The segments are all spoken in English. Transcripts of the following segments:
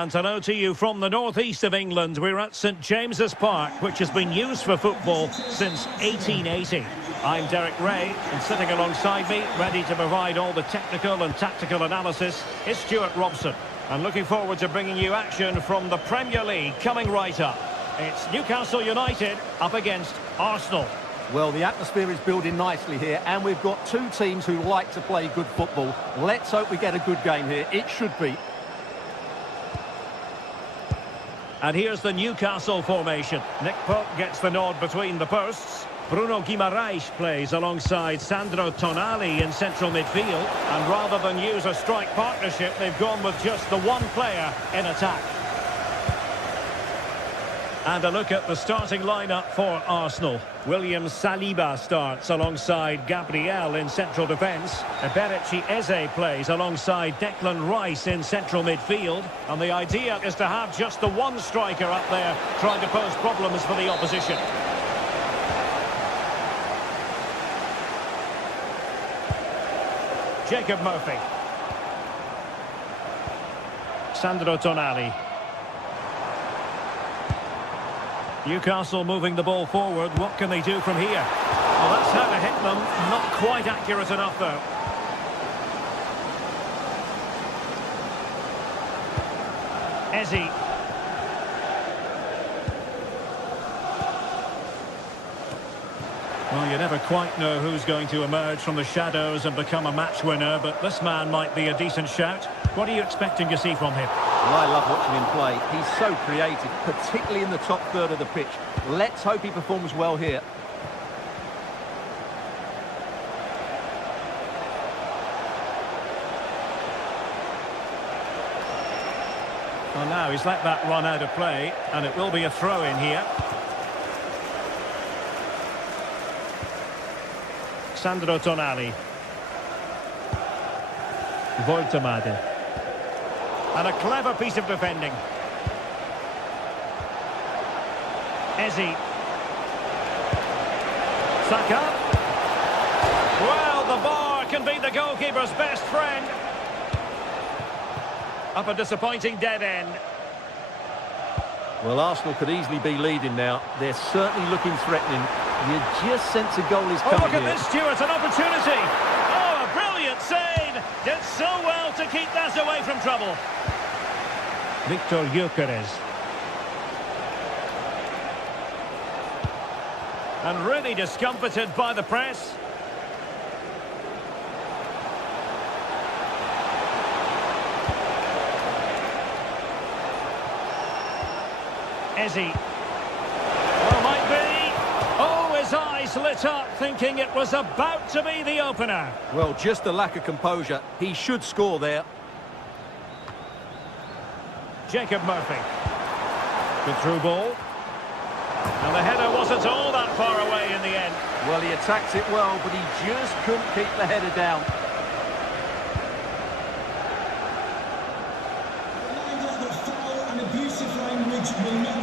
And hello to you from the northeast of England. We're at St James's Park, which has been used for football since 1880. I'm Derek Ray, and sitting alongside me, ready to provide all the technical and tactical analysis, is Stuart Robson. And looking forward to bringing you action from the Premier League coming right up. It's Newcastle-United up against Arsenal. Well, the atmosphere is building nicely here, and we've got two teams who like to play good football. Let's hope we get a good game here. It should be. And here's the Newcastle formation. Nick Pope gets the nod between the posts. Bruno Guimaraes plays alongside Sandro Tonali in central midfield. And rather than use a strike partnership, they've gone with just the one player in attack. And a look at the starting lineup for Arsenal. William Saliba starts alongside Gabriel in central defence. Eberechi Eze plays alongside Declan Rice in central midfield. And the idea is to have just the one striker up there trying to pose problems for the opposition. Jacob Murphy. Sandro Tonali. Newcastle moving the ball forward. What can they do from here? Well, that's how to hit them. Not quite accurate enough, though. Eze. Well, you never quite know who's going to emerge from the shadows and become a match winner, but this man might be a decent shout. What are you expecting to see from him? Well, I love watching him play. He's so creative, particularly in the top third of the pitch. Let's hope he performs well here. Well, now he's let that run out of play, and it will be a throw in here. Sandro Tonali. Voltemade. And a clever piece of defending. Eze. Saka. Well, the bar can be the goalkeeper's best friend. Up a disappointing dead end. Well, Arsenal could easily be leading now. They're certainly looking threatening. You just sense a goal is coming. Oh, look at here. this, Stuart, an opportunity. Oh, a brilliant save. Did so well to keep that away from trouble. Victor Gyökeres. And really discomfited by the press. Eze. Oh, might be. Oh, his eyes lit up, thinking it was about to be the opener. Well, just a lack of composure. He should score there. Jacob Murphy. Good through ball. And the header wasn't all that far away in the end. Well, he attacked it well, but he just couldn't keep the header down.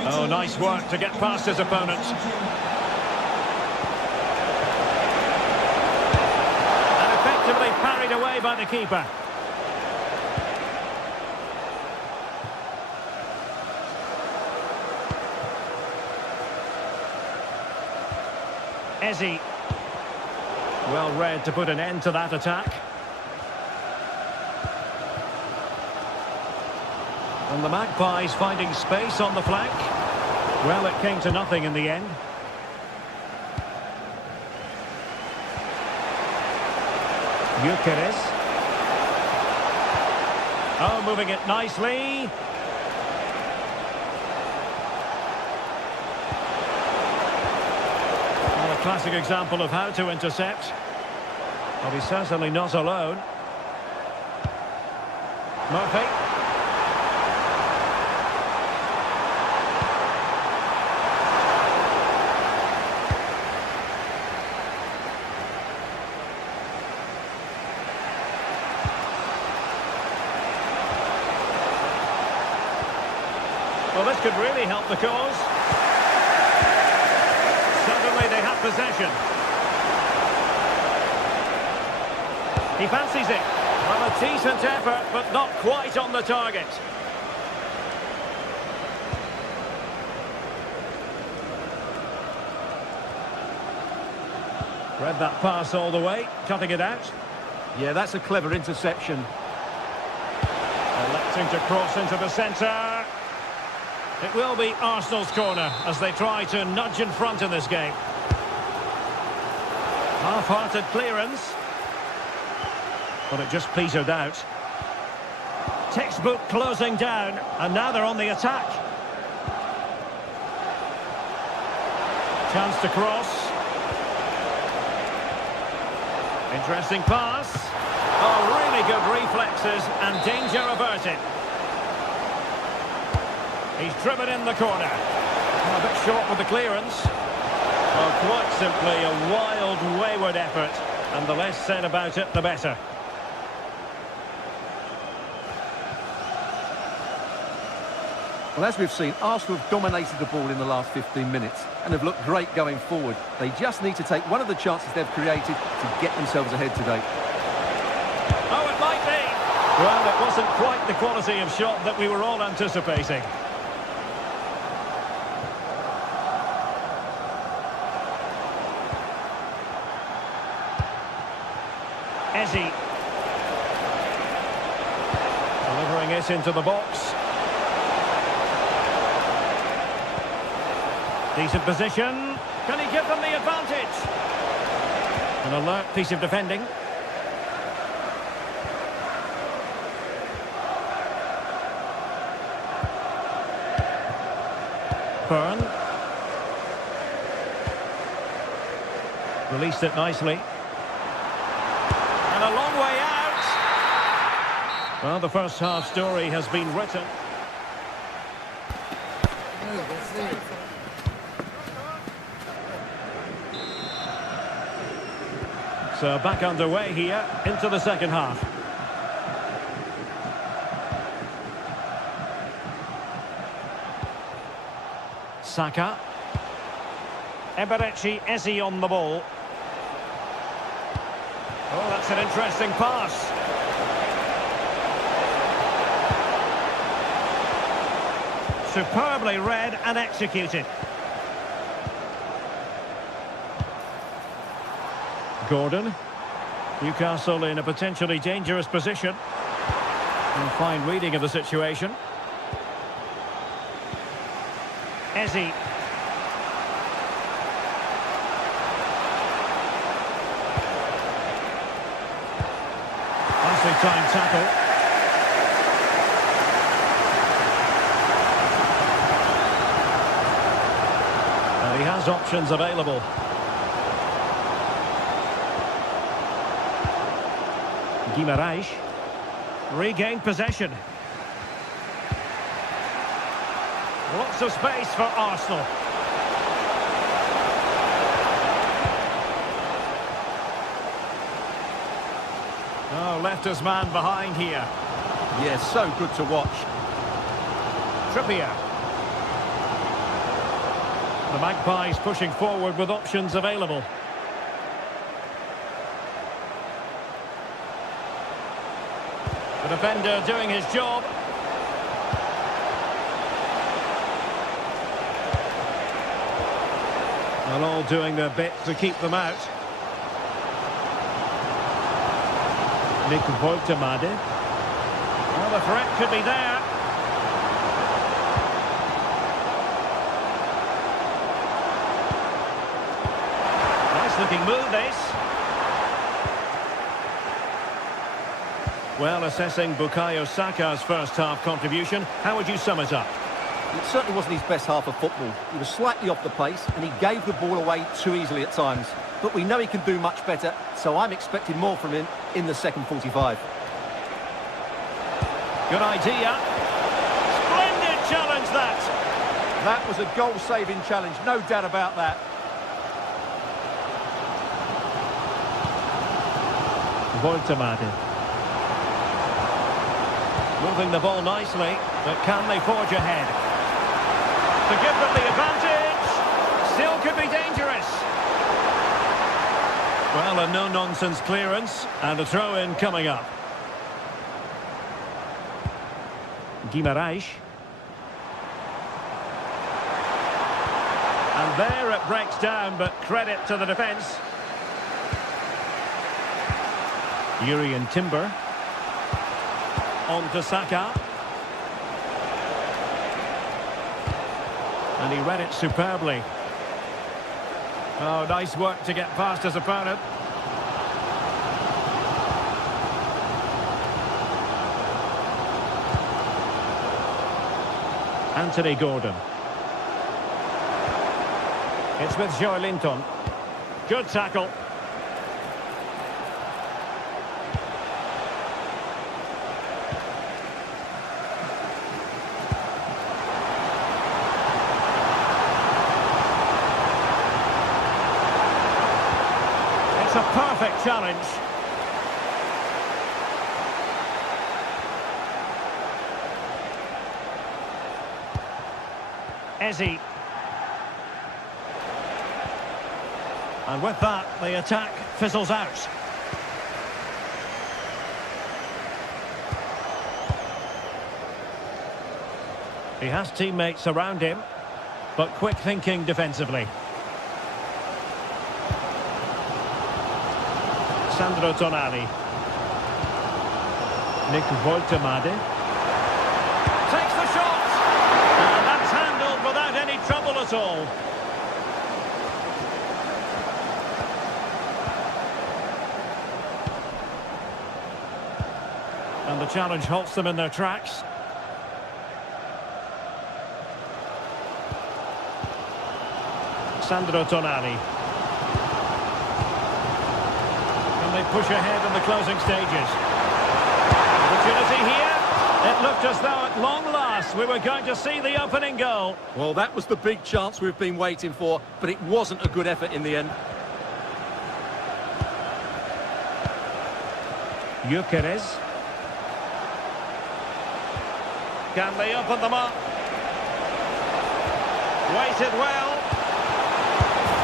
Oh, nice work to get past his opponent. And effectively parried away by the keeper. Eze. Well read to put an end to that attack. And the Magpies finding space on the flank. Well, it came to nothing in the end. Gyökeres. Oh, moving it nicely. Well, a classic example of how to intercept. But he's certainly not alone. Murphy. Well, this could really help the cause. Suddenly they have possession. He fancies it. Well, a decent effort, but not quite on the target. Read that pass all the way, cutting it out. Yeah, that's a clever interception. Electing to cross into the centre. It will be Arsenal's corner as they try to nudge in front in this game. Half-hearted clearance. But it just petered out. Textbook closing down, and now they're on the attack. Chance to cross. Interesting pass. Oh, really good reflexes and danger averted. He's driven in the corner. A bit short with the clearance. Well, quite simply a wild, wayward effort. And the less said about it, the better. Well, as we've seen, Arsenal have dominated the ball in the last 15 minutes and have looked great going forward. They just need to take one of the chances they've created to get themselves ahead today. Oh, it might be. Well, it wasn't quite the quality of shot that we were all anticipating. Eze. Delivering it into the box. Decent position. Can he give them the advantage? An alert piece of defending. Byrne. Released it nicely. And a long way out. Well, the first half story has been written. So back underway here into the second half. Saka. Eberechi Eze on the ball. Oh, that's an interesting pass. Superbly read and executed. Gordon. Newcastle in a potentially dangerous position. And fine reading of the situation. Eze. Nicely timed tackle. And he has options available. Guimaraes regained possession. Lots of space for Arsenal. Oh, left his man behind here. Yeah, so good to watch. Trippier. The Magpies pushing forward with options available. The defender doing his job. Well, all doing their bit to keep them out. Nick Woltemade. Well, the threat could be there. Nice looking move, this. Well, assessing Bukayo Saka's first half contribution, how would you sum it up? It certainly wasn't his best half of football. He was slightly off the pace and he gave the ball away too easily at times. But we know he can do much better, so I'm expecting more from him in the second 45. Good idea. Splendid challenge, that. That was a goal-saving challenge, no doubt about that. Woltemade. Moving the ball nicely, but can they forge ahead? To give them the advantage, still could be dangerous. Well, a no-nonsense clearance, and a throw-in coming up. Guimaraes. And there it breaks down, but credit to the defence. Yuri and Timber. On to Saka. And he read it superbly. Oh, nice work to get past his opponent. Anthony Gordon. It's with Joelinton. Good tackle. It's a perfect challenge. Eze. And with that, the attack fizzles out. He has teammates around him, but quick thinking defensively. Sandro Tonali. Nick Woltemade. Takes the shot! And that's handled without any trouble at all. And the challenge halts them in their tracks. Sandro Tonali. And they push ahead in the closing stages. Opportunity here. It looked as though at long last we were going to see the opening goal. Well, that was the big chance we've been waiting for, but it wasn't a good effort in the end. Gyökeres. Can they open them up? Waited well.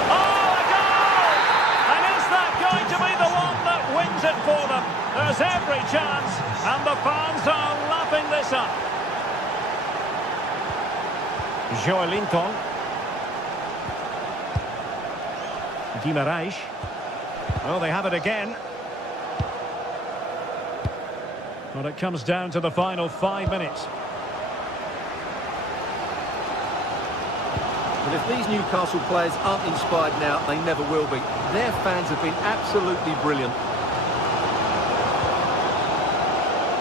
Oh, a goal! And is that going to be the one that wins it for them? There's every chance, and the fans are lapping this up. Joelinton. Guimaraes. Oh, they have it again. Well, it comes down to the final 5 minutes. And if these Newcastle players aren't inspired now, they never will be. Their fans have been absolutely brilliant.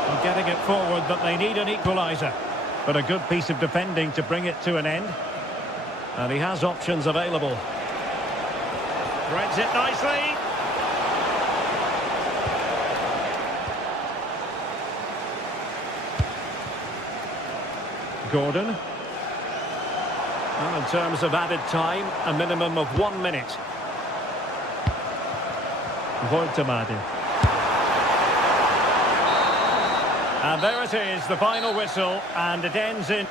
Well, getting it forward, but they need an equaliser. But a good piece of defending to bring it to an end. And he has options available. Threads it nicely. Gordon. Well, in terms of added time, a minimum of 1 minute. Woltemade. And there it is, the final whistle, and it ends in...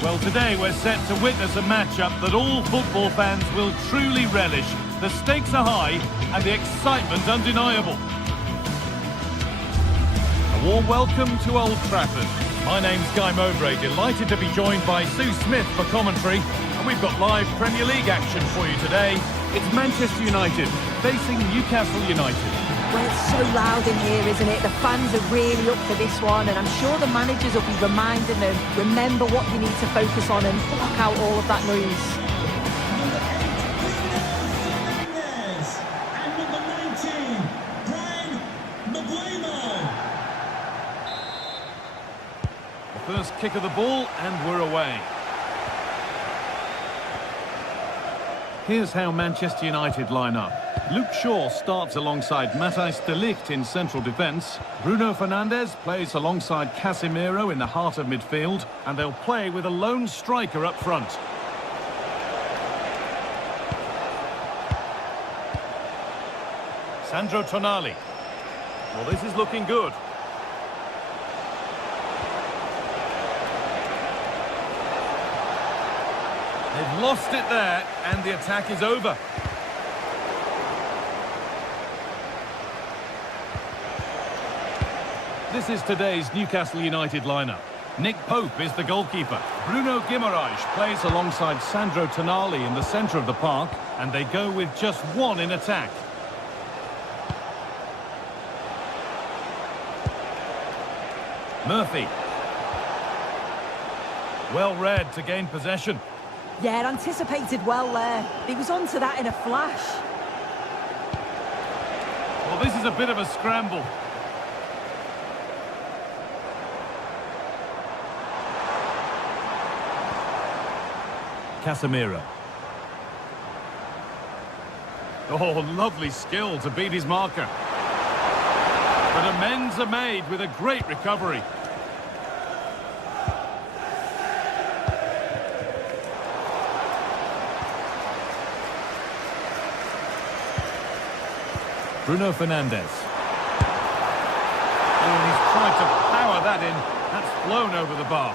Well, today we're set to witness a matchup that all football fans will truly relish. The stakes are high and the excitement undeniable. A warm welcome to Old Trafford. My name's Guy Mowbray, delighted to be joined by Sue Smith for commentary. And we've got live Premier League action for you today. It's Manchester United facing Newcastle-United. Well, it's so loud in here, isn't it? The fans are really up for this one, and I'm sure the managers will be reminding them, remember what you need to focus on and block out all of that noise. First kick of the ball, and we're away. Here's how Manchester United line up. Luke Shaw starts alongside Matthijs de Ligt in central defence. Bruno Fernandes plays alongside Casemiro in the heart of midfield. And they'll play with a lone striker up front. Sandro Tonali. Well, this is looking good. They've lost it there, and the attack is over. This is today's Newcastle United lineup. Nick Pope is the goalkeeper. Bruno Guimaraes plays alongside Sandro Tonali in the centre of the park, and they go with just one in attack. Murphy. Well read to gain possession. Yeah, anticipated well there. He was onto that in a flash. Well, this is a bit of a scramble. Casemiro. Oh, lovely skill to beat his marker. But amends are made with a great recovery. Bruno Fernandes. Oh, and he's tried to power that in. That's flown over the bar.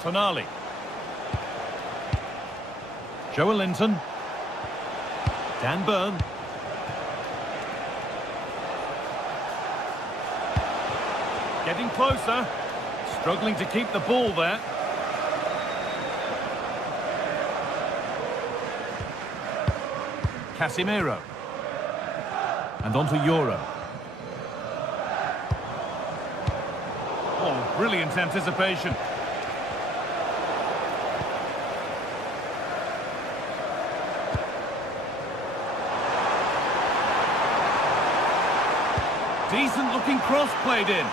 Tonali. Joelinton. Dan Burn. Getting closer. Struggling to keep the ball there. Casemiro. And onto Euro. Oh, brilliant anticipation. Decent looking cross played in.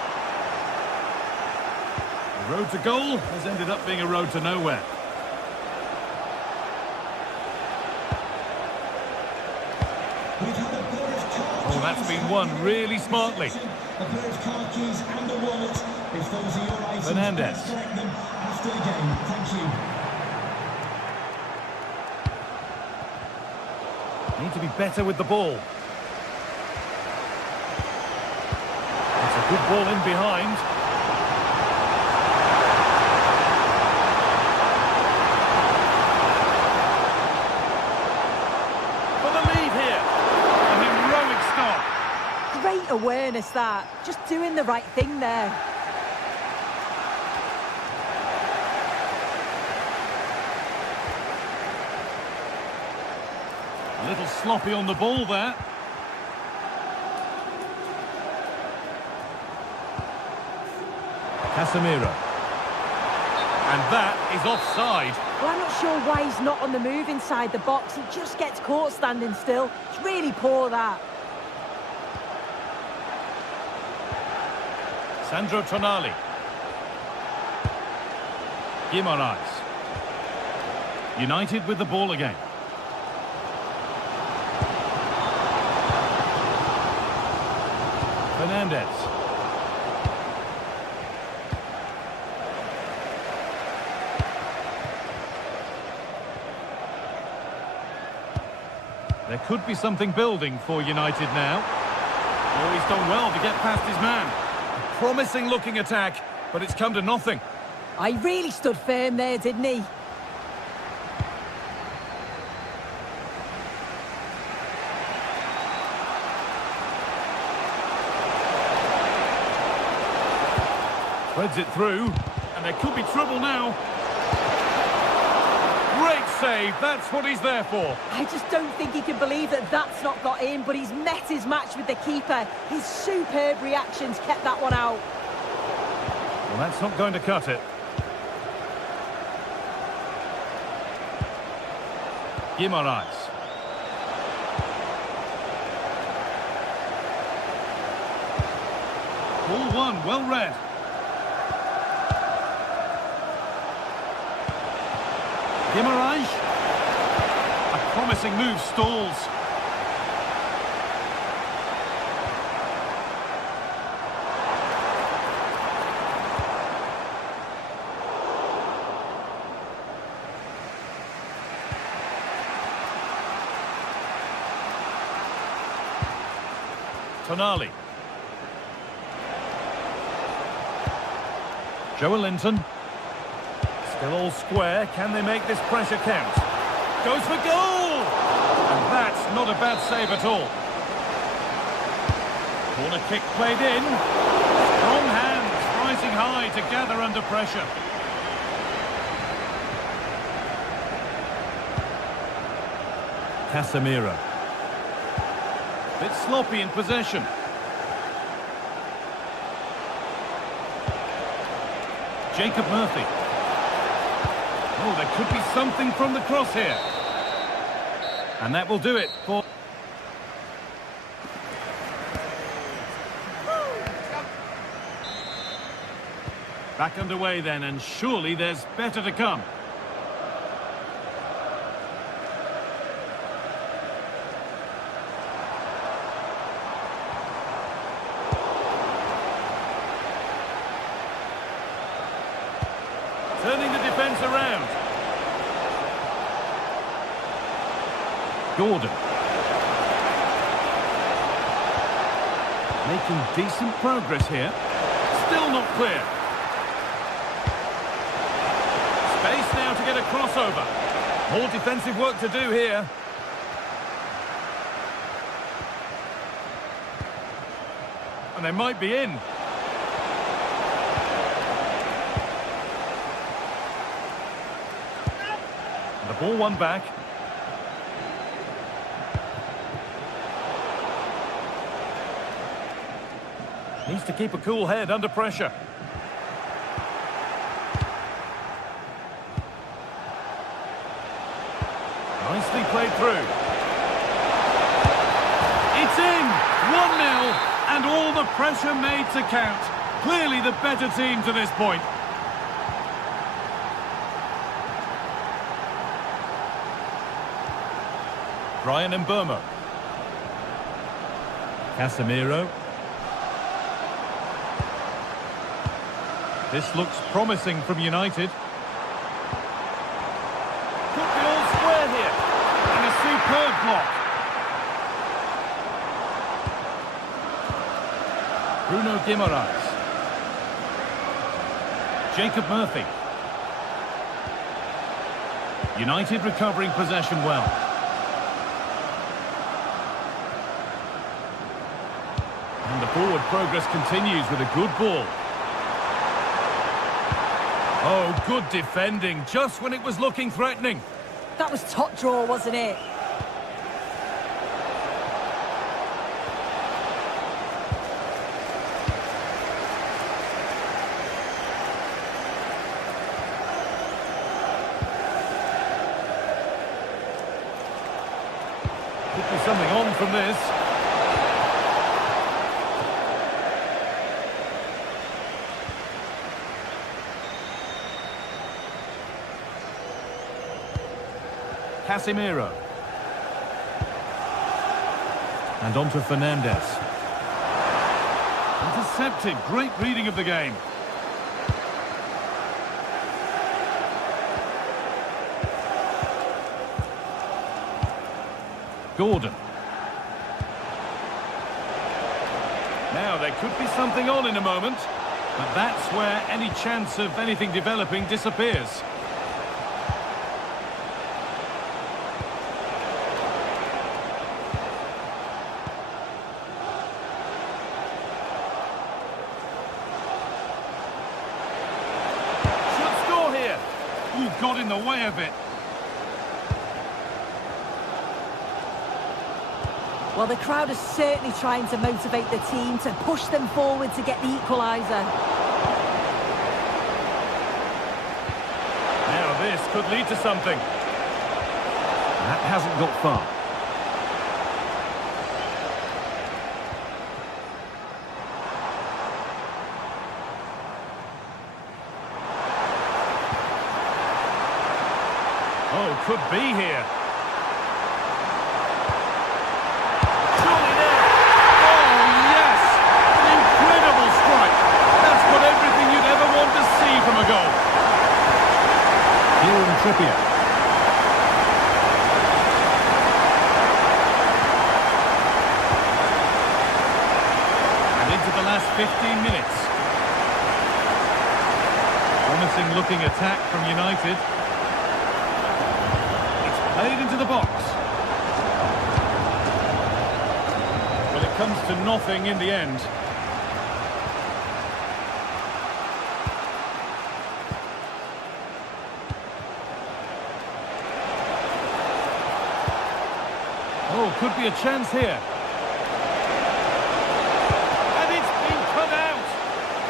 The road to goal has ended up being a road to nowhere. Oh, that's been won really smartly. Fernandes. Need to be better with the ball. It's a good ball in behind. For the lead here. A heroic stop. Great awareness that. Just doing the right thing there. A little sloppy on the ball there. Casemiro. And that is offside. Well, I'm not sure why he's not on the move inside the box. He just gets caught standing still. It's really poor, that. Sandro Tonali. Guimaraes. United with the ball again. Fernandes. There could be something building for United now. Oh, he's done well to get past his man. A promising looking attack, but it's come to nothing. He really stood firm there, didn't he? Threads it through, and there could be trouble now. Great save, that's what he's there for. I just don't think he can believe that that's not got in, but he's met his match with the keeper. His superb reactions kept that one out. Well, that's not going to cut it. Guimaraes. Ball one, well read. Guimaraes. A promising move stalls. Tonali. Joelinton. Still all square. Can they make this pressure count? Goes for goal! And that's not a bad save at all. Corner kick played in. Strong hands rising high to gather under pressure. Casemiro. Bit sloppy in possession. Jacob Murphy. Oh, there could be something from the cross here. And that will do it for... Back underway then, and surely there's better to come. Turning the defence around. Gordon. Making decent progress here. Still not clear. Space now to get a crossover. More defensive work to do here. And they might be in. The ball won back. Needs to keep a cool head under pressure. Nicely played through. It's in! 1-0, and all the pressure made to count. Clearly the better team to this point. Brian Mbeumo. Casemiro. This looks promising from United. Could be all square here. And a superb block. Bruno Guimaraes. Jacob Murphy. United recovering possession well. And the forward progress continues with a good ball. Oh, good defending, just when it was looking threatening. That was top draw, wasn't it? Could be something on from this. Casemiro. And on to Fernandez. Intercepted. Great reading of the game. Gordon. Now, there could be something on in a moment, but that's where any chance of anything developing disappears. Got in the way of it. Well, the crowd is certainly trying to motivate the team to push them forward to get the equaliser. Now this could lead to something. That hasn't got far. could be here. Surely there. Oh, yes! An incredible strike. That's got everything you'd ever want to see from a goal. Kieran Trippier. And into the last 15 minutes. Promising looking attack from United. It's played into the box. Well, it comes to nothing in the end. Oh, could be a chance here. And it's been cut out.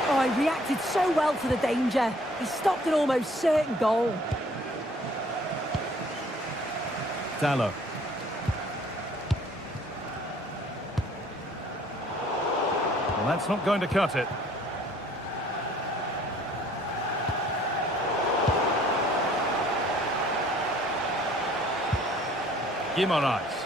Oh, he reacted so well to the danger. He stopped an almost certain goal. Dallo. Well, that's not going to cut it. Guimaraes.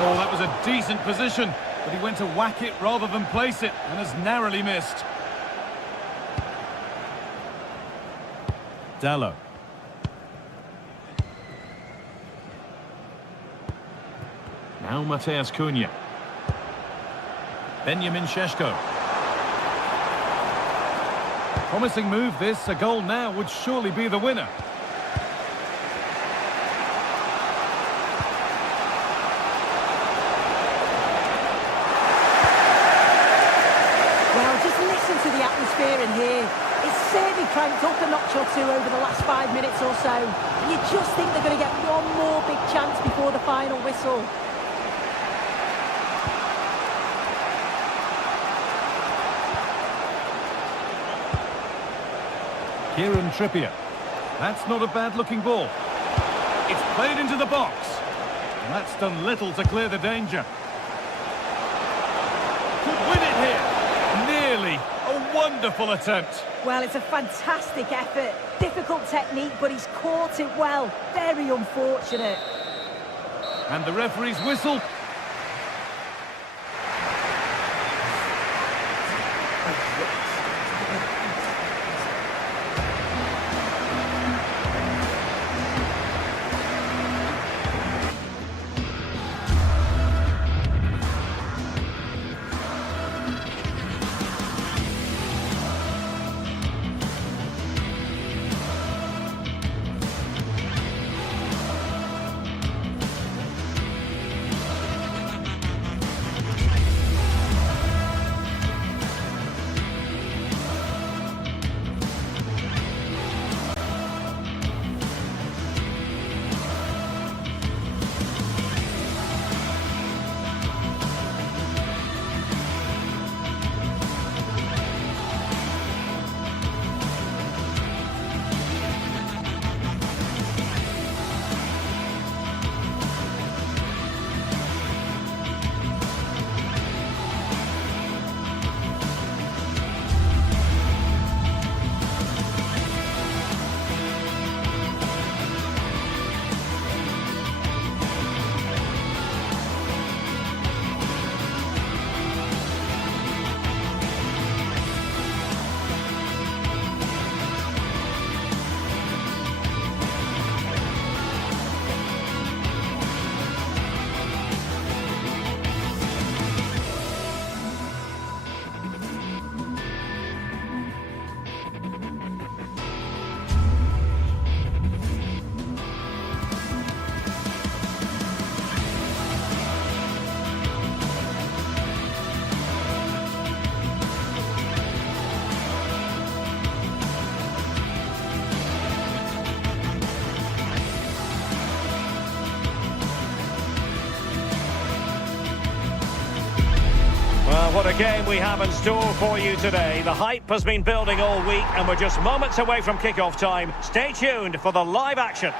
Oh, that was a decent position, but he went to whack it rather than place it, and has narrowly missed. Dallo. Now Mateus Cunha. Benjamin Šeško. Promising move this, a goal now would surely be the winner. To the atmosphere in here. It's certainly cranked up a notch or two over the last 5 minutes or so. And you just think they're going to get one more big chance before the final whistle. Kieran Trippier. That's not a bad-looking ball. It's played into the box. And that's done little to clear the danger. Could win it here. Nearly. A wonderful attempt. Well, it's a fantastic effort. Difficult technique, but he's caught it well. Very unfortunate. And the referee's whistle. Well, what a game we have in store for you today. The hype has been building all week and we're just moments away from kick-off time. Stay tuned for the live action.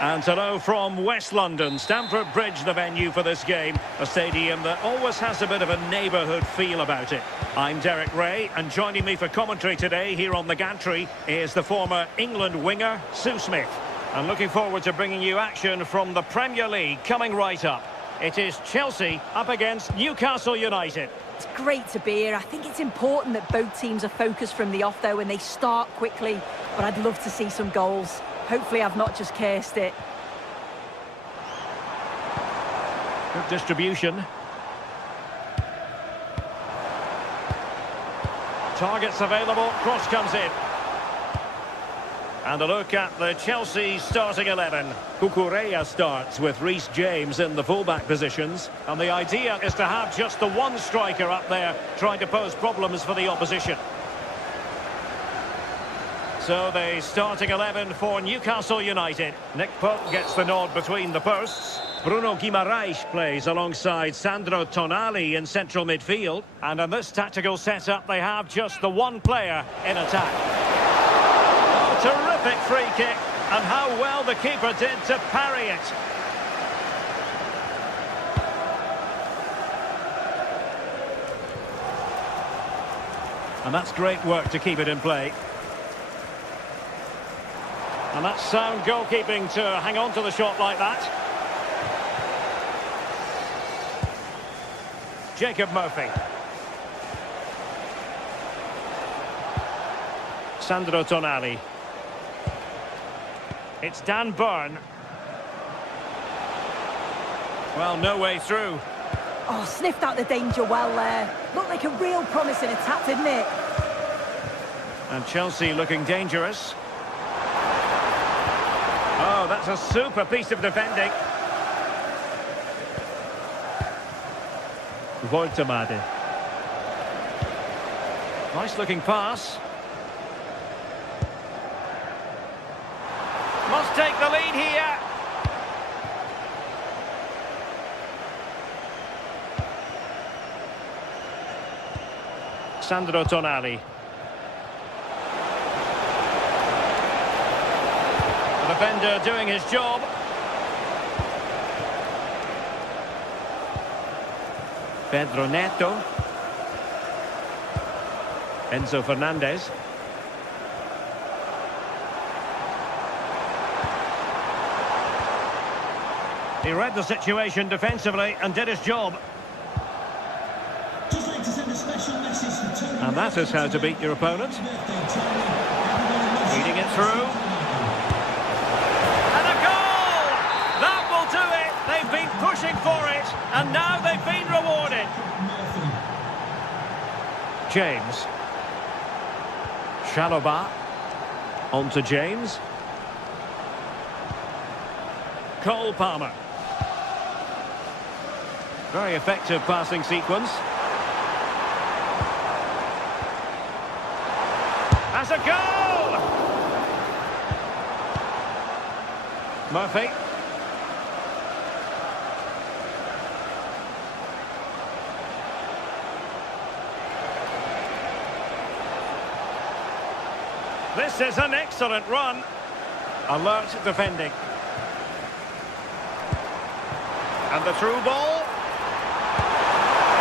And hello from West London. Stamford Bridge, the venue for this game. A stadium that always has a bit of a neighbourhood feel about it. I'm Derek Ray, and joining me for commentary today here on the gantry is the former England winger, Sue Smith. And looking forward to bringing you action from the Premier League coming right up. It is Chelsea up against Newcastle-United. It's great to be here. I think it's important that both teams are focused from the off, though, and they start quickly. But I'd love to see some goals. Hopefully I've not just cursed it. Good distribution. Targets available, cross comes in. And a look at the Chelsea starting 11. Cucurella starts with Reece James in the fullback positions. And the idea is to have just the one striker up there trying to pose problems for the opposition. So the starting 11 for Newcastle-United. Nick Pope gets the nod between the posts. Bruno Guimaraes plays alongside Sandro Tonali in central midfield. And in this tactical setup, they have just the one player in attack. Oh, terrific free kick. And how well the keeper did to parry it. And that's great work to keep it in play. And that's sound goalkeeping to hang on to the shot like that. Jacob Murphy. Sandro Tonali. It's Dan Burn. Well, no way through. Oh, sniffed out the danger well there. Looked like a real promising attack, didn't it? And Chelsea looking dangerous. Oh, that's a super piece of defending. Voltemade. Nice looking pass. Must take the lead here. Sandro Tonali. The defender doing his job. Pedro Neto. Enzo Fernandez. He read the situation defensively and did his job. And that is how to beat your opponent. Feeding it through. And a goal! That will do it! They've been pushing for it, and now they've been rewarded. James. Chalobah. On to James. Cole Palmer. Very effective passing sequence. Has a goal! Murphy. This is an excellent run. Alert defending. And the through ball.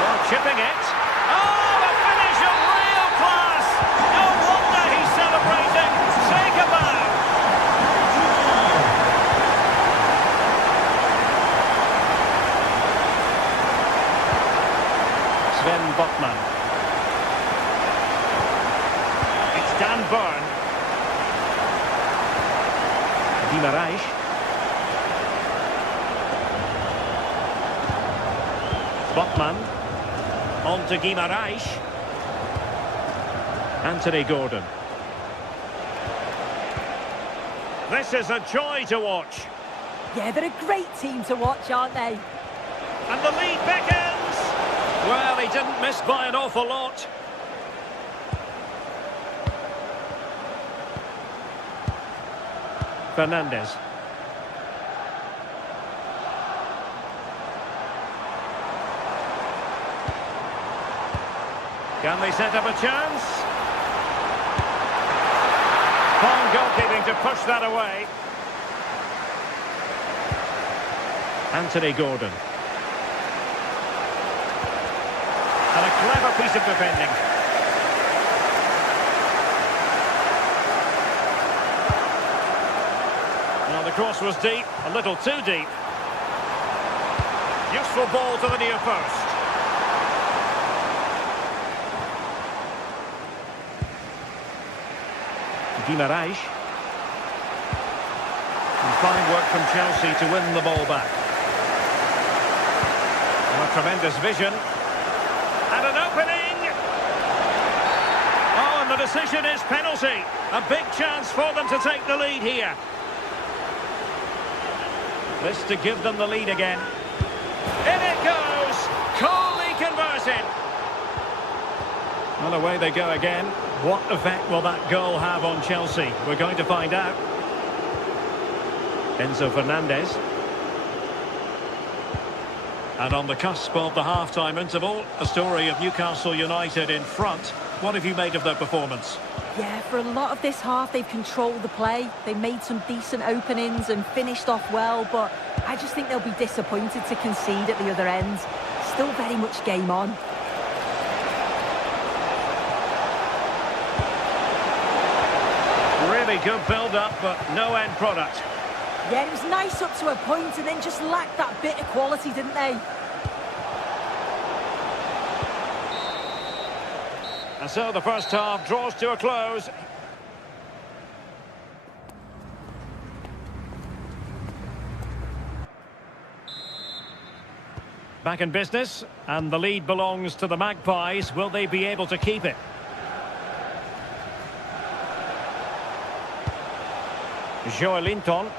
Oh, chipping it. Oh, a finish of real class. No wonder he's celebrating. Take a bow. Sven Botman. It's Dan Burn. Guimaraes. Botman. On to Guimaraes. Anthony Gordon. This is a joy to watch. Yeah, they're a great team to watch, aren't they? And the lead beckons. Well, he didn't miss by an awful lot. Fernandez. Can they set up a chance? Fine goalkeeping to push that away. Anthony Gordon. And a clever piece of defending. Now the cross was deep, a little too deep. Useful ball to the near post. Guimaraes. And fine work from Chelsea to win the ball back. And a tremendous vision. And an opening! Oh, and the decision is penalty. A big chance for them to take the lead here. This to give them the lead again. In it goes! Coolly converted! Well, away they go again. What effect will that goal have on Chelsea? We're going to find out. Enzo Fernandez. And on the cusp of the half-time interval, a story of Newcastle-United in front. What have you made of their performance? Yeah, for a lot of this half, they've controlled the play. They made some decent openings and finished off well, but I just think they'll be disappointed to concede at the other end. Still very much game on. Really good build-up, but no end product. Yeah, it was nice up to a point and then just lacked that bit of quality, didn't they? And so the first half draws to a close. Back in business, and the lead belongs to the Magpies. Will they be able to keep it? Joelinton.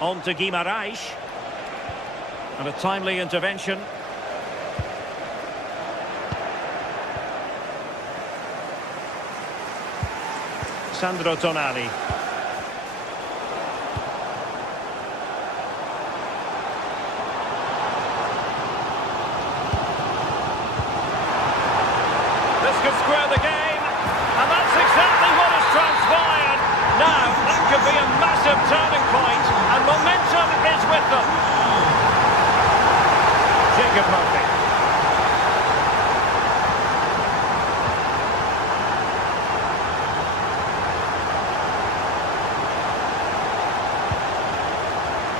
On to Guimaraes. And a timely intervention. Sandro Tonali. This could square the game, and that's exactly what has transpired. Now, that could be a massive turning point, and momentum is with them. Jacob Murphy.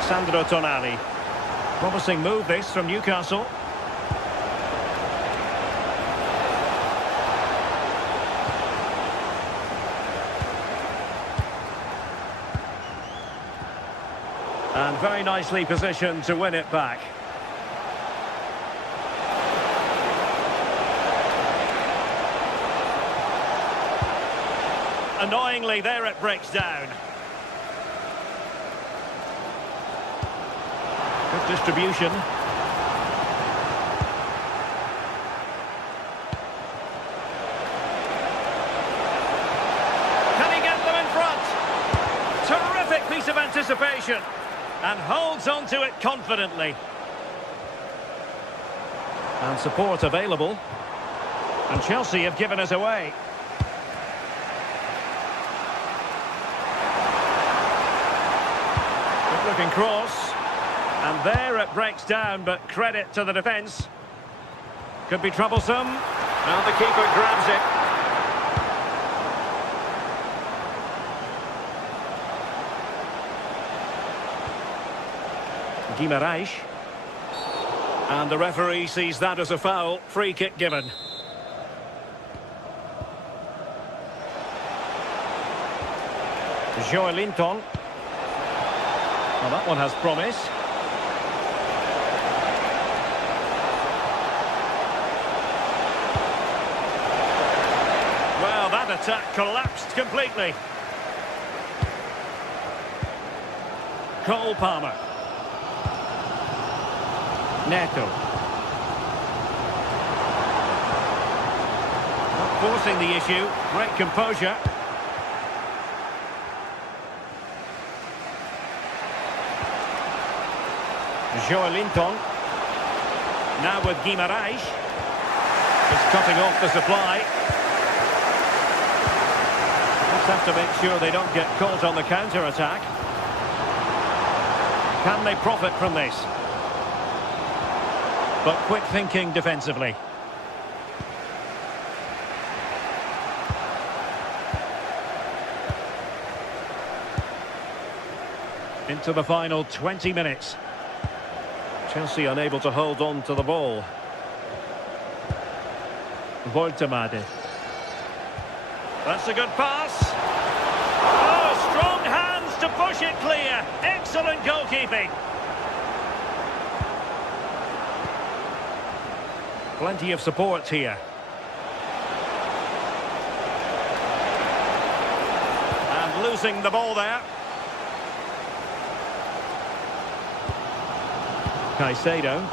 Sandro Tonali. Promising move this from Newcastle. And very nicely positioned to win it back. Annoyingly, there it breaks down. Good distribution. Can he get them in front? Terrific piece of anticipation. And holds on to it confidently. And support available. And Chelsea have given us away. Good looking cross. And there it breaks down, but credit to the defence. Could be troublesome. And the keeper grabs it. Guimaraes. And the referee sees that as a foul. Free kick given. Joelinton. Well, that one has promise. Well, that attack collapsed completely. Cole Palmer. Neto. Not forcing the issue. Great composure. Joelinton. Now with Guimaraes. He's cutting off the supply. It's have to make sure they don't get caught on the counter-attack. Can they profit from this? But quick thinking defensively. Into the final 20 minutes. Chelsea unable to hold on to the ball. Voltemade. That's a good pass. Oh, strong hands to push it clear. Excellent goalkeeping. Plenty of support here. And losing the ball there. Caicedo.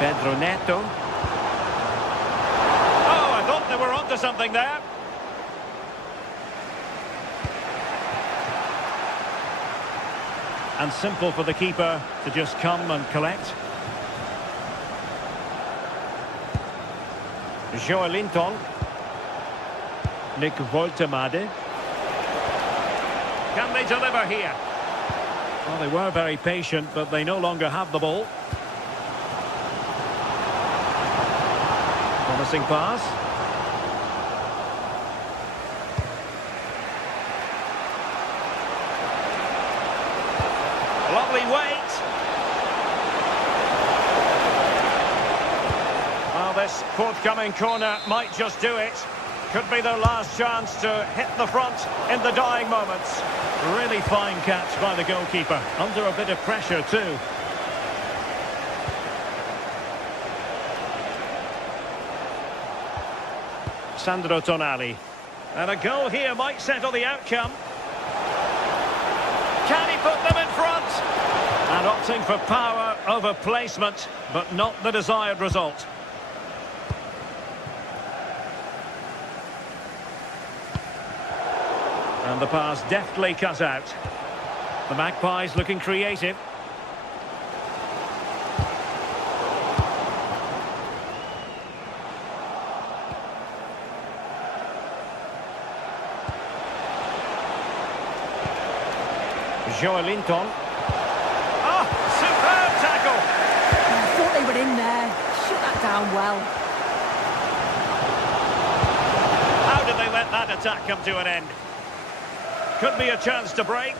Pedro Neto. Oh, I thought they were onto something there. And simple for the keeper to just come and collect. Joelinton. Nick Voltemade. Can they deliver here? Well, they were very patient, but they no longer have the ball. Promising pass. Lovely weight. Well, this forthcoming corner might just do it. Could be their last chance to hit the front in the dying moments. Really fine catch by the goalkeeper. Under a bit of pressure too. Sandro Tonali. And a goal here might settle the outcome. Can he put them in front? And opting for power over placement, but not the desired result. And the pass deftly cut out. The Magpies looking creative. Joelinton. Oh, superb tackle! I thought they were in there. Shut that down well. How did they let that attack come to an end? Could be a chance to break.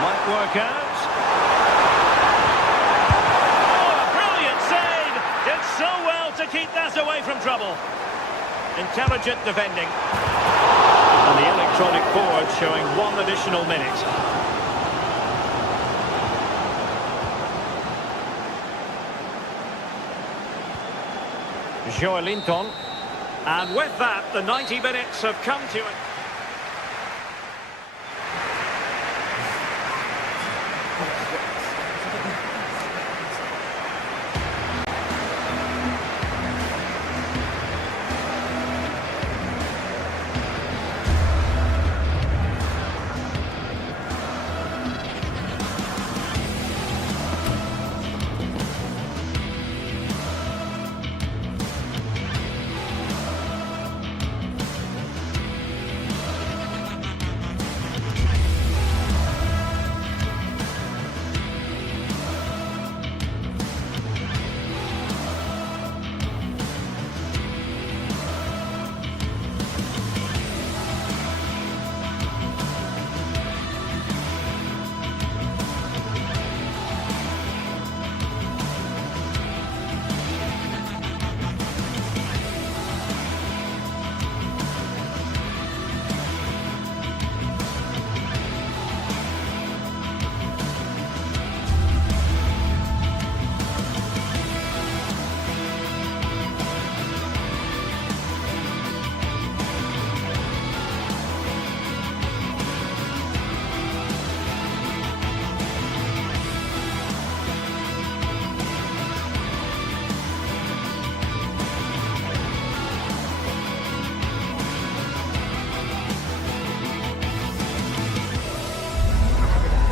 Might work out. Oh, a brilliant save! Did so well to keep that away from trouble. Intelligent defending. And the electronic board showing one additional minute. Joelinton. And with that, the 90 minutes have come to an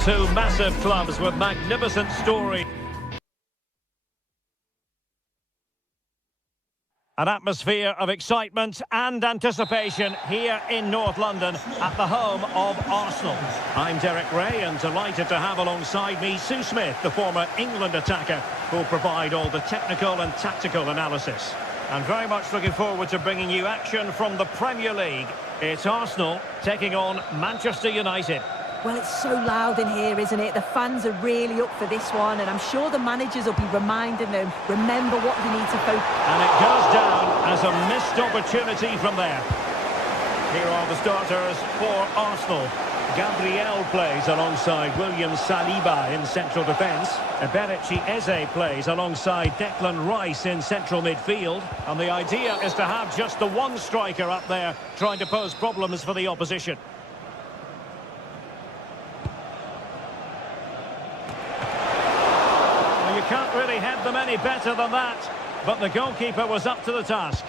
two massive clubs with magnificent stories. An atmosphere of excitement and anticipation here in North London at the home of Arsenal. I'm Derek Ray and delighted to have alongside me Sue Smith, the former England attacker, who will provide all the technical and tactical analysis. And very much looking forward to bringing you action from the Premier League. It's Arsenal taking on Manchester United. Well, it's so loud in here, isn't it? The fans are really up for this one, and I'm sure the managers will be reminding them, remember what you need to focus. And it goes down as a missed opportunity from there. Here are the starters for Arsenal. Gabriel plays alongside William Saliba in central defence. Eberechi Eze plays alongside Declan Rice in central midfield. And the idea is to have just the one striker up there trying to pose problems for the opposition. Well, you can't really head them any better than that. But the goalkeeper was up to the task.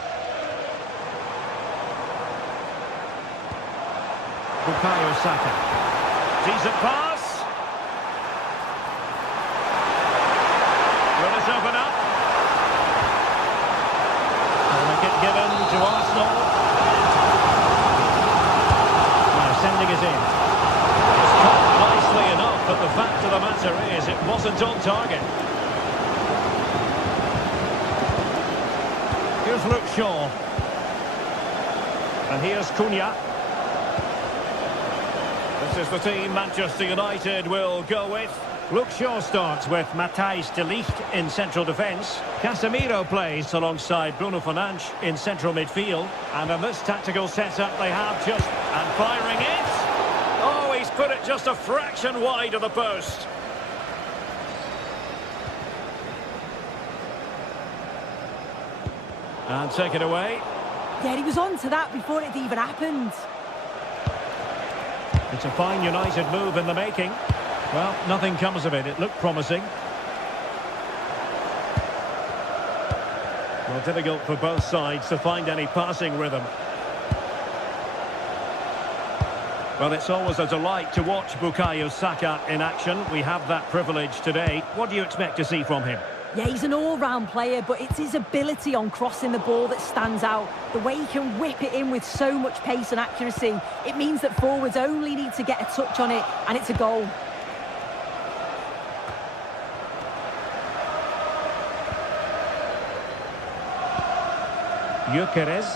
Bukayo Saka. Decent pass. Will it open up? Corner kick given to Arsenal. Now sending it in. It's caught nicely enough, but the fact of the matter is it wasn't on target. Here's Luke Shaw. And here's Cunha. This is the team Manchester United will go with. Luke Shaw starts with Matthijs de Ligt in central defence. Casemiro plays alongside Bruno Fernandes in central midfield. And in this tactical setup they have just... And firing it! Oh, he's put it just a fraction wide of the post. And take it away. Yeah, he was on to that before it even happened. It's a fine United move in the making. Well, nothing comes of it. It looked promising. Well, difficult for both sides to find any passing rhythm. Well, it's always a delight to watch Bukayo Saka in action. We have that privilege today. What do you expect to see from him? Yeah, he's an all-round player, but it's his ability on crossing the ball that stands out. The way he can whip it in with so much pace and accuracy, it means that forwards only need to get a touch on it, and it's a goal. Gyökeres.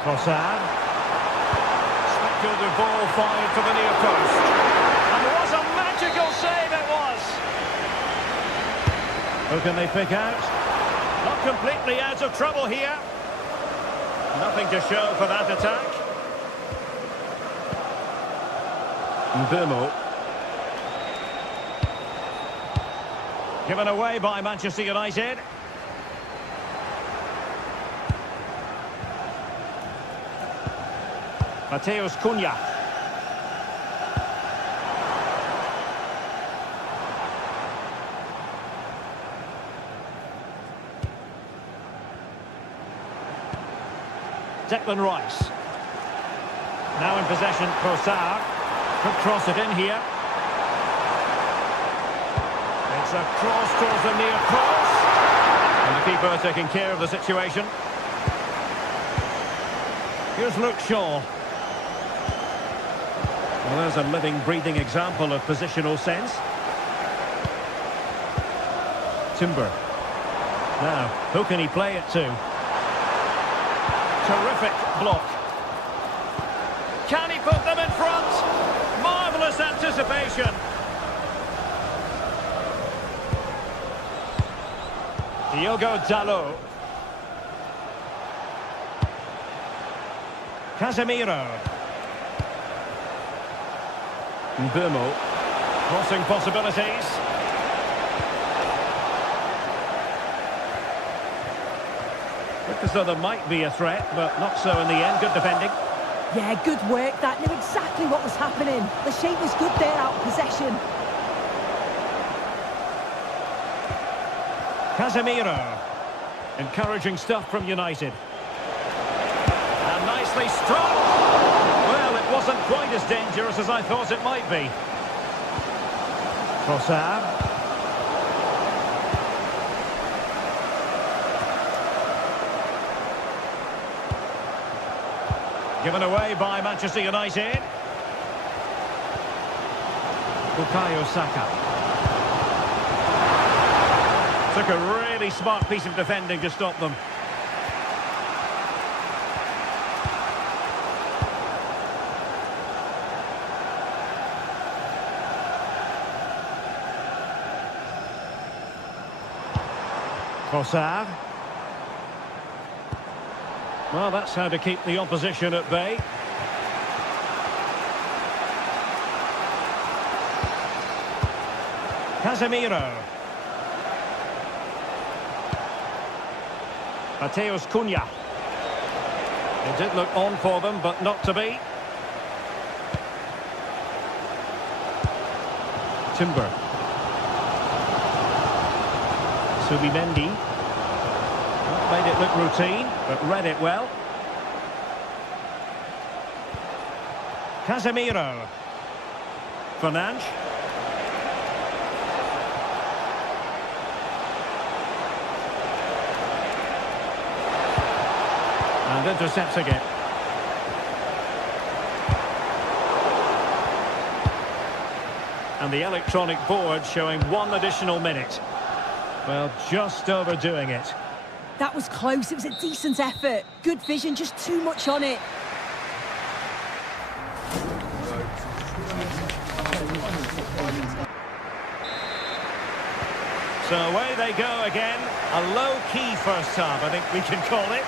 Trossard. Speculative ball fired for the near post. And it was a magical save, it was. Who can they pick out? Not completely out of trouble here. Nothing to show for that attack. Mbeumo. Given away by Manchester United. Matheus Cunha. Declan Rice. Now in possession, Trossard. Could cross it in here. It's a cross towards the near post. And the keeper taking care of the situation. Here's Luke Shaw. Well, there's a living, breathing example of positional sense. Timber. Now, who can he play it to? Terrific block. Can he put them in front? Marvellous anticipation. Diogo Dalot. Casemiro. Mbeumo. Crossing possibilities. Looked as though there might be a threat, but not so in the end. Good defending. Yeah, good work. That knew exactly what was happening. The shape was good there out of possession. Casemiro. Encouraging stuff from United. And nicely struck. Well, it wasn't quite as dangerous as I thought it might be. Trossard. Given away by Manchester United. Bukayo Saka. Took a really smart piece of defending to stop them. Trossard. Well, that's how to keep the opposition at bay. Casemiro. Mateus Cunha. It did look on for them, but not to be. Timber. Subimendi. Made it look routine, but read it well. Casemiro. Fernandes. And intercepts again. And the electronic board showing 1 additional minute. Well, just overdoing it. That was close. It was a decent effort. Good vision, just too much on it. So away they go again. A low-key first half, I think we can call it.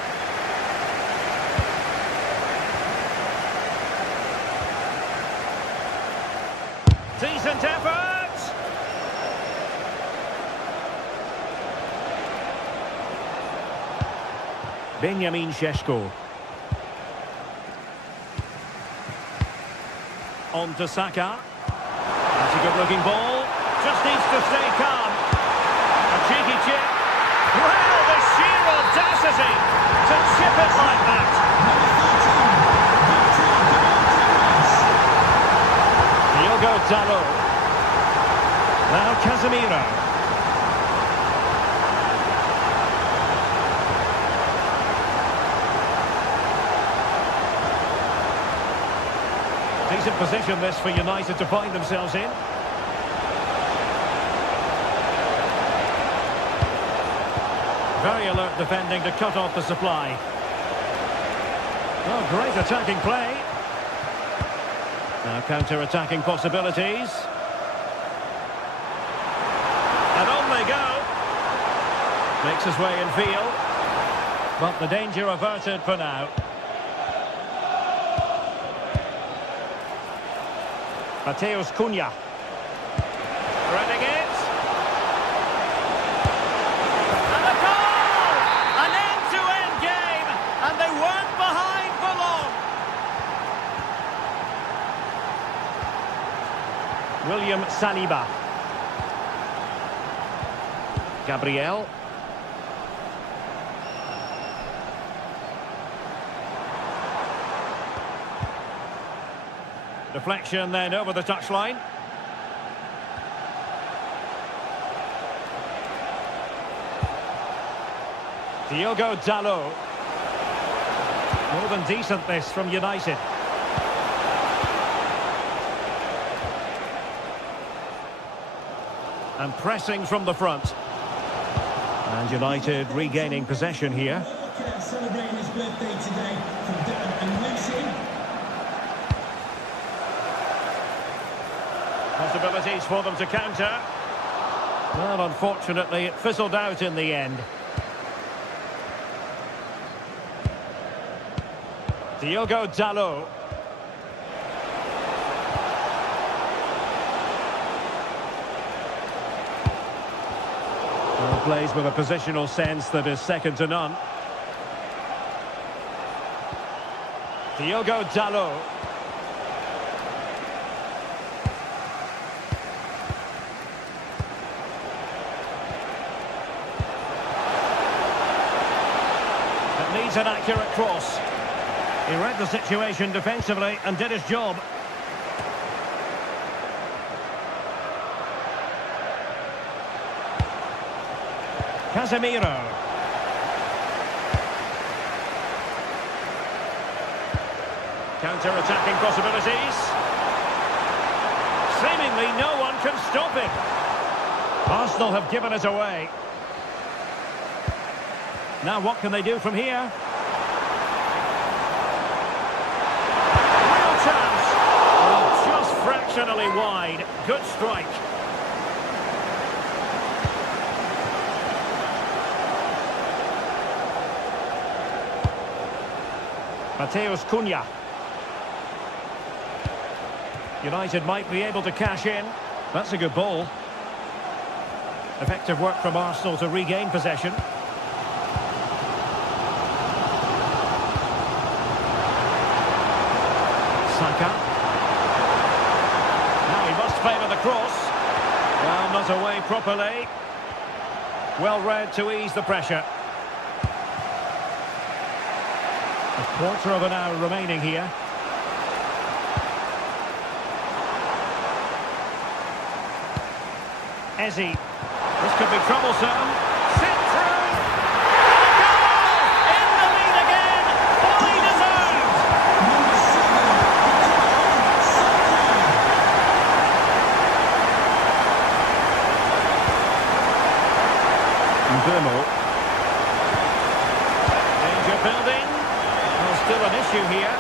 Decent effort! Benjamin Šeško. On to Saka. That's a good-looking ball. Just needs to stay calm. A cheeky chip. Well, the sheer audacity to chip it like that. Diogo Dalot. Now Casemiro. Decent position this for United to find themselves in. Very alert defending to cut off the supply. Oh, great attacking play. Now counter-attacking possibilities. And on they go. Makes his way in field. But the danger averted for now. Mateus Cunha. Threading it. And a goal! An end-to-end game, and they weren't behind for long. William Saliba. Gabriel. Deflection then over the touchline. Diogo Dalot. More than decent this from United. And pressing from the front. And United regaining possession here. Celebrating his birthday today from Dad and Lucy. Possibilities for them to counter. Well, unfortunately, it fizzled out in the end. Diogo Dalot. Well, plays with a positional sense that is second to none. Diogo Dalot. Needs an accurate cross. He read the situation defensively and did his job. Casemiro. Counter-attacking possibilities. Seemingly no one can stop him. Arsenal have given it away. Now what can they do from here? Real chance. Oh, just fractionally wide. Good strike. Mateus Cunha. United might be able to cash in. That's a good ball. Effective work from Arsenal to regain possession. Saka. Now he must favour the cross. Well, not away properly. Well read to ease the pressure. A quarter of an hour remaining here. Eze. This could be troublesome. Sent through. And a goal! In the lead again. Fully deserved. Mbeumo. Danger building. Well, still an issue here.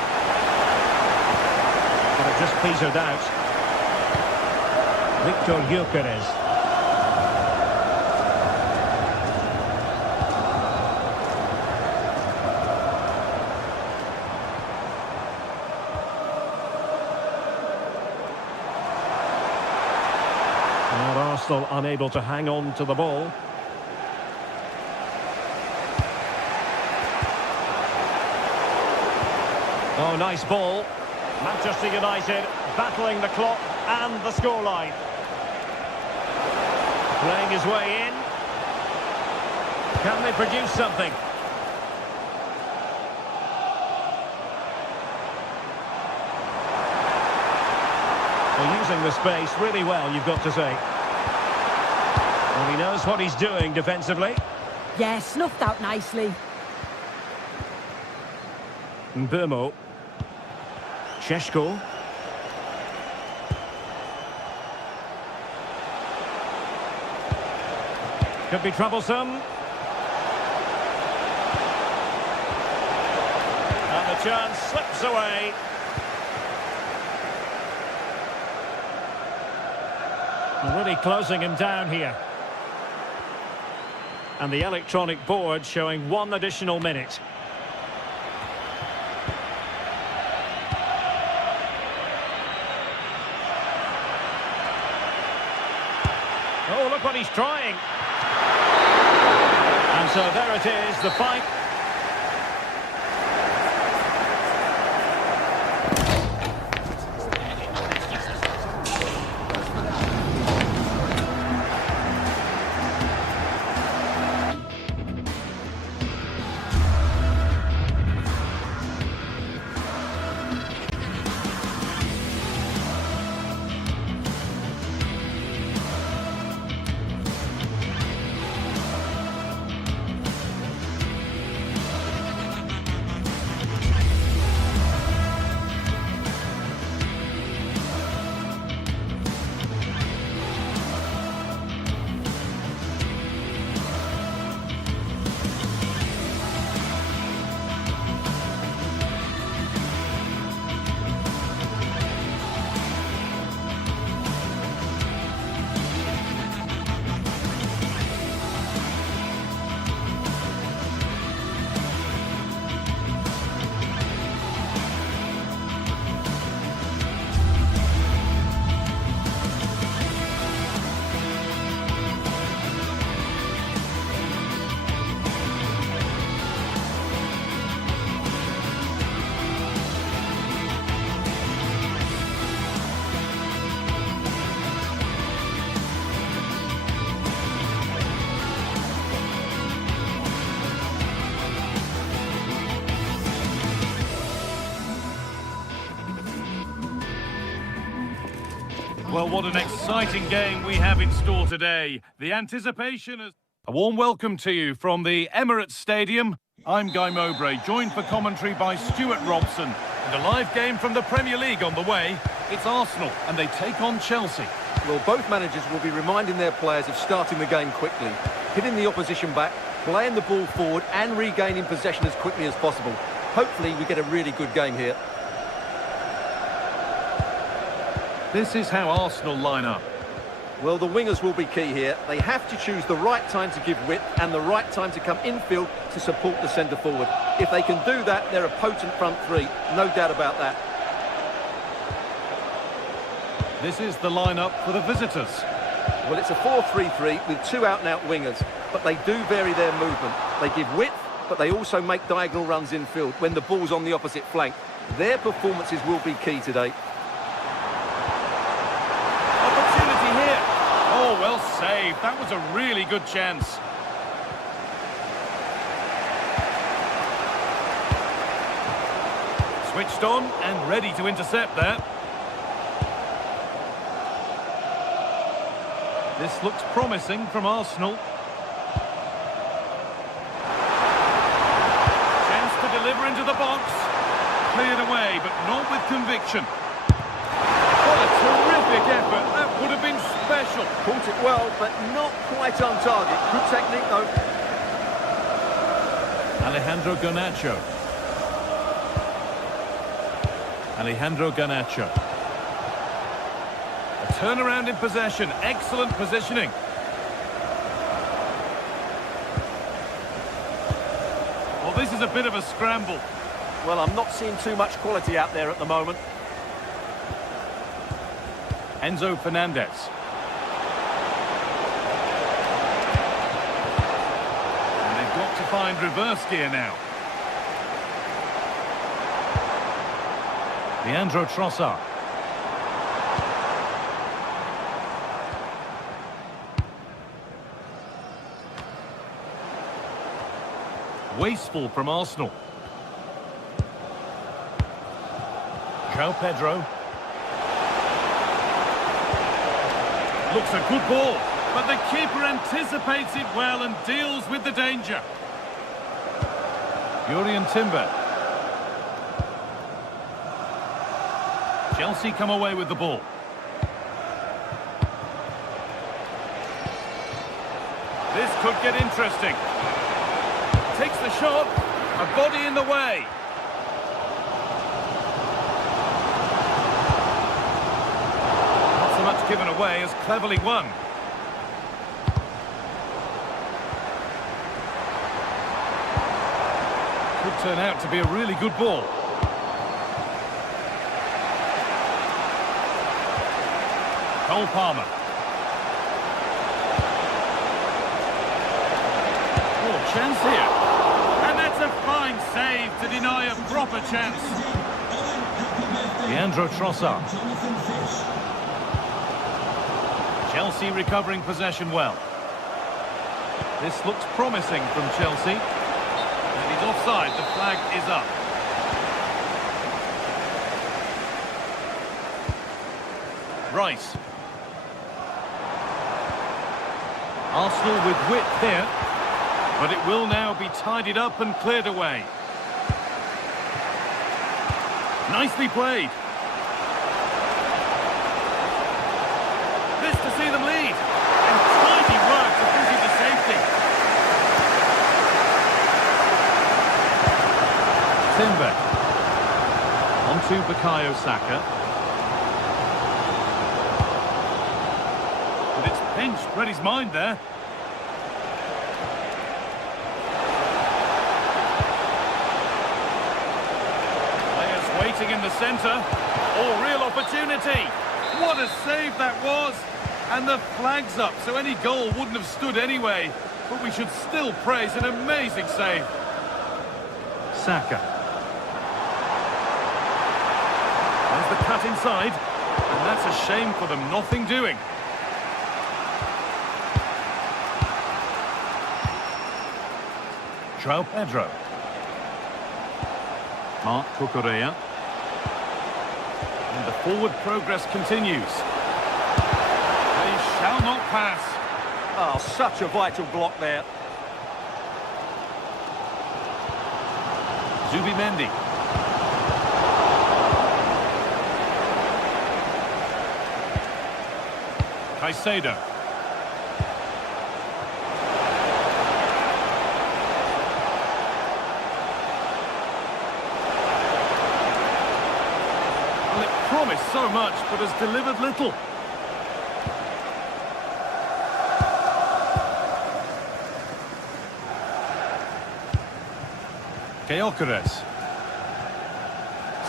But it just petered out. Victor Gyökeres. Arsenal unable to hang on to the ball. Oh, nice ball. Manchester United battling the clock and the scoreline. Playing his way in. Can they produce something? They're using the space really well, you've got to say. Well, he knows what he's doing defensively. Yeah, snuffed out nicely. Mbeumo. Šeško. Could be troublesome. And the chance slips away. Really closing him down here. And the electronic board showing 1 additional minute. Oh, look what he's trying. And so there it is, the fight. Well, what an exciting game we have in store today. The anticipation is... A warm welcome to you from the Emirates Stadium. I'm Guy Mowbray, joined for commentary by Stuart Robson. And a live game from the Premier League on the way. It's Arsenal, and they take on Chelsea. Well, both managers will be reminding their players of starting the game quickly, hitting the opposition back, playing the ball forward and regaining possession as quickly as possible. Hopefully we get a really good game here. This is how Arsenal line up. Well, the wingers will be key here. They have to choose the right time to give width and the right time to come infield to support the centre forward. If they can do that, they're a potent front three. No doubt about that. This is the lineup for the visitors. Well, it's a 4-3-3 with two out-and-out wingers, but they do vary their movement. They give width, but they also make diagonal runs infield when the ball's on the opposite flank. Their performances will be key today. Oh, well saved. That was a really good chance. Switched on and ready to intercept there. This looks promising from Arsenal. Chance to deliver into the box. Cleared away, but not with conviction. What a terrific effort. That would have been special. Caught it well, but not quite on target. Good technique, though. Alejandro Garnacho. Alejandro Garnacho. A turnaround in possession. Excellent positioning. Well, this is a bit of a scramble. Well, I'm not seeing too much quality out there at the moment. Enzo Fernandez. And they've got to find reverse gear now. Leandro Trossard. Wasteful from Arsenal. João Pedro. Looks a good ball, but the keeper anticipates it well and deals with the danger. Jurrien Timber. Chelsea come away with the ball. This could get interesting. Takes the shot, a body in the way. Given away as cleverly won. Could turn out to be a really good ball. Cole Palmer. Oh, chance here. And that's a fine save to deny a proper chance. Leandro Trossard. Chelsea recovering possession well. This looks promising from Chelsea. And he's offside. The flag is up. Rice. Arsenal with width here. But it will now be tidied up and cleared away. Nicely played. To see them lead, and tidy work to push it to safety. Timber onto Bukayo Saka, but it's pinched. Read his mind there. Players waiting in the centre. Oh, real opportunity. What a save that was. And the flag's up, so any goal wouldn't have stood anyway. But we should still praise an amazing save. Saka. There's the cut inside. And that's a shame for them, nothing doing. João Pedro. Marc Cucurella. And the forward progress continues. Shall not pass. Oh, such a vital block there. Zubimendi. Caicedo. Well, it promised so much, but has delivered little. Gyökeres.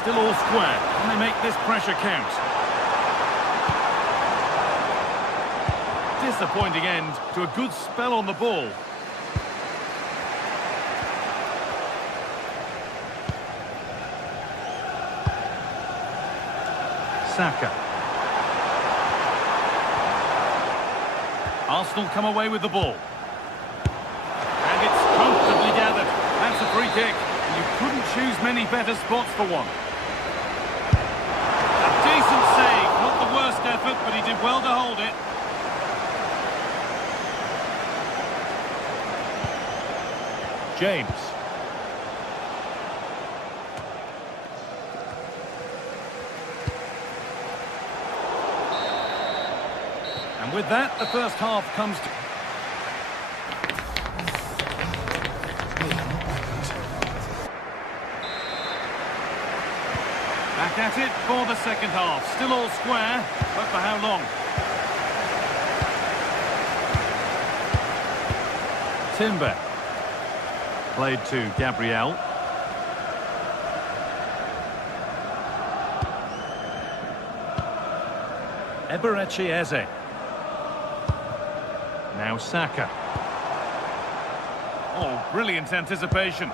Still all square. Can they make this pressure count? Disappointing end to a good spell on the ball. Saka. Arsenal come away with the ball. And it's comfortably gathered. That's a free kick. You couldn't choose many better spots for one. A decent save. Not the worst effort, but he did well to hold it. James. And with that, the first half comes to... Back at it for the second half. Still all square, but for how long? Timber. Played to Gabriel. Eberechi Eze. Now Saka. Oh, brilliant anticipation.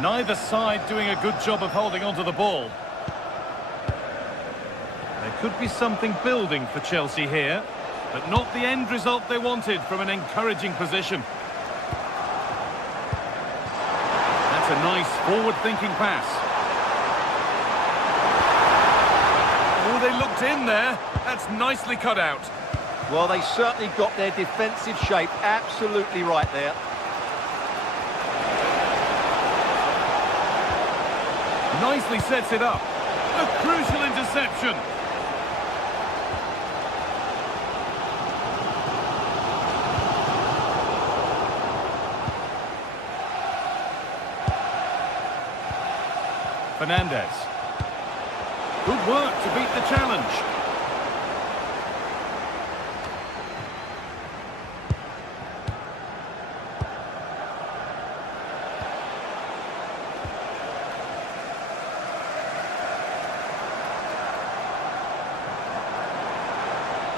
Neither side doing a good job of holding onto the ball. There could be something building for Chelsea here, but not the end result they wanted from an encouraging position. That's a nice forward-thinking pass. Oh, they looked in there. That's nicely cut out. Well, they certainly got their defensive shape absolutely right there. Nicely sets it up. A crucial interception. Fernandez. Good work to beat the challenge.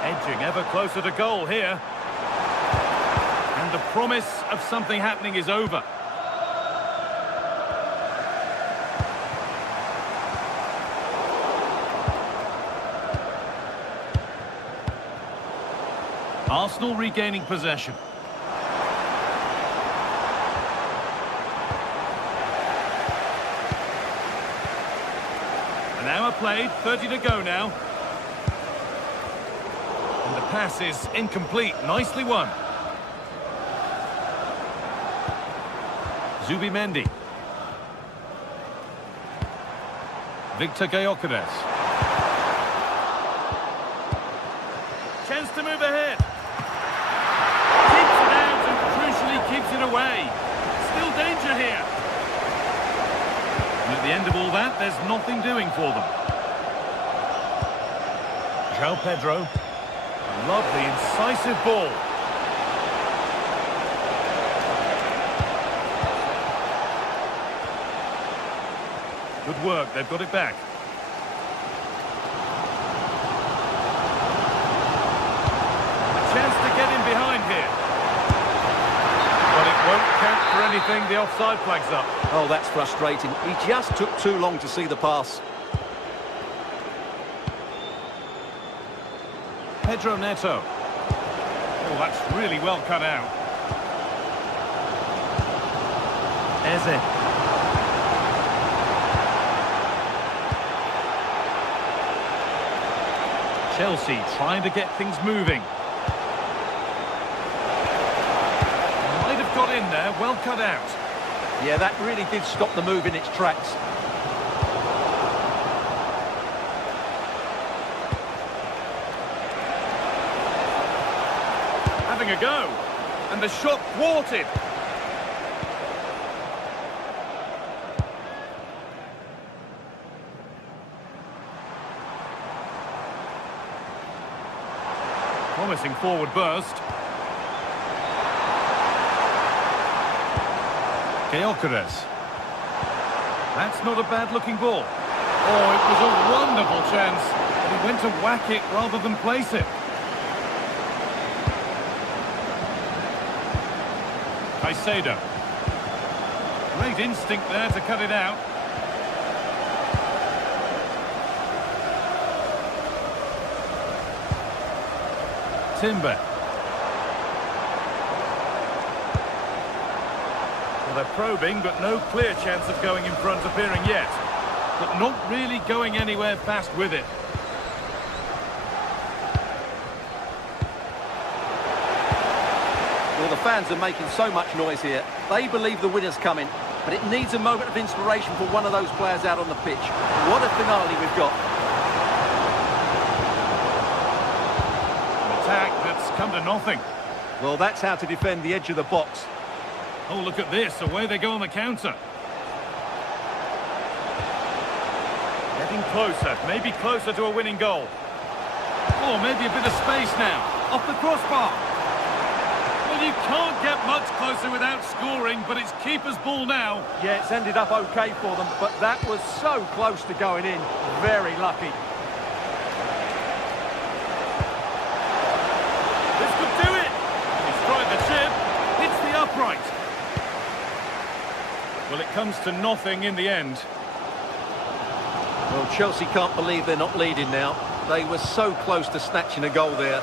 Edging ever closer to goal here. And the promise of something happening is over. Arsenal regaining possession. An hour played, 30 to go now. And the pass is incomplete, nicely won. Zubimendi. Victor Gyökeres. Chance to move ahead. Keeps it out and crucially keeps it away. Still danger here. And at the end of all that, there's nothing doing for them. João Pedro. Lovely, incisive ball. Good work, they've got it back. A chance to get in behind here. But it won't count for anything, the offside flag's up. Oh, that's frustrating. He just took too long to see the pass. Pedro Neto. Oh, that's really well cut out. Eze. Chelsea trying to get things moving. Might have got in there, well cut out. Yeah, that really did stop the move in its tracks. having a go. And the shot thwarted. Promising forward burst. Gyökeres. That's not a bad-looking ball. Oh, it was a wonderful chance. But he went to whack it rather than place it. Caicedo. Great instinct there to cut it out. Timber. Well, they're probing, but no clear chance of going in front appearing yet. But not really going anywhere fast with it. Well, the fans are making so much noise here. They believe the winner's coming, but it needs a moment of inspiration for one of those players out on the pitch. What a finale we've got. Attack that's come to nothing. Well, that's how to defend the edge of the box. Oh, look at this. Away they go on the counter. Getting closer. Maybe closer to a winning goal. Oh, maybe a bit of space now. Off the crossbar. Well, you can't get much closer without scoring, but it's keeper's ball now. Yeah, it's ended up okay for them, but that was so close to going in. Very lucky. This could do it. He's tried the chip. Hits the upright. Well, it comes to nothing in the end. Well, Chelsea can't believe they're not leading now. They were so close to snatching a goal there.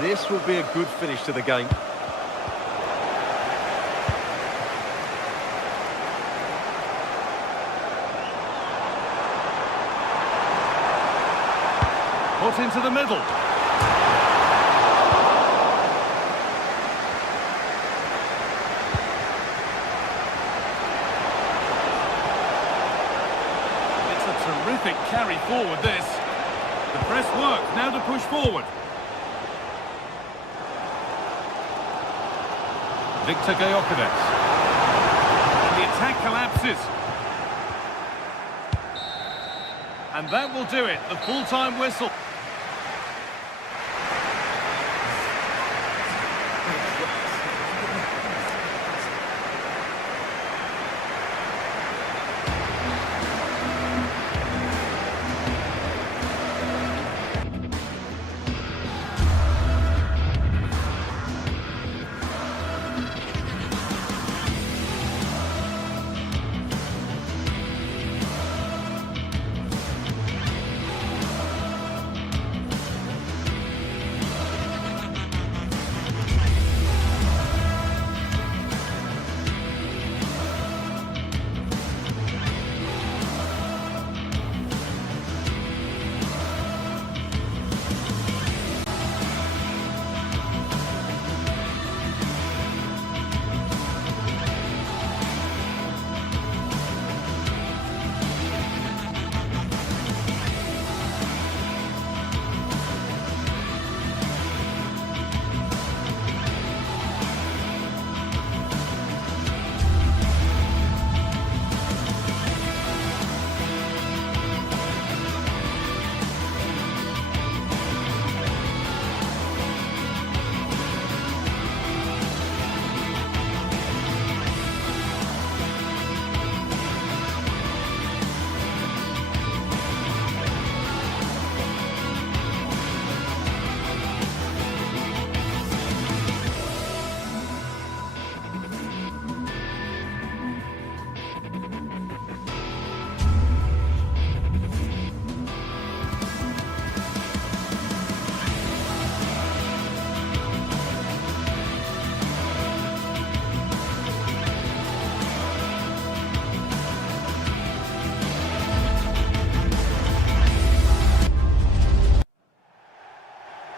This will be a good finish to the game. Put into the middle. It's a terrific carry forward, this. The press works, now to push forward. Victor Gyökeres. And the attack collapses. And that will do it, the full-time whistle.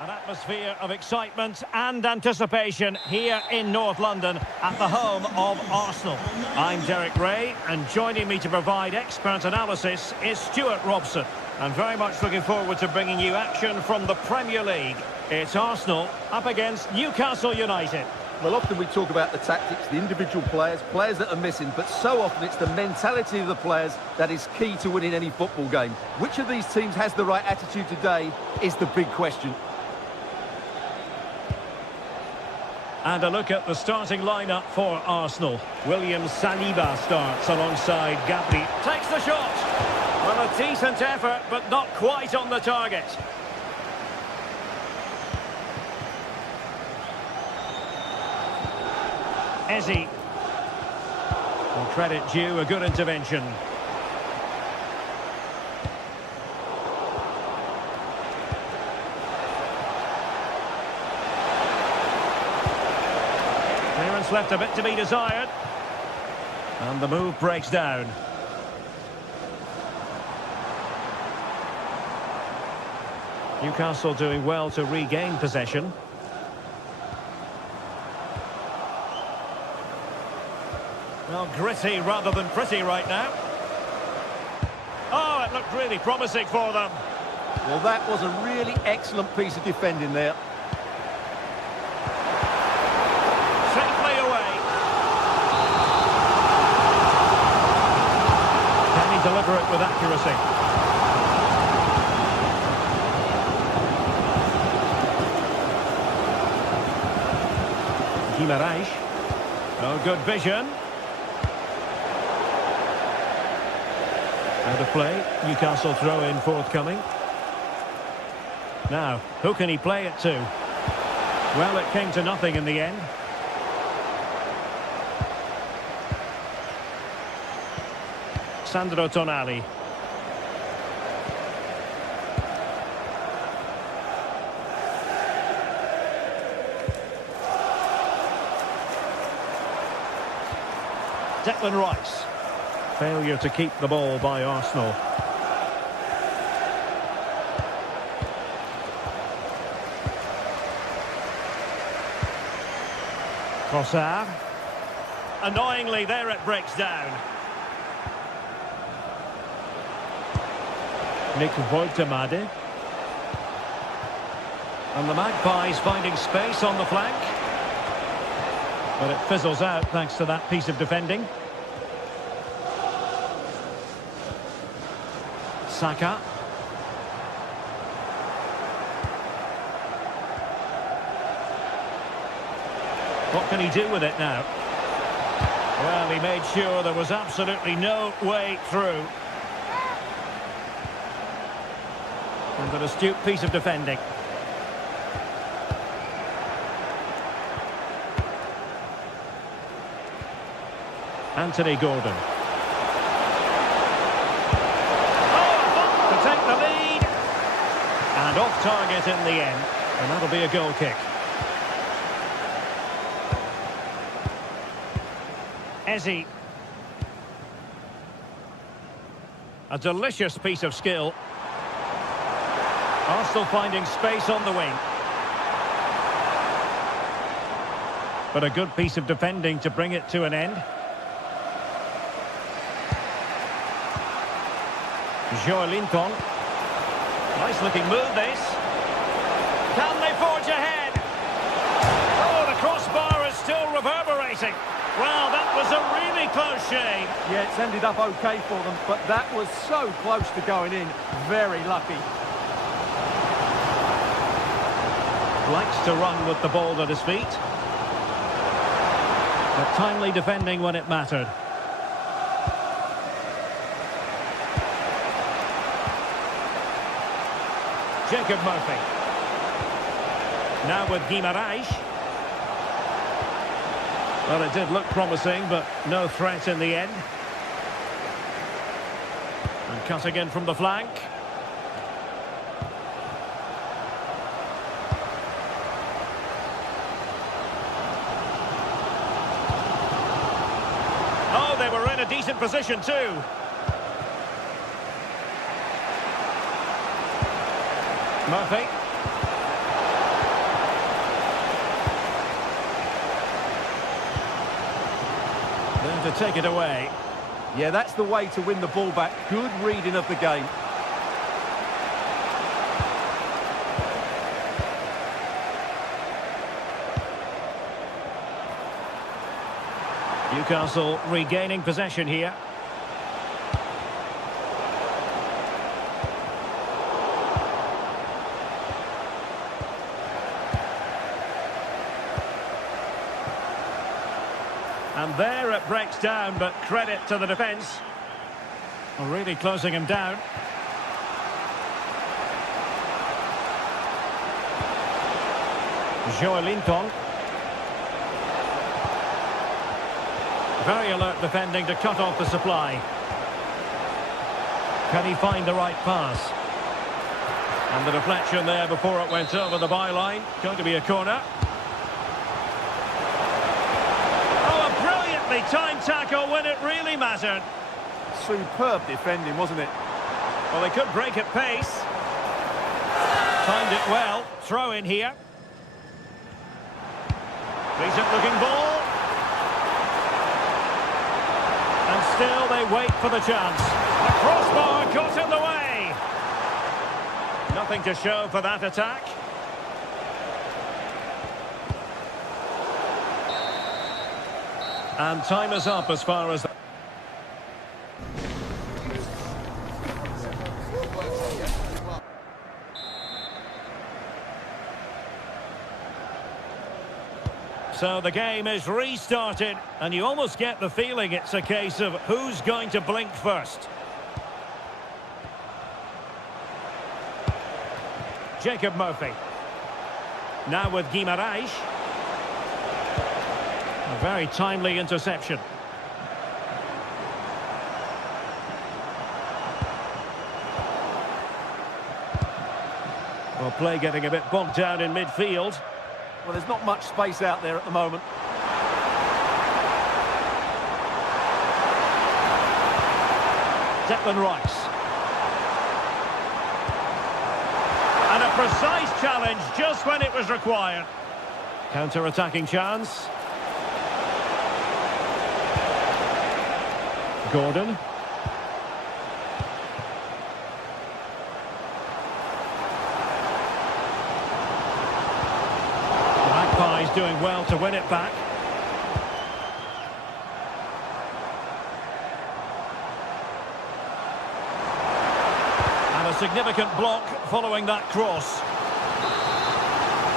Atmosphere of excitement and anticipation here in North London at the home of Arsenal. I'm Derek Ray, and joining me to provide expert analysis is Stuart Robson. And very much looking forward to bringing you action from the Premier League. It's Arsenal up against Newcastle-United. Well, often we talk about the tactics, the individual players that are missing, but so often it's the mentality of the players that is key to winning any football game. Which of these teams has the right attitude today is the big question. And a look at the starting lineup for Arsenal. William Saliba starts alongside Gabri. Takes the shot. Well, a decent effort, but not quite on the target. Eze. And credit due, a good intervention. Clearance left a bit to be desired. And the move breaks down. Newcastle doing well to regain possession. Well, gritty rather than pretty right now. Oh, it looked really promising for them. Well, that was a really excellent piece of defending there. Safely away. Can he deliver it with accuracy? Guimaraes. Oh, good vision. Out of play. Newcastle throw-in forthcoming. Now, who can he play it to? Well, it came to nothing in the end. Sandro Tonali. Declan Rice. Failure to keep the ball by Arsenal. Trossard. Annoyingly, there it breaks down. Nick Voitemade. And the Magpies finding space on the flank. But it fizzles out thanks to that piece of defending. Saka. What can he do with it now? Well, he made sure there was absolutely no way through. And an astute piece of defending. Anthony Gordon. Take the lead, and off target in the end, and that'll be a goal kick. Eze. A delicious piece of skill. Arsenal finding space on the wing. But a good piece of defending to bring it to an end. Joelinton. Nice looking move this. Can they forge ahead? Oh, the crossbar is still reverberating. Well, that was a really close shave. Yeah, it's ended up okay for them, but that was so close to going in. Very lucky. Likes to run with the ball at his feet. But timely defending when it mattered. Jacob Murphy. Now with Guimaraes. Well, it did look promising, but no threat in the end. And cutting in from the flank. Oh, they were in a decent position too. Murphy. Then to take it away. Yeah, that's the way to win the ball back. Good reading of the game. Newcastle regaining possession here. And there it breaks down, but credit to the defence. Really closing him down. Joelinton. Very alert defending to cut off the supply. Can he find the right pass? And the deflection there before it went over the byline. Going to be a corner. Oh, a brilliantly timed tackle when it really mattered. Superb defending, wasn't it? Well, they could break at pace. Timed it well. Throw in here. Decent looking ball. And still they wait for the chance. The crossbar got in the way. Nothing to show for that attack. And time is up as far as... So the game is restarted, and you almost get the feeling it's a case of who's going to blink first. Jacob Murphy. Now with Guimaraes. A very timely interception. Well, play getting a bit bogged down in midfield. Well, there's not much space out there at the moment. Declan Rice. And a precise challenge just when it was required. Counter-attacking chance. Gordon. Magpies doing well to win it back. And a significant block following that cross.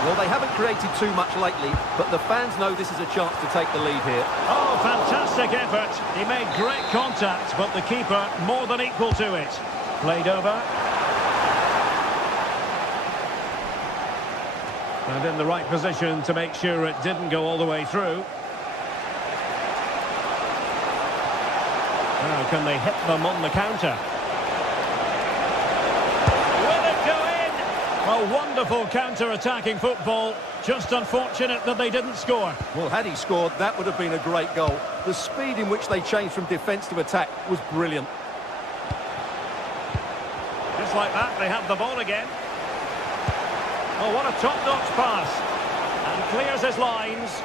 Well, they haven't created too much lately, but the fans know this is a chance to take the lead here. Oh, fantastic effort. He made great contact, but the keeper more than equal to it. Played over. And in the right position to make sure it didn't go all the way through. Now, can they hit them on the counter? Will it go in? A wonderful counter-attacking football. Just unfortunate that they didn't score. Well, had he scored, that would have been a great goal. The speed in which they changed from defence to attack was brilliant. Just like that, they have the ball again. Oh, what a top-notch pass. And clears his lines.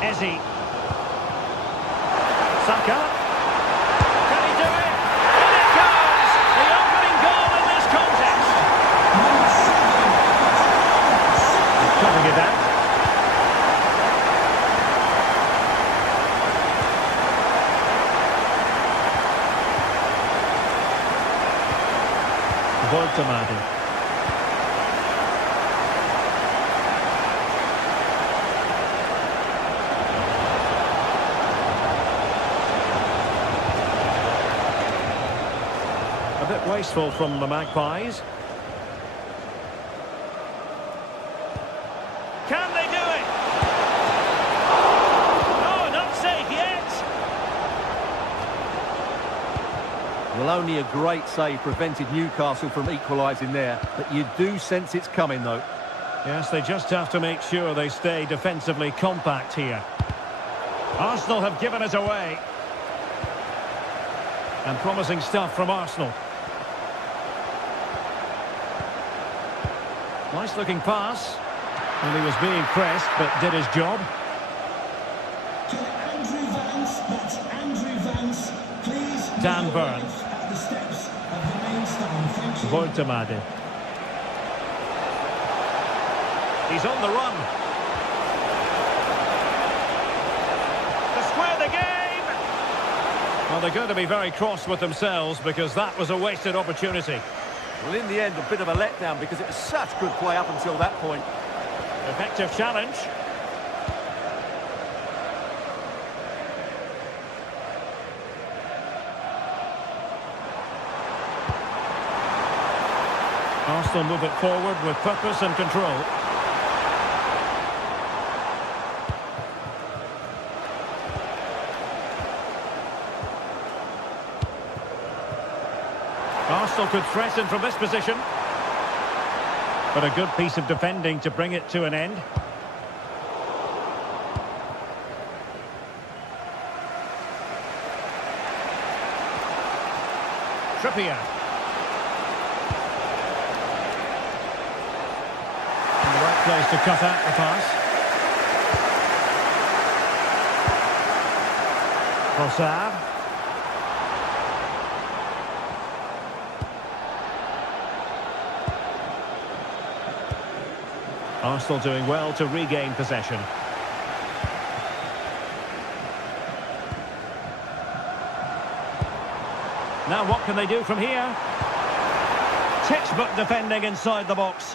Eze. Saka. Can he do it? And it goes! The opening goal in this contest. Cutting it out. Dortmund-Barca. A bit wasteful from the Magpies. Can they do it? Oh, not safe yet. Well, only a great save prevented Newcastle from equalising there, but you do sense it's coming, though. Yes, they just have to make sure they stay defensively compact here. Arsenal have given it away. And promising stuff from Arsenal. Nice looking pass. And he was being pressed, but did his job. To Andrew Vance, that's Andrew Vance. Please, Dan Burn. at the steps of the main stand. Thank you. Dortmund. He's on the run. To square the game! Well, they're going to be very cross with themselves because that was a wasted opportunity. Well, in the end, a bit of a letdown because it was such good play up until that point. Effective challenge. Arsenal move it forward with purpose and control. Arsenal could threaten from this position. But a good piece of defending to bring it to an end. Trippier. In the right place to cut out the pass. Trossard. Arsenal doing well to regain possession. Now what can they do from here? Textbook defending inside the box.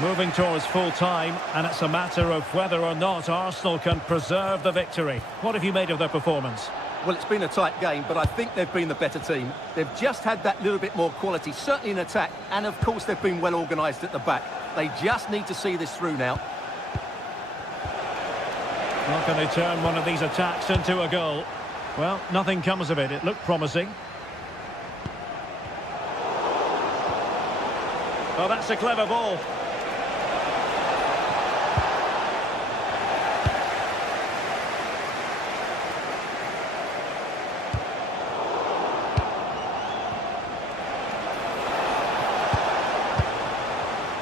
Moving towards full time, and it's a matter of whether or not Arsenal can preserve the victory. What have you made of their performance? Well, it's been a tight game, but I think they've been the better team. They've just had that little bit more quality, certainly in attack, and of course they've been well organised at the back. They just need to see this through now. How can they turn one of these attacks into a goal? Well, nothing comes of it. It looked promising. Oh, that's a clever ball.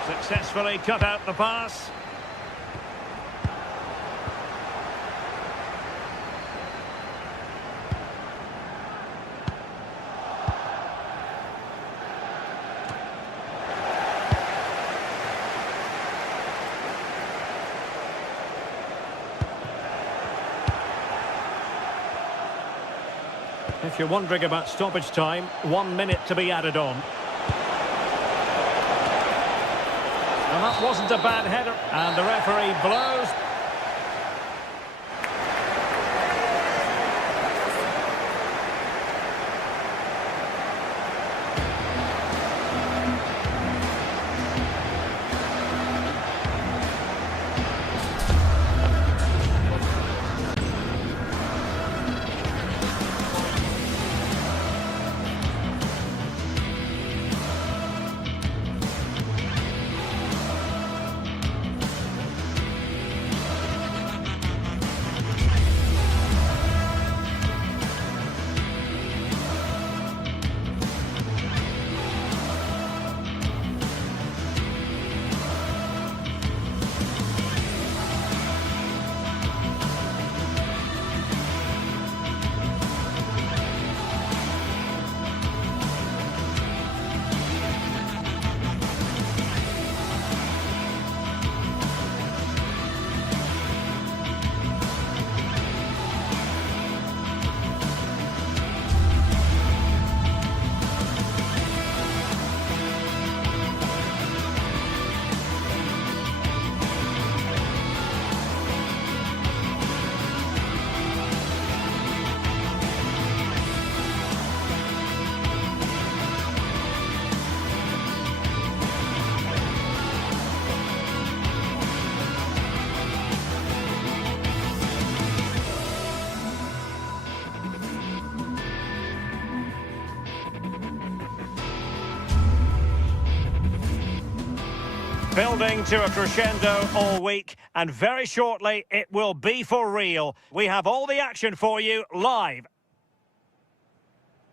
Successfully cut out the pass. If you're wondering about stoppage time, 1 minute to be added on. And that wasn't a bad header. And the referee blows. Building to a crescendo all week, and very shortly it will be for real. We have all the action for you live.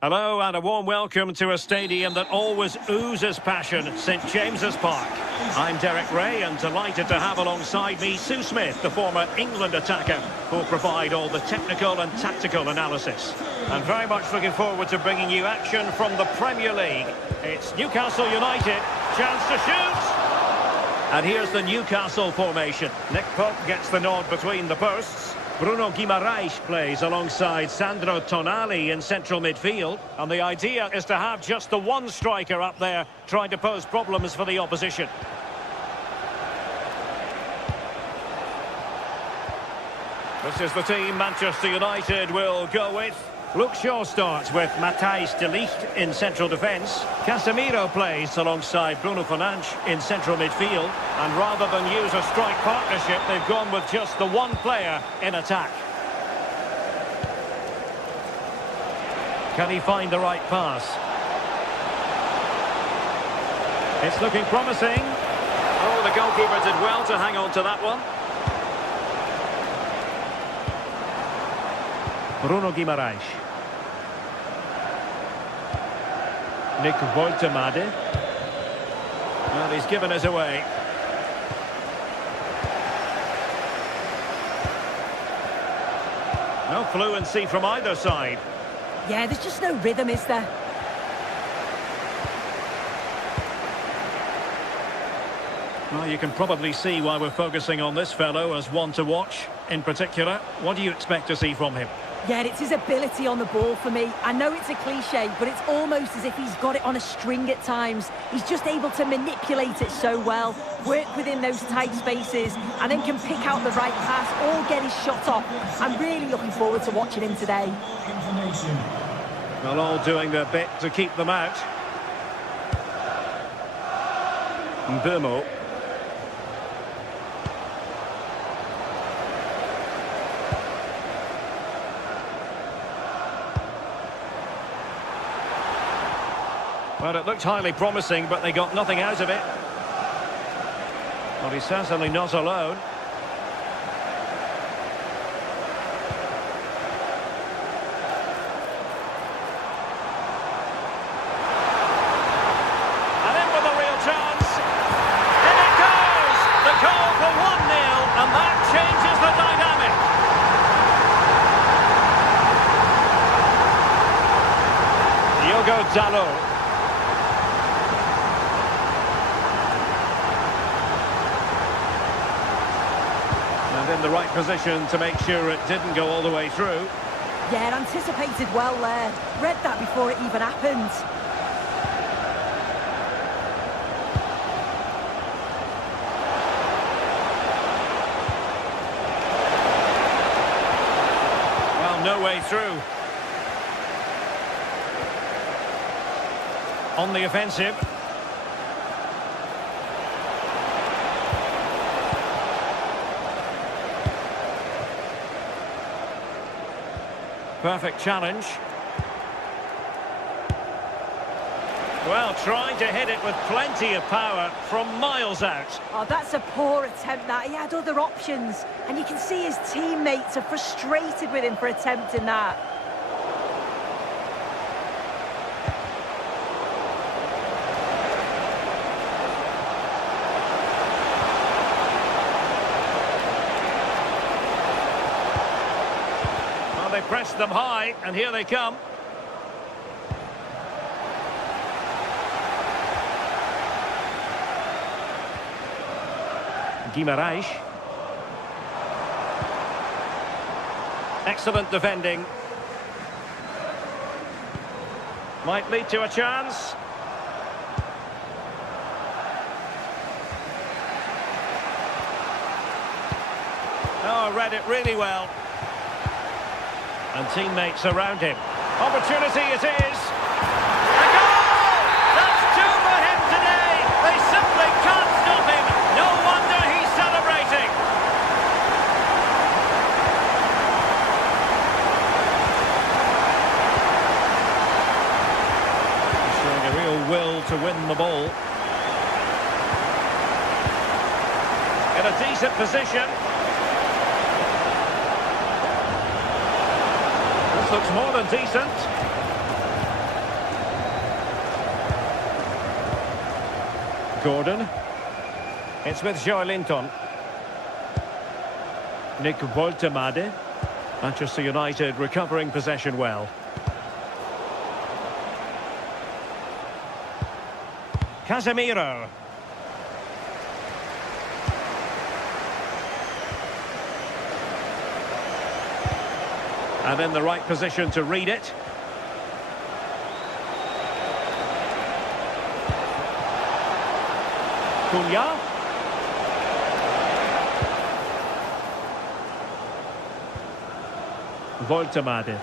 Hello and a warm welcome to a stadium that always oozes passion, St James's Park. I'm Derek Ray and delighted to have alongside me Sue Smith, the former England attacker, who will provide all the technical and tactical analysis. And very much looking forward to bringing you action from the Premier League. It's Newcastle-United, chance to shoot! And here's the Newcastle formation. Nick Pope gets the nod between the posts. Bruno Guimaraes plays alongside Sandro Tonali in central midfield. And the idea is to have just the one striker up there trying to pose problems for the opposition. This is the team Manchester United will go with. Luke Shaw starts with Matthijs de Ligt in central defence. Casemiro plays alongside Bruno Fernandes in central midfield. And rather than use a strike partnership, they've gone with just the one player in attack. Can he find the right pass? It's looking promising. Oh, the goalkeeper did well to hang on to that one. Bruno Guimaraes. Nick Woltemade. Well, he's given us away. No fluency from either side. Yeah, there's just no rhythm, is there? Well, you can probably see why we're focusing on this fellow as one to watch in particular. What do you expect to see from him? Yeah, it's his ability on the ball for me. I know it's a cliche, but it's almost as if he's got it on a string at times. He's just able to manipulate it so well, work within those tight spaces, and then can pick out the right pass or get his shot off. I'm really looking forward to watching him today. Well, all doing their bit to keep them out. Mbeumo. Well, it looked highly promising, but they got nothing out of it. Well, he's certainly not alone. And in with a real chance. In it goes! The goal for 1-0, and that changes the dynamic. Diogo Dalot. In the right position to make sure it didn't go all the way through. Yeah, it anticipated well there. Read that before it even happened. Well, no way through. On the offensive. Perfect challenge. Well, trying to hit it with plenty of power from miles out. Oh, that's a poor attempt, that. He had other options. And you can see his teammates are frustrated with him for attempting that. They pressed them high, and here they come. Guimaraes. Excellent defending. Might lead to a chance. Oh, read it really well. And teammates around him. Opportunity it is. A goal! That's two for him today. They simply can't stop him. No wonder he's celebrating. Showing a real will to win the ball. In a decent position. Looks more than decent. Gordon. It's with Joelinton. Nick Woltemade. Manchester United recovering possession well. Casemiro. And in the right position to read it. Cunha. Woltemade.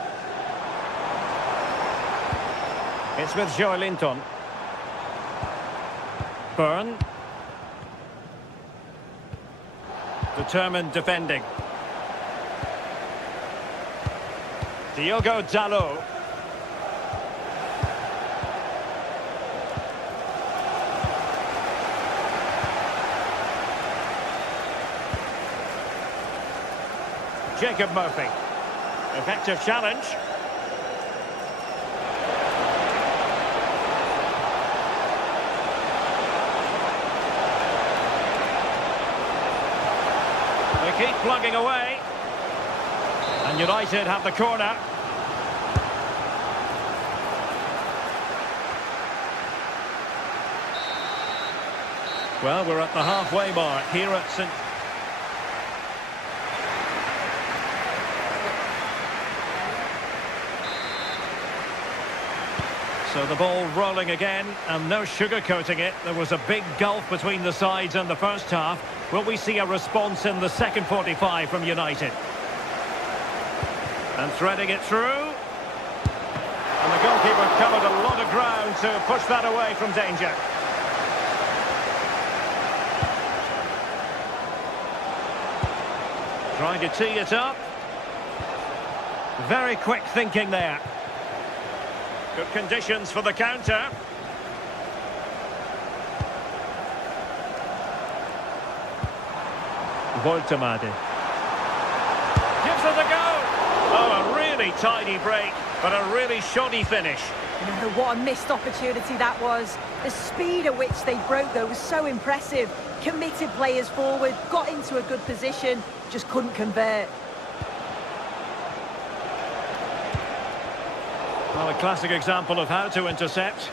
It's with Joelinton. Byrne. Determined defending. Diogo Dalot. Jacob Murphy. Effective challenge. They keep plugging away. And United have the corner. Well, we're at the halfway mark here at St. So the ball rolling again, and no sugarcoating it. There was a big gulf between the sides in the first half. Will we see a response in the second 45 from United? And threading it through. And the goalkeeper covered a lot of ground to push that away from danger. Trying to tee it up. Very quick thinking there. Good conditions for the counter. Woltemade. Gives it a go. Oh, a really tidy break, but a really shoddy finish. You know, what a missed opportunity that was. The speed at which they broke, though, was so impressive. Committed players forward, got into a good position, just couldn't convert. Well, a classic example of how to intercept.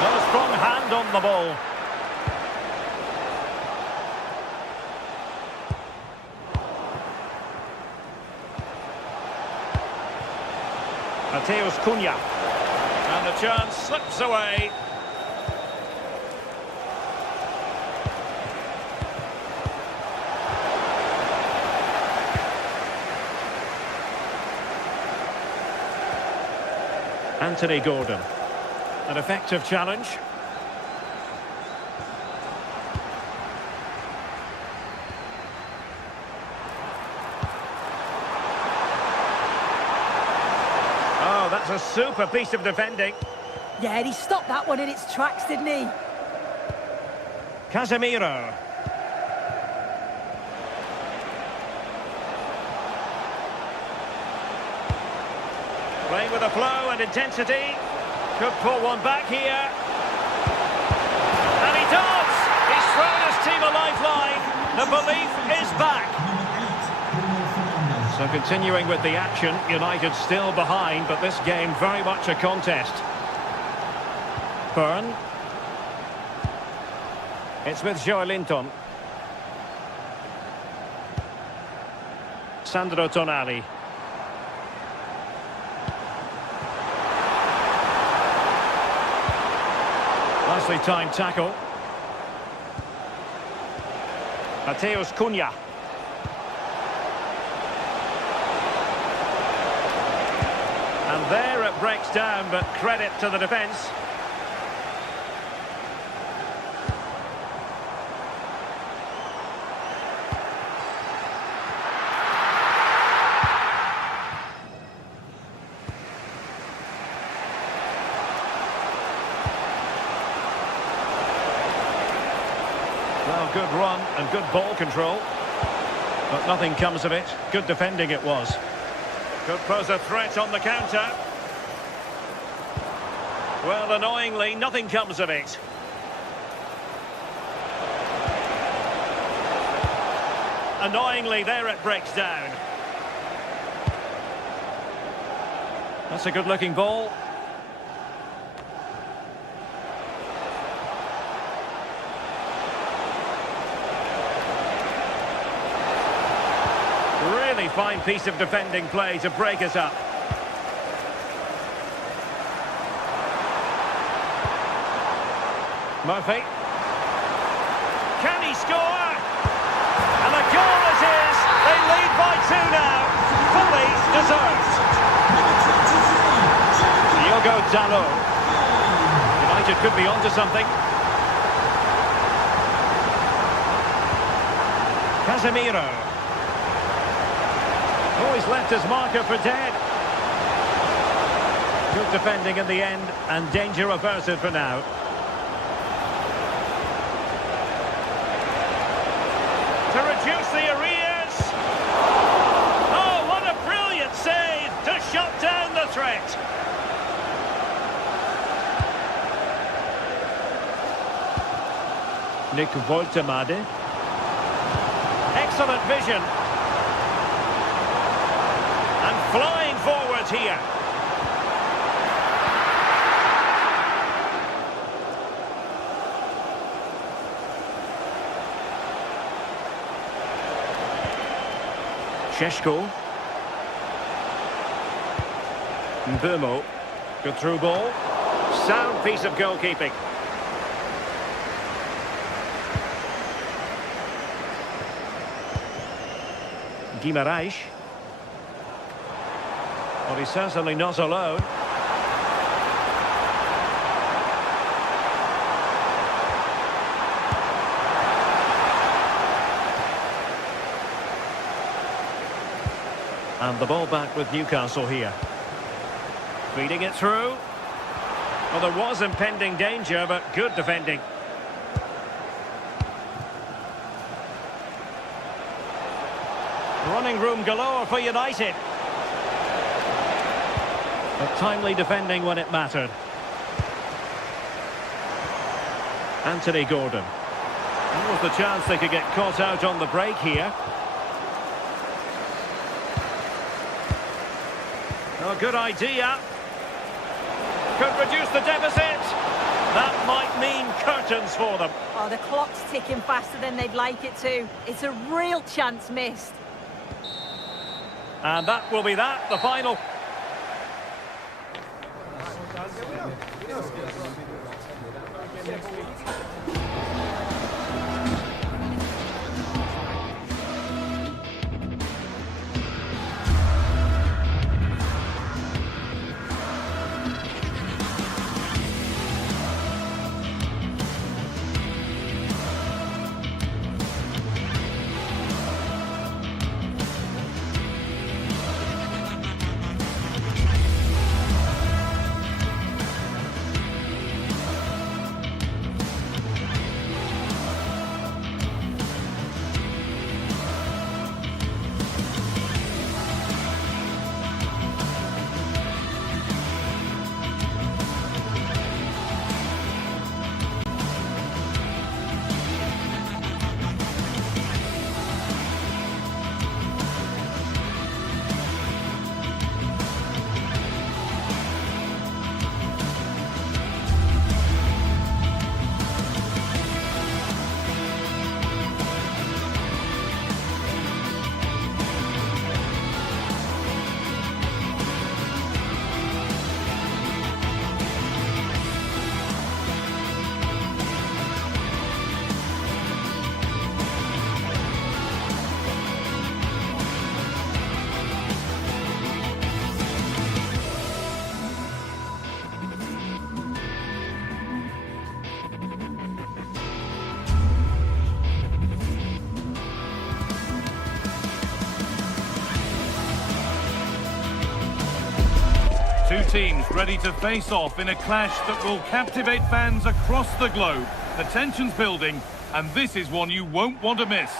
Got a strong hand on the ball. Mateus Cunha. And the chance slips away. Anthony Gordon. An effective challenge. Oh, that's a super piece of defending. Yeah, and he stopped that one in its tracks, didn't he? Casemiro. Playing with a flow and intensity. Could pull one back here. And he does! He's thrown his team a lifeline. The belief is back. So continuing with the action, United still behind, but this game very much a contest. Byrne. It's with Joelinton. Sandro Tonali. Nicely timed tackle. Mateus Cunha. And there it breaks down, but credit to the defence. Well, good run and good ball control. But nothing comes of it. Good defending it was. Could pose a threat on the counter. Well, annoyingly, nothing comes of it. Annoyingly, there it breaks down. That's a good-looking ball. Really fine piece of defending play to break us up. Murphy. Can he score? And the goal it is! They lead by 2 now. Fully deserved. Diogo Dalot. United could be onto something. Casemiro. Oh, he's left his marker for dead. Good defending in the end, and danger averted for now. To reduce the arrears. Oh, what a brilliant save to shut down the threat. Nick Woltemade. Excellent vision. And flying forward here. Šeško. Mbeumo. Good through ball. Sound piece of goalkeeping. Guimarães. Well, he's certainly not alone. And the ball back with Newcastle here. Feeding it through. Well, there was impending danger, but good defending. Running room galore for United. But timely defending when it mattered. Anthony Gordon. There was the chance they could get caught out on the break here. Oh, good idea. Could reduce the deficit. That might mean curtains for them. Oh, the clock's ticking faster than they'd like it to. It's a real chance missed. And that will be that, the final. Two teams ready to face off in a clash that will captivate fans across the globe. The tension's building, and this is one you won't want to miss.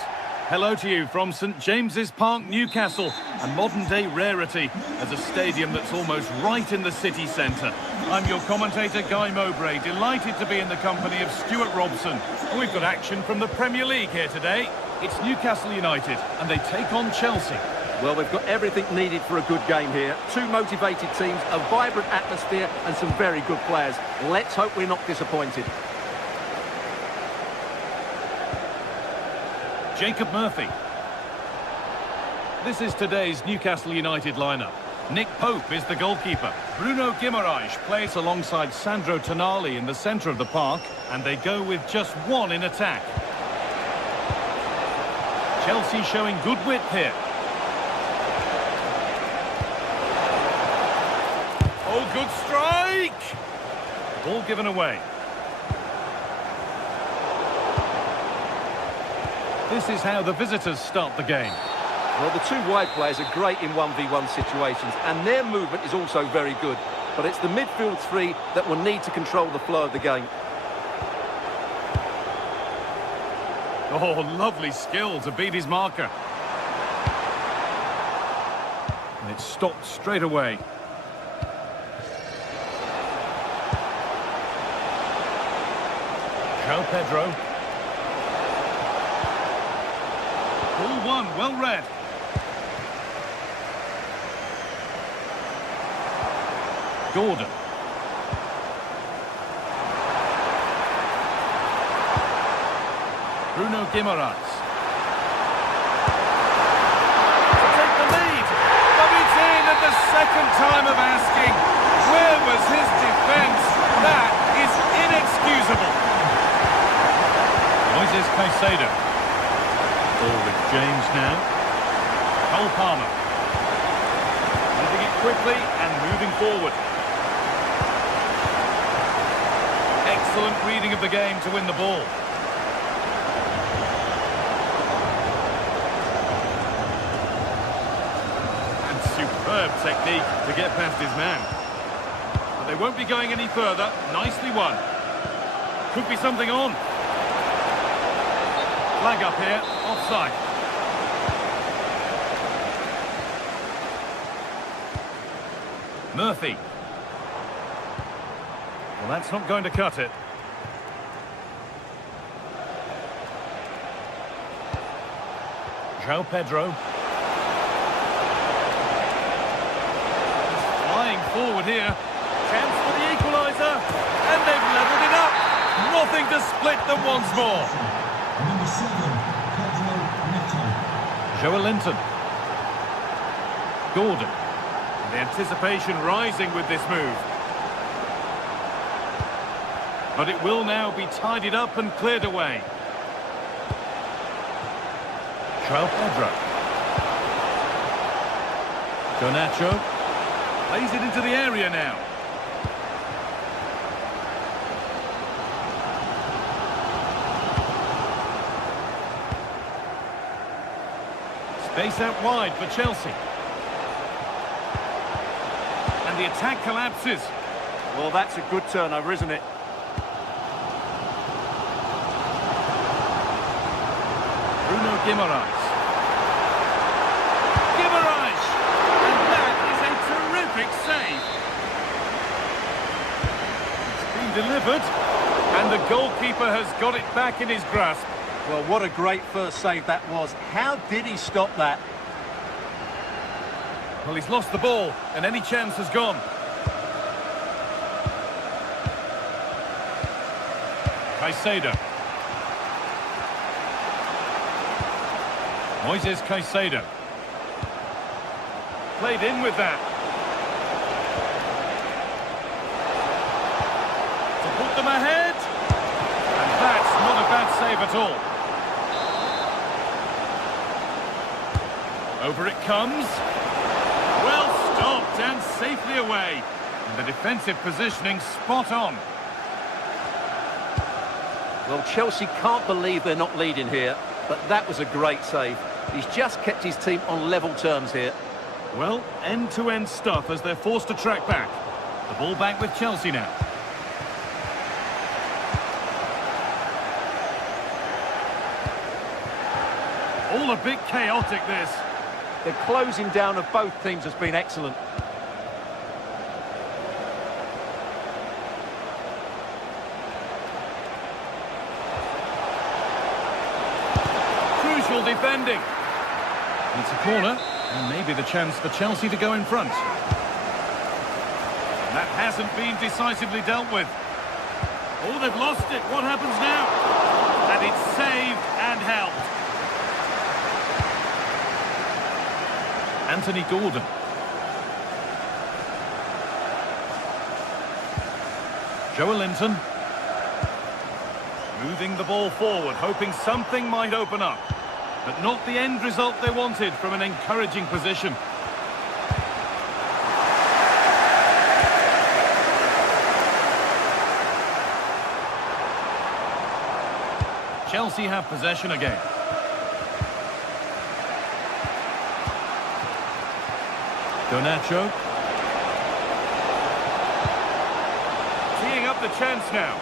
Hello to you from St James's Park, Newcastle, a modern-day rarity as a stadium that's almost right in the city centre. I'm your commentator, Guy Mowbray, delighted to be in the company of Stuart Robson. And we've got action from the Premier League here today. It's Newcastle-United, and they take on Chelsea. Well, we've got everything needed for a good game here. Two motivated teams, a vibrant atmosphere, and some very good players. Let's hope we're not disappointed. Jacob Murphy. This is today's Newcastle United lineup. Nick Pope is the goalkeeper. Bruno Guimaraes plays alongside Sandro Tonali in the centre of the park, and they go with just one in attack. Chelsea showing good width here. Oh, good strike! Ball given away. This is how the visitors start the game. Well, the two wide players are great in 1v1 situations, and their movement is also very good. But it's the midfield three that will need to control the flow of the game. Oh, lovely skill to beat his marker. And it's stopped straight away. João Pedro. Ball one, well read. Gordon. Bruno Guimaraes. To take the lead, but it's in at the second time of asking. Where was his defence? That is inexcusable. Moises Caicedo. Ball with James now. Cole Palmer. Moving it quickly and moving forward. Excellent reading of the game to win the ball. And superb technique to get past his man. But they won't be going any further. Nicely won. Could be something on. Flag up here, offside. Murphy. Well, that's not going to cut it. João Pedro. He's flying forward here. Chance for the equaliser. And they've levelled it up. Nothing to split them once more. Number 7, Pedro Neto. Joe Linton. Gordon. The anticipation rising with this move. But it will now be tidied up and cleared away. João Pedro. Garnacho. Plays it into the area now. Space out wide for Chelsea. And the attack collapses. Well, that's a good turnover, isn't it? Bruno Guimaraes. Guimaraes! And that is a terrific save. It's been delivered. And the goalkeeper has got it back in his grasp. Well, what a great first save that was. How did he stop that? Well, he's lost the ball, and any chance has gone. Caicedo. Moises Caicedo. Played in with that. To put them ahead. And that's not a bad save at all. Over it comes. Well stopped and safely away. And the defensive positioning spot on. Well, Chelsea can't believe they're not leading here, but that was a great save. He's just kept his team on level terms here. Well, end-to-end stuff as they're forced to track back. The ball back with Chelsea now. All a bit chaotic, this. The closing down of both teams has been excellent. Crucial defending. It's a corner, and maybe the chance for Chelsea to go in front. That hasn't been decisively dealt with. Oh, they've lost it. What happens now? And it's saved and helped. Anthony Gordon. Joelinton. Moving the ball forward, hoping something might open up. But not the end result they wanted from an encouraging position. Chelsea have possession again. Garnacho. Teeing up the chance now.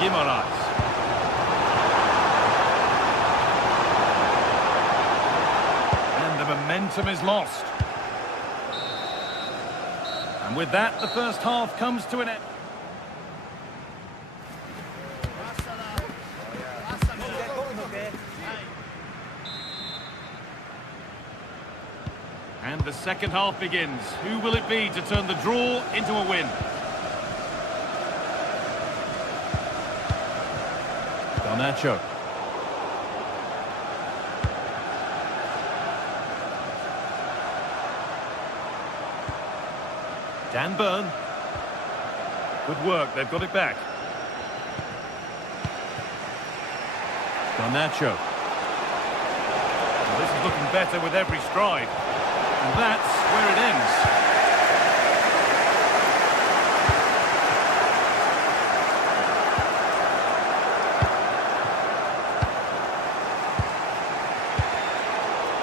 Guimaraes. And the momentum is lost. And with that, the first half comes to an end. And the second half begins. Who will it be to turn the draw into a win? Garnacho. Dan Burn. Good work, they've got it back. Garnacho. Well, this is looking better with every stride. And that's where it ends.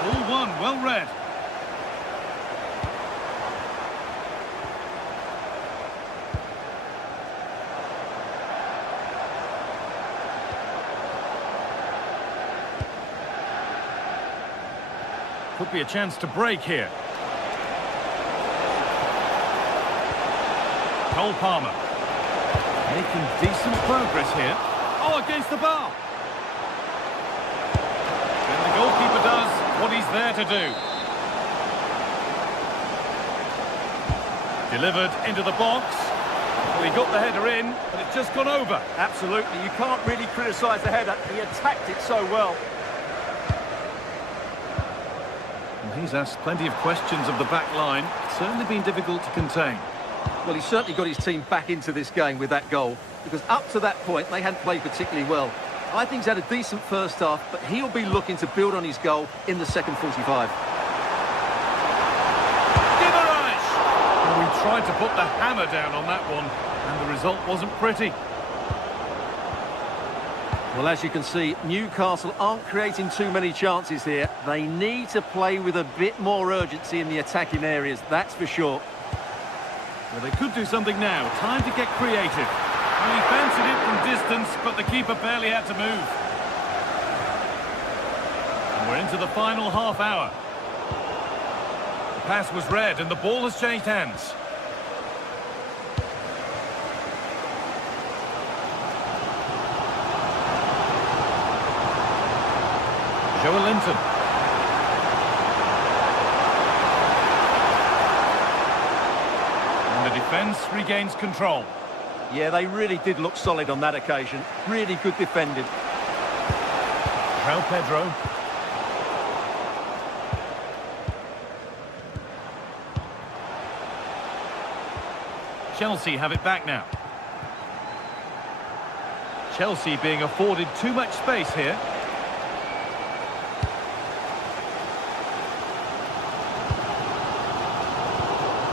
All one, well read. Could be a chance to break here. Cole Palmer. Making decent progress here. Oh, against the bar. And the goalkeeper does what he's there to do. Delivered into the box. Well, he got the header in, but it's just gone over. Absolutely, you can't really criticise the header. He attacked it so well. He's asked plenty of questions of the back line. It's certainly been difficult to contain. Well, he's certainly got his team back into this game with that goal, because up to that point, they hadn't played particularly well. I think he's had a decent first half, but he'll be looking to build on his goal in the second 45. Guimaraes! Well, we tried to put the hammer down on that one, and the result wasn't pretty. Well, as you can see, Newcastle aren't creating too many chances here. They need to play with a bit more urgency in the attacking areas, that's for sure. Well, they could do something now. Time to get creative. Well, he fancied it from distance, but the keeper barely had to move. And we're into the final half hour. The pass was read, and the ball has changed hands. Joelinton. And the defence regains control. Yeah, they really did look solid on that occasion. Really good defending. João Pedro. Chelsea have it back now. Chelsea being afforded too much space here.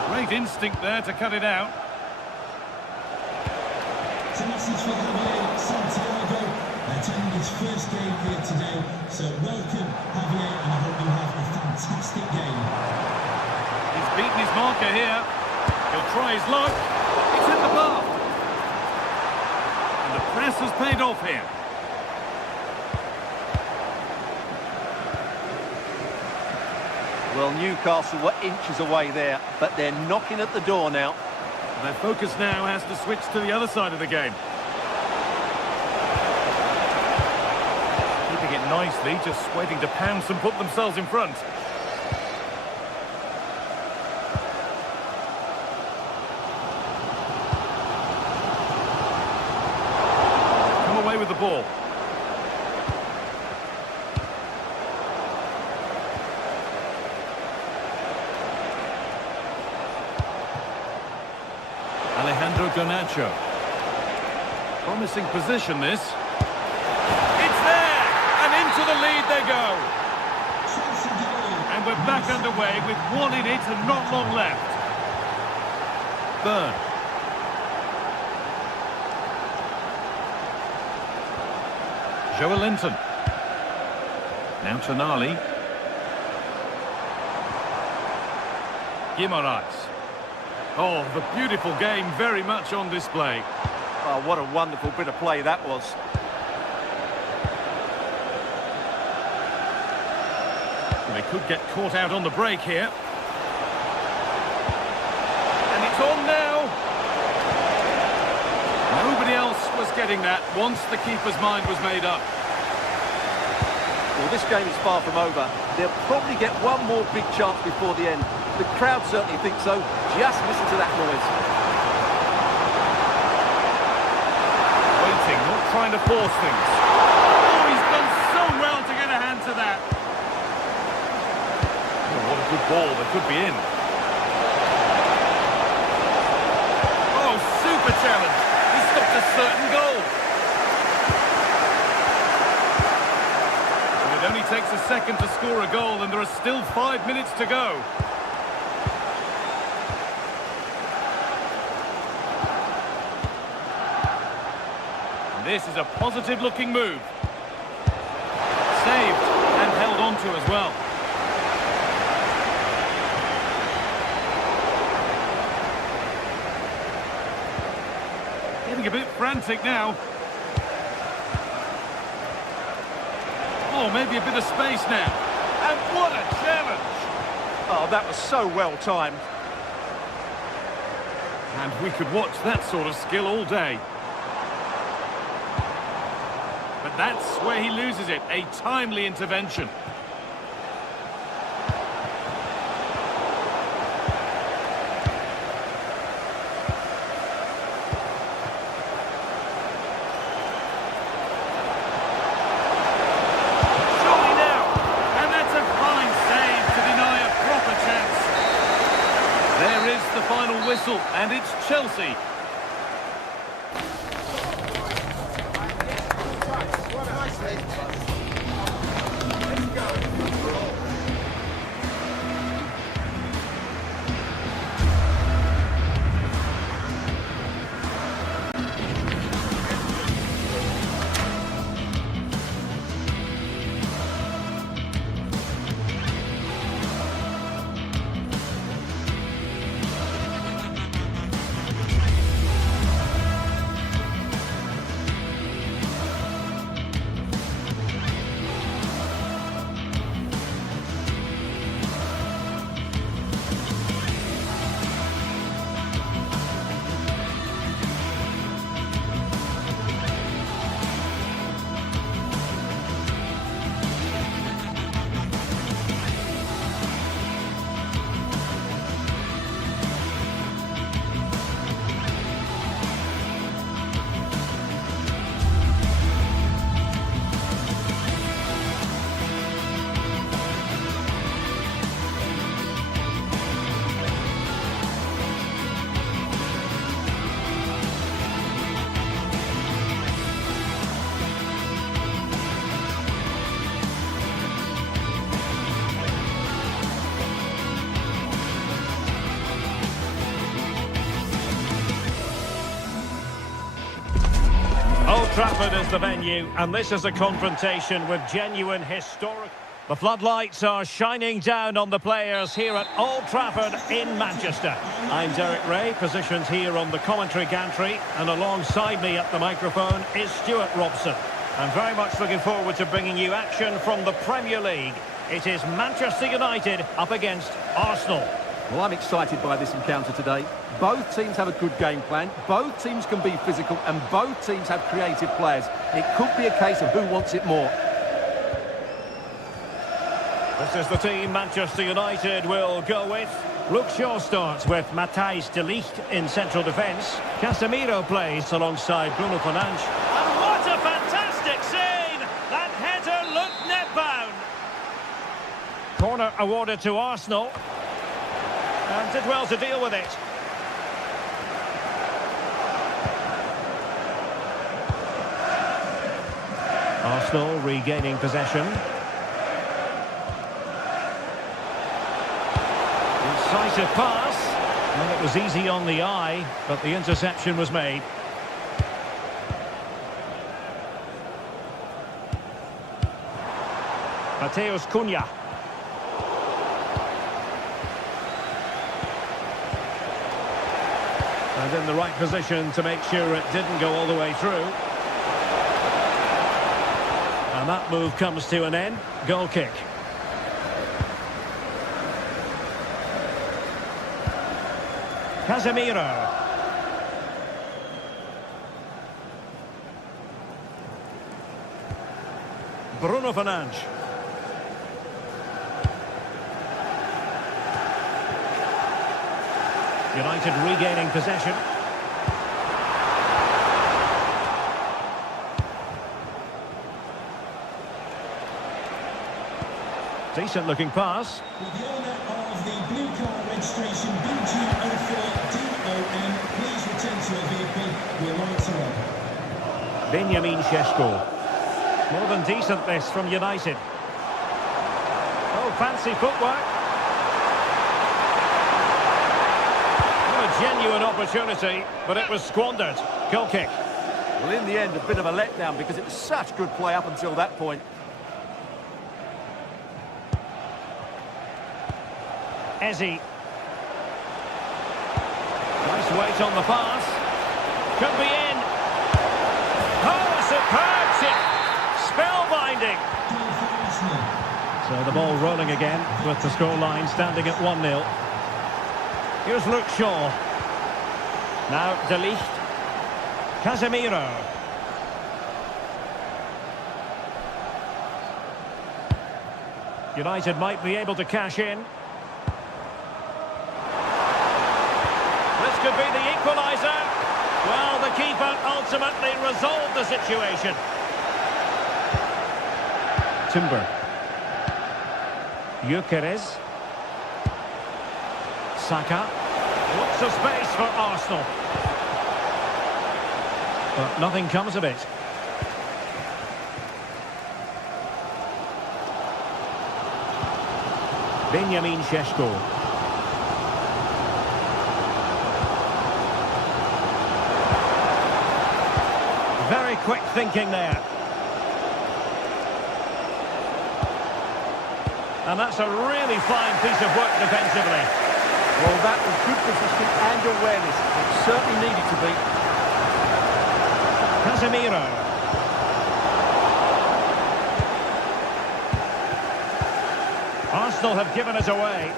Great instinct there to cut it out. It's a message for Javier Santiago, attending his first game here today. So welcome, Javier, and I hope you have a fantastic game. He's beaten his marker here. He'll try his luck. It's in the bar. And the press has paid off here. Well, Newcastle were inches away there, but they're knocking at the door now. Their focus now has to switch to the other side of the game. Keeping it nicely, just waiting to pounce and put themselves in front. Come away with the ball. Garnacho. Promising position, this. It's there! And into the lead they go. And we're back underway with one in it and not long left. Burn. Joelinton. Now Tonali. Guimaraes. Oh, the beautiful game very much on display. Oh, what a wonderful bit of play that was. They could get caught out on the break here. And it's on now. Nobody else was getting that once the keeper's mind was made up. Well, this game is far from over. They'll probably get one more big chance before the end. The crowd certainly think so. Just listen to that noise. Waiting, not trying to force things. Oh, he's done so well to get a hand to that. Oh, what a good ball. That could be in. Oh, super challenge. He stopped a certain goal. And it only takes a second to score a goal, and there are still 5 minutes to go. This is a positive-looking move. Saved and held on to as well. Getting a bit frantic now. Oh, maybe a bit of space now. And what a challenge! Oh, that was so well timed. And we could watch that sort of skill all day. But that's where he loses it, a timely intervention. Surely now, and that's a fine save to deny a proper chance. There is the final whistle, and it's Chelsea. Old Trafford is the venue, and this is a confrontation with genuine historic... The floodlights are shining down on the players here at Old Trafford in Manchester. I'm Derek Ray, positioned here on the commentary gantry, and alongside me at the microphone is Stuart Robson. I'm very much looking forward to bringing you action from the Premier League. It is Manchester United up against Arsenal. Well, I'm excited by this encounter today. Both teams have a good game plan, both teams can be physical, and both teams have creative players. It could be a case of who wants it more. This is the team Manchester United will go with. Luke Shaw starts with Matthijs de Ligt in central defence. Casemiro plays alongside Bruno Fernandes. And what a fantastic save! That header looked net-bound. Corner awarded to Arsenal. And did well to deal with it. Arsenal regaining possession. Decisive pass. Well, it was easy on the eye, but the interception was made. Mateus Cunha. And in the right position to make sure it didn't go all the way through. And that move comes to an end. Goal kick. Casemiro. Bruno Fernandes. United regaining possession. Decent looking pass. With the owner of the blue car registration BG04DOM, please return to your vehicle. Your lights are on. Benjamin Šeško. More than decent this from United. Oh, fancy footwork. What a genuine opportunity, but it was squandered. Goal kick. Well, in the end, a bit of a letdown because it was such good play up until that point. Eze. Nice weight on the pass. Could be in. Oh, a superb chip. Spellbinding. So the ball rolling again with the scoreline standing at 1-0. Here's Luke Shaw. Now de Ligt. Casemiro. United might be able to cash in. This could be the equaliser. Well, the keeper ultimately resolved the situation. Timber. Gyökeres. Saka. Lots of space for Arsenal. But nothing comes of it. Benjamin Šeško. Very quick thinking there. And that's a really fine piece of work defensively. Well, that was good positioning and awareness. It certainly needed to be. Casemiro. Arsenal have given it away.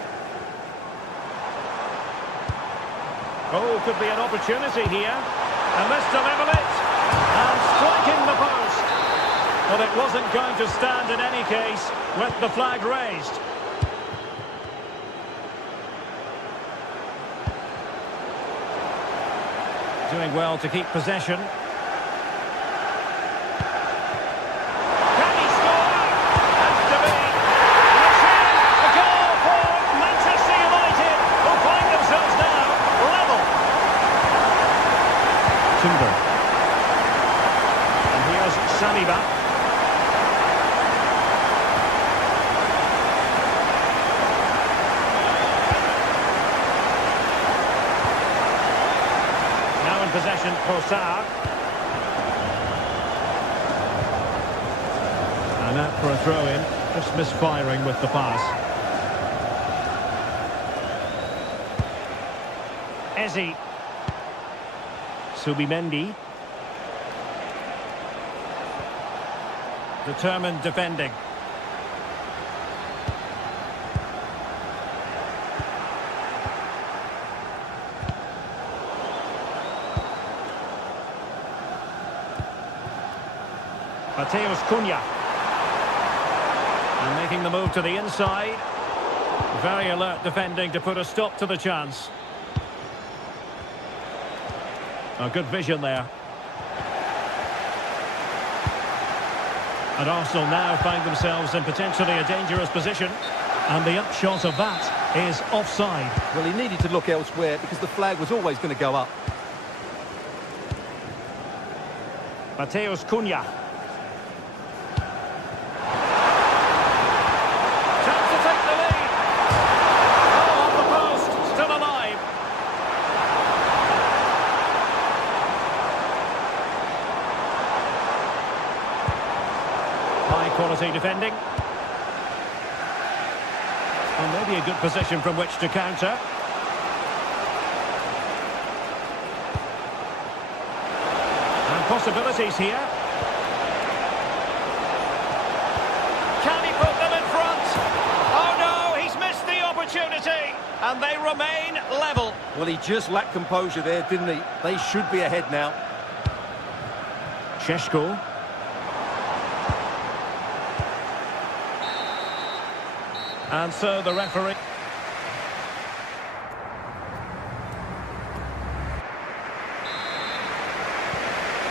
Oh, could be an opportunity here. And this to level it. And striking the post. But it wasn't going to stand in any case with the flag raised. Doing well to keep possession. Can he score? Has to be. It's in. A goal for Manchester United, who find themselves now level. Timber. And here's Saliba. Possession for Sarr. And out for a throw-in. Just misfiring with the pass. Eze. Subimendi. Determined defending. Mateus Cunha. And making the move to the inside. Very alert defending to put a stop to the chance. A good vision there. And Arsenal now find themselves in potentially a dangerous position. And the upshot of that is offside. Well, he needed to look elsewhere because the flag was always going to go up. Mateus Cunha. Chance to take the lead. Oh, off the post. Still alive. High quality defending. Well, maybe a good position from which to counter. And possibilities here. Can he put them in front? Oh no, he's missed the opportunity. And they remain level. Well, he just lacked composure there, didn't he? They should be ahead now. Šeško. And so the referee...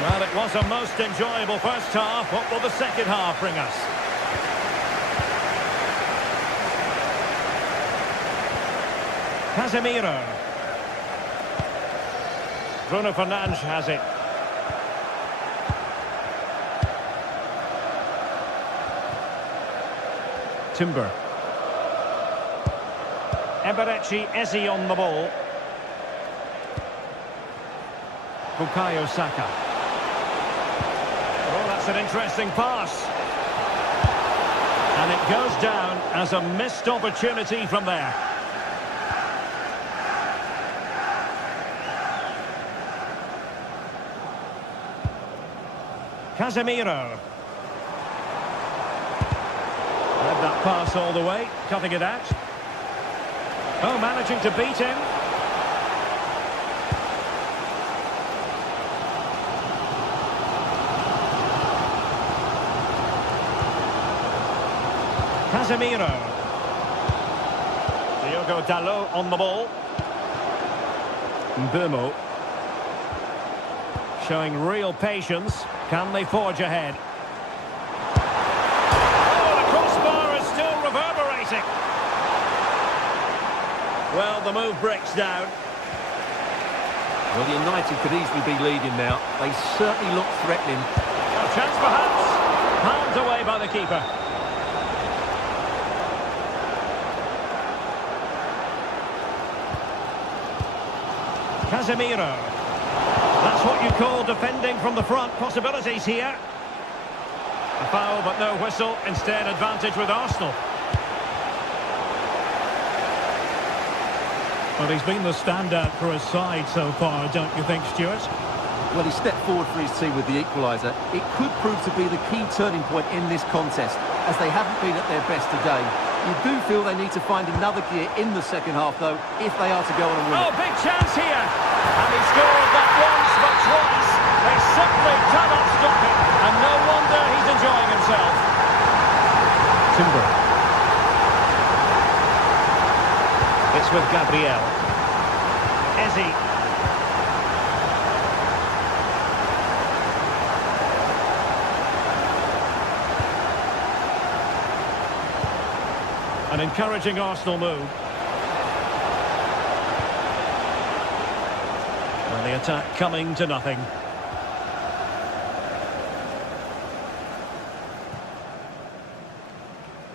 Well, it was a most enjoyable first half. What will the second half bring us? Casemiro. Bruno Fernandes has it. Timber. Eberechi Eze on the ball. Bukayo Saka. Oh, that's an interesting pass. And it goes down as a missed opportunity from there. Casemiro. Led that pass all the way, cutting it out. Oh, managing to beat him. Casemiro. Diogo Dalot on the ball. Mbeumo. Showing real patience. Can they forge ahead? Oh, the crossbar is still reverberating. Well, the move breaks down. Well, United could easily be leading now. They certainly look threatening. A chance perhaps. Palmed away by the keeper. Casemiro. That's what you call defending from the front. Possibilities here. A foul, but no whistle. Instead, advantage with Arsenal. Well, he's been the standout for his side so far, don't you think, Stuart? Well, he stepped forward for his team with the equaliser. It could prove to be the key turning point in this contest, as they haven't been at their best today. You do feel they need to find another gear in the second half, though, if they are to go on and win. Oh, big chance here! And he scored not once, but twice. They simply cannot stop it, and no wonder he's enjoying himself. Timber. It's with Gabriel. Eze. An encouraging Arsenal move. And the attack coming to nothing.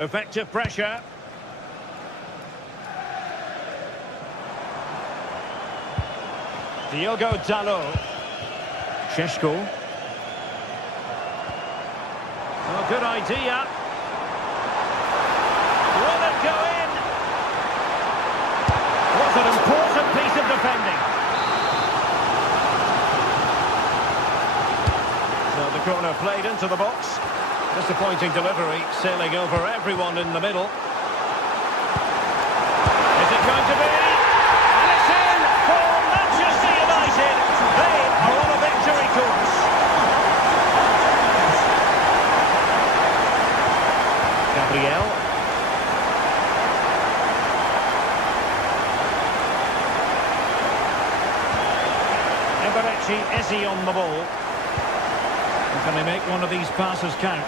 Effective pressure. Diogo Dalot. Šeško. Oh, good idea. go in. What an important piece of defending. So the corner played into the box. Disappointing delivery, sailing over everyone in the middle. Is it going to be? And it's in for Manchester United. They are on a victory course. Gabriel. Eze on the ball. Can they make one of these passes count?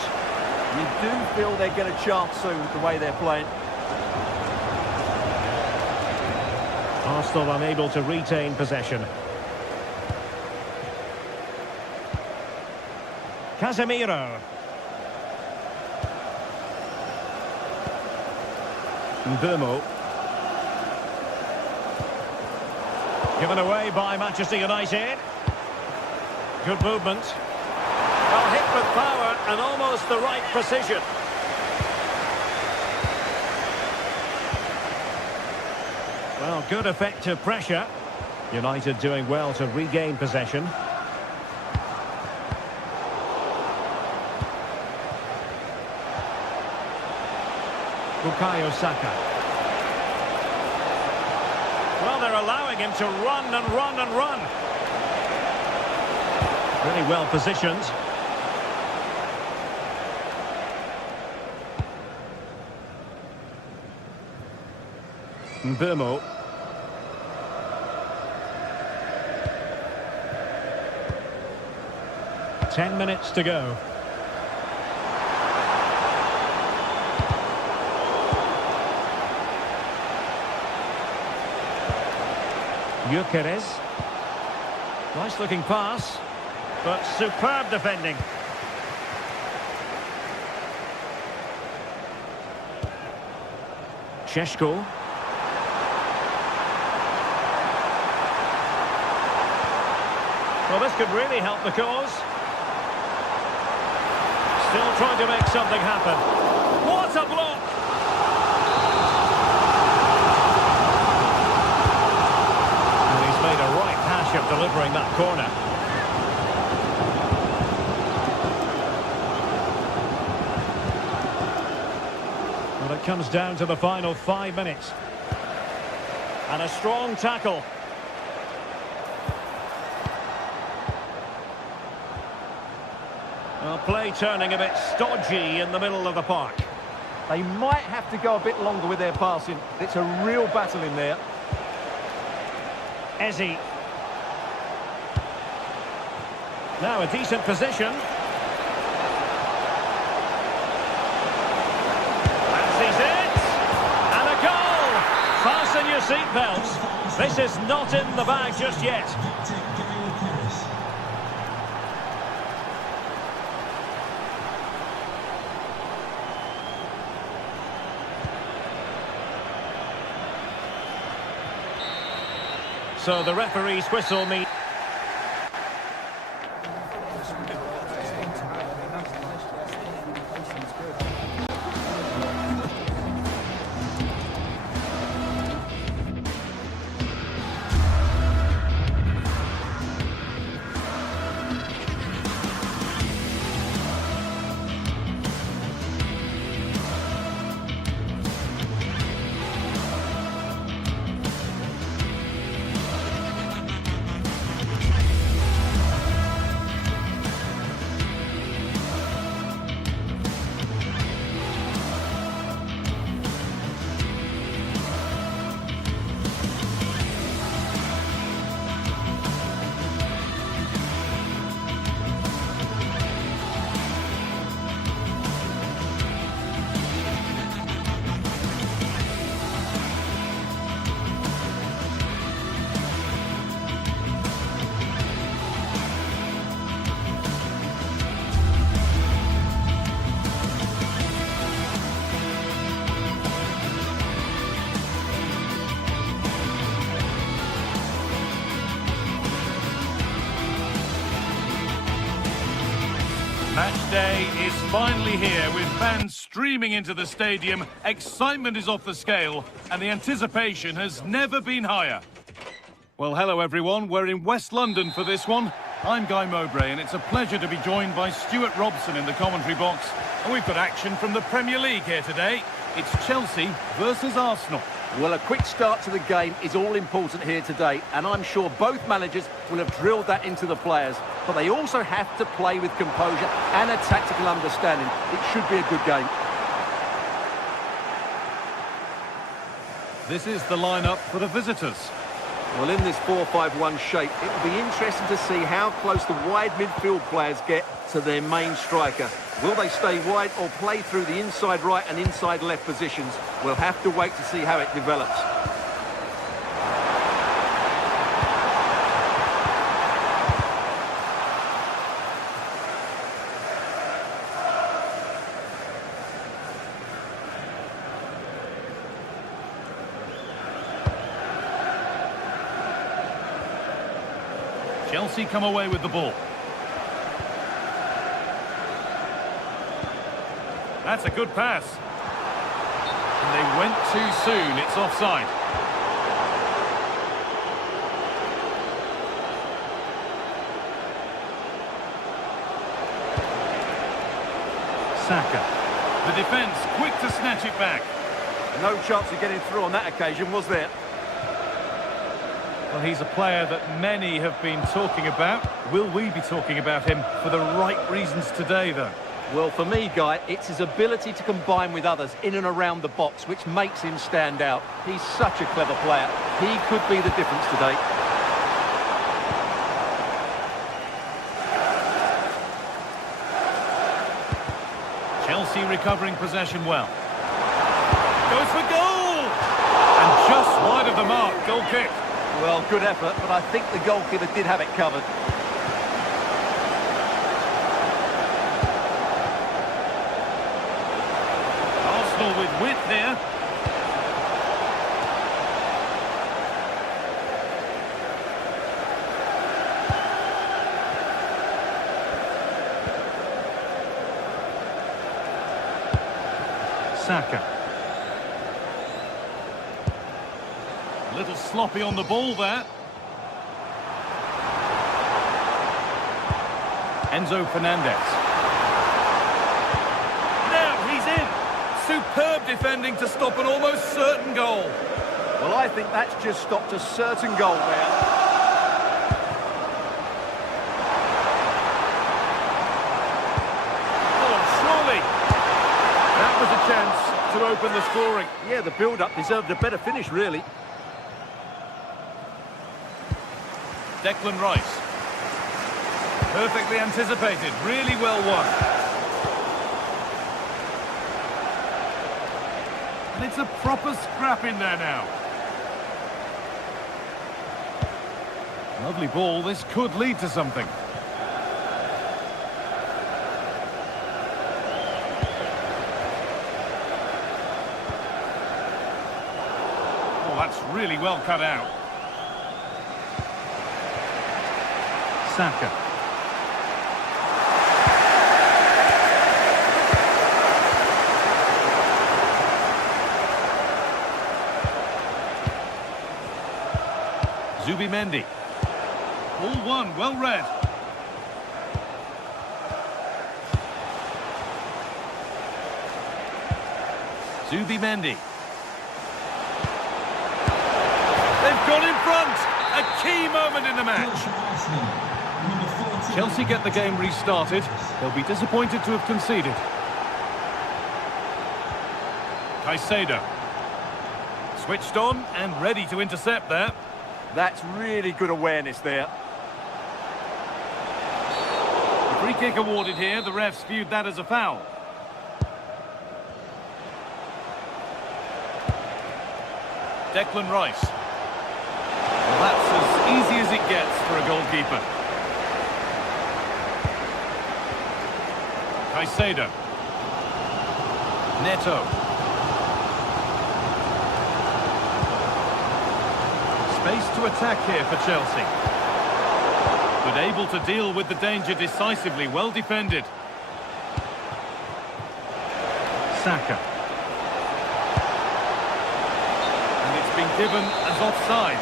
You do feel they get a chance soon the way they're playing. Arsenal unable to retain possession. Casemiro. Mbeumo. Given away by Manchester United. Good movement. Well, hit with power and almost the right precision. Well, good effective pressure. United doing well to regain possession. Bukayo Saka. Well, they're allowing him to run and run and run. Really well positioned. Mbeumo. Ten minutes to go. Gyökeres. Nice looking pass, but superb defending. Šeško. Well, this could really help the cause. Still trying to make something happen. What a block! And he's made a right hash of delivering that corner. Well, it comes down to the final 5 minutes. And a strong tackle. Well, play turning a bit stodgy in the middle of the park. They might have to go a bit longer with their passing. It's a real battle in there. Eze. Now a decent position. That's it! And a goal! Fasten your seatbelts. This is not in the bag just yet. So the referee's whistle means... day is finally here, with fans streaming into the stadium. Excitement is off the scale, and the anticipation has never been higher. Well, hello everyone. We're in West London for this one. I'm Guy Mowbray, and it's a pleasure to be joined by Stuart Robson in the commentary box. And we've got action from the Premier League here today. It's Chelsea versus Arsenal. Well, a quick start to the game is all important here today, and I'm sure both managers will have drilled that into the players. But they also have to play with composure and a tactical understanding. It should be a good game. This is the lineup for the visitors. Well, in this 4-5-1 shape, it will be interesting to see how close the wide midfield players get to their main striker. Will they stay wide or play through the inside right and inside left positions? We'll have to wait to see how it develops. Chelsea come away with the ball. That's a good pass. And they went too soon. It's offside. Saka. The defence quick to snatch it back. No chance of getting through on that occasion, was there? Well, he's a player that many have been talking about. Will we be talking about him for the right reasons today, though? Well, for me, Guy, it's his ability to combine with others in and around the box which makes him stand out. He's such a clever player. He could be the difference today. Chelsea recovering possession well. Goes for goal! And just wide of the mark, goal kick. Well, good effort, but I think the goalkeeper did have it covered. Arsenal with width here. Saka. A little sloppy on the ball there. Enzo Fernandez. Now he's in. Superb defending to stop an almost certain goal. Well, I think that's just stopped a certain goal there. Oh, surely. That was a chance to open the scoring. Yeah, the build-up deserved a better finish, really. Declan Rice. Perfectly anticipated, really well won. And it's a proper scrap in there now. Lovely ball, this could lead to something. Oh, that's really well cut out. Saka. Zubimendi. All one, well read. Zubimendi. They've got in front. A key moment in the match. Chelsea get the game restarted. They'll be disappointed to have conceded. Caicedo. Switched on and ready to intercept there. That's really good awareness there. The free kick awarded here. The refs viewed that as a foul. Declan Rice. Well, that's as easy as it gets for a goalkeeper. Caicedo. Neto. Space to attack here for Chelsea. But able to deal with the danger decisively, well defended. Saka. And it's been given as offside.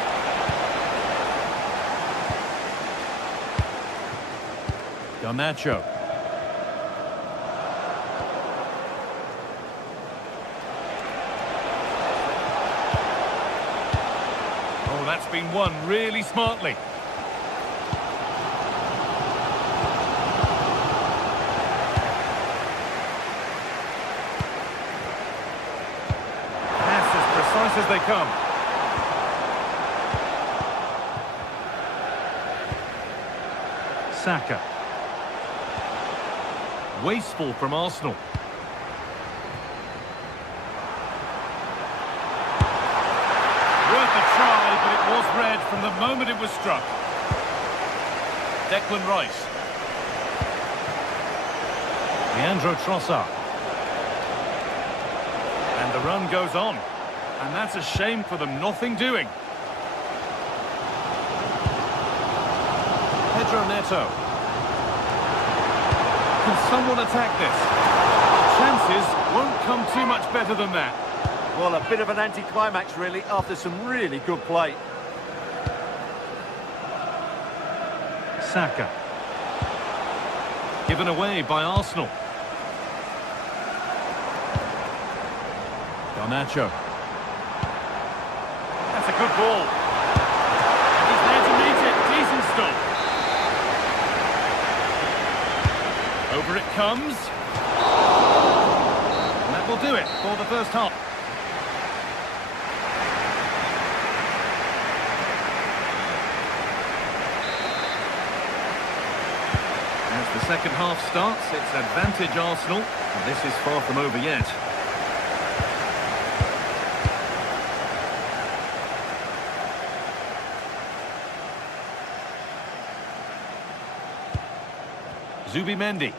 Garnacho. Oh, that's been won really smartly. Pass as precise as they come. Saka. Wasteful from Arsenal. Worth a try, but it was red from the moment it was struck. Declan Rice. Leandro Trossard. And the run goes on. And that's a shame for them, nothing doing. Pedro Neto. Can someone attack this? The chances won't come too much better than that. Well, a bit of an anticlimax, really, after some really good play. Saka. Given away by Arsenal. Garnacho. That's a good ball. He's there to meet it. Decent stop. Over it comes. And that will do it for the first half. As the second half starts, it's advantage Arsenal. And this is far from over yet. Zubimendi.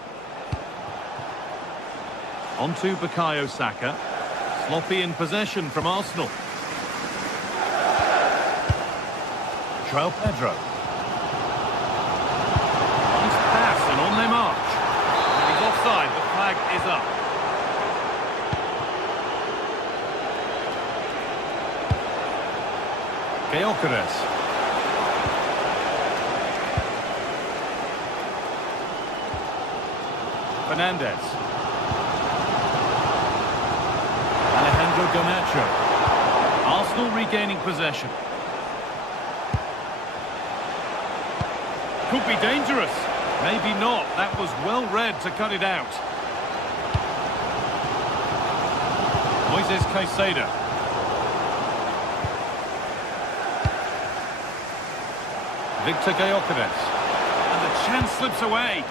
On to Bukayo Saka. Sloppy in possession from Arsenal. João Pedro. Nice pass and on they march. And he's offside, the flag is up. Gyökeres. Fernandez. Alejandro Garnacho. Arsenal regaining possession. Could be dangerous. Maybe not. That was well read to cut it out. Moises Caicedo. Victor Gyökeres. And the chance slips away.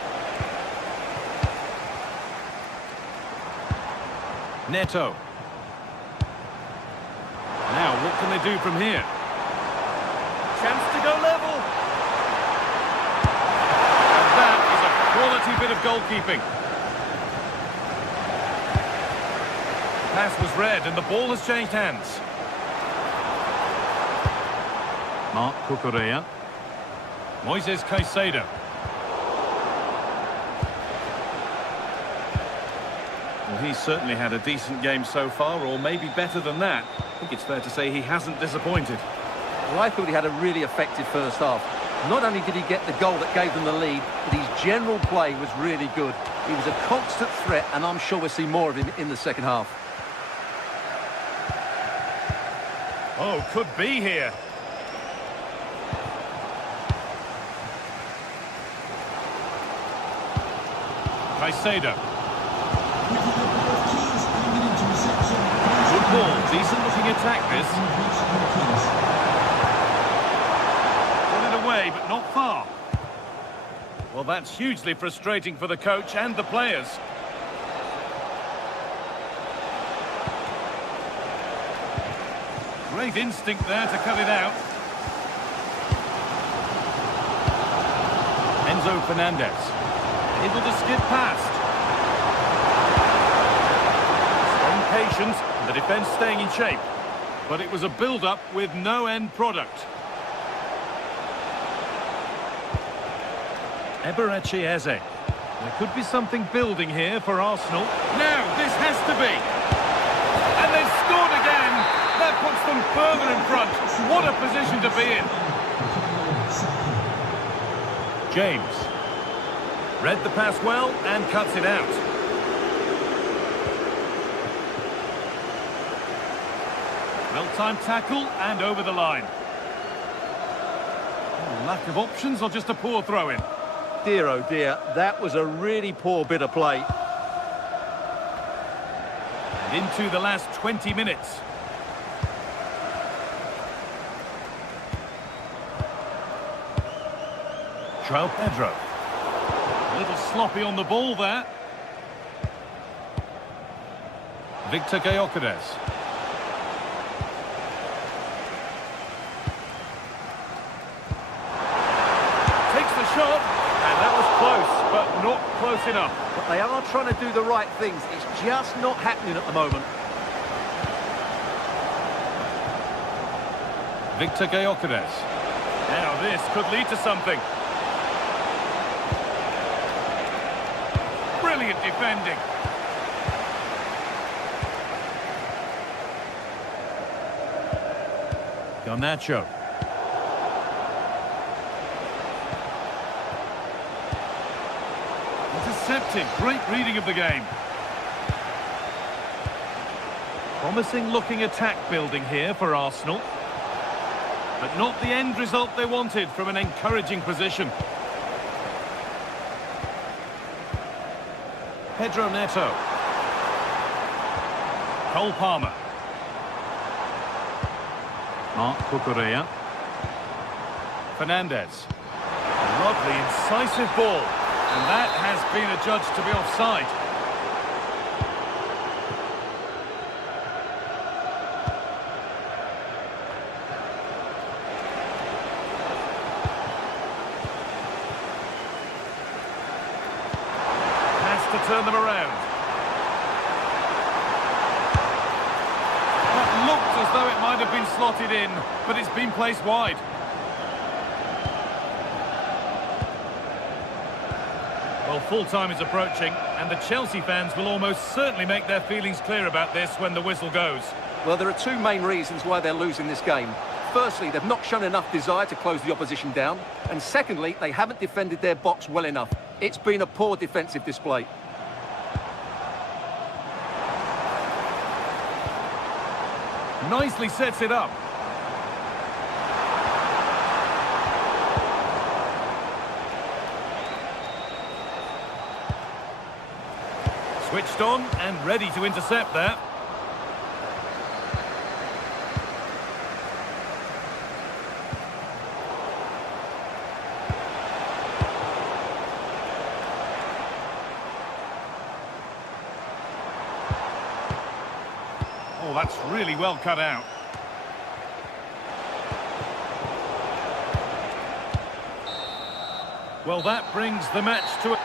Neto. Now, what can they do from here? Chance to go level. And that is a quality bit of goalkeeping. Pass was read and the ball has changed hands. Marc Cucurella. Moises Caicedo. Well, he's certainly had a decent game so far, or maybe better than that. I think it's fair to say he hasn't disappointed. Well, I thought he had a really effective first half. Not only did he get the goal that gave them the lead, but his general play was really good. He was a constant threat, and I'm sure we'll see more of him in the second half. Oh, could be here. Caicedo. Good ball, decent looking attack this. Got it away, but not far. Well, that's hugely frustrating for the coach and the players. Great instinct there to cut it out. Enzo Fernandez. Able to skip past. Strong patience, and the defence staying in shape. But it was a build-up with no end product. Eberechi Eze. There could be something building here for Arsenal. Now, this has to be. And they've scored again. That puts them further in front. What a position to be in. James. Read the pass well and cuts it out. Well-timed tackle and over the line. Oh, lack of options or just a poor throw-in? Dear, oh dear, that was a really poor bit of play. And into the last 20 minutes. João Pedro. A little sloppy on the ball there. Victor Gyökeres. Takes the shot. And that was close, but not close enough. But they are trying to do the right things. It's just not happening at the moment. Victor Gyökeres. Now this could lead to something. Brilliant defending. Garnacho. Intercepted. Great reading of the game. Promising looking attack building here for Arsenal. But not the end result they wanted from an encouraging position. Pedro Neto. Cole Palmer. Marc Cucurella. Fernandez. Lovely, incisive ball. And that has been adjudged to be offside. To turn them around. That looked as though it might have been slotted in, but it's been placed wide. Well, full-time is approaching, and the Chelsea fans will almost certainly make their feelings clear about this when the whistle goes. Well, there are two main reasons why they're losing this game. Firstly, they've not shown enough desire to close the opposition down. And secondly, they haven't defended their box well enough. It's been a poor defensive display. Nicely sets it up. Switched on and ready to intercept there. Oh, that's really well cut out. Well, that brings the match to a...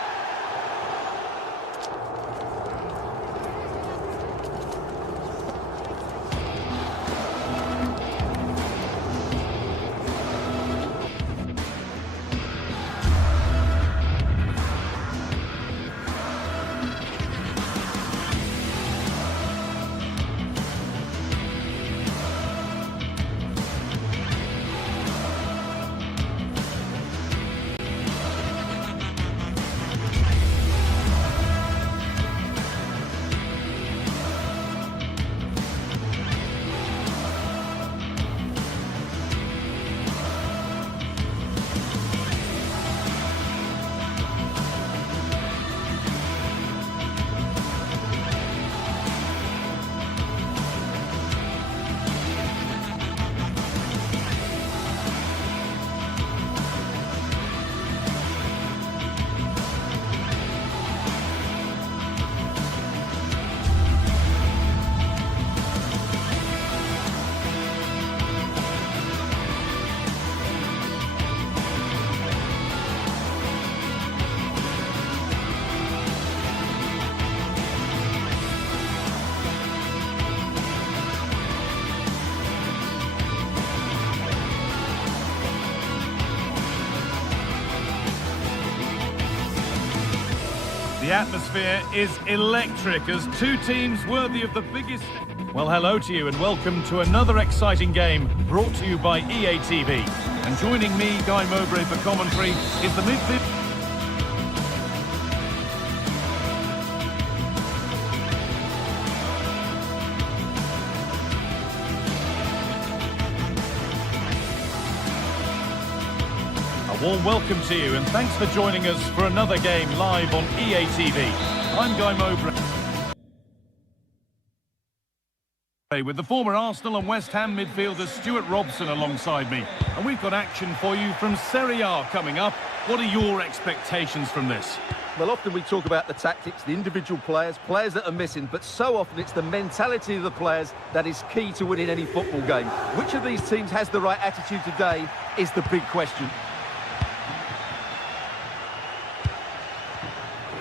The atmosphere is electric as two teams worthy of the biggest... Well, hello to you and welcome to another exciting game brought to you by EA TV. And joining me, Guy Mowbray, for commentary is the midfield... A warm welcome to you and thanks for joining us for another game live on EA TV. I'm Guy Mowbray. With the former Arsenal and West Ham midfielder Stuart Robson alongside me. And we've got action for you from Serie A coming up. What are your expectations from this? Well, often we talk about the tactics, the individual players that are missing, but so often it's the mentality of the players that is key to winning any football game. Which of these teams has the right attitude today is the big question.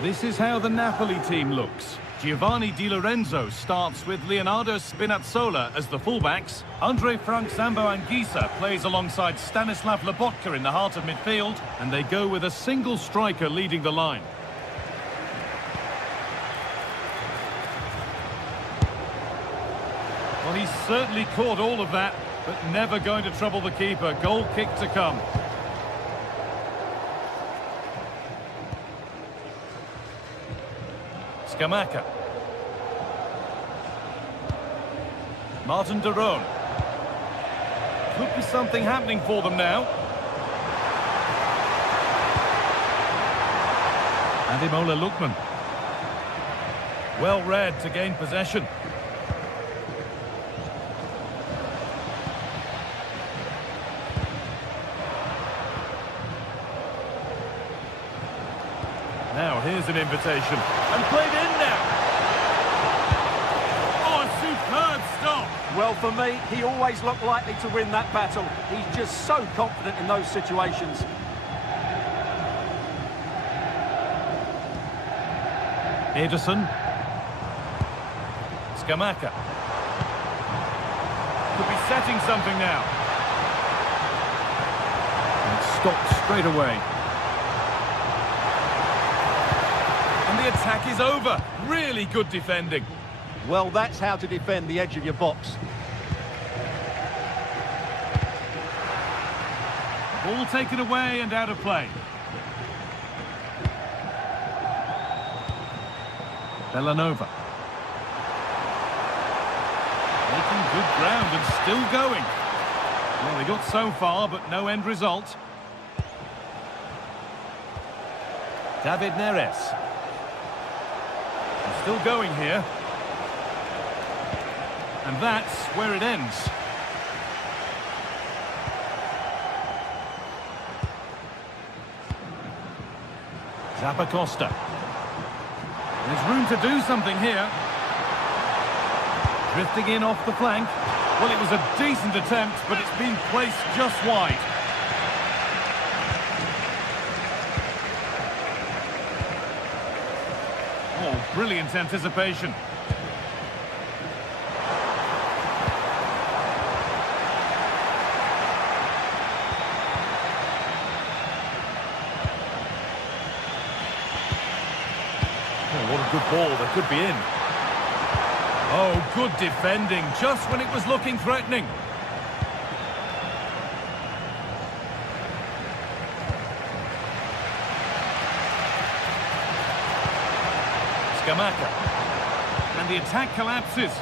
This is how the Napoli team looks. Giovanni Di Lorenzo starts with Leonardo Spinazzola as the fullbacks. Andre Frank Zambo Anguissa plays alongside Stanislav Lobotka in the heart of midfield. And they go with a single striker leading the line. Well, he's certainly caught all of that, but never going to trouble the keeper. Goal kick to come. Scamacca. Martin de Roon. Could be something happening for them now. Ademola Lookman. Well read to gain possession. Now, here's an invitation. And played in now. Oh, a superb stop. Well, for me, he always looked likely to win that battle. He's just so confident in those situations. Ederson. Scamacca. Could be setting something now. And stopped straight away. And the attack is over. Really good defending. Well, that's how to defend the edge of your box. Ball taken away and out of play. Bellanova. Making good ground and still going. Well, they got so far, but no end result. David Neres. Still going here. And that's where it ends. Zappacosta. There's room to do something here. Drifting in off the flank. Well, it was a decent attempt, but it's been placed just wide. Oh, brilliant anticipation. Oh, what a good ball. That could be in. Oh, good defending, just when it was looking threatening. Scamacca. And the attack collapses.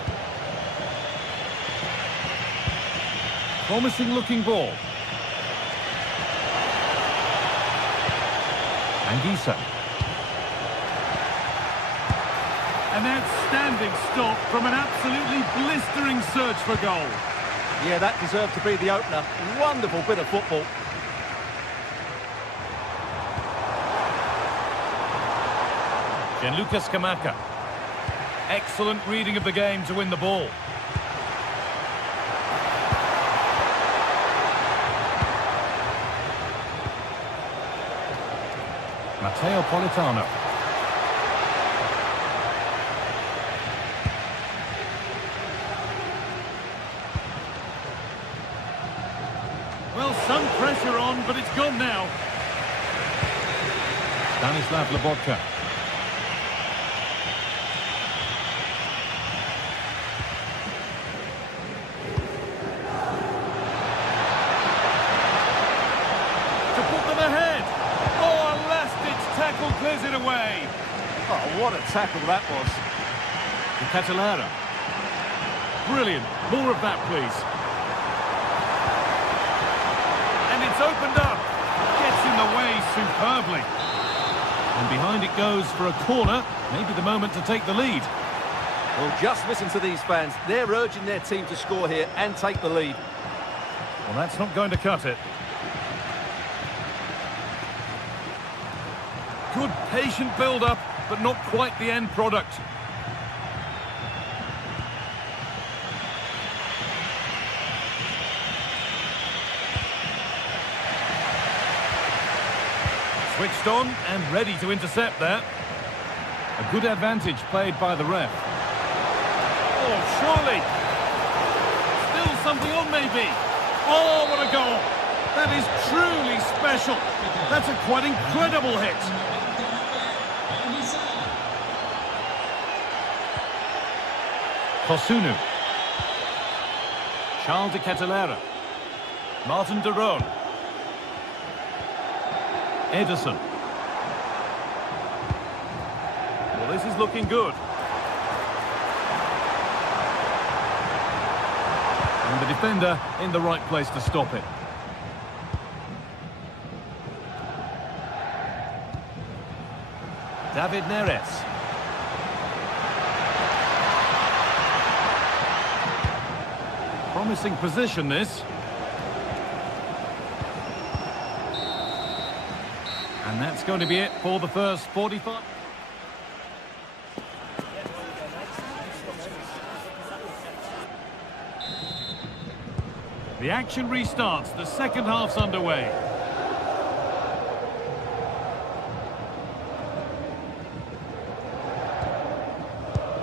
Promising looking ball. Anguissa. An outstanding stop from an absolutely blistering search for goal. Yeah, that deserved to be the opener. Wonderful bit of football. Gianluca Scamacca. Excellent reading of the game to win the ball. Matteo Politano. Well, some pressure on, but it's gone now. Stanislav Lobotka. tackle clears it away. Oh, what a tackle that was. Catalara. Brilliant. More of that, please. And it's opened up. Gets in the way superbly. And behind it goes for a corner. Maybe the moment to take the lead. Well, just listen to these fans. They're urging their team to score here and take the lead. Well, that's not going to cut it. Good patient build-up, but not quite the end product. Switched on and ready to intercept there. A good advantage played by the ref. Oh, surely. Still something on, maybe. Oh, what a goal. That is truly special. That's a quite incredible hit. Kosunu. Charles de Catalara. Martin de Roon. Ederson. Well, this is looking good. And the defender in the right place to stop it. David Neres. Promising position, this. And that's going to be it for the first 45. The action restarts. The second half's underway.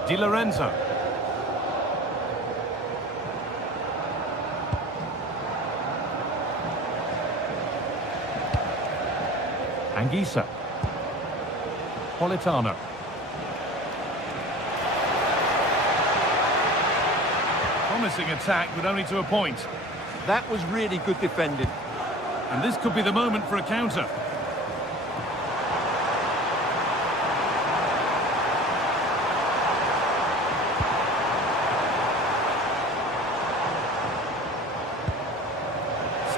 Di Lorenzo. Anguissa. Politano. Promising attack, but only to a point. That was really good defending. And this could be the moment for a counter.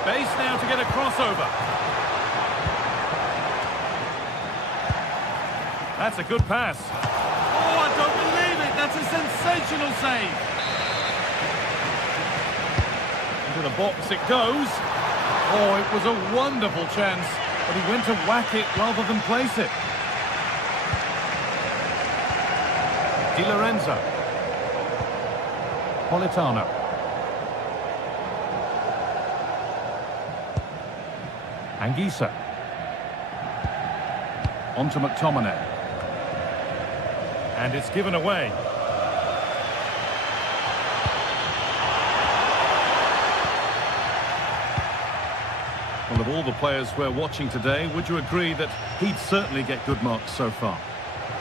Space now to get a crossover. That's a good pass. Oh, I don't believe it. That's a sensational save. Into the box it goes. Oh, it was a wonderful chance, but he went to whack it rather than place it. Di Lorenzo. Politano. Anguissa. On to McTominay. And it's given away. Well, of all the players we're watching today, would you agree that he'd certainly get good marks so far?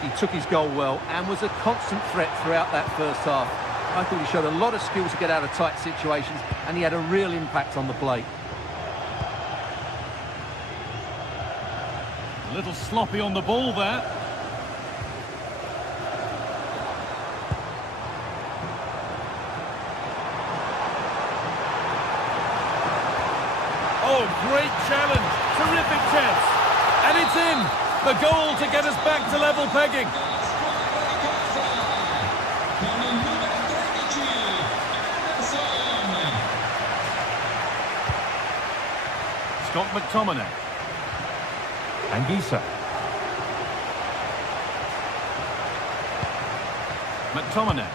He took his goal well and was a constant threat throughout that first half. I thought he showed a lot of skill to get out of tight situations, and he had a real impact on the play. A little sloppy on the ball there. Oh, great challenge. Terrific chance. And it's in. The goal to get us back to level pegging. Scott McTominay. Anguissa. McTominay.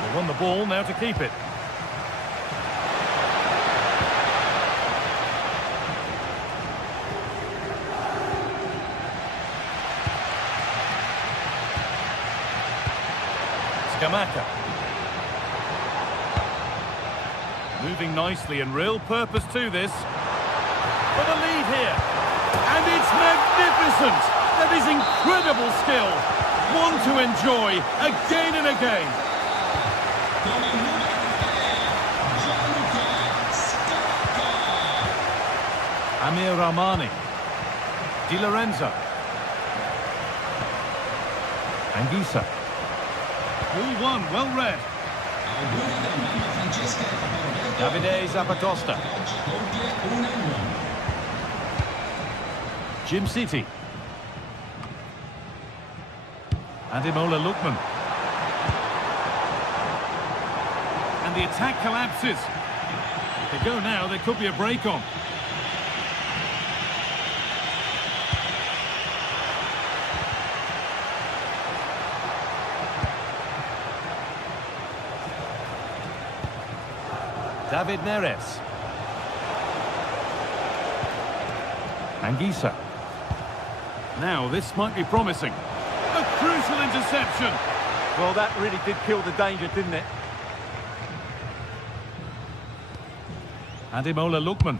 They won the ball, now to keep it. Scamacca. Moving nicely and real purpose to this. For the lead here. And it's magnificent. That is incredible skill. One to enjoy again and again. And Amir Rahmani. Di Lorenzo. Anguissa. Ball one, well read. Davide Zapatosta. Jim City. Ademola Lookman. And the attack collapses. If they go now, there could be a break on. David Neres. Anguissa. Now, this might be promising. A crucial interception. Well, that really did kill the danger, didn't it? Ademola Lookman.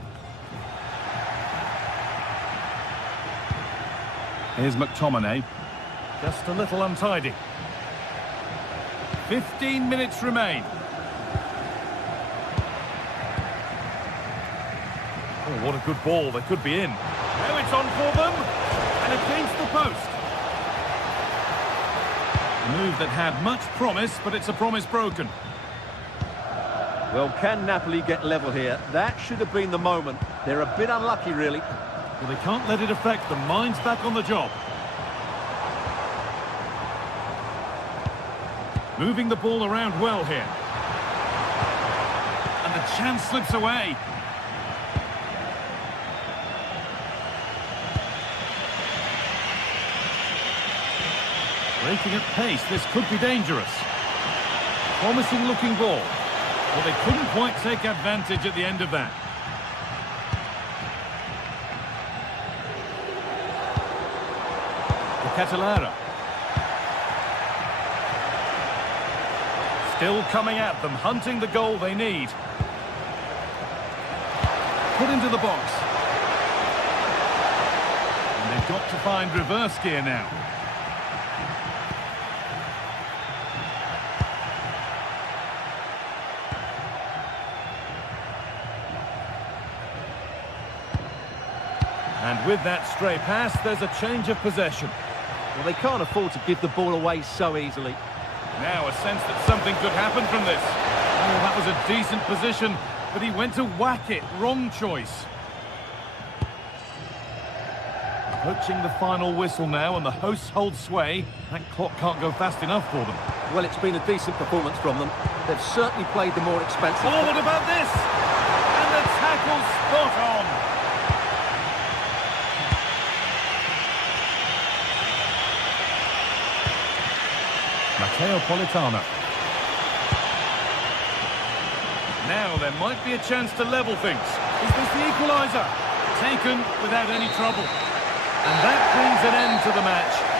Here's McTominay. Just a little untidy. 15 minutes remain. Oh, what a good ball. They could be in. Now it's on for them. And against the post. A move that had much promise, but it's a promise broken. Well, can Napoli get level here? That should have been the moment. They're a bit unlucky, really. Well, they can't let it affect them. Mind's back on the job. Moving the ball around well here. And the chance slips away. Breaking at pace, this could be dangerous. Promising looking ball. Well, they couldn't quite take advantage at the end of that. The Catalara. Still coming at them, hunting the goal they need. Put into the box. And they've got to find reverse gear now. And with that stray pass, there's a change of possession. Well, they can't afford to give the ball away so easily. Now a sense that something could happen from this. Oh, that was a decent position, but he went to whack it. Wrong choice. Approaching the final whistle now, and the hosts hold sway. That clock can't go fast enough for them. Well, it's been a decent performance from them. They've certainly played the more expensive... Oh, what about this? And the tackle spot on. Matteo Politano. Now there might be a chance to level things. Is this the equaliser? Taken without any trouble. And that brings an end to the match.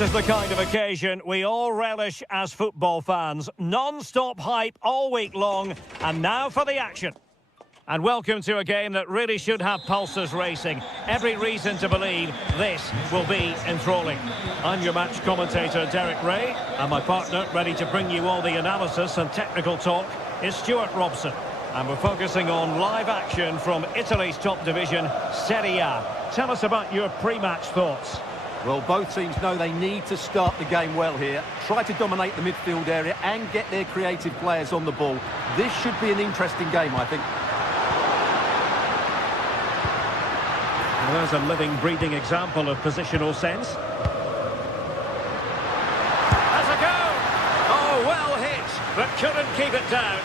This is the kind of occasion we all relish as football fans. Non-stop hype all week long, and now for the action. And welcome to a game that really should have pulses racing. Every reason to believe this will be enthralling. I'm your match commentator, Derek Ray, and my partner, ready to bring you all the analysis and technical talk, is Stuart Robson. And we're focusing on live action from Italy's top division, Serie A. Tell us about your pre-match thoughts. Well, both teams know they need to start the game well here. Try to dominate the midfield area and get their creative players on the ball. This should be an interesting game, I think. Well, there's a living, breathing example of positional sense. Has a go! Oh, well hit, but couldn't keep it down.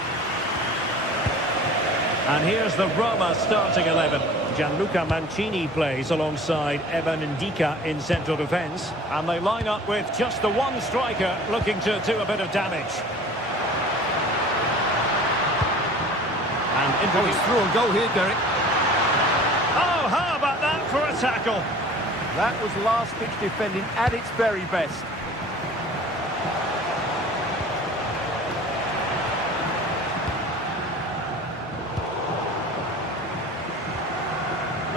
And here's the Roma starting 11. Gianluca Mancini plays alongside Evan Ndika in central defence. And they line up with just the one striker looking to do a bit of damage. And into He's through on goal here, Derek. Oh, how about that for a tackle? That was last-ditch defending at its very best.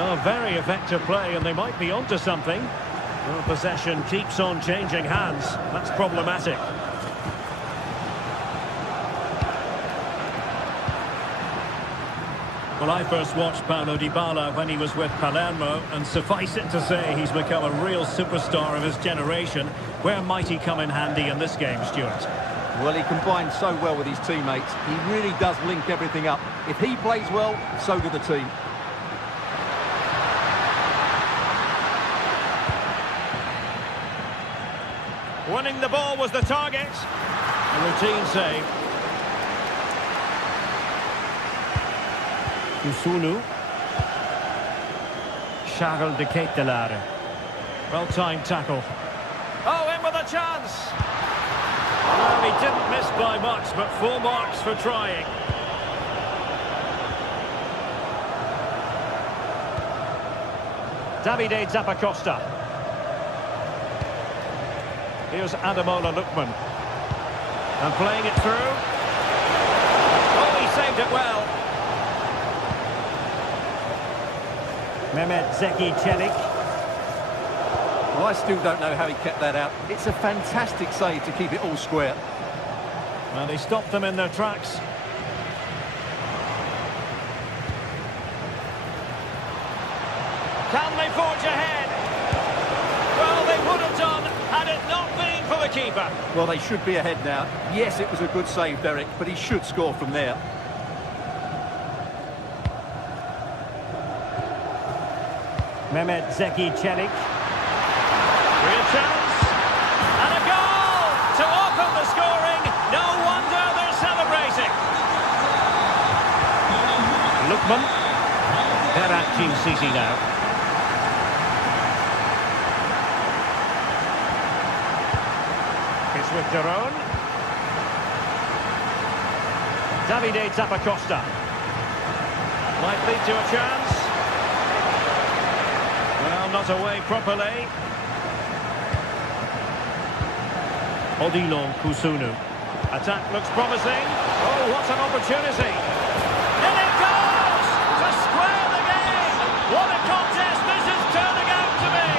Oh, very effective play, and they might be onto something. Well, possession keeps on changing hands. That's problematic. Well, I first watched Paulo Dybala when he was with Palermo, and suffice it to say he's become a real superstar of his generation. Where might he come in handy in this game, Stuart? Well, he combines so well with his teammates. He really does link everything up. If he plays well, so do the team. Winning the ball was the target. A routine save. Kusulu. Charles de Ketelaere. Well-timed tackle. Oh, in with a chance. Well, he didn't miss by much, but full marks for trying. Davide Zappacosta. Here's Ademola Lookman. And playing it through. Oh, he saved it well. Mehmet Zeki Çelik. Well, I still don't know how he kept that out. It's a fantastic save to keep it all square. And he stopped them in their tracks. Can they forge ahead? Well, they would have done had it not been for the keeper. Well, they should be ahead now. Yes, it was a good save, Derek, but he should score from there. Mehmet Zeki Çelik. Real chance. And a goal to open the scoring. No wonder they're celebrating. Lookman. Berat Sisi now. It's with Daron. Davide Zappacosta. Might lead to a chance. Well, not away properly. Odilon Kusunu. Attack looks promising. Oh, what an opportunity. And it goes to square the game. What a contest this is turning out to be.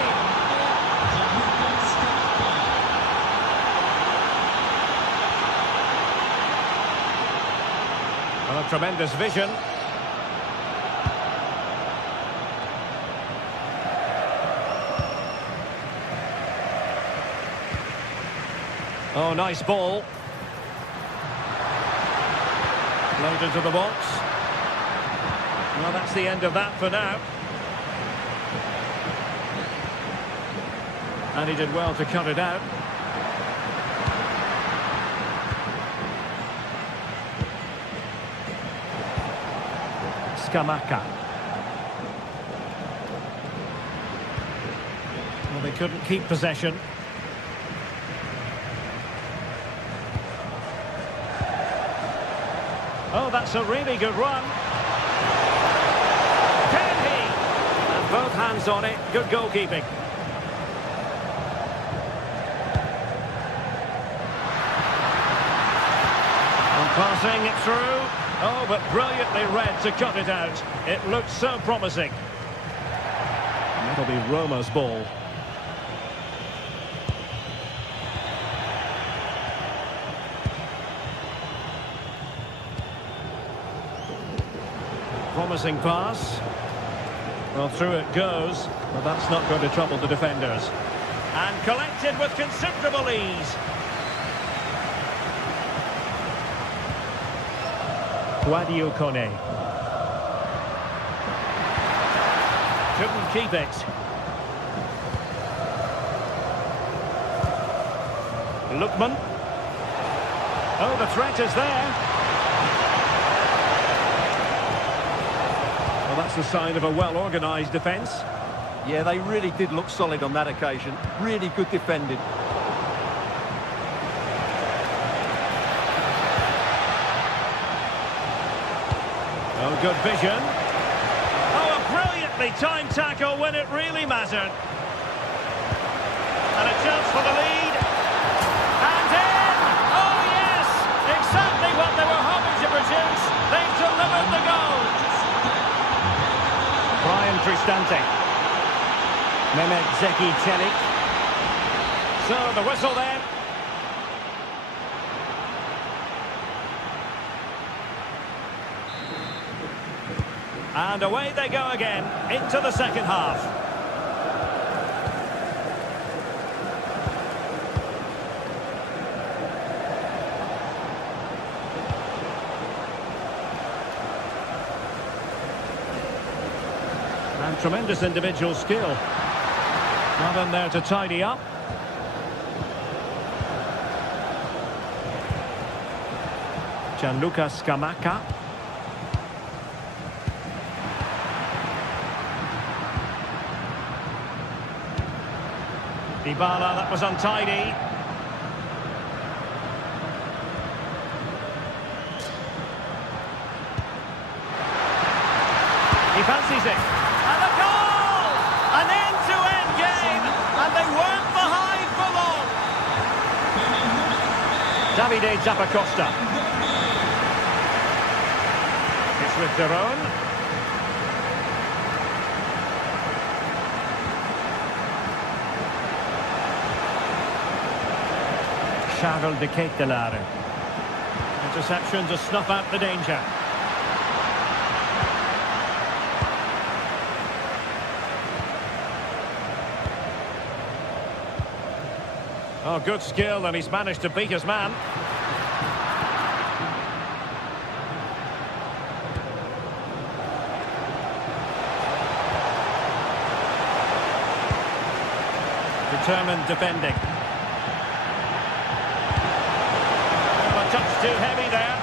Well, a tremendous vision. Oh, nice ball. Played into the box. Well, that's the end of that for now. And he did well to cut it out. Scamacca. Well, they couldn't keep possession. Oh, that's a really good run. Can he? And both hands on it. Good goalkeeping. And passing it through. Oh, but brilliantly read to cut it out. It looked so promising. And that'll be Roma's ball. Promising pass. Well, through it goes, but that's not going to trouble the defenders. And collected with considerable ease. Guadio Kone. Couldn't keep it. Lookman. Oh, the threat is there. Well, that's a sign of a well-organised defence. Yeah, they really did look solid on that occasion. Really good defending. Oh, good vision. Oh, a brilliantly timed tackle when it really mattered. And a chance for the lead. And in! Oh, yes! Exactly what they were hoping to produce. They've delivered the goal. Brian Cristante. Mehmet Zeki Çelik. So the whistle then. And away they go again into the second half. And tremendous individual skill. Nothing there to tidy up. Gianluca Scamacca. Dybala, that was untidy. He fancies it. And a goal! An end-to-end game, and they weren't behind for long. Davide Zappacosta. It's with Daron. Charles de Ketelaere. Interception to snuff out the danger. Oh, good skill, and he's managed to beat his man. Determined defending. Touch too heavy there.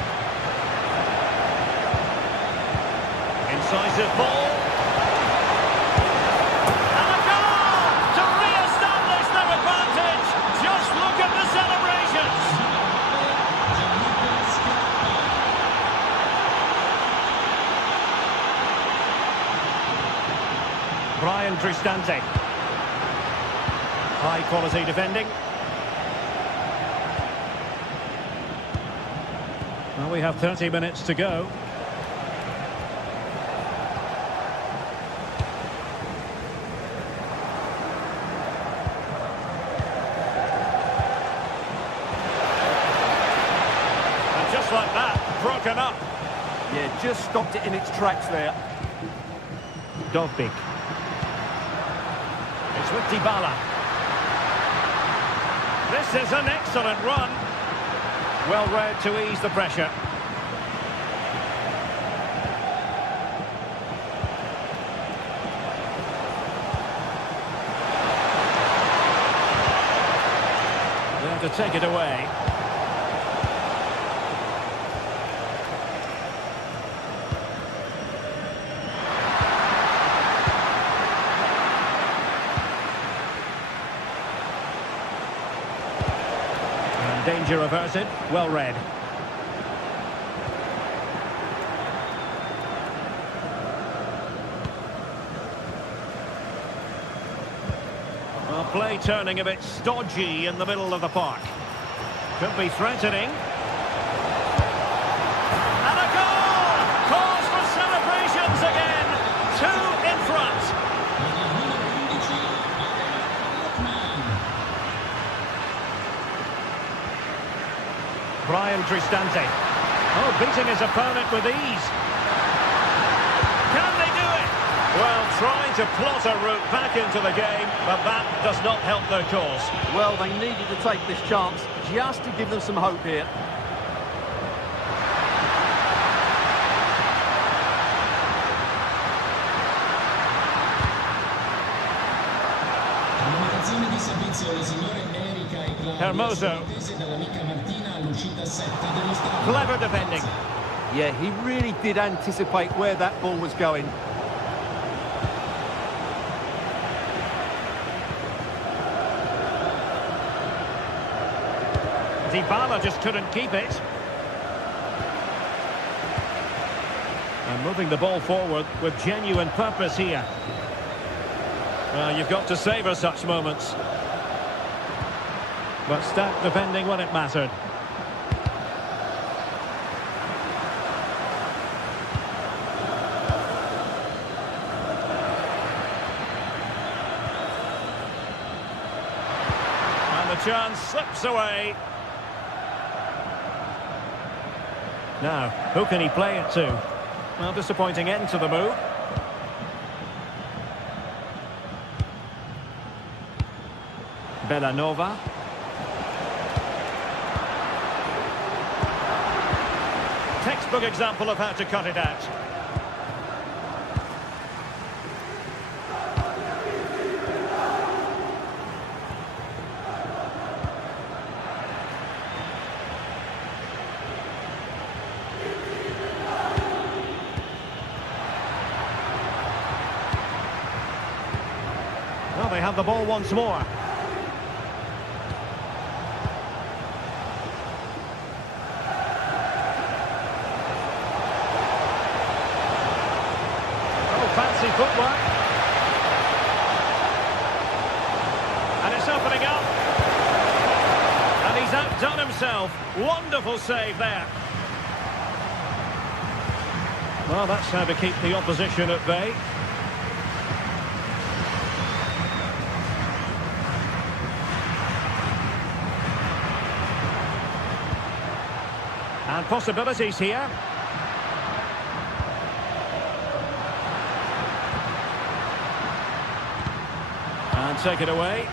Incisive ball. And a goal to re-establish their advantage. Just look at the celebrations. Brian Cristante. High quality defending. Well, we have 30 minutes to go. And just like that, broken up. Yeah, just stopped it in its tracks there. Dovbik. It's with Dybala. This is an excellent run. Well read to ease the pressure. There to take it away. Danger averted, well read. Well, play turning a bit stodgy in the middle of the park. Could be threatening. And a goal! Cristante. Oh, beating his opponent with ease. Can they do it? Well, trying to plot a route back into the game, but that does not help their cause. Well, they needed to take this chance just to give them some hope here. Comunicazione di servizio alle signore Erika e Claudia. Hermoso. Dall'amica Martina all'uscita 7 dello stadio. Clever defending. Yeah, he really did anticipate where that ball was going. Dybala just couldn't keep it. And moving the ball forward with genuine purpose here. Well, you've got to savour such moments. But stout defending when it mattered. And the chance slips away. Now, who can he play it to? Well, disappointing end to the move. Bellanova. Textbook example of how to cut it out. Well, they have the ball once more. Fancy footwork. And it's opening up. And he's outdone himself. Wonderful save there. Well, that's how to keep the opposition at bay. And possibilities here. And take it away.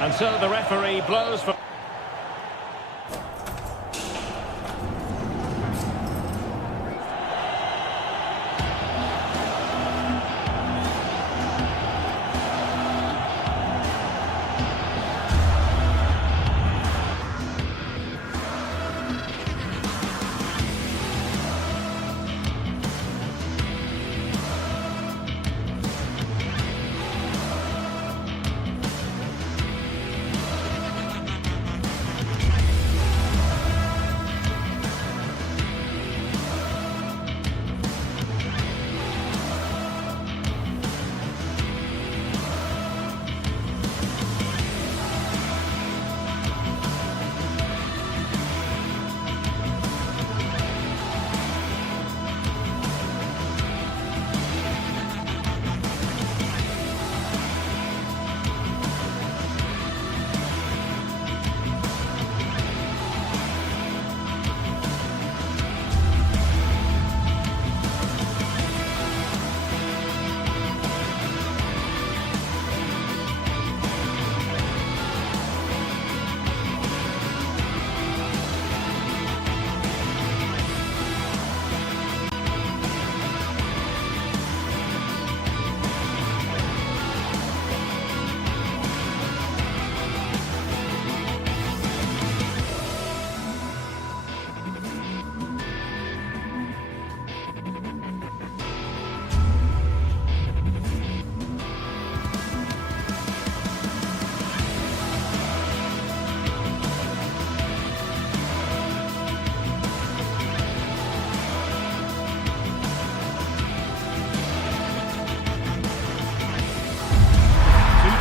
And so the referee blows for...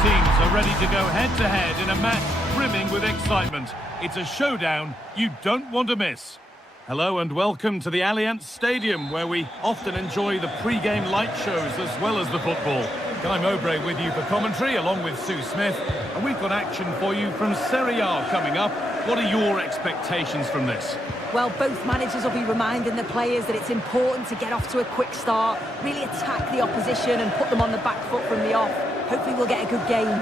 Teams are ready to go head-to-head in a match brimming with excitement. It's a showdown you don't want to miss. Hello and welcome to the Allianz Stadium, where we often enjoy the pre-game light shows as well as the football. Guy Mowbray with you for commentary, along with Sue Smith. And we've got action for you from Serie A coming up, What are your expectations from this? Well, both managers will be reminding the players that it's important to get off to a quick start, really attack the opposition and put them on the back foot from the off. Hopefully we'll get a good game.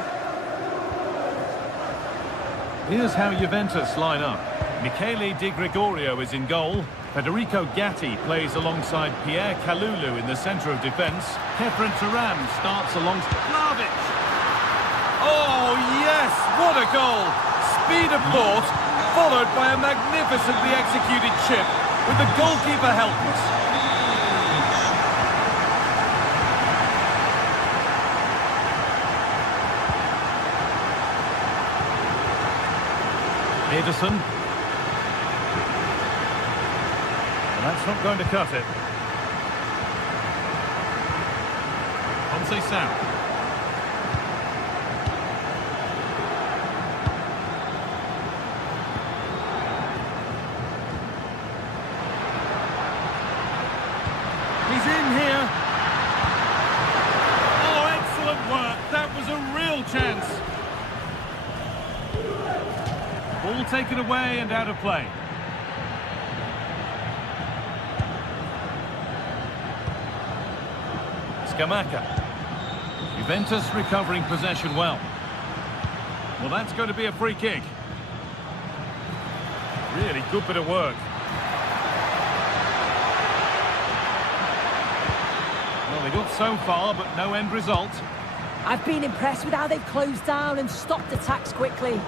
Here's how Juventus line up. Michele Di Gregorio is in goal. Federico Gatti plays alongside Pierre Kalulu in the centre of defence. Kefren Turam starts alongside Vlahovic. Oh, yes! What a goal! Speed of thought, followed by a magnificently executed chip with the goalkeeper helpless. Ederson. That's not going to cut it. Conceição. He's in here. Oh, excellent work. That was a real chance. Ball taken away and out of play. Scamacca. Juventus recovering possession well. Well, that's going to be a free kick. Really good bit of work. Well, they got so far, but no end result. I've been impressed with how they've closed down and stopped attacks quickly.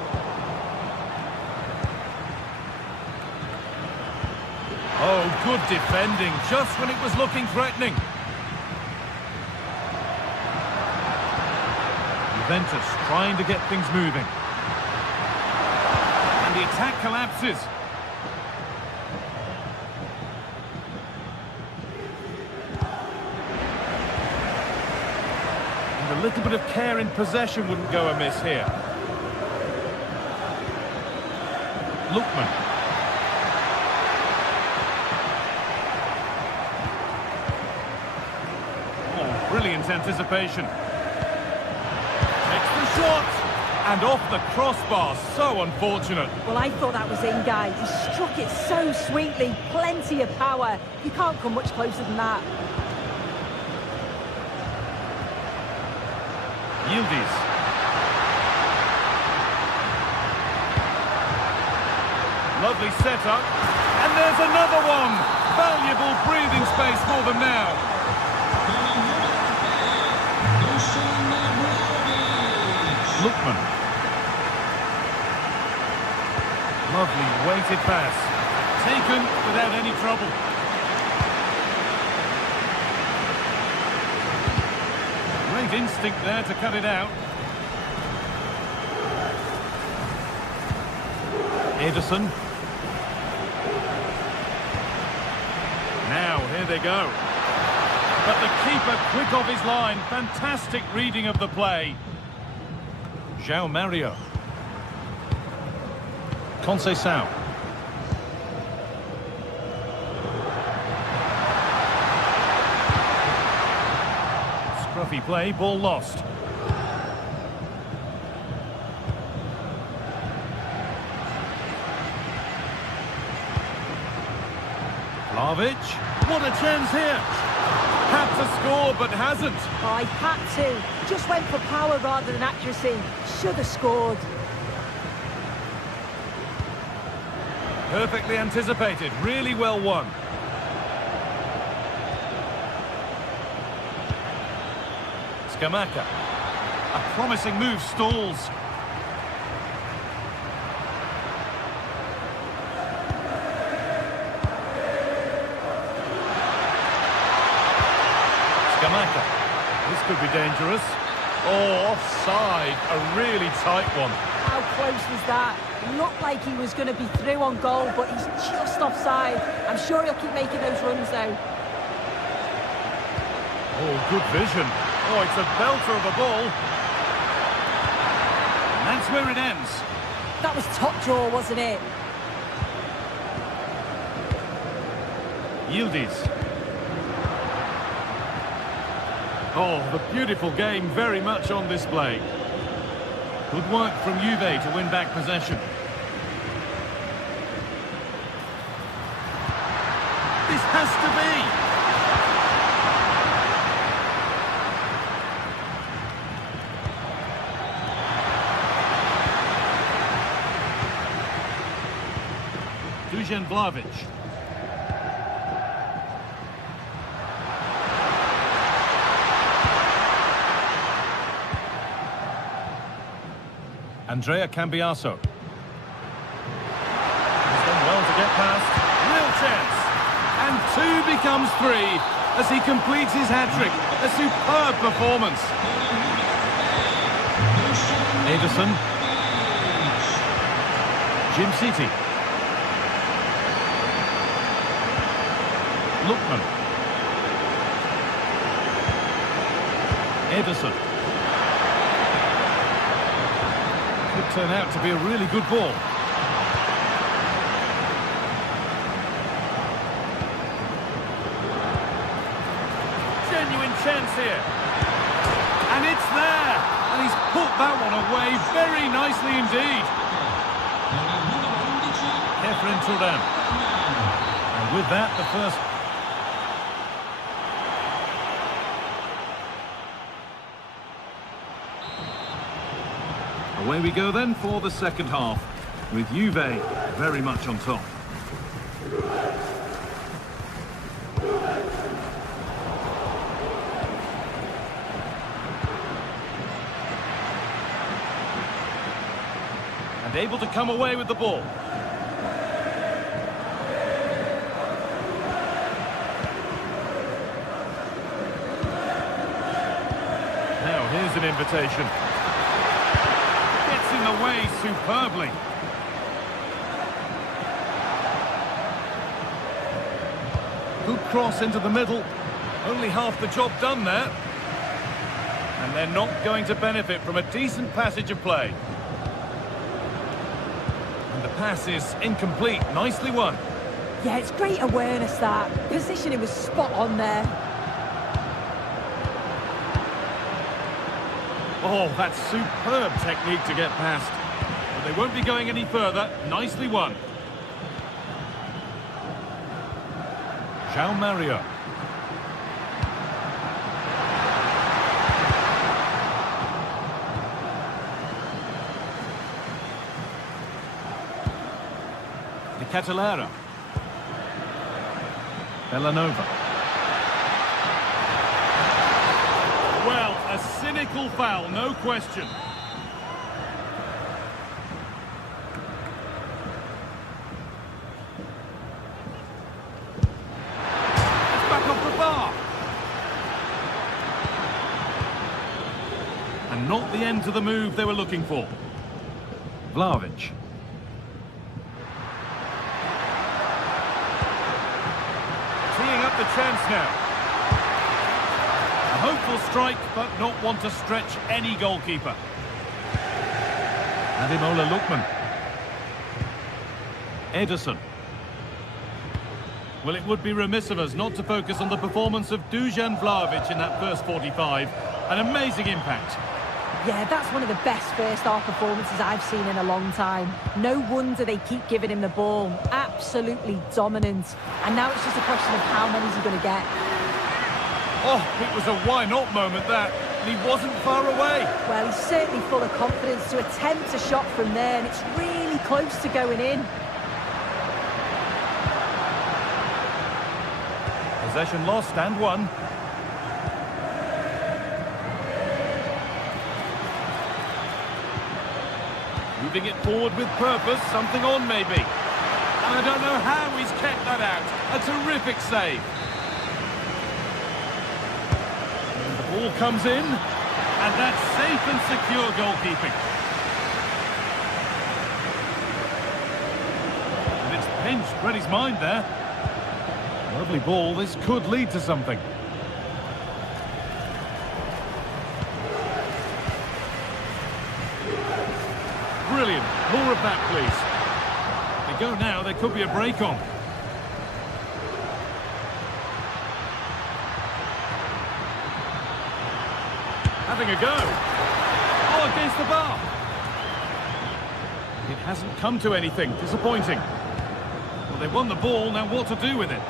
Oh, good defending, just when it was looking threatening. Juventus trying to get things moving. And the attack collapses. And a little bit of care in possession wouldn't go amiss here. Lookman. Oh, brilliant anticipation. Shot! And off the crossbar, so unfortunate. Well, I thought that was in, guy. He struck it so sweetly, plenty of power. You can't come much closer than that. Yildiz. Lovely setup. And there's another one! Valuable breathing space for them now. Lookman. Lovely weighted pass. Taken without any trouble. Great instinct there to cut it out. Ederson. Now, here they go. But the keeper quick off his line. Fantastic reading of the play. João Mario. Conceição. Scruffy play, ball lost. Vlahovic. What a chance here. Had to score, but hasn't. Oh, he had to. Just went for power rather than accuracy. Should have scored. Perfectly anticipated. Really well won. Scamacca. A promising move stalls. Scamacca. This could be dangerous. Oh, offside. A really tight one. How close was that? Looked like he was going to be through on goal, but he's just offside. I'm sure he'll keep making those runs, though. Oh, good vision. Oh, it's a belter of a ball. And that's where it ends. That was top draw, wasn't it? Yildiz. Oh, the beautiful game very much on display. Good work from Juve to win back possession. This has to be. Dusan Vlahovic. Andrea Cambiaso. He's done well to get past. Real chance. And 2 becomes 3 as he completes his hat-trick. A superb performance. Ederson. Jim City. Lookman. Ederson. Could turn out to be a really good ball. Genuine chance here. And it's there. And he's put that one away very nicely indeed. Kefren Turan. And with that, the first... Away we go then for the second half, with Juve very much on top. And able to come away with the ball. Now here's an invitation. In the way superbly. Good cross into the middle. Only half the job done there. And they're not going to benefit from a decent passage of play. And the pass is incomplete. Nicely won. Yeah, it's great awareness, that. Positioning was spot on there. Oh, that's superb technique to get past. But they won't be going any further. Nicely won. João Mario. De Catalera. Bellanova. Well, a cynical foul, no question. It's back off the bar. And not the end to the move they were looking for. Vlahovic. Teeing up the chance now. A hopeful strike, but not one to stretch any goalkeeper. Ademola Lookman. Ederson. Well, it would be remiss of us not to focus on the performance of Dusan Vlahovic in that first 45. An amazing impact. Yeah, that's one of the best first-half performances I've seen in a long time. No wonder they keep giving him the ball. Absolutely dominant. And now it's just a question of how many is he going to get. Oh, it was a why-not moment, that. And he wasn't far away. Well, he's certainly full of confidence to attempt a shot from there, and it's really close to going in. Possession lost and won. Moving it forward with purpose, something on maybe. And I don't know how he's kept that out. A terrific save. And the ball comes in, and that's safe and secure goalkeeping. And it's pinched Reddy's mind there. Lovely ball, this could lead to something. Brilliant. More of that, please. They go now, there could be a break on. Having a go. Oh, against the bar. It hasn't come to anything. Disappointing. Well, they won the ball, now what to do with it?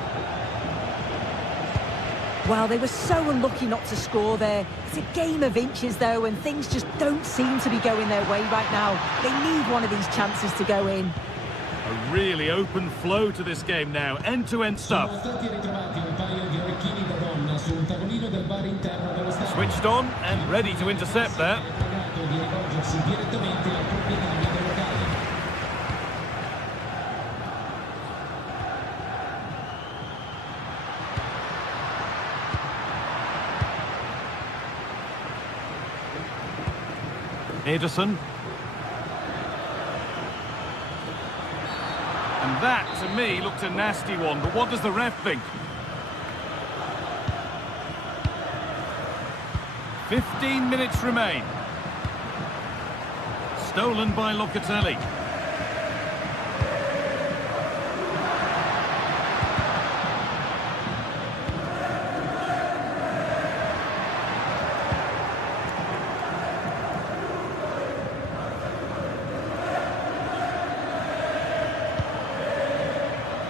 Well, they were so unlucky not to score there. It's a game of inches, though, and things just don't seem to be going their way right now. They need one of these chances to go in. A really open flow to this game now. End-to-end stuff. Switched on and ready to intercept there. Ederson. And that, to me, looked a nasty one. But what does the ref think? 15 minutes remain. Stolen by Locatelli.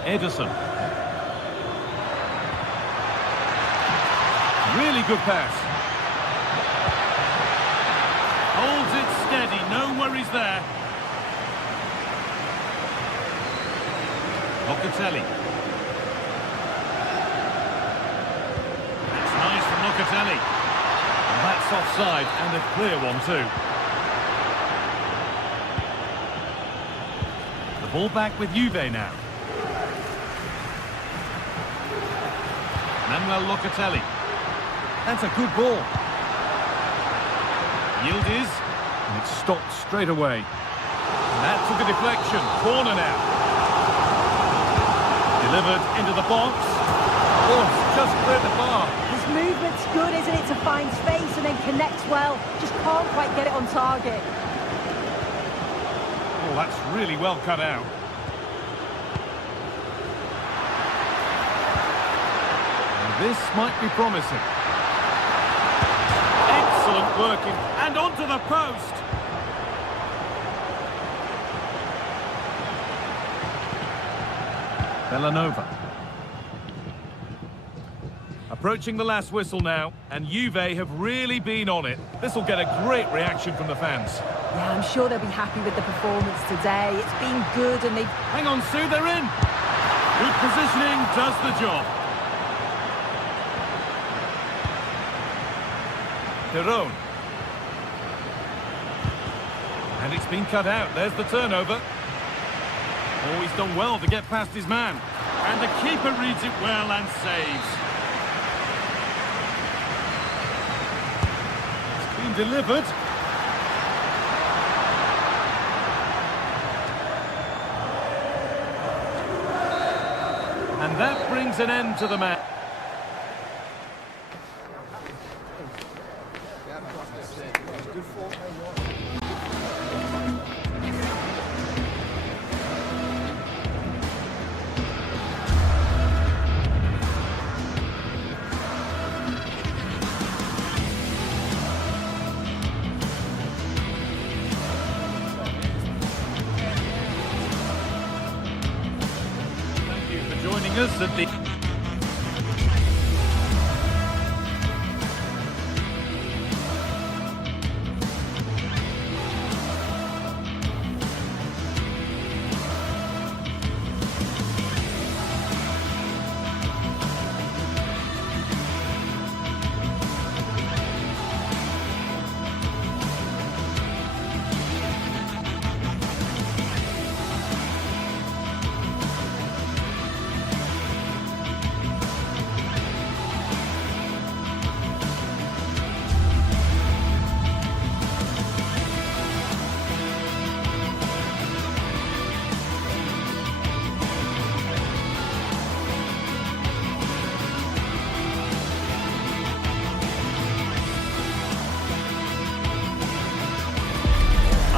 Ederson. Really good pass. Holds it steady, no worries there. Locatelli. That's nice from Locatelli. And that's offside, and a clear one too. The ball back with Juve now. Manuel Locatelli. That's a good ball. Yildiz. And it stopped straight away. And that took a deflection. Corner now. Delivered into the box. Oh, it's just cleared the bar. His movement's good, isn't it, to find space and then connects well. Just can't quite get it on target. Oh, that's really well cut out. This might be promising. Excellent working. And onto the post. Villanova. Approaching the last whistle now, and Juve have really been on it. This will get a great reaction from the fans. Yeah, I'm sure they'll be happy with the performance today. It's been good and they've... Hang on, Sue, they're in. Good positioning does the job. Perone. And it's been cut out. There's the turnover. Oh, he's done well to get past his man. And the keeper reads it well and saves. It's been delivered. And that brings an end to the match. Us at the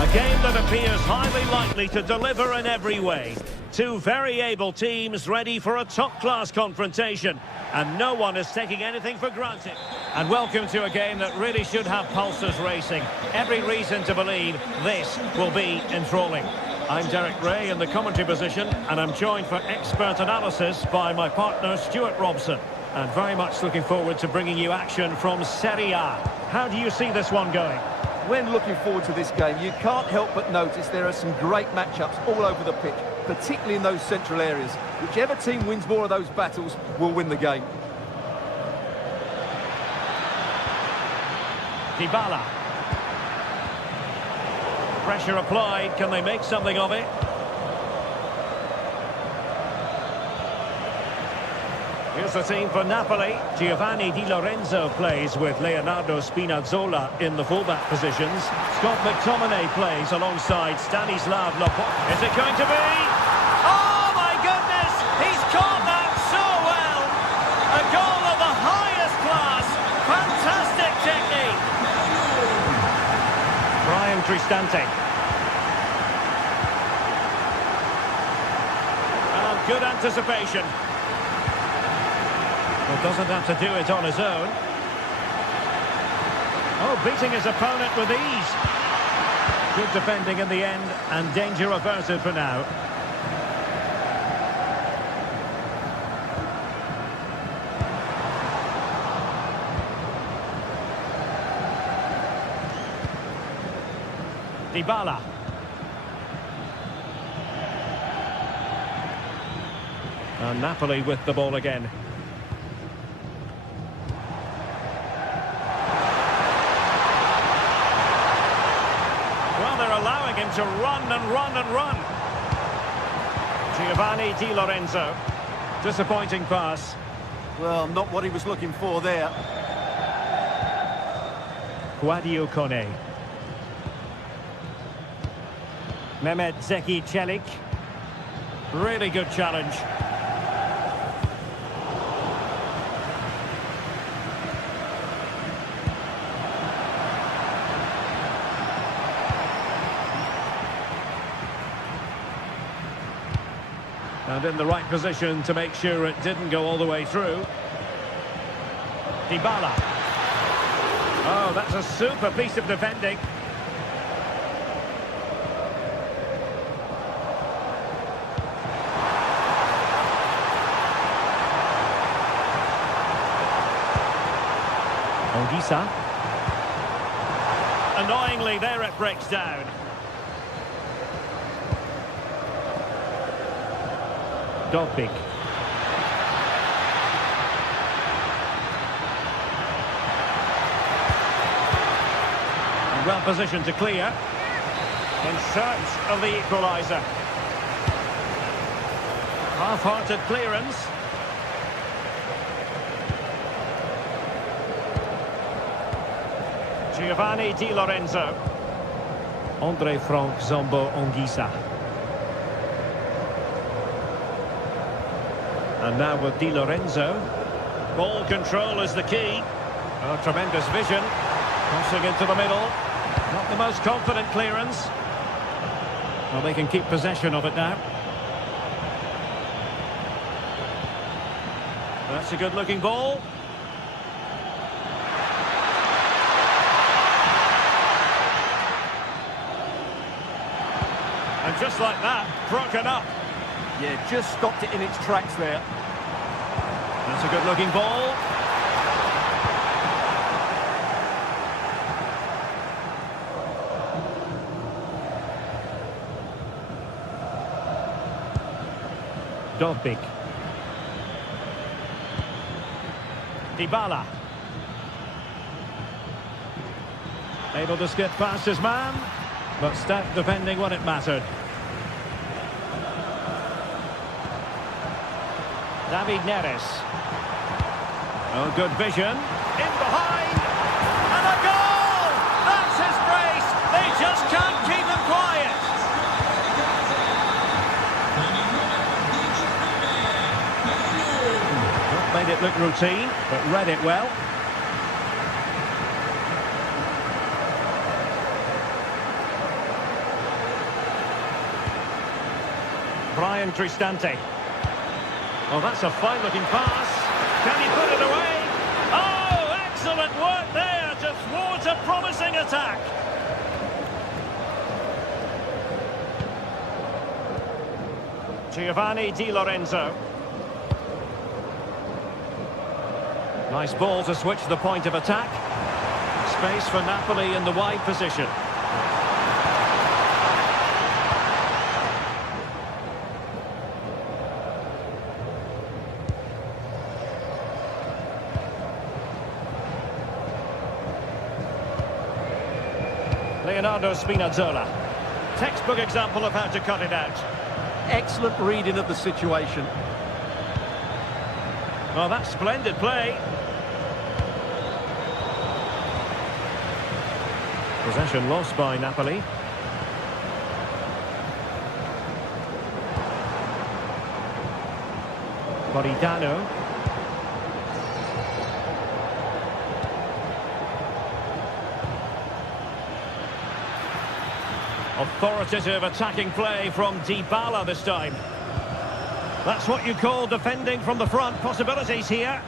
A game that appears highly likely to deliver in every way. Two very able teams ready for a top-class confrontation. And no one is taking anything for granted. And welcome to a game that really should have pulses racing. Every reason to believe this will be enthralling. I'm Derek Ray in the commentary position, and I'm joined for expert analysis by my partner Stuart Robson. And very much looking forward to bringing you action from Serie A. How do you see this one going? When looking forward to this game, you can't help but notice there are some great matchups all over the pitch, particularly in those central areas. Whichever team wins more of those battles will win the game. Dybala. Pressure applied. Can they make something of it? Here's the team for Napoli. Giovanni Di Lorenzo plays with Leonardo Spinazzola in the fullback positions. Scott McTominay plays alongside Stanislav Laporte. Is it going to be? Oh my goodness! He's caught that so well! A goal of the highest class. Fantastic technique. Brian Cristante. And good anticipation. Well, doesn't have to do it on his own. Oh, beating his opponent with ease. Good defending in the end, and danger averted for now. Dybala. And Napoli with the ball again. Well, they're allowing him to run and run and run. Giovanni Di Lorenzo. Disappointing pass. Well, not what he was looking for there. Guadio Kone. Mehmet Zeki Çelik. Really good challenge. And in the right position to make sure it didn't go all the way through. Dybala. Oh, that's a super piece of defending. Ongisa. Annoyingly, there it breaks down. Dobbik. Well positioned to clear. In search of the equaliser. Half-hearted clearance. Giovanni Di Lorenzo. Andre Frank Zombo Ongisa. And now with Di Lorenzo. Ball control is the key. Oh, tremendous vision. Crossing into the middle. Not the most confident clearance. Well, they can keep possession of it now. That's a good-looking ball. And just like that, broken up. Yeah, just stopped it in its tracks there. That's a good-looking ball. Dobbik. Dybala. Able to skip past his man, but stout defending when it mattered. David Neres. Oh, good vision. In behind. And a goal! That's his brace. They just can't keep him quiet. Not made it look routine, but read it well. Brian Cristante. Oh, that's a fine-looking pass. Can he put it away? Oh, excellent work there to thwart a promising attack. Giovanni Di Lorenzo. Nice ball to switch the point of attack. Space for Napoli in the wide position. Leonardo Spinazzola. Textbook example of how to cut it out. Excellent reading of the situation. Oh, that's splendid play. Possession lost by Napoli. Politano. Authoritative attacking play from Dybala this time. That's what you call defending from the front. Possibilities here.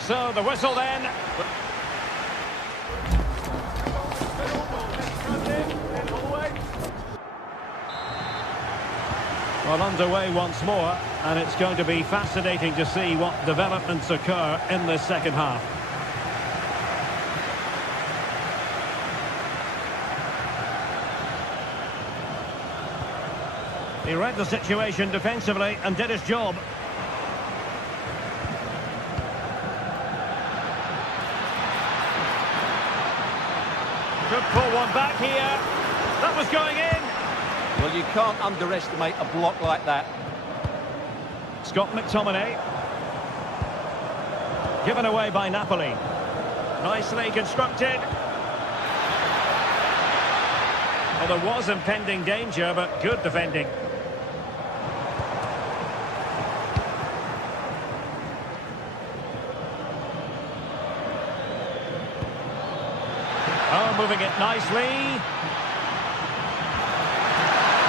So the whistle then. Well, underway once more, and it's going to be fascinating to see what developments occur in this second half. He read the situation defensively and did his job. Could pull one back here. That was going in. Well, you can't underestimate a block like that. Scott McTominay. Given away by Napoli. Nicely constructed. Well, there was impending danger, but good defending. Oh, moving it nicely.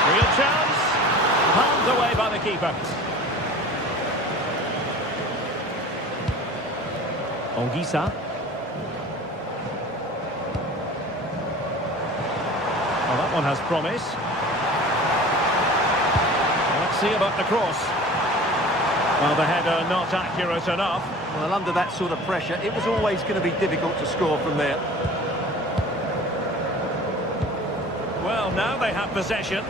Real chance. Palmed away by the keeper. Ongisa. Well, that one has promise. Let's see about the cross. Well, the header not accurate enough. Well, under that sort of pressure, it was always going to be difficult to score from there. Well, now they have possession.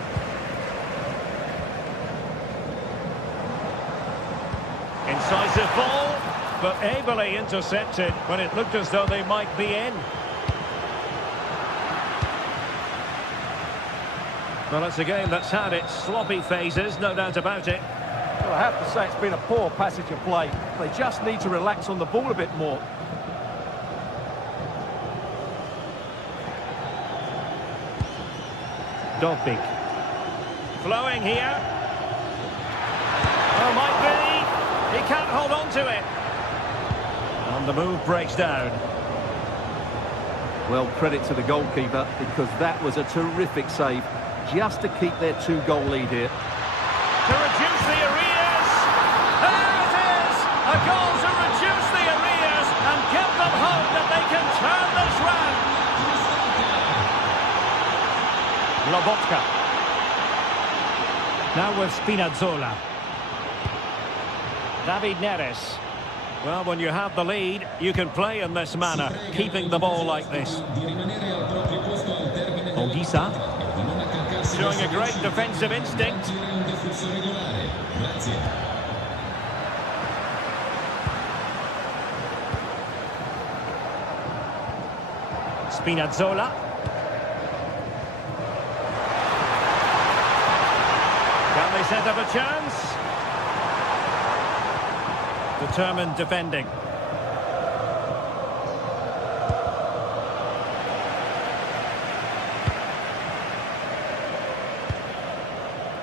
Incisive ball, but ably intercepted when it looked as though they might be in. Well, it's a game that's had its sloppy phases, no doubt about it. Well, I have to say it's been a poor passage of play. They just need to relax on the ball a bit more. Dobbik. Flowing here. Oh, might be. He can't hold on to it. And the move breaks down. Well, credit to the goalkeeper, because that was a terrific save, just to keep their two-goal lead here. To reduce the arrears. There it is! A goal to reduce the arrears and give them hope that they can turn this round. Lobotka. Now with Spinazzola. David Neres. Well, when you have the lead, you can play in this manner, keeping the ball like this. Ongisa. Showing a great defensive instinct. Spinazzola. Can they set up a chance? Determined defending.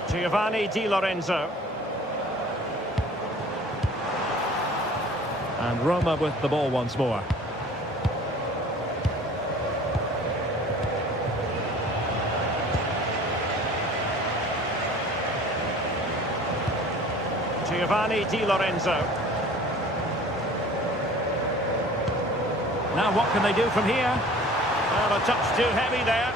Giovanni Di Lorenzo. And Roma with the ball once more. Giovanni Di Lorenzo. Now what can they do from here? Well, a touch too heavy there.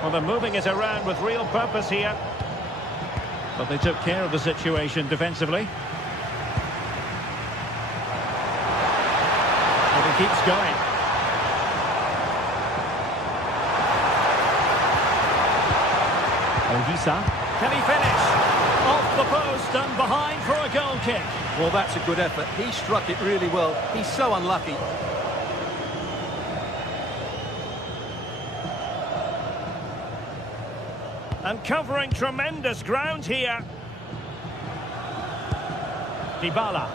Well, they're moving it around with real purpose here. But they took care of the situation defensively. And it keeps going. Ogisa. Can he finish? Off the post and behind for a goal kick. Well, that's a good effort. He struck it really well. He's so unlucky. And covering tremendous ground here. Dybala.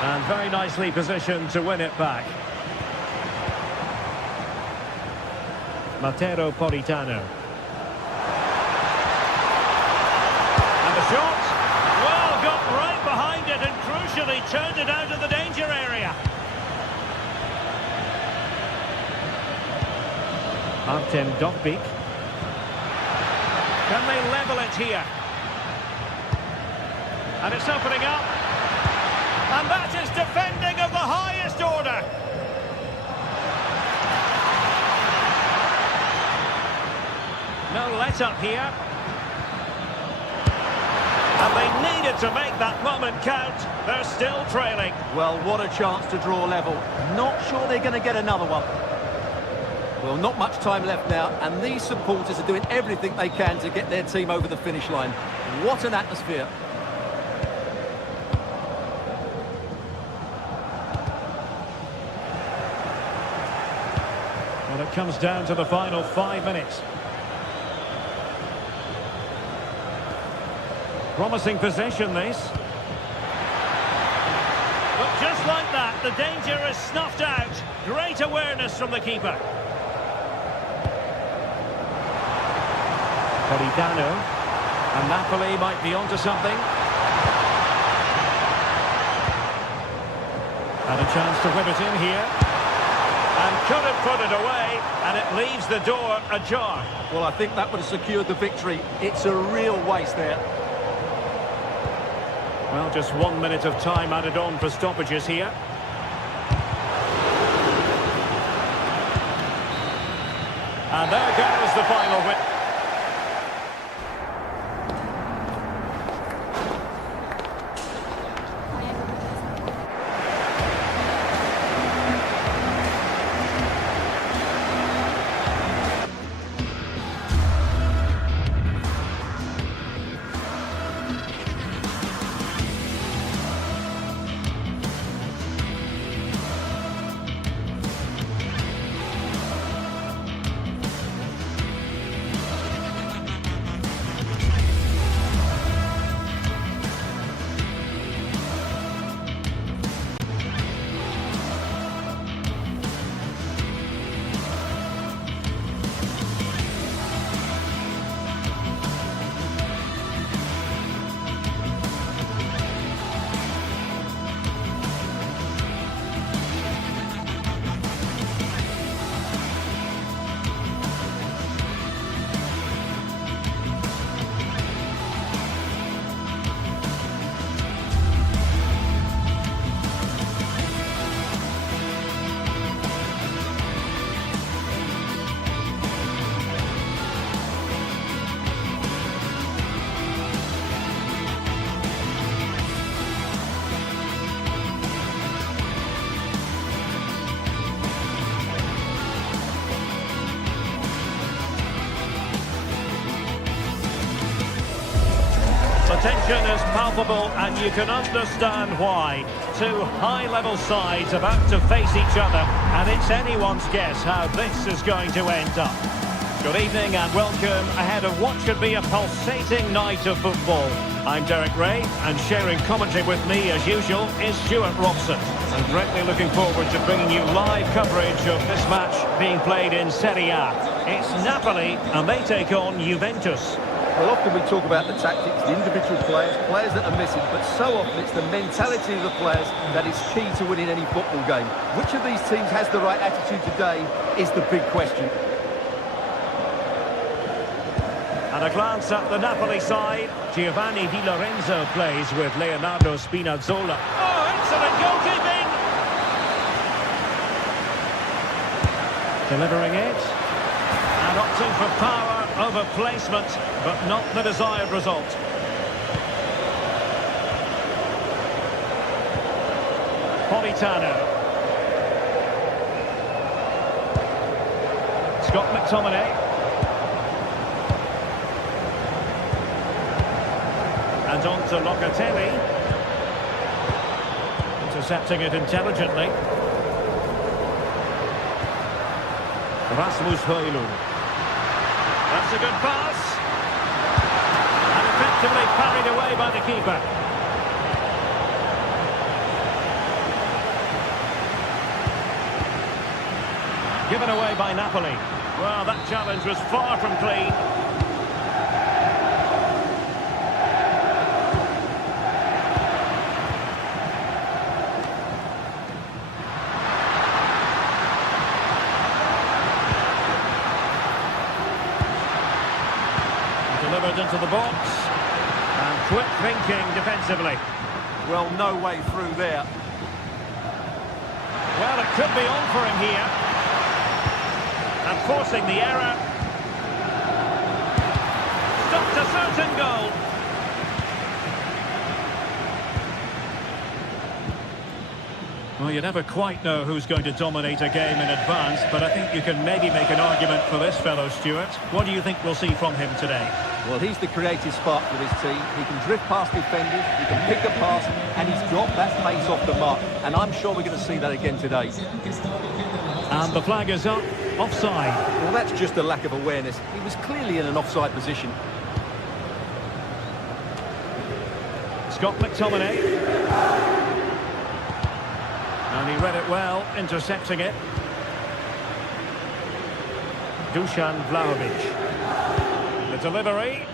And very nicely positioned to win it back. Matteo Politano. And the shot. Well, got right behind it and crucially turned it out of the danger area. Artem Dovbyk. Can they level it here? And it's opening up. And that is defending of the highest order. No let-up here. And they needed to make that moment count. They're still trailing. Well, what a chance to draw level. Not sure they're going to get another one. Well, not much time left now, and these supporters are doing everything they can to get their team over the finish line. What an atmosphere. Well, it comes down to the final 5 minutes. Promising possession, this. But just like that, the danger is snuffed out. Great awareness from the keeper. Politano. And Napoli might be onto something. And a chance to whip it in here. And could have put it away, and it leaves the door ajar. Well, I think that would have secured the victory. It's a real waste there. Well, just 1 minute of time added on for stoppages here. And there goes the final win. The tension is palpable, and you can understand why. Two high-level sides about to face each other, and it's anyone's guess how this is going to end up. Good evening and welcome ahead of what should be a pulsating night of football. I'm Derek Ray, and sharing commentary with me as usual is Stuart Robson. I'm greatly looking forward to bringing you live coverage of this match being played in Serie A. It's Napoli, and they take on Juventus. Well, often we talk about the tactics, the individual players, players that are missing, but so often it's the mentality of the players that is key to winning any football game. Which of these teams has the right attitude today is the big question. And a glance at the Napoli side. Giovanni Di Lorenzo plays with Leonardo Spinazzola. Oh, excellent goalkeeping! Delivering it. And opting for power over placement, but not the desired result. Politano. Scott McTominay. And on to Locatelli. Intercepting it intelligently. Rasmus Højlund. That's a good pass. And effectively parried away by the keeper. Given away by Napoli. Well, that challenge was far from clean. Delivered into the box. And quick thinking defensively. Well, no way through there. Well, it could be on for him here. And forcing the error. Stopped a certain goal. Well, you never quite know who's going to dominate a game in advance, but I think you can maybe make an argument for this fellow, Stuart. What do you think we'll see from him today? Well, he's the creative spark for this team. He can drift past defenders, he can pick a pass, and he's got that pace off the mark. And I'm sure we're going to see that again today. And the flag is up. Offside. Well, that's just a lack of awareness. He was clearly in an offside position. Scott McTominay. And he read it well, intercepting it. Dusan Vlahovic. The delivery.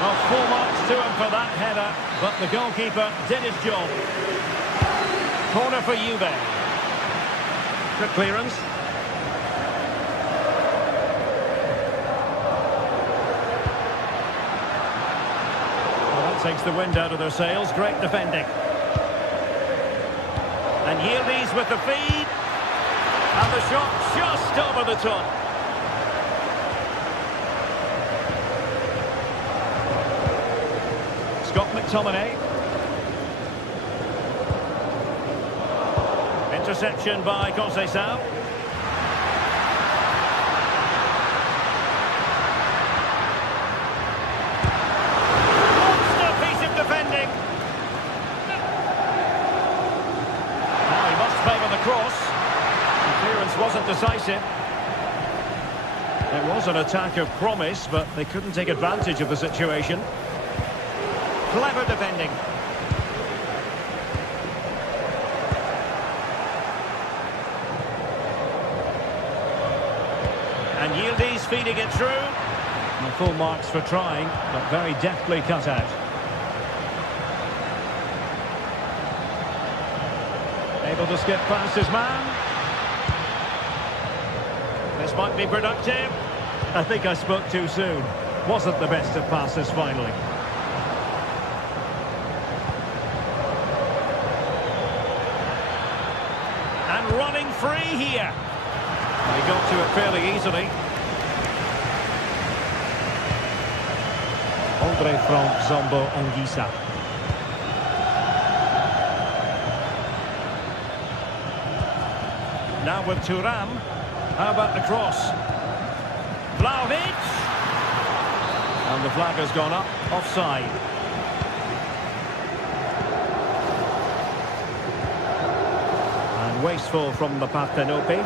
Well, 4 marks to him for that header, but the goalkeeper did his job. Corner for Juve. Good clearance. Well, that takes the wind out of their sails. Great defending. And Yildiz with the feed. And the shot just over the top. Scott McTominay. Interception by Conceição. Monster piece of defending. Now he must favour the cross. The clearance wasn't decisive. It was an attack of promise, but they couldn't take advantage of the situation. Clever defending. And Yildiz feeding it through. And full marks for trying, but very deftly cut out. Able to skip past his man. This might be productive. I think I spoke too soon. Wasn't the best of passes finally. And running free here. He got to it fairly easily. Andre from Zombo Anguissa. Now with Thuram. How about the cross? Vlahovic. And the flag has gone up. Offside. And wasteful from the Partenope.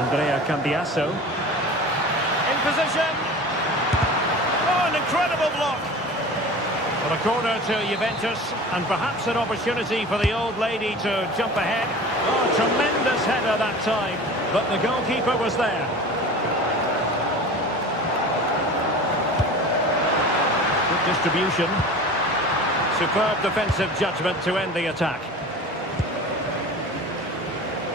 Andrea Cambiasso. In position. Oh, an incredible block. But a corner to Juventus, and perhaps an opportunity for the old lady to jump ahead. Oh, tremendous header that time, but the goalkeeper was there. distribution. Superb defensive judgment to end the attack.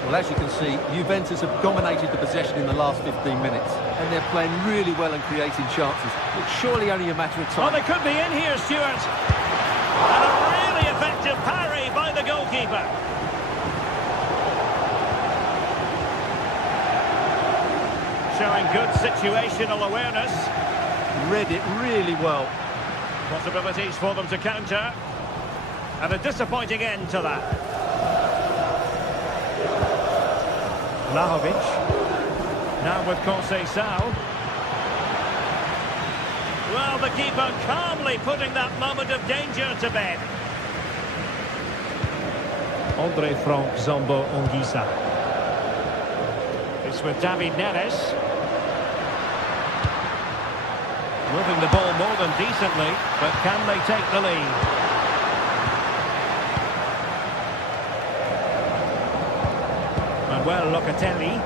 Well, as you can see, Juventus have dominated the possession in the last 15 minutes, and they're playing really well and creating chances. It's surely only a matter of time. Oh, they could be in here, Stuart. And a really effective parry by the goalkeeper. Showing good situational awareness. Read it really well. Possibilities for them to counter. And a disappointing end to that. Vlahovic. Now with Conceição. Well, the keeper calmly putting that moment of danger to bed. Andre Frank Zambo Ongisa. It's with David Neres. Moving the ball more than decently, but can they take the lead? Manuel Locatelli.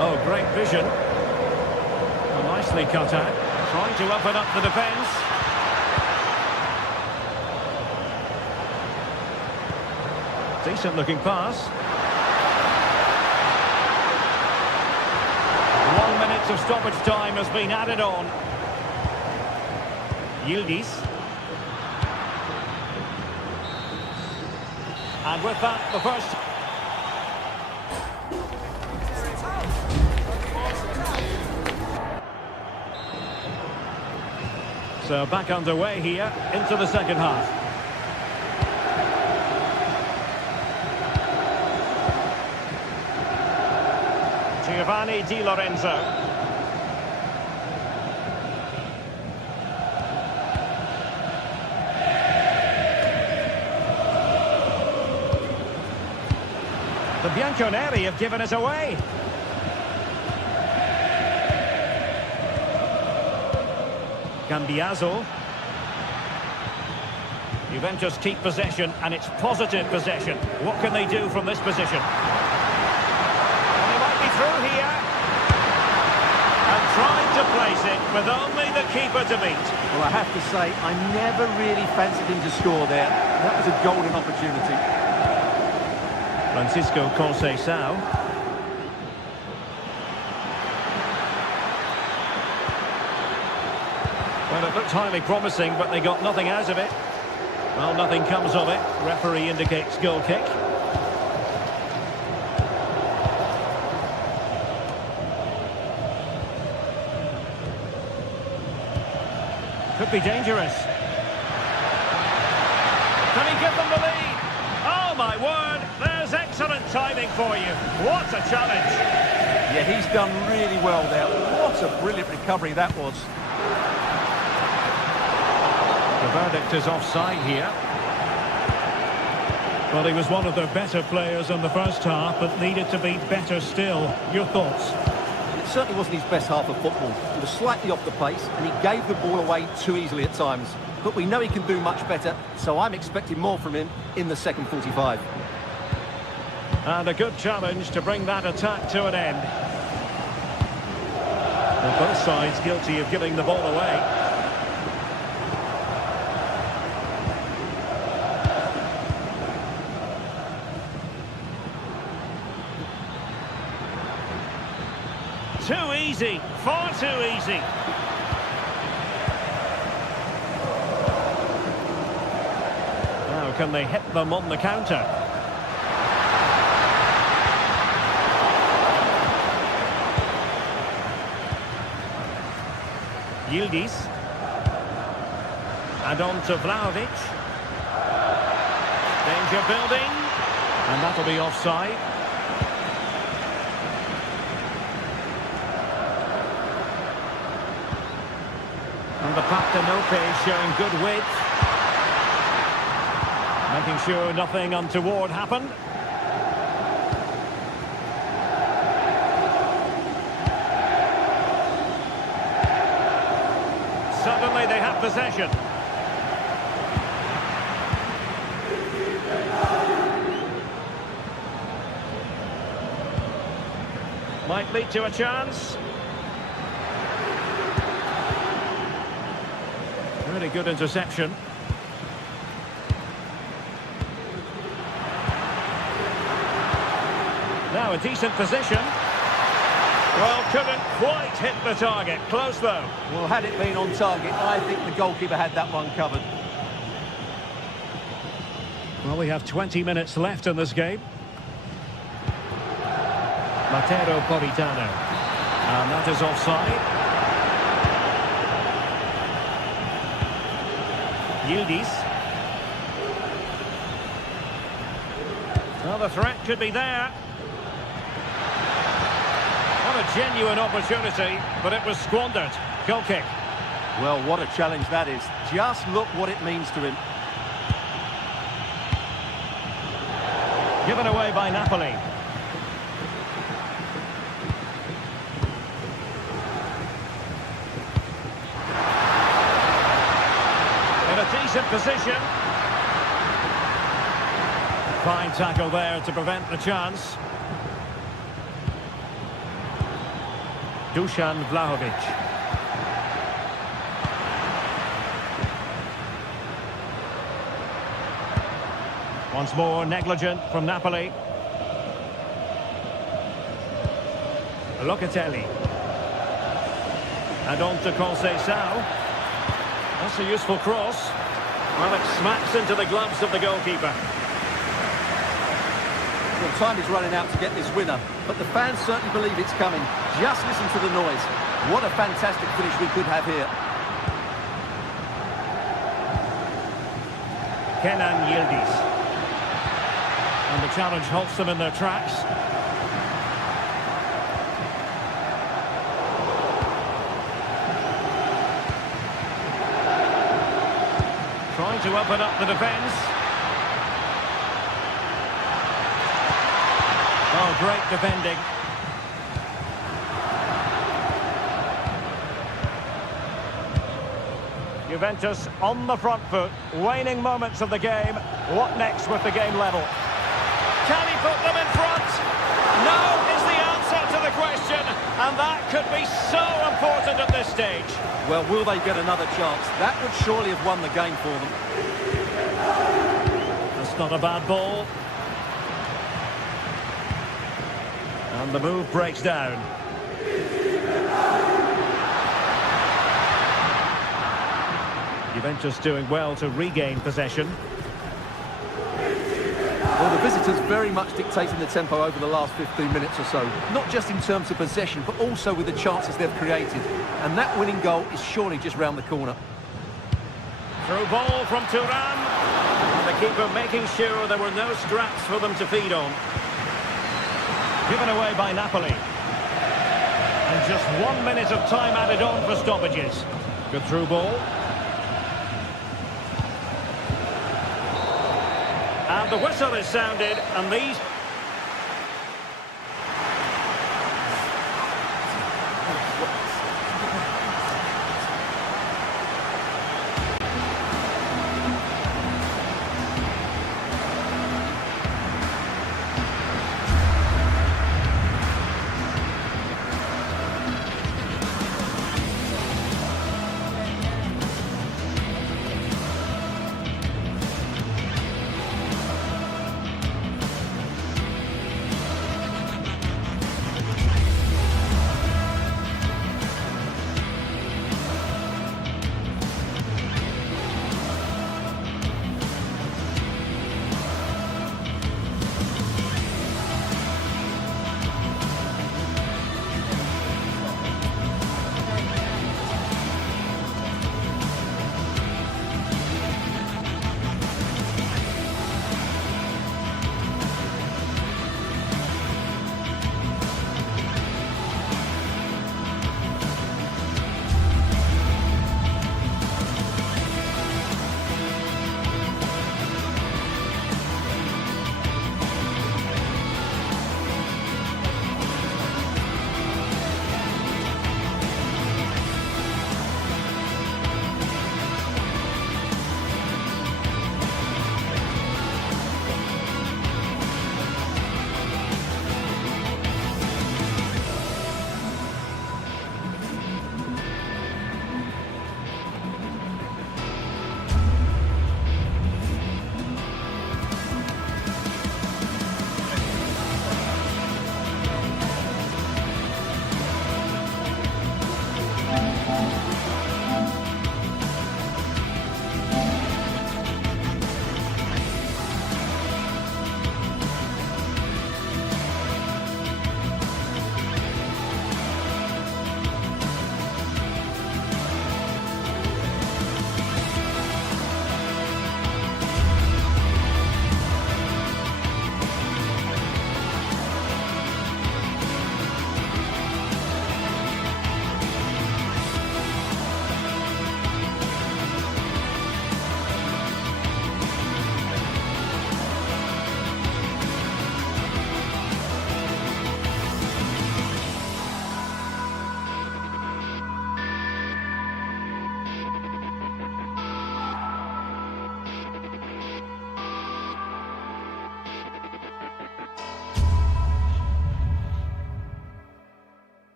Oh, great vision. Well, nicely cut out. Trying to open up the defence. Decent looking pass. 1 minute of stoppage time has been added on. Yildiz. And with that, the first... So back underway here into the second half. Giovanni Di Lorenzo. The Bianconeri have given us away. Cambiaso. Juventus keep possession, and it's positive possession. What can they do from this position? And they might be through here. And trying to place it with only the keeper to beat. Well, I have to say, I never really fancied him to score there. That was a golden opportunity. Francisco Conceição. Well, it looked highly promising, but they got nothing out of it. Well, nothing comes of it. Referee indicates goal kick. Could be dangerous. Can he give them the lead? Oh, my word. There's excellent timing for you. What a challenge. Yeah, he's done really well there. What a brilliant recovery that was. The verdict is offside here. Well, he was one of their better players in the first half, but needed to be better still. Your thoughts? It certainly wasn't his best half of football. He was slightly off the pace, and he gave the ball away too easily at times. But we know he can do much better, so I'm expecting more from him in the second 45. And a good challenge to bring that attack to an end. Well, both sides guilty of giving the ball away. Too easy, far too easy. Now can they hit them on the counter? Yildiz. And on to Vlahovic. Danger building. And that'll be offside. And the Partenope showing good width. Making sure nothing untoward happened. Suddenly they have possession. Might lead to a chance. Really good interception. Now a decent position. Well, couldn't quite hit the target. Close though. Well, had it been on target, I think the goalkeeper had that one covered. Well, we have 20 minutes left in this game. Matteo Politano. And that is offside. Yildiz. Well, the threat could be there. What a genuine opportunity, but it was squandered. Goal kick. Well, what a challenge that is. Just look what it means to him. Given away by Napoli. In a decent position. Fine tackle there to prevent the chance. Dusan Vlahovic. Once more, negligent from Napoli. Locatelli. And on to Conceição. That's a useful cross. Well, it smacks into the gloves of the goalkeeper. Well, time is running out to get this winner, but the fans certainly believe it's coming. Just listen to the noise. What a fantastic finish we could have here. Kenan Yildiz. And the challenge halts them in their tracks. Trying to open up the defence. Oh, great defending. Juventus on the front foot. Waning moments of the game. What next with the game level? Can he put them in front? No is the answer to the question. And that could be so important at this stage. Well, will they get another chance? That would surely have won the game for them. That's not a bad ball. And the move breaks down. Juventus doing well to regain possession. Well, the visitors very much dictating the tempo over the last 15 minutes or so. Not just in terms of possession, but also with the chances they've created. And that winning goal is surely just round the corner. Through ball from Thuram. And the keeper making sure there were no scraps for them to feed on. Given away by Napoli. And just 1 minute of time added on for stoppages. Good through ball. And the whistle is sounded, and these...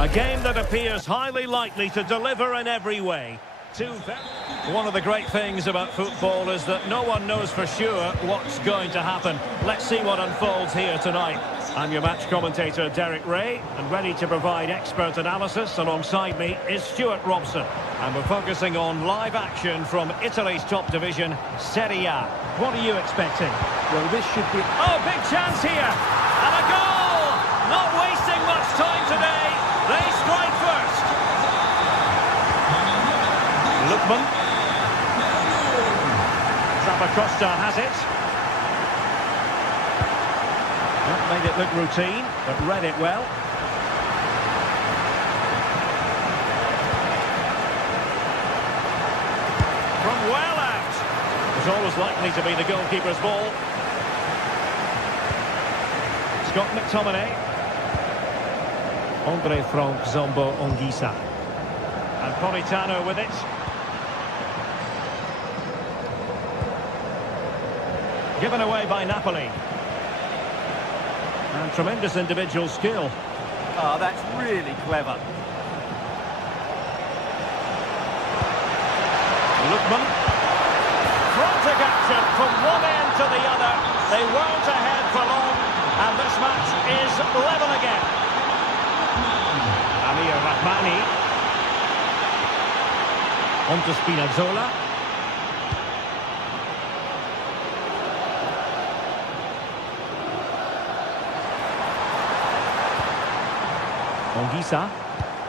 A game that appears highly likely to deliver in every way. One of the great things about football is that no one knows for sure what's going to happen. Let's see what unfolds here tonight. I'm your match commentator, Derek Ray, and ready to provide expert analysis alongside me is Stuart Robson. And we're focusing on live action from Italy's top division, Serie A. What are you expecting? Well, this should be... Oh, big chance here! And a goal! Not wasting much time today. They strike first. Lookman. Zappacosta has it. That made it look routine, but read it well. From well out. It's always likely to be the goalkeeper's ball. Scott McTominay. Andre Frank Zombo Ongisa. And Politano with it. Given away by Napoli. And tremendous individual skill. Oh, that's really clever. Lookman. Frantic action from one end to the other. They weren't ahead for long. And this match is level again. Amir Rahmani. On to Spinazzola. Ongisa.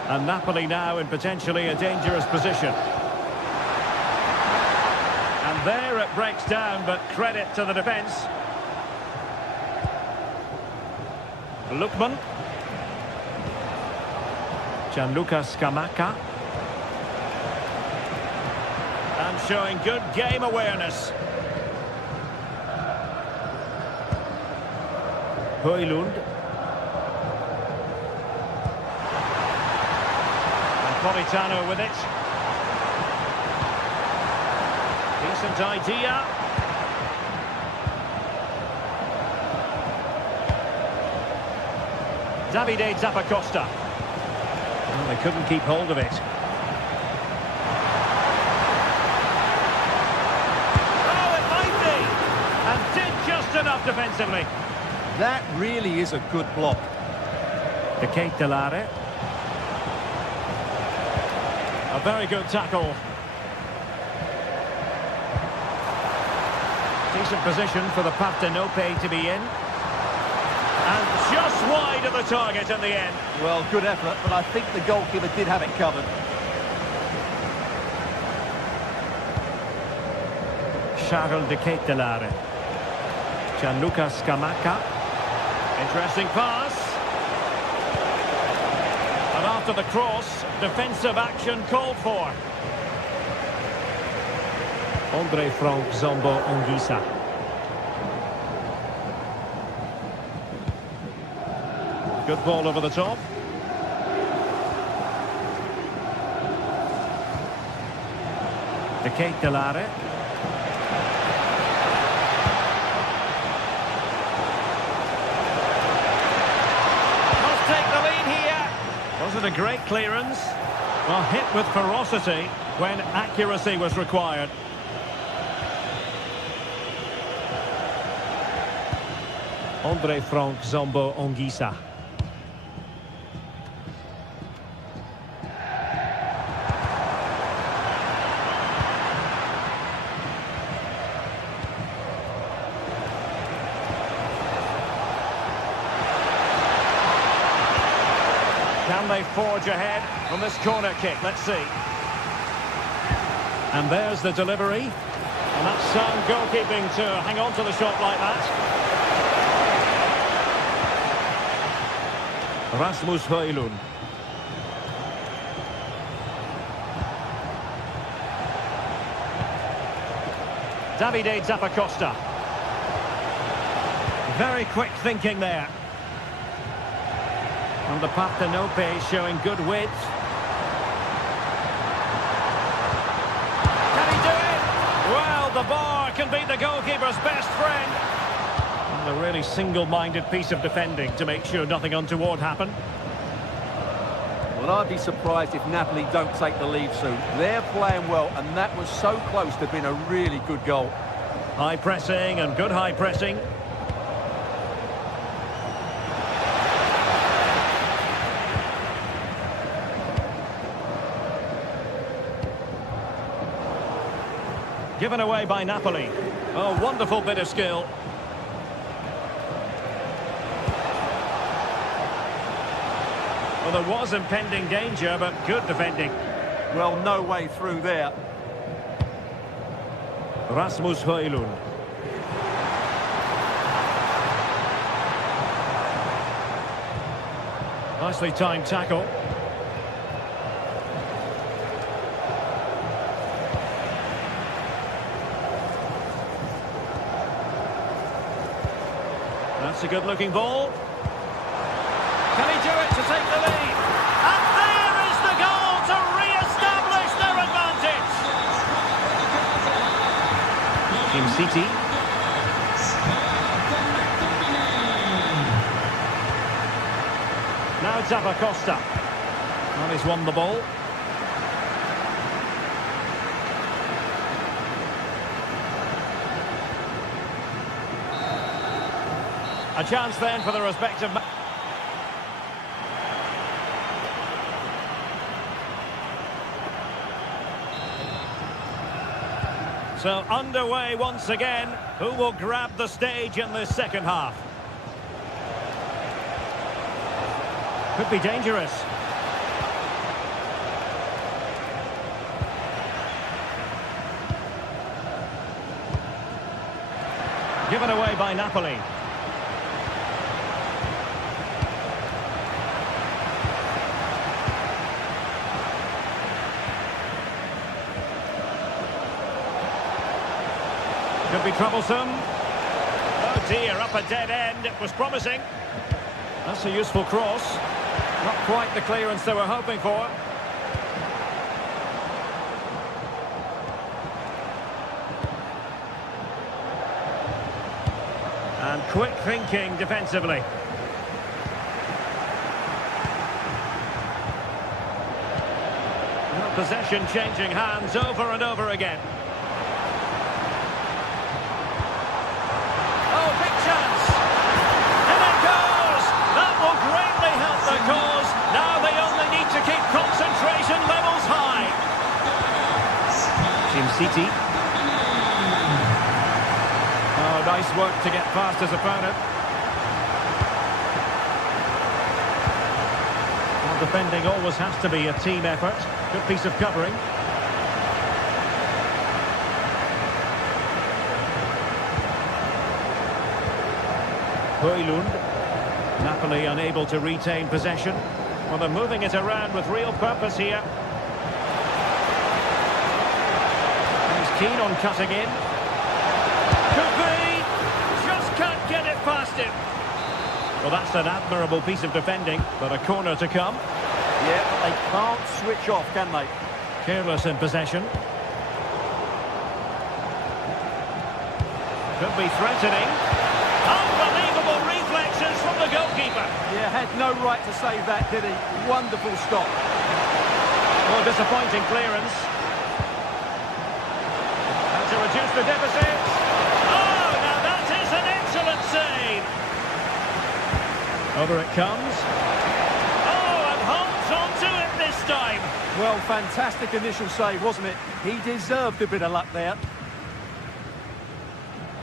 And Napoli now in potentially a dangerous position. And there it breaks down, but credit to the defence. Lookman. Gianluca Scamacca. And showing good game awareness. Højlund. And Politano with it. Decent idea. Davide Zappacosta. Well, they couldn't keep hold of it. Oh, it might be! And did just enough defensively. That really is a good block. De Ketelare. A very good tackle. Decent position for the Partenope to be in. And just wide of the target in the end. Well, good effort, but I think the goalkeeper did have it covered. Charles De Ketelare. Gianluca Scamacca. Interesting pass. And after the cross, defensive action called for. Andre Frank Zombo Ongisa. Good ball over the top. De Ketelare. Must take the lead here. Wasn't a great clearance. Well, hit with ferocity when accuracy was required. Andre Frank Zombo Ongisa. Can they forge ahead from this corner kick? Let's see. And there's the delivery. And that's sound goalkeeping to hang on to the shot like that. Rasmus Højlund. Davide Zappacosta. Very quick thinking there. And the Partenope showing good width. Can he do it? Well, the bar can be the goalkeeper's best friend. And a really single-minded piece of defending to make sure nothing untoward happened. Well, I'd be surprised if Napoli don't take the lead soon. They're playing well, and that was so close to being a really good goal. High pressing and good high pressing. Given away by Napoli. Oh, wonderful bit of skill. Well, there was impending danger, but good defending. Well, no way through there. Rasmus Højlund. Nicely timed tackle. That's a good-looking ball. Can he do it to take the lead? And there is the goal to re-establish their advantage. Team City. Now it's Costa. Well, he's won the ball. A chance then for the respective... So underway once again. Who will grab the stage in this second half? Could be dangerous. Given away by Napoli. Could be troublesome. Oh dear, up a dead end. It was promising. That's a useful cross. Not quite the clearance they were hoping for. And quick thinking defensively. Possession changing hands over and over again. Concentration levels high. Team City. Oh, nice work to get past his opponent. Well, defending always has to be a team effort. Good piece of covering. Højlund. Napoli unable to retain possession. Well, they're moving it around with real purpose here. He's keen on cutting in. Could be! Just can't get it past him. Well, that's an admirable piece of defending, but a corner to come. Yeah, but they can't switch off, can they? Careless in possession. Could be threatening. Unbelievable reflexes from the goalkeeper. Yeah, had no right to save that, did he? Wonderful stop. Well, disappointing clearance. And to reduce the deficit. Oh, now that is an excellent save. Over it comes. Oh, and holds on to it this time. Well, fantastic initial save, wasn't it? He deserved a bit of luck there.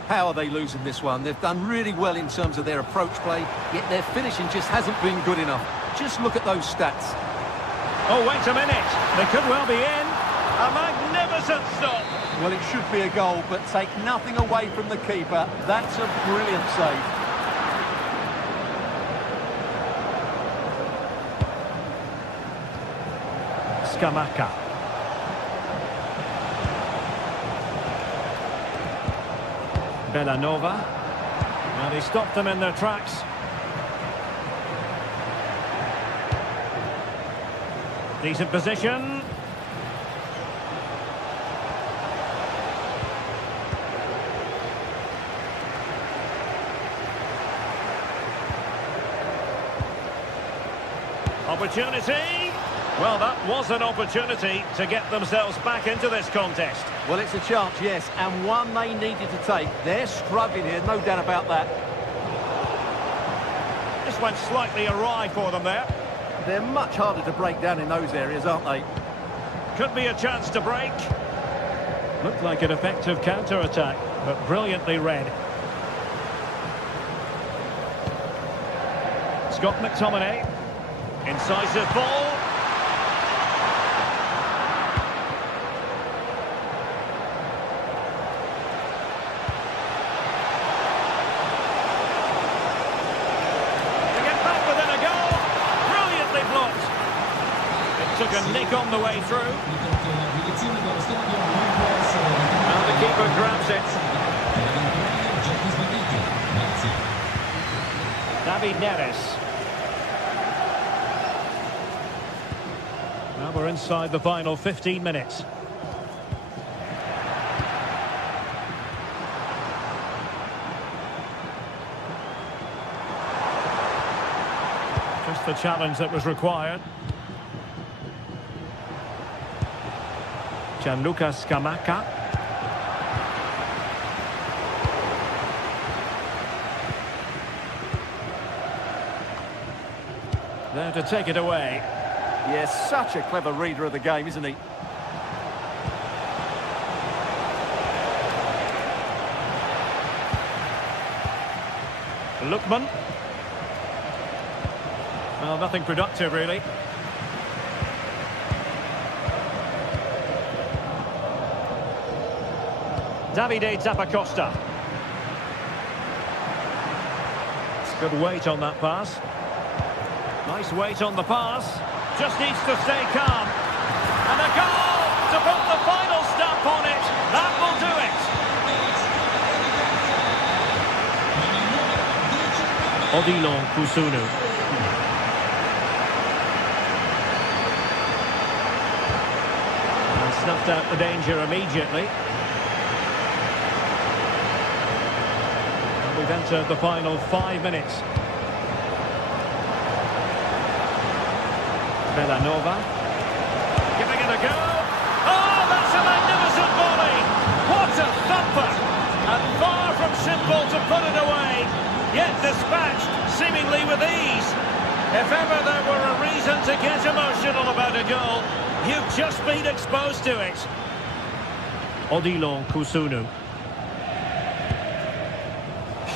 How are they losing this one? They've done really well in terms of their approach play, yet their finishing just hasn't been good enough. Just look at those stats. Oh, wait a minute. They could well be in. A magnificent stop. Well, it should be a goal, but take nothing away from the keeper. That's a brilliant save. Scamacca. Bellanova. And he stopped them in their tracks. Decent position. Opportunity. Well, that was an opportunity to get themselves back into this contest. Well, it's a chance, yes, and one they needed to take. They're struggling here, no doubt about that. This went slightly awry for them there. They're much harder to break down in those areas, aren't they? Could be a chance to break. Looked like an effective counter-attack, but brilliantly read. Scott McTominay. Incisive ball. To get back within a goal. Brilliantly blocked. It took a nick on the way through. And the keeper grabs it. David Neres. Now we're inside the final 15 minutes. Just the challenge that was required. Gianluca Scamacca. There to take it away. Yes, such a clever reader of the game, isn't he? Lookman. Well, nothing productive, really. Davide Zappacosta. It's good weight on that pass. Nice weight on the pass. Just needs to stay calm. And a goal to put the final stamp on it. That will do it. Odilon Kusunu. And snuffed out the danger immediately. And we've entered the final 5 minutes. Villanova. Giving it a go. Oh, that's a magnificent volley. What a thumper. And far from simple to put it away. Yet dispatched seemingly with ease. If ever there were a reason to get emotional about a goal, you've just been exposed to it. Odilon Kusunu.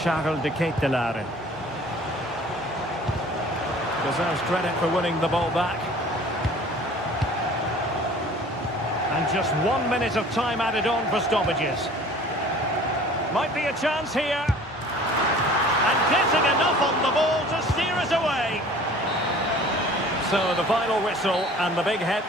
Charles de Ketelaere. Deserves credit for winning the ball back. And just 1 minute of time added on for stoppages. Might be a chance here. And getting enough on the ball to steer us away. So the final whistle and the big head.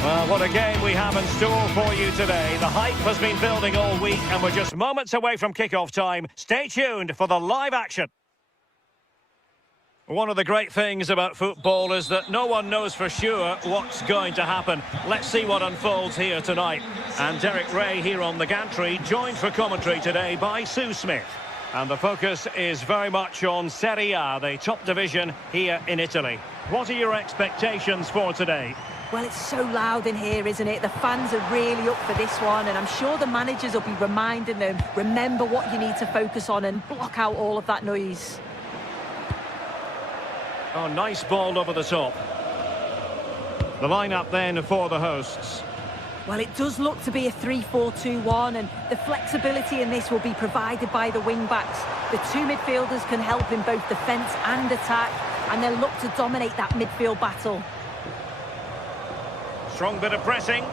Well, what a game we have in store for you today. The hype has been building all week and we're just moments away from kick-off time. Stay tuned for the live action. One of the great things about football is that no one knows for sure what's going to happen. Let's see what unfolds here tonight. And Derek Ray here on the gantry, joined for commentary today by Sue Smith. And the focus is very much on Serie A, the top division here in Italy. What are your expectations for today? Well, it's so loud in here, isn't it? The fans are really up for this one, and I'm sure the managers will be reminding them, remember what you need to focus on and block out all of that noise. Oh, nice ball over the top. The lineup then for the hosts. Well, it does look to be a 3-4-2-1, and the flexibility in this will be provided by the wing-backs. The two midfielders can help in both defence and attack, and they'll look to dominate that midfield battle. Strong bit of pressing.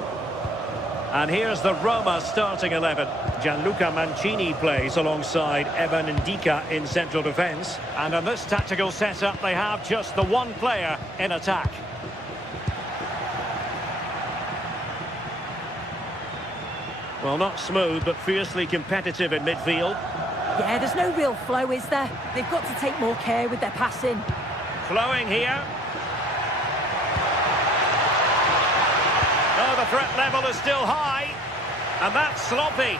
And here's the Roma starting 11. Gianluca Mancini plays alongside Evan Ndika in central defence. And in this tactical setup, they have just the one player in attack. Well, not smooth, but fiercely competitive in midfield. Yeah, there's no real flow, is there? They've got to take more care with their passing. Flowing here. Oh, the threat level is still high. And that's sloppy.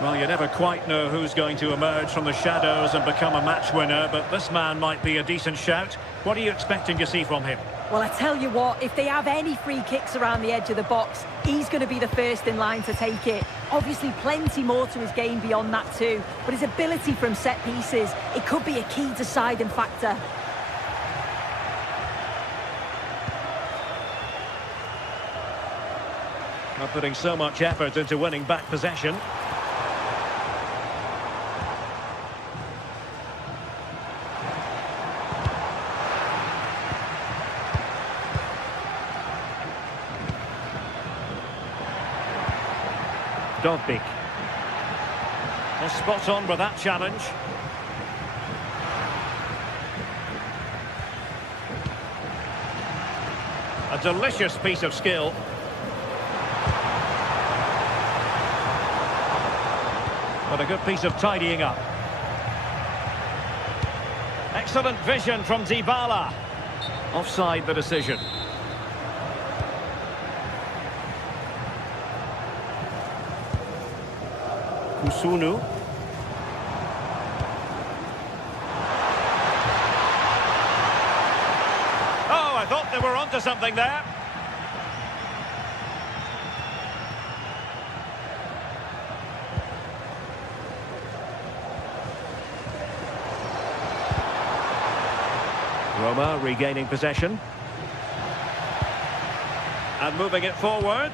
Well, you never quite know who's going to emerge from the shadows and become a match winner, but this man might be a decent shout. What are you expecting to see from him? Well, I tell you what, if they have any free kicks around the edge of the box, he's going to be the first in line to take it. Obviously, plenty more to his game beyond that too, but his ability from set pieces, it could be a key deciding factor. Not putting so much effort into winning back possession. Dovbyk. Well, spot on with that challenge. A delicious piece of skill. But a good piece of tidying up. Excellent vision from Dybala. Offside the decision. Kusunu. Oh, I thought they were onto something there. Roma regaining possession. And moving it forward.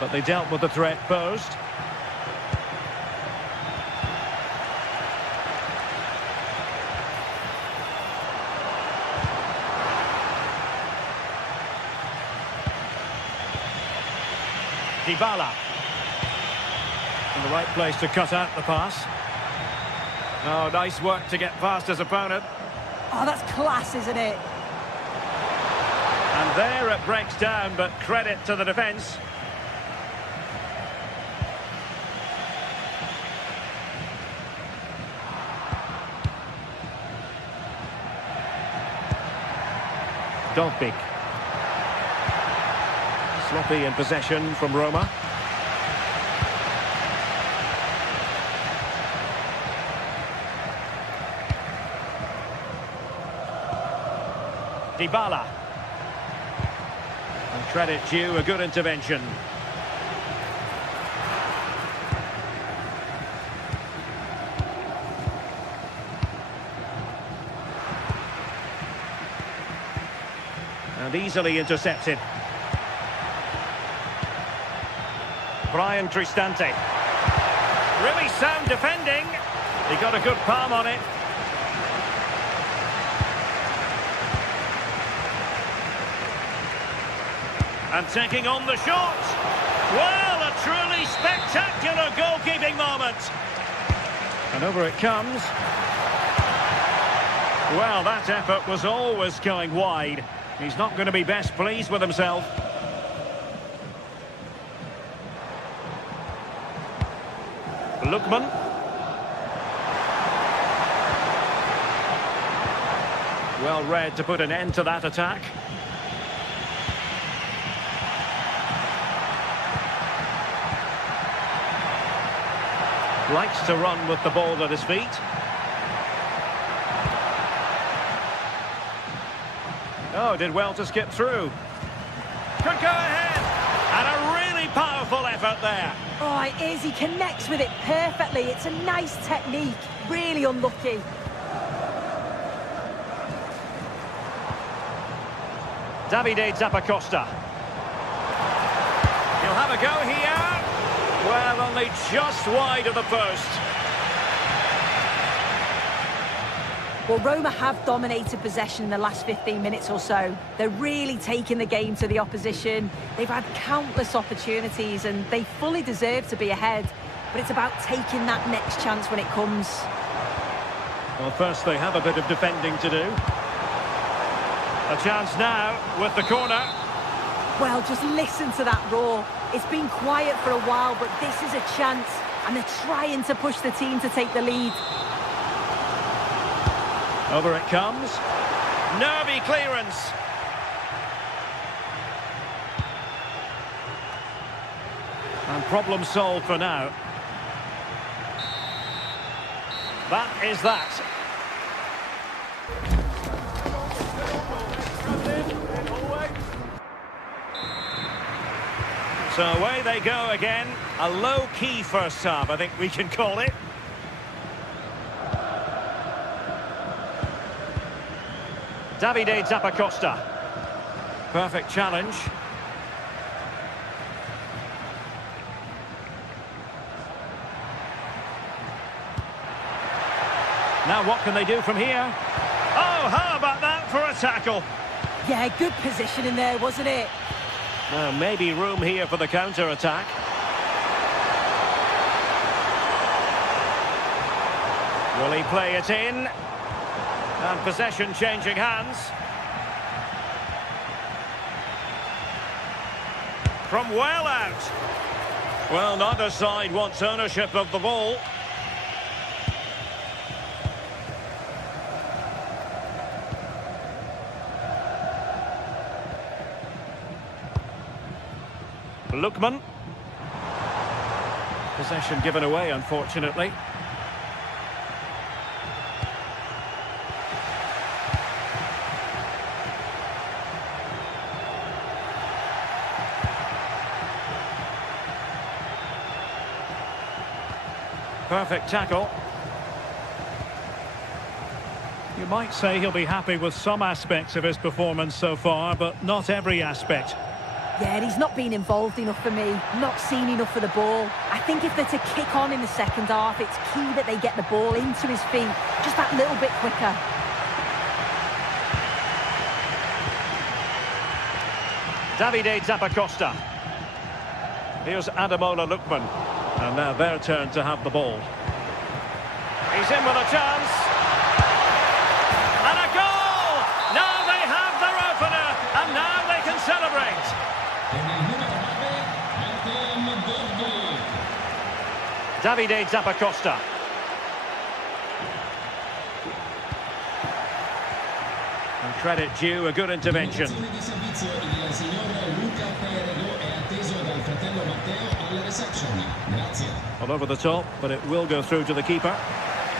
But they dealt with the threat posed. Dybala. In the right place to cut out the pass. Oh, nice work to get past his opponent. Oh, that's class, isn't it? And there it breaks down, but credit to the defence. Dovbyk. Sloppy in possession from Roma. Dybala. And credit due, a good intervention. And easily intercepted. Brian Cristante. Really sound defending. He got a good palm on it. And taking on the shot. Well, a truly spectacular goalkeeping moment. And over it comes. Well, that effort was always going wide. He's not going to be best pleased with himself. Lookman. Well read to put an end to that attack. Likes to run with the ball at his feet. Oh, did well to skip through. Could go ahead. And a really powerful effort there. Oh, it is. He connects with it perfectly. It's a nice technique. Really unlucky. Davide Zappacosta. He'll have a go here. Well, only just wide of the post. Well, Roma have dominated possession in the last 15 minutes or so. They're really taking the game to the opposition. They've had countless opportunities and they fully deserve to be ahead. But it's about taking that next chance when it comes. Well, first they have a bit of defending to do. A chance now with the corner. Well, just listen to that roar. It's been quiet for a while, but this is a chance. And they're trying to push the team to take the lead. Over it comes. Nervy clearance. And problem solved for now. That is that. So away they go again. A low-key first half, I think we can call it. Davide Zappacosta. Perfect challenge. Now what can they do from here? Oh, how about that for a tackle? Yeah, good position in there, wasn't it? Now maybe room here for the counter-attack. Will he play it in? And possession changing hands. From well out. Well, neither side wants ownership of the ball. Lookman. Possession given away, unfortunately. Perfect tackle. You might say he'll be happy with some aspects of his performance so far, but not every aspect. Yeah, he's not been involved enough for me, not seen enough for the ball. I think if they're to kick on in the second half, it's key that they get the ball into his feet just that little bit quicker. Davide Zappacosta. Here's Ademola Lookman. And now their turn to have the ball. He's in with a chance. And a goal! Now they have their opener. And now they can celebrate. Davide Zappacosta. And credit due, a good intervention. All over the top, but it will go through to the keeper.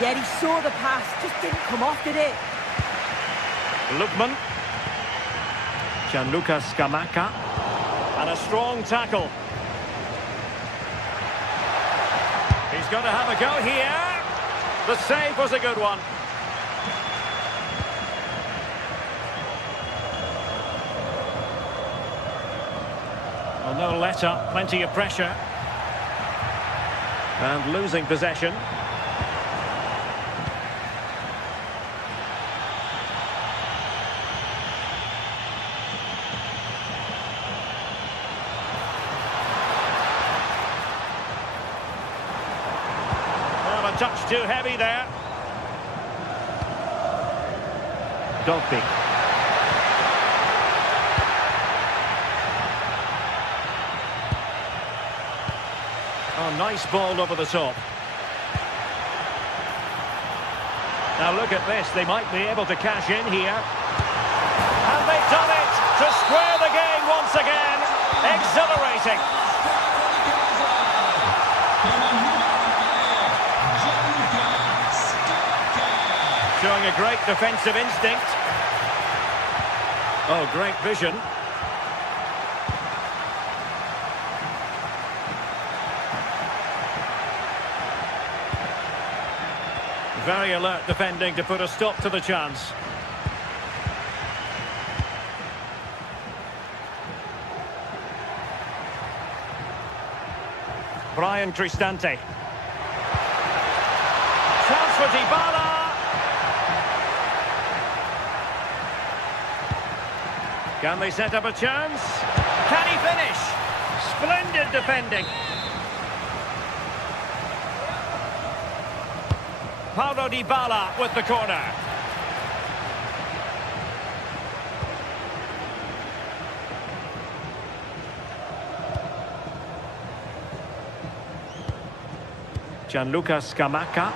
Yeah, he saw the pass, just didn't come off, did it? Lookman. Gianluca Scamacca. And a strong tackle. He's going to have a go here. The save was a good one. Well, no let-up, plenty of pressure. And losing possession. Well, a touch too heavy there. Dogby. Oh, nice ball over the top. Now look at this, they might be able to cash in here. And they've done it to square the game once again. Exhilarating. Showing a great defensive instinct. Oh, great vision. Very alert defending to put a stop to the chance. Brian Cristante. Chance for Dybala. Can they set up a chance? Can he finish? Splendid defending. Paulo Dybala with the corner. Gianluca Scamacca.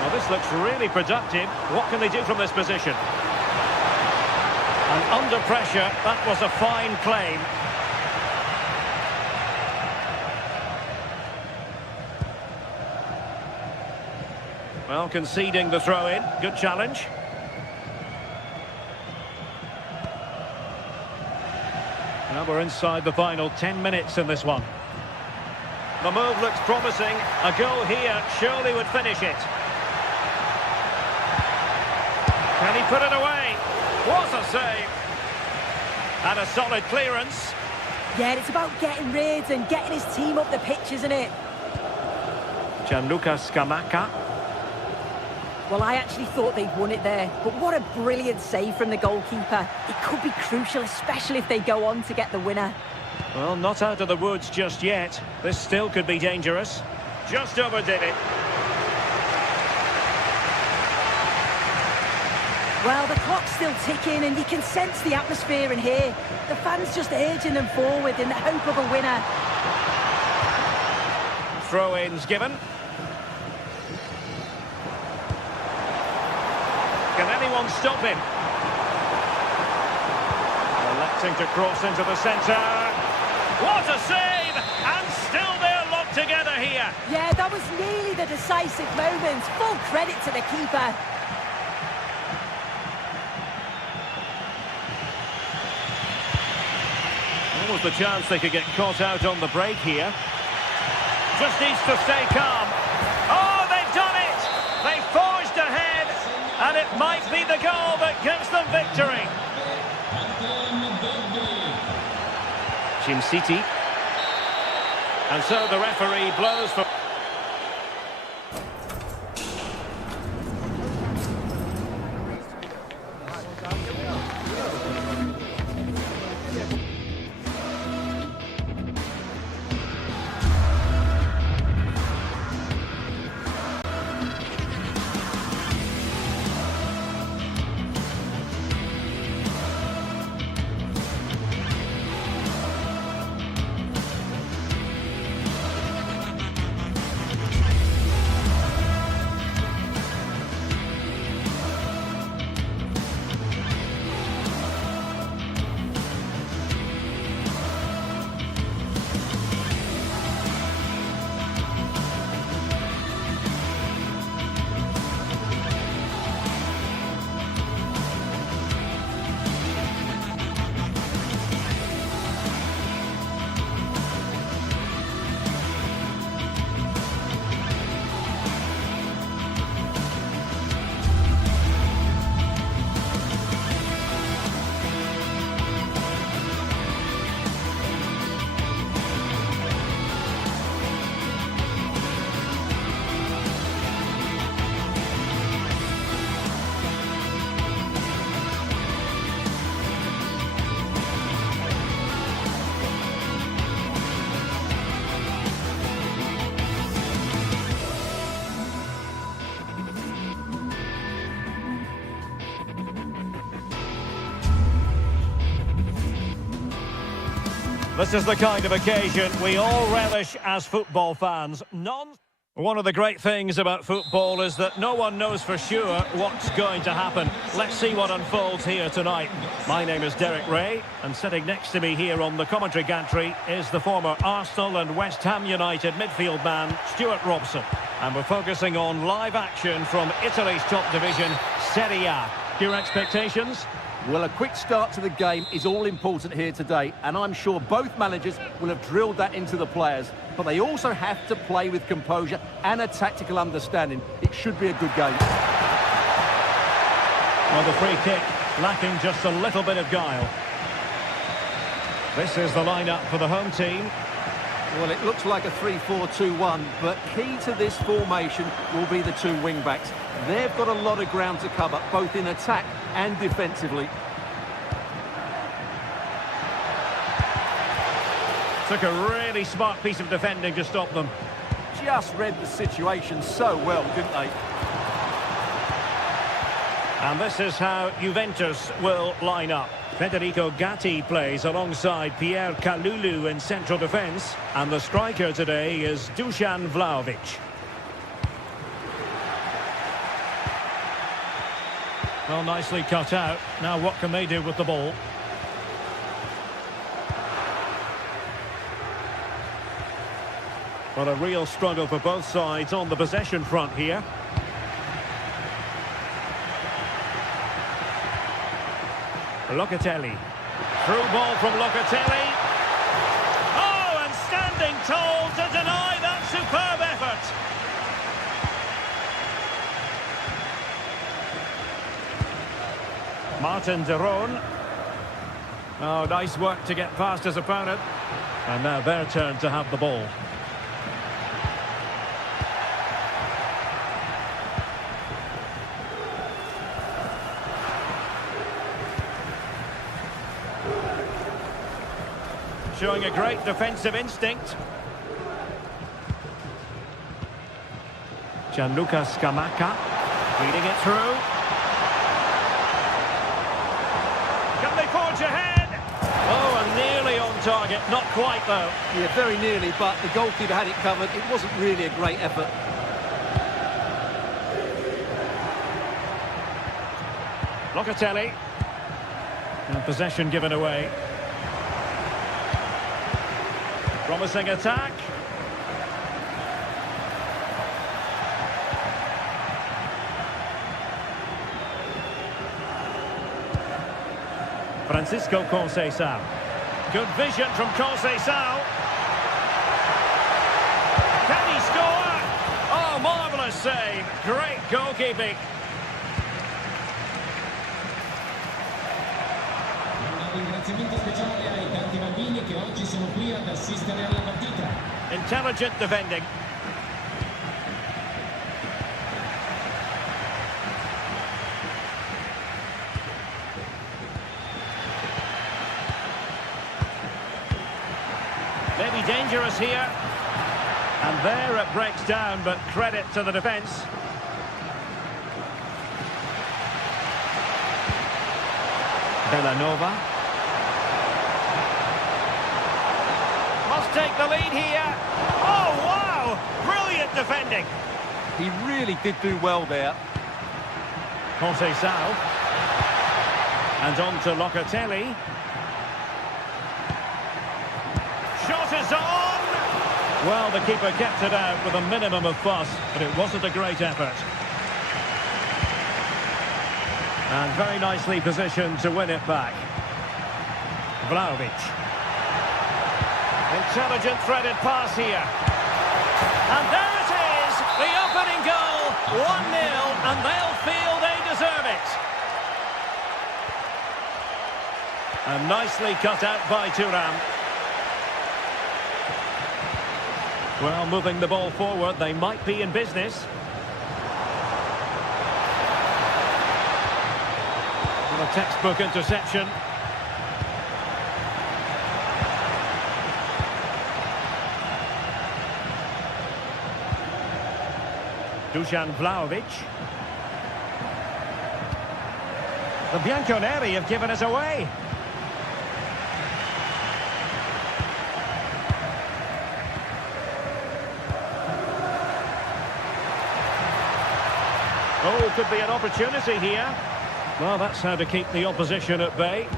Well, this looks really productive. What can they do from this position? And under pressure, that was a fine claim. Well, conceding the throw-in. Good challenge. Now we're inside the final 10 minutes in this one. The move looks promising. A goal here surely would finish it. Can he put it away? What a save! And a solid clearance. Yeah, it's about getting rid and getting his team up the pitch, isn't it? Gianluca Scamacca. Well, I actually thought they'd won it there, but what a brilliant save from the goalkeeper. It could be crucial, especially if they go on to get the winner. Well, not out of the woods just yet. This still could be dangerous. Just overdid it. Well, the clock's still ticking and you can sense the atmosphere in here. The fans just urging them forward in the hope of a winner. Throw-ins given. Can anyone stop him? Electing to cross into the centre. What a save! And still they're locked together here. Yeah, that was nearly the decisive moment. Full credit to the keeper. What was the chance they could get caught out on the break here? Just needs to stay calm. Oh, they've done it! They forged ahead, and it might be the goal that gives them victory. Jim City. And so the referee blows for... This is the kind of occasion we all relish as football fans. One of the great things about football is that no one knows for sure what's going to happen. Let's see what unfolds here tonight. My name is Derek Ray, and sitting next to me here on the commentary gantry is the former Arsenal and West Ham United midfield man, Stuart Robson. And we're focusing on live action from Italy's top division, Serie A. Your expectations? Well, a quick start to the game is all important here today, and I'm sure both managers will have drilled that into the players. But they also have to play with composure and a tactical understanding. It should be a good game. Well, the free kick lacking just a little bit of guile. This is the lineup for the home team. Well, it looks like a 3-4-2-1, but key to this formation will be the two wing-backs. They've got a lot of ground to cover, both in attack and defensively. Took a really smart piece of defending to stop them. Just read the situation so well, didn't they? And this is how Juventus will line up. Federico Gatti plays alongside Pierre Kalulu in central defence. And the striker today is Dusan Vlahovic. Well, nicely cut out. Now what can they do with the ball? Well, a real struggle for both sides on the possession front here. Locatelli. Through ball from Locatelli. Oh, and standing tall to deny that superb effort. Martin de Roon. Oh, nice work to get past his opponent. And now their turn to have the ball. Showing a great defensive instinct. Gianluca Scamacca feeding it through. Can they forge ahead? Oh, and nearly on target. Not quite, though. Yeah, very nearly, but the goalkeeper had it covered. It wasn't really a great effort. Locatelli. And possession given away. Promising attack. Francisco Conceição. Good vision from Conceição. Can he score? Oh, marvellous save. Great goalkeeping. Intelligent defending. Maybe dangerous here. And there it breaks down, but credit to the defence. Villanova. Must take the lead here. Oh, wow! Brilliant defending. He really did do well there. Conceição. And on to Locatelli. Shot is on! Well, the keeper kept it out with a minimum of fuss, but it wasn't a great effort. And very nicely positioned to win it back. Vlahovic. Intelligent threaded pass here. And there it is! The opening goal! 1-0, and they'll feel they deserve it. And nicely cut out by Thuram. Well, moving the ball forward, they might be in business. A textbook interception. Dusan Vlahovic. The Bianconeri have given us away. could be an opportunity here. Well, that's how to keep the opposition at bay.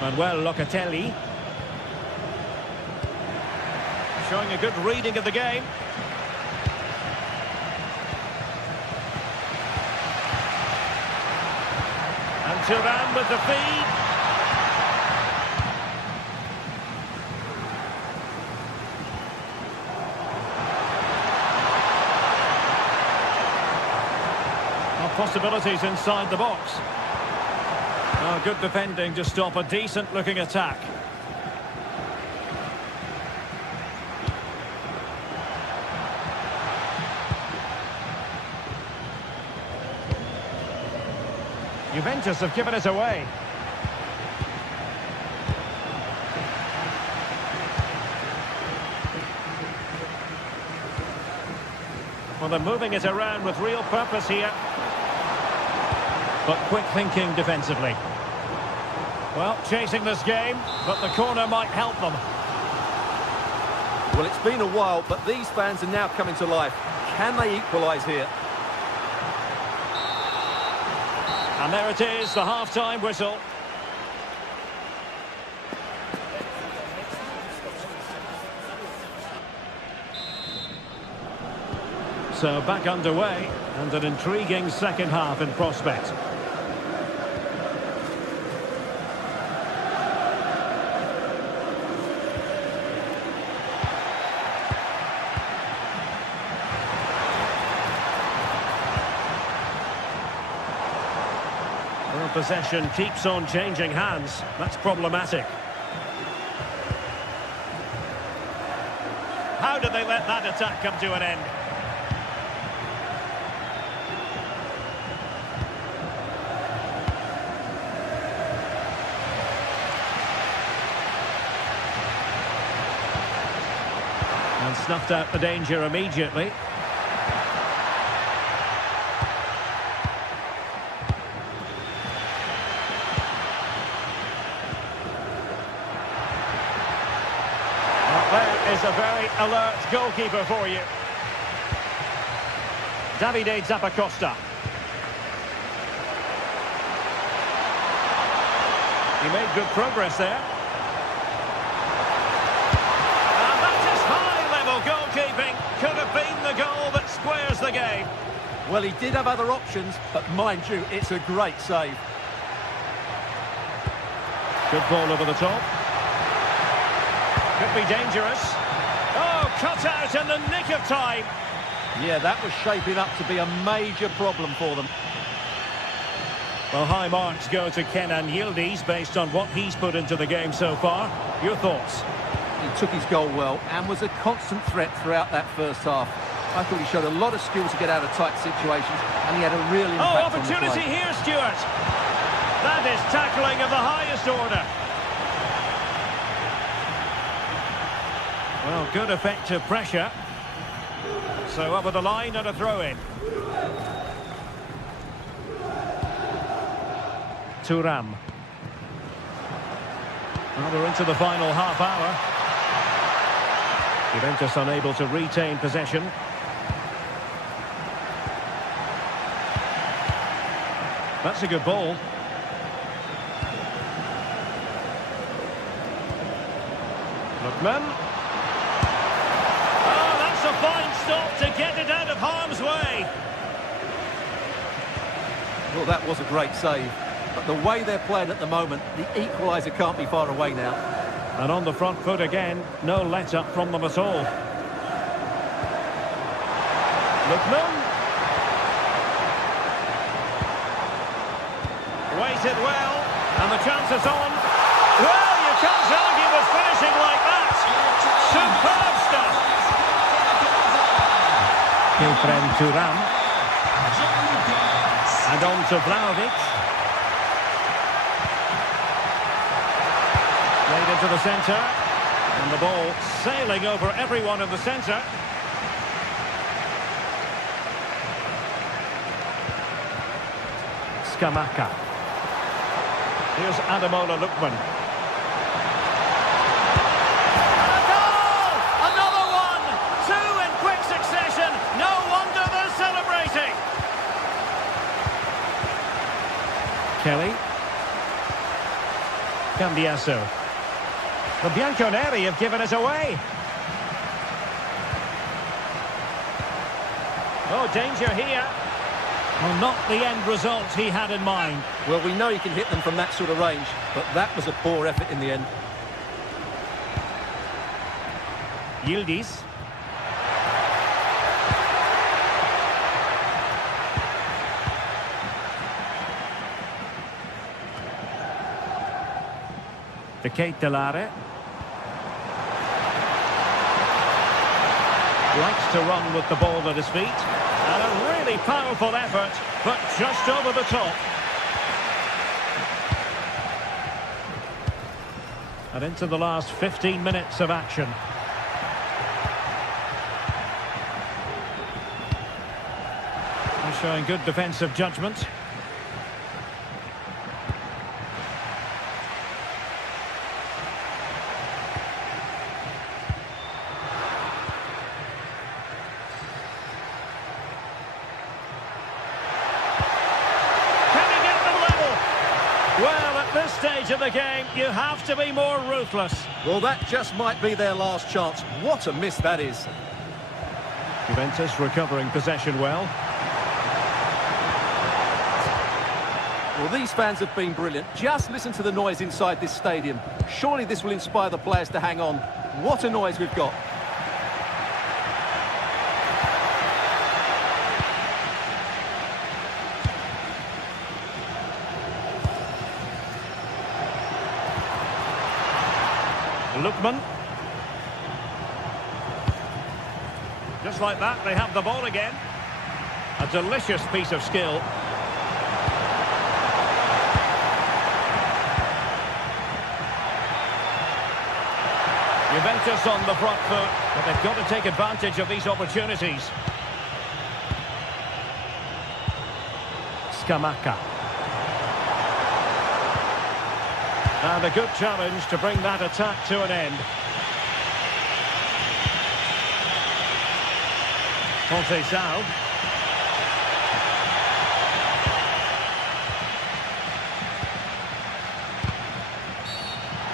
Manuel Locatelli. Showing a good reading of the game. And Thuram with the feed. Possibilities inside the box. Oh, good defending to stop a decent-looking attack. Juventus have given it away. Well, they're moving it around with real purpose here. But quick thinking defensively. Well, chasing this game, but the corner might help them. Well, it's been a while, but these fans are now coming to life. Can they equalise here? And there it is, the half-time whistle. So back underway, and an intriguing second half in prospect. Well, possession keeps on changing hands. That's problematic. How did they let that attack come to an end? And snuffed out the danger immediately. There is a very alert goalkeeper for you. Davide Zappacosta. He made good progress there. And that is high-level goalkeeping. Could have been the goal that squares the game. Well, he did have other options, but mind you, it's a great save. Good ball over the top. Could be dangerous. Oh, cut out in the nick of time. Yeah, that was shaping up to be a major problem for them. Well, high marks go to Kenan Yildiz based on what he's put into the game so far. Your thoughts? He took his goal well and was a constant threat throughout that first half. I thought he showed a lot of skill to get out of tight situations, and he had a real impact on the play. Opportunity here, Stuart. That is tackling of the highest order. Well, good effective pressure. So over the line and a throw-in. Thuram. Well, we're into the final half hour. Juventus unable to retain possession. That's a good ball. Lookman. Oh, that's a fine stop to get it out of harm's way. Well, that was a great save. But the way they're playing at the moment, the equaliser can't be far away now. And on the front foot again, no let-up from them at all. Lookman. Waited well, and the chance is on. Well, you can't argue with finishing like that. Superb stuff. Hilfren Thuram. And on to Vlahovic. Played into the centre, and the ball sailing over everyone in the centre. Scamacca. Here's Ademola Lookman. Kelly. Cambiaso. The Bianconeri have given us away. Oh, danger here. Well, not the end result he had in mind. Well, we know he can hit them from that sort of range, but that was a poor effort in the end. Yildiz. De Ketelare. Likes to run with the ball at his feet. And a really powerful effort, but just over the top. And into the last 15 minutes of action. They're showing good defensive judgment. Well, at this stage of the game, you have to be more ruthless. Well, that just might be their last chance. What a miss that is. Juventus recovering possession well. Well, these fans have been brilliant. Just listen to the noise inside this stadium. Surely this will inspire the players to hang on. What a noise we've got. Lookman. Just like that, they have the ball again. A delicious piece of skill. Juventus on the front foot, but they've got to take advantage of these opportunities. Scamacca. And a good challenge to bring that attack to an end. Conceição.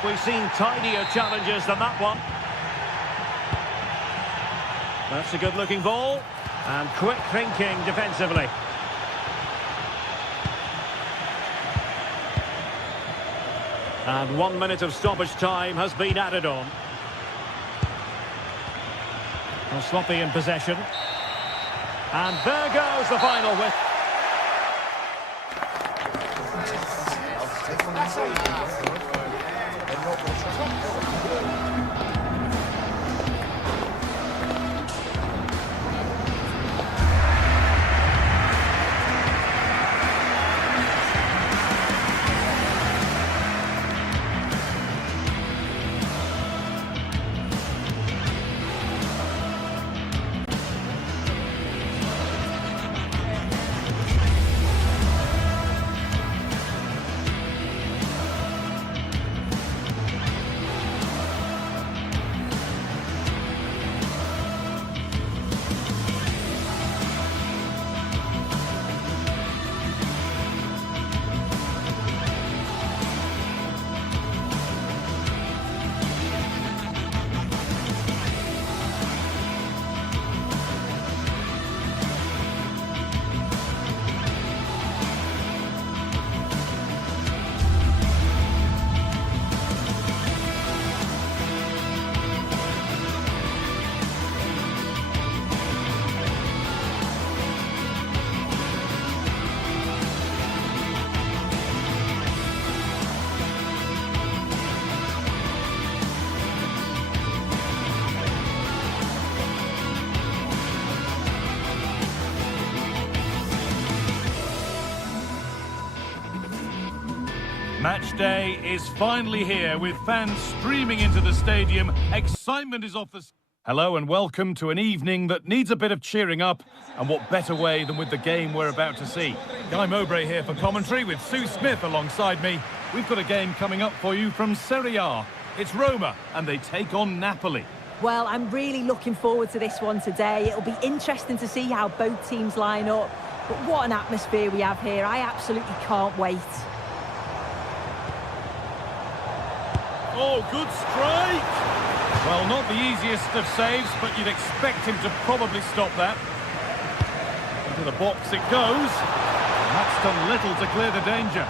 We've seen tidier challenges than that one. That's a good-looking ball. And quick thinking defensively. And 1 minute of stoppage time has been added on. Well, sloppy in possession. And there goes the final whistle. Match day is finally here with fans streaming into the stadium. Excitement is off the... Hello and welcome to an evening that needs a bit of cheering up. And what better way than with the game we're about to see. Guy Mowbray here for commentary with Sue Smith alongside me. We've got a game coming up for you from Serie A. It's Roma and they take on Napoli. Well, I'm really looking forward to this one today. It'll be interesting to see how both teams line up. But what an atmosphere we have here. I absolutely can't wait. Oh, good strike! Well, not the easiest of saves, but you'd expect him to probably stop that. Into the box it goes. And that's done little to clear the danger.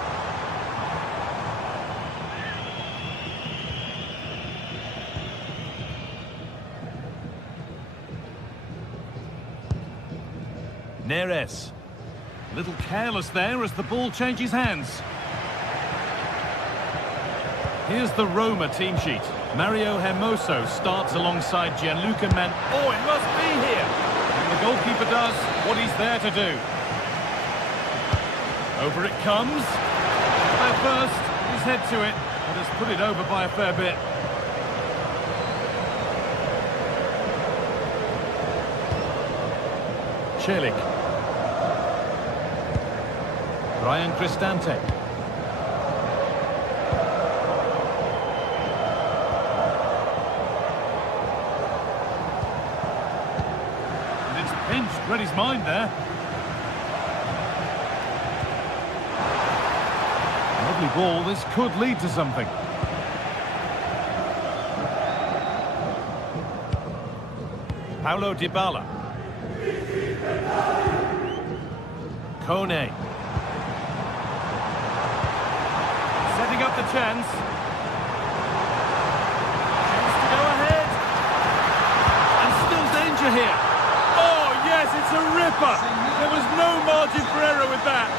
Neres. A little careless there as the ball changes hands. Here's the Roma team sheet. Mario Hermoso starts alongside Gianluca Man. Oh, it must be here! And the goalkeeper does what he's there to do. Over it comes. There first, his head to it, but has put it over by a fair bit. Celik. Ryan Cristante. And it's pinched, read his mind there. Lovely ball, this could lead to something. Paulo Dybala. Kone. Setting up the chance. Chance to go ahead. And still danger here. Oh, yes, it's a ripper. There was no margin for error with that.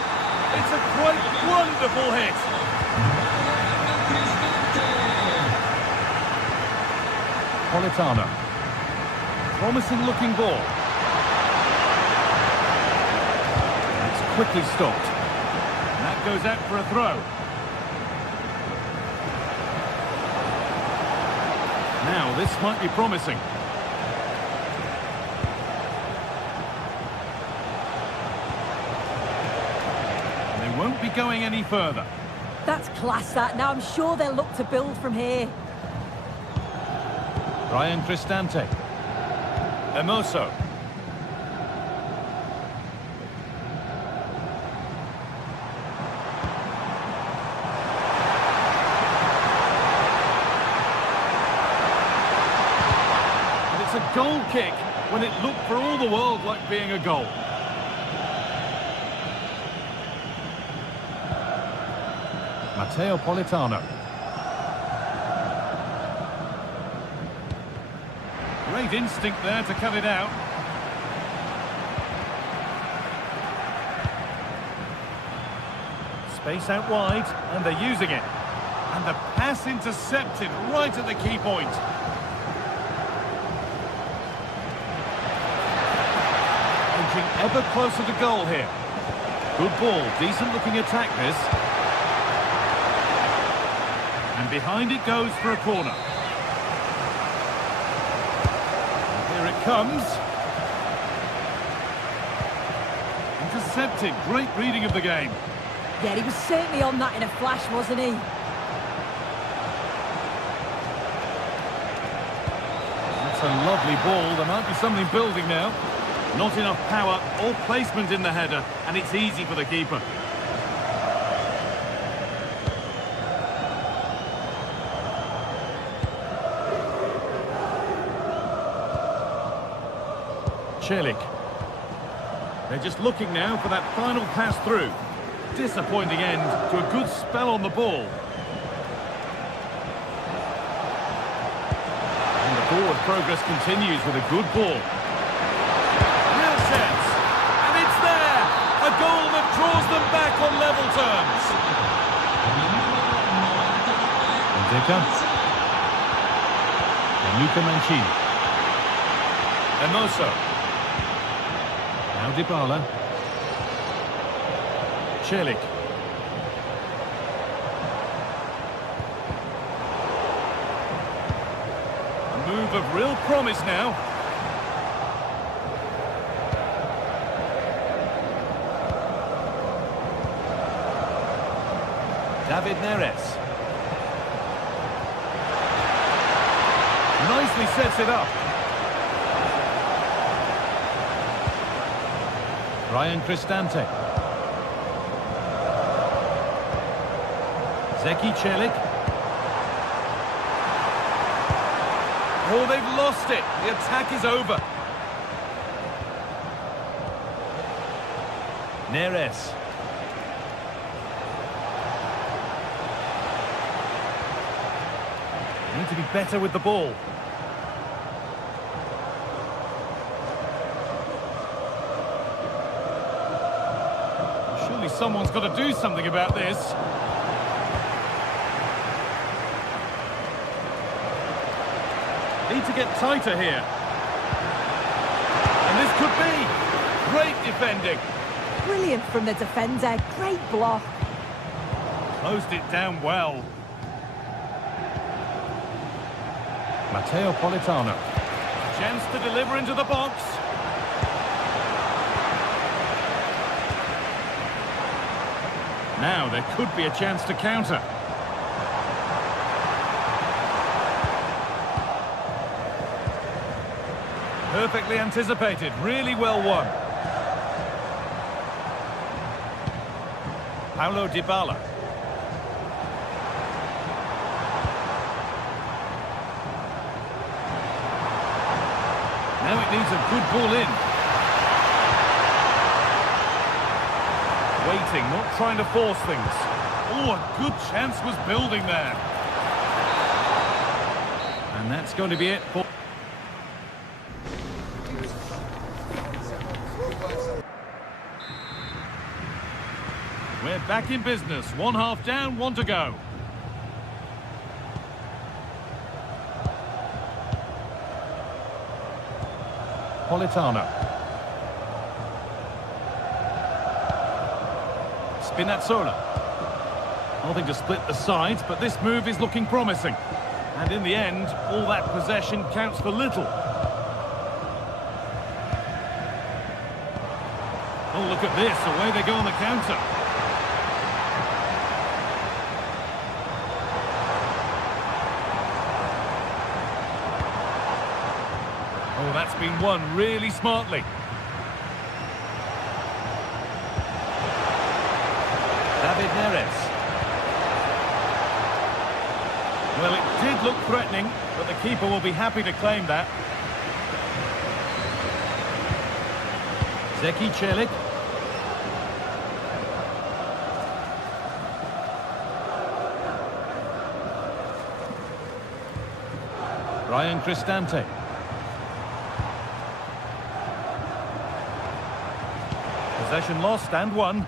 It's a quite wonderful hit. Politano. Promising looking ball. It's quickly stopped. And that goes out for a throw. Now, this might be promising. And they won't be going any further. That's class, that. Now I'm sure they'll look to build from here. Ryan Cristante. Hermoso. It's a goal kick when it looked for all the world like being a goal. Matteo Politano. Great instinct there to cut it out. Space out wide, and they're using it. And the pass intercepted right at the key point. Inching ever closer to goal here. Good ball, decent looking attack this. And behind it goes for a corner. And here it comes. Intercepted, great reading of the game. Yeah, he was certainly on that in a flash, wasn't he? That's a lovely ball. There might be something building now. Not enough power or placement in the header, and it's easy for the keeper. Celik. They're just looking now for that final pass through. Disappointing end to a good spell on the ball. And the forward progress continues with a good ball. Real chance. And it's there! A goal that draws them back on level terms. Ndeka. And Luca Mancini. Hermoso. Now Dybala. Celik. A move of real promise now. David Neres. Nicely sets it up. Ryan Cristante. Zeki Celik. Oh, they've lost it. The attack is over. Neres. Need to be better with the ball. Surely someone's got to do something about this. Need to get tighter here. And this could be great defending. Brilliant from the defender. Great block. Closed it down well. Matteo Politano. Chance to deliver into the box. Now there could be a chance to counter. Perfectly anticipated, really well won. Paulo Dybala. Now it needs a good ball in. Waiting, not trying to force things. Oh, a good chance was building there. And that's going to be it for... We're back in business. 1 half down, 1 to go. Politano. Spinazzola. Nothing to split the sides, but this move is looking promising. And in the end, all that possession counts for little. Oh, look at this. Away they go on the counter. Oh, that's been won really smartly. David Neres. Well, it did look threatening, but the keeper will be happy to claim that. Zeki Celik. Ryan Cristante. Possession lost and won.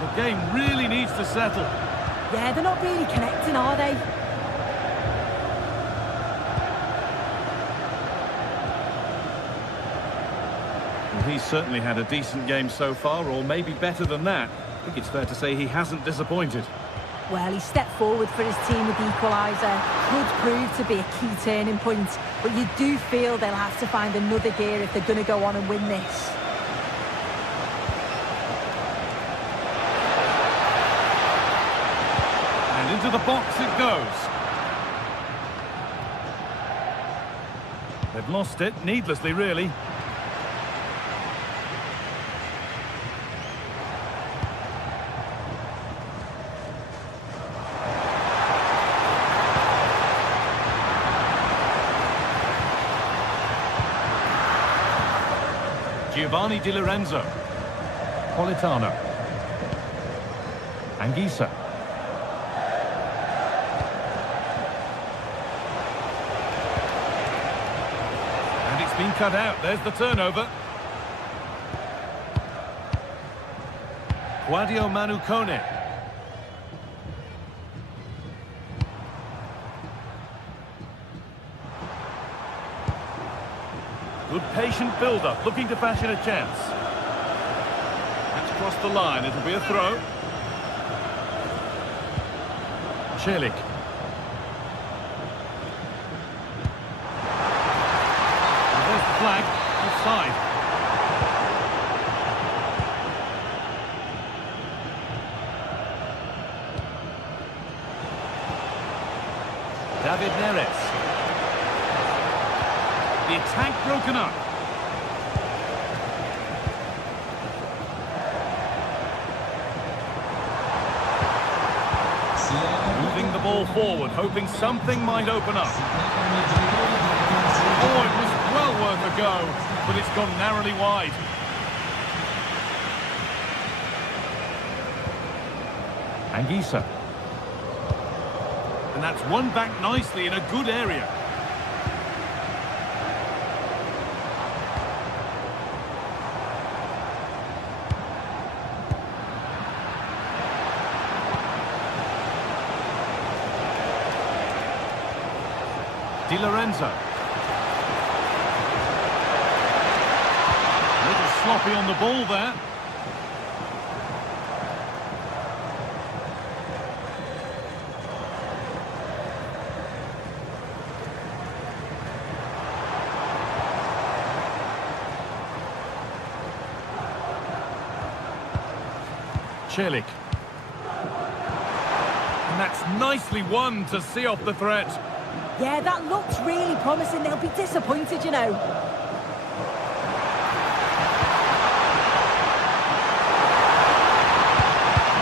The game really needs to settle. Yeah, they're not really connecting, are they? Well, he's certainly had a decent game so far, or maybe better than that. I think it's fair to say he hasn't disappointed. Well, he stepped forward for his team with the equaliser. Could prove to be a key turning point, but you do feel they'll have to find another gear if they're going to go on and win this. And into the box it goes. They've lost it, needlessly really. Giovanni Di Lorenzo. Politano. Anguissa. And it's been cut out. There's the turnover. Guadio Manucone. Good patient build-up, looking to fashion a chance. That's crossed the line, it'll be a throw. Celik. And there's the flag, offside. David Neres. The attack broken up. ball forward, hoping something might open up. Oh, it was well worth a go, but it's gone narrowly wide. Anguissa. And that's won back nicely in a good area. Di Lorenzo. A little sloppy on the ball there. Celik. And that's nicely won to see off the threat. Yeah, that looks really promising. They'll be disappointed, you know. And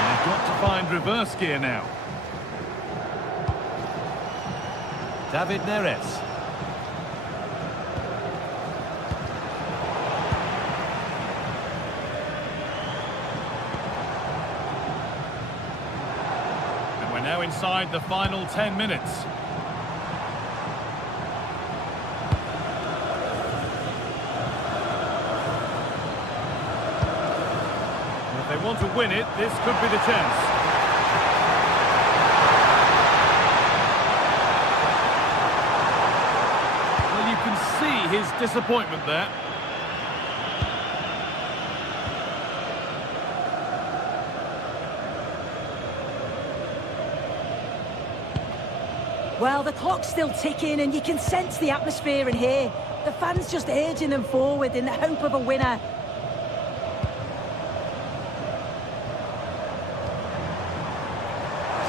they've got to find reverse gear now. David Neres. And we're now inside the final 10 minutes. If they want to win it, this could be the chance. Well, you can see his disappointment there. Well, the clock's still ticking and you can sense the atmosphere in here. The fans just urging them forward in the hope of a winner.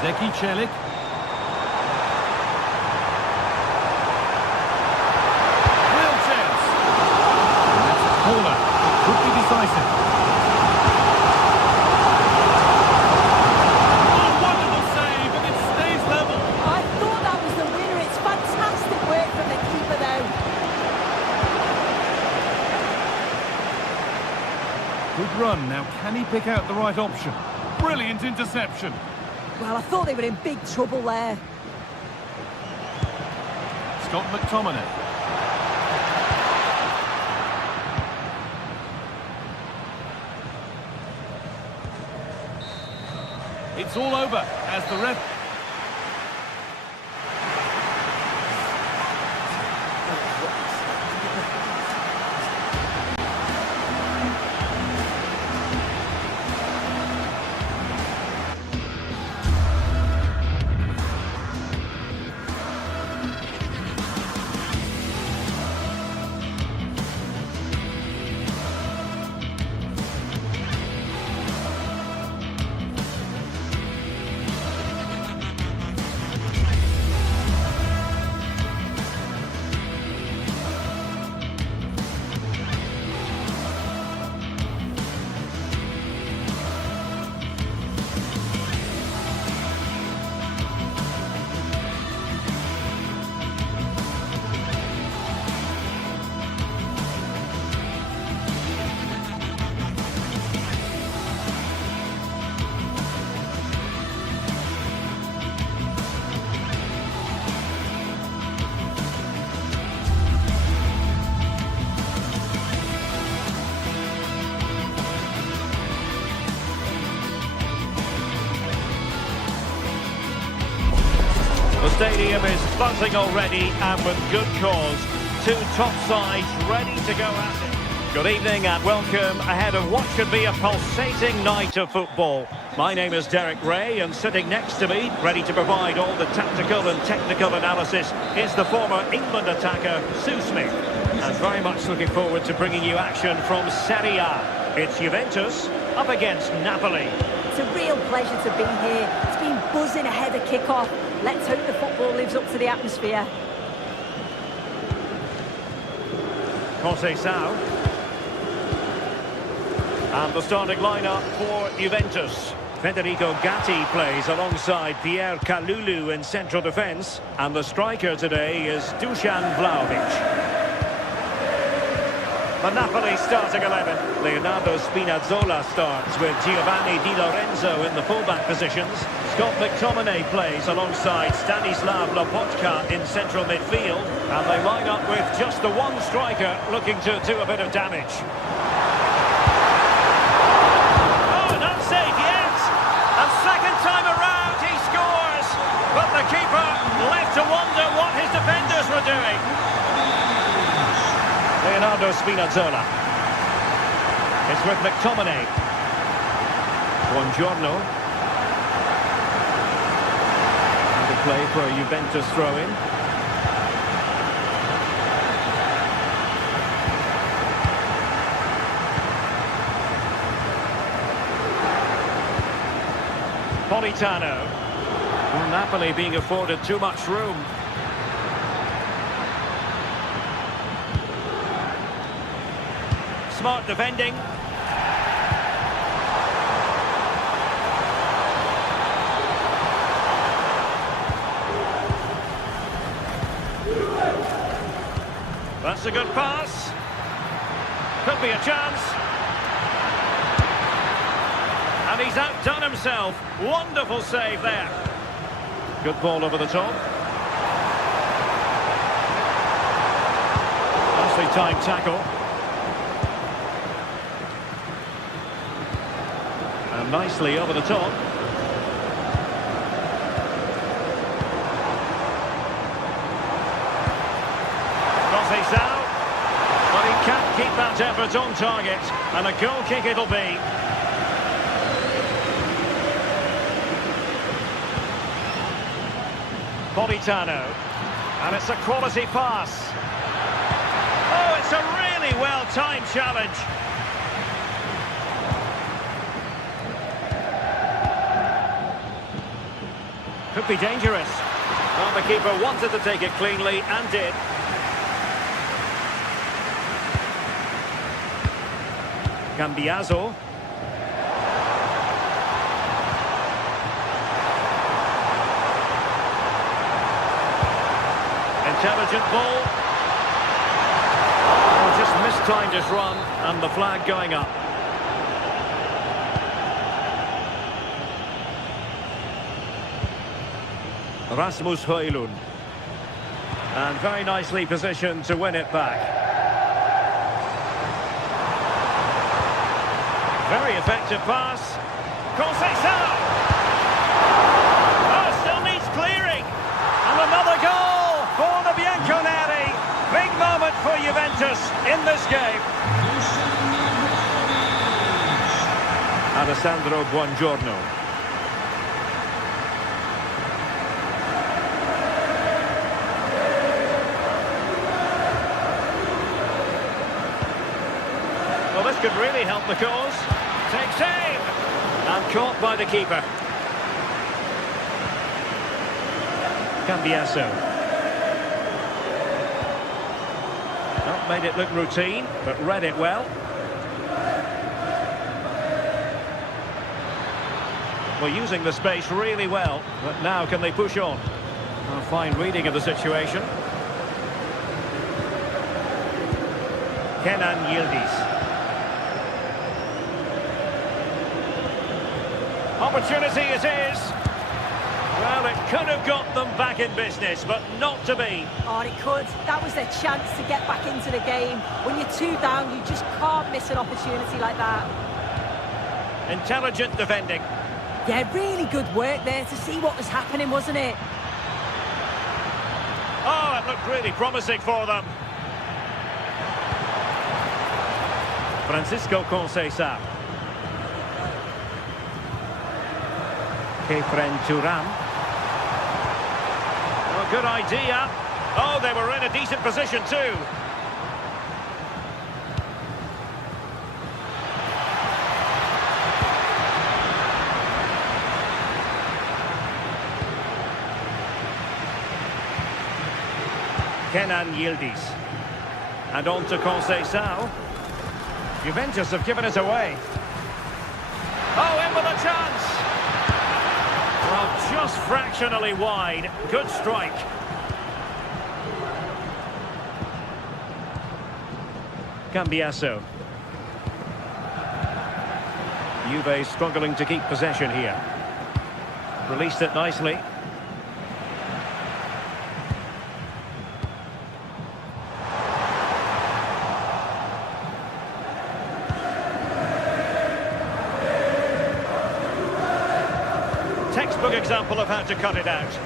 Zeki Celik. Real chance. And that's a corner. It could be decisive. Oh, wonderful save, and it stays level. I thought that was the winner. It's fantastic work from the keeper, though. Good run. Now, can he pick out the right option? Brilliant interception. Well, I thought they were in big trouble there. Scott McTominay. It's all over as the ref... The stadium is buzzing already, and with good cause. Two top sides ready to go at it. Good evening and welcome ahead of what should be a pulsating night of football. My name is Derek Ray, and sitting next to me, ready to provide all the tactical and technical analysis, is the former England attacker, Sue Smith. And very much looking forward to bringing you action from Serie A. It's Juventus up against Napoli. It's a real pleasure to be here. It's been buzzing ahead of kick-off. Let's hope the football lives up to the atmosphere. Conceição. And the starting lineup for Juventus. Federico Gatti plays alongside Pierre Kalulu in central defence. And the striker today is Dusan Vlahovic. The Napoli starting 11. Leonardo Spinazzola starts with Giovanni Di Lorenzo in the fullback positions. Scott McTominay plays alongside Stanislav Lobotka in central midfield. And they line up with just the one striker looking to do a bit of damage. Oh, not safe yet. A second time around he scores. But the keeper left to wonder what his defenders were doing. Leonardo Spinazzola. It's with McTominay. Buongiorno. And a play for a Juventus throw-in. Politano. Well, Napoli being afforded too much room. Smart defending. That's a good pass. Could be a chance. And he's outdone himself. Wonderful save there. Good ball over the top. Nicely timed tackle. And nicely over the top. Crosses out. But he can't keep that effort on target. And a goal kick it'll be. Politano. And it's a quality pass. Oh, it's a really well-timed challenge. Could be dangerous. Well, the keeper wanted to take it cleanly and did. Cambiaso. Intelligent ball. Oh, just mistimed his run, and the flag going up. Rasmus Højlund. And very nicely positioned to win it back. Very effective pass. Conceição! Oh, still needs clearing. And another goal for the Bianconeri. Big moment for Juventus in this game. Alessandro Buongiorno. Well, this could really help the cause. Takes aim. And caught by the keeper. Cambiaso. Not made it look routine, but read it well. Well, using the space really well, but now can they push on? A fine reading of the situation. Kenan Yildiz. Opportunity it is. Well, it could have got them back in business, but not to be. Oh, it could. That was their chance to get back into the game. When you're 2 down, you just can't miss an opportunity like that. Intelligent defending. Yeah, really good work there to see what was happening, wasn't it? Oh, it looked really promising for them. Francisco Conceição. Kefren Turam. Oh, good idea. Oh, they were in a decent position too. Kenan Yildiz. And on to Conceição. Juventus have given it away. Oh, in with a chance. Oh, just fractionally wide. Good strike. Cambiasso. Juve struggling to keep possession here. Released it nicely. Textbook example of how to cut it out.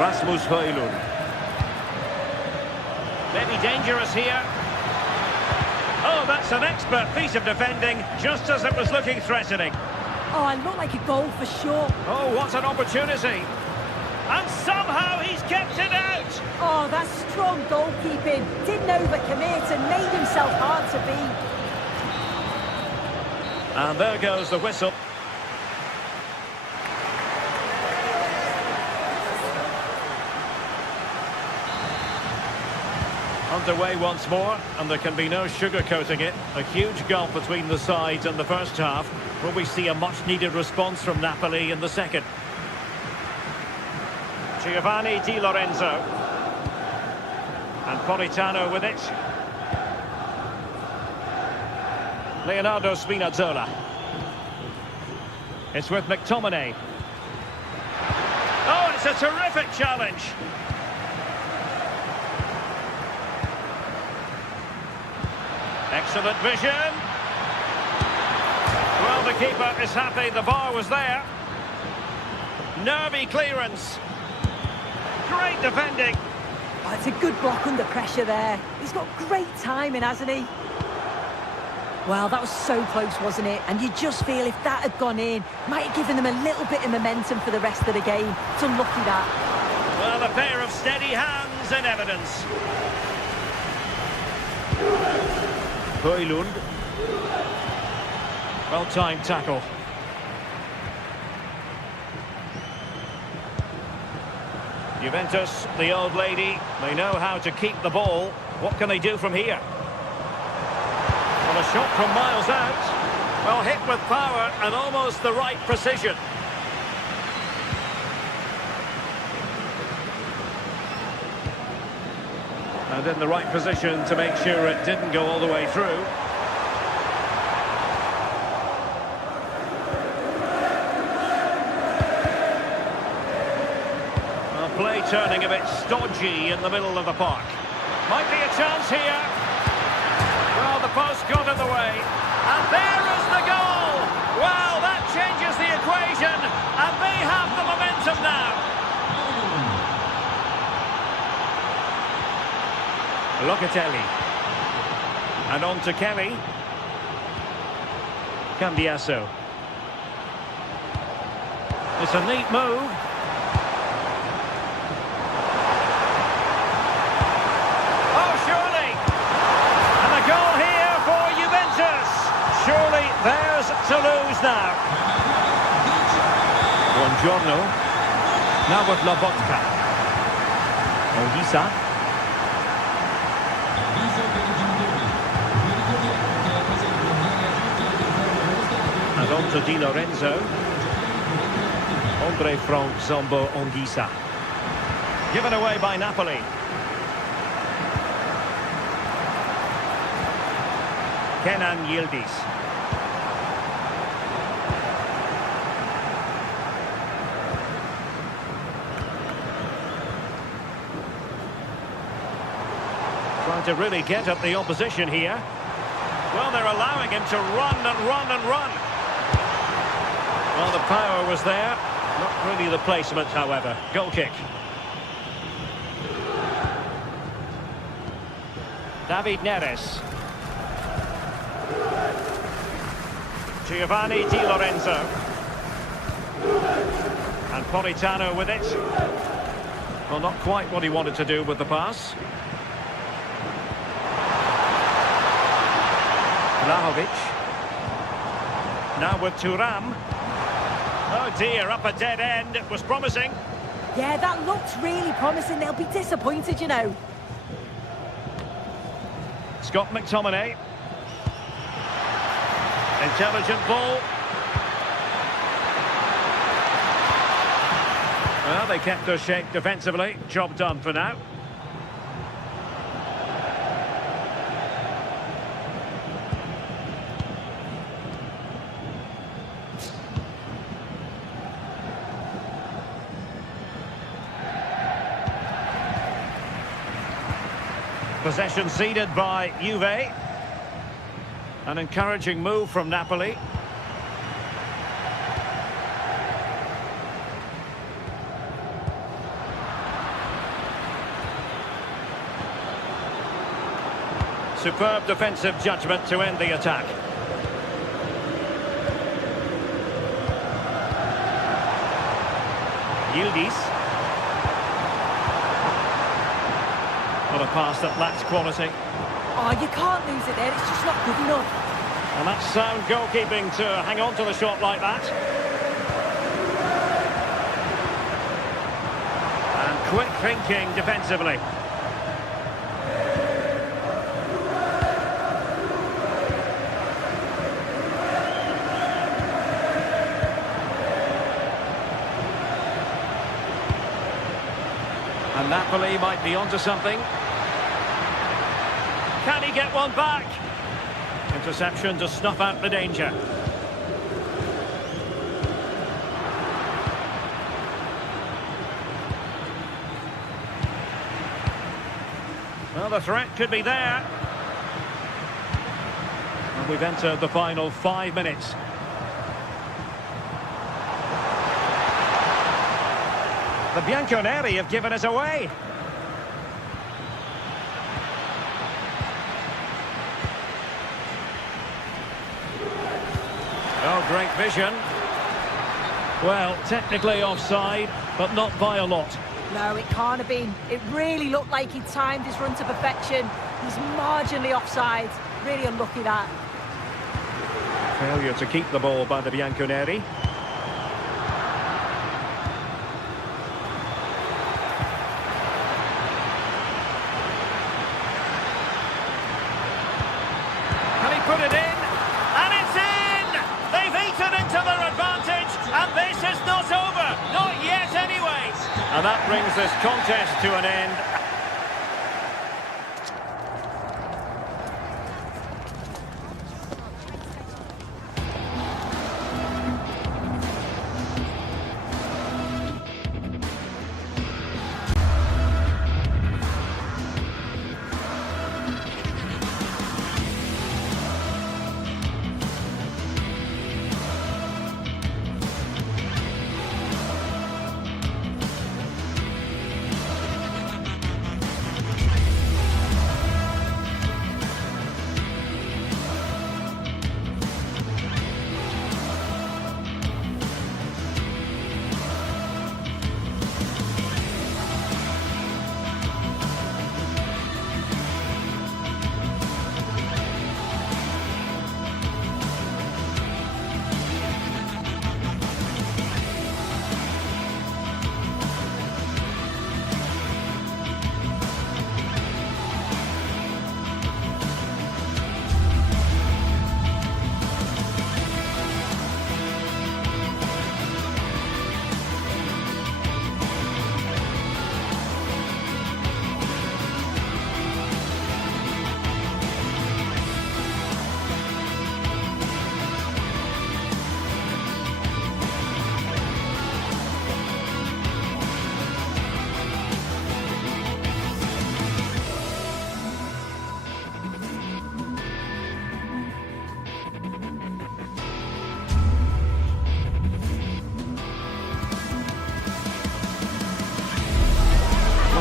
Rasmus Højlund. Maybe dangerous here. Oh, that's an expert piece of defending, just as it was looking threatening. Oh, it looked like a goal for sure. Oh, what an opportunity. And somehow he's kept it out. Oh, that's strong goalkeeping. Didn't overcommit and made himself hard to beat. And there goes the whistle. Underway once more, and there can be no sugarcoating it. A huge gulf between the sides in the first half. Will we see a much-needed response from Napoli in the second? Giovanni Di Lorenzo. And Politano with it. Leonardo Spinazzola. It's with McTominay. Oh, it's a terrific challenge. Excellent vision. Well, the keeper is happy the bar was there. Nervy clearance. Great defending. Oh, it's a good block under pressure there. He's got great timing, hasn't he? Well, that was so close, wasn't it? And you just feel if that had gone in, might have given them a little bit of momentum for the rest of the game. It's unlucky that. Well, a pair of steady hands in evidence. Højlund. Well-timed tackle. Juventus, the old lady, they know how to keep the ball. What can they do from here? Well, a shot from miles out. Well, hit with power and almost the right precision. And in the right position to make sure it didn't go all the way through. Well, play turning a bit stodgy in the middle of the park. Might be a chance here. Well, the post got in the way. And there is the goal! Well, that changes the equation. And they have the momentum now. Locatelli. And on to Kelly. Cambiasso. It's a neat move. Oh, surely! And a goal here for Juventus. Surely theirs to lose now. Buongiorno. Now with Lobotka. Onguisa. And on to Di Lorenzo. Andre Frank Zombo Onguisa. Given away by Napoli. Kenan Yildiz. Trying to really get at the opposition here. Well, they're allowing him to run and run and run. Well, the power was there. Not really the placement, however. Goal kick. David Neres. Giovanni Di Lorenzo. And Politano with it. Well, not quite what he wanted to do with the pass. Vlahovic. Now with Thuram. Oh dear, up a dead end. It was promising. Yeah, that looked really promising. They'll be disappointed, you know. Scott McTominay. Intelligent ball. Well, they kept their shape defensively. Job done for now. Possession ceded by Juve. An encouraging move from Napoli. Superb defensive judgment to end the attack. Yildiz. What a pass that lacks quality. Oh, you can't lose it there. It's just not good enough. And that's sound goalkeeping to hang on to the shot like that. And quick thinking defensively. And Napoli might be onto something. Can he get one back? Interception to snuff out the danger. Well, the threat could be there. And we've entered the final 5 minutes. The Bianconeri have given us away. Oh, great vision. Well, technically offside, but not by a lot. No, it can't have been. It really looked like he'd timed his run to perfection. He's marginally offside. Really unlucky that. Failure to keep the ball by the Bianconeri. Can he put it in? And it's in! They've eaten into their advantage, and this is not over. Not yet, anyway. And that brings this contest to an end.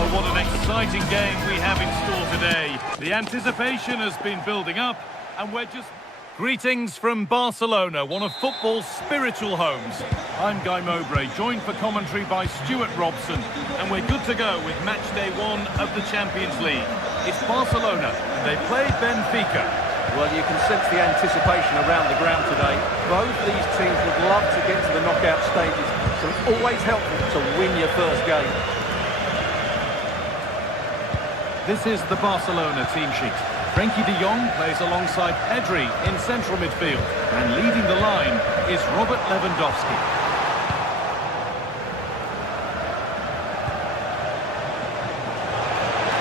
What an exciting game we have in store today. The anticipation has been building up, and we're just... Greetings from Barcelona, one of football's spiritual homes. I'm Guy Mowbray, joined for commentary by Stuart Robson, and we're good to go with match day 1 of the Champions League. It's Barcelona, and they play Benfica. Well, you can sense the anticipation around the ground today. Both these teams would love to get to the knockout stages, so it's always helpful to win your first game. This is the Barcelona team sheet. Frenkie de Jong plays alongside Pedri in central midfield. And leading the line is Robert Lewandowski.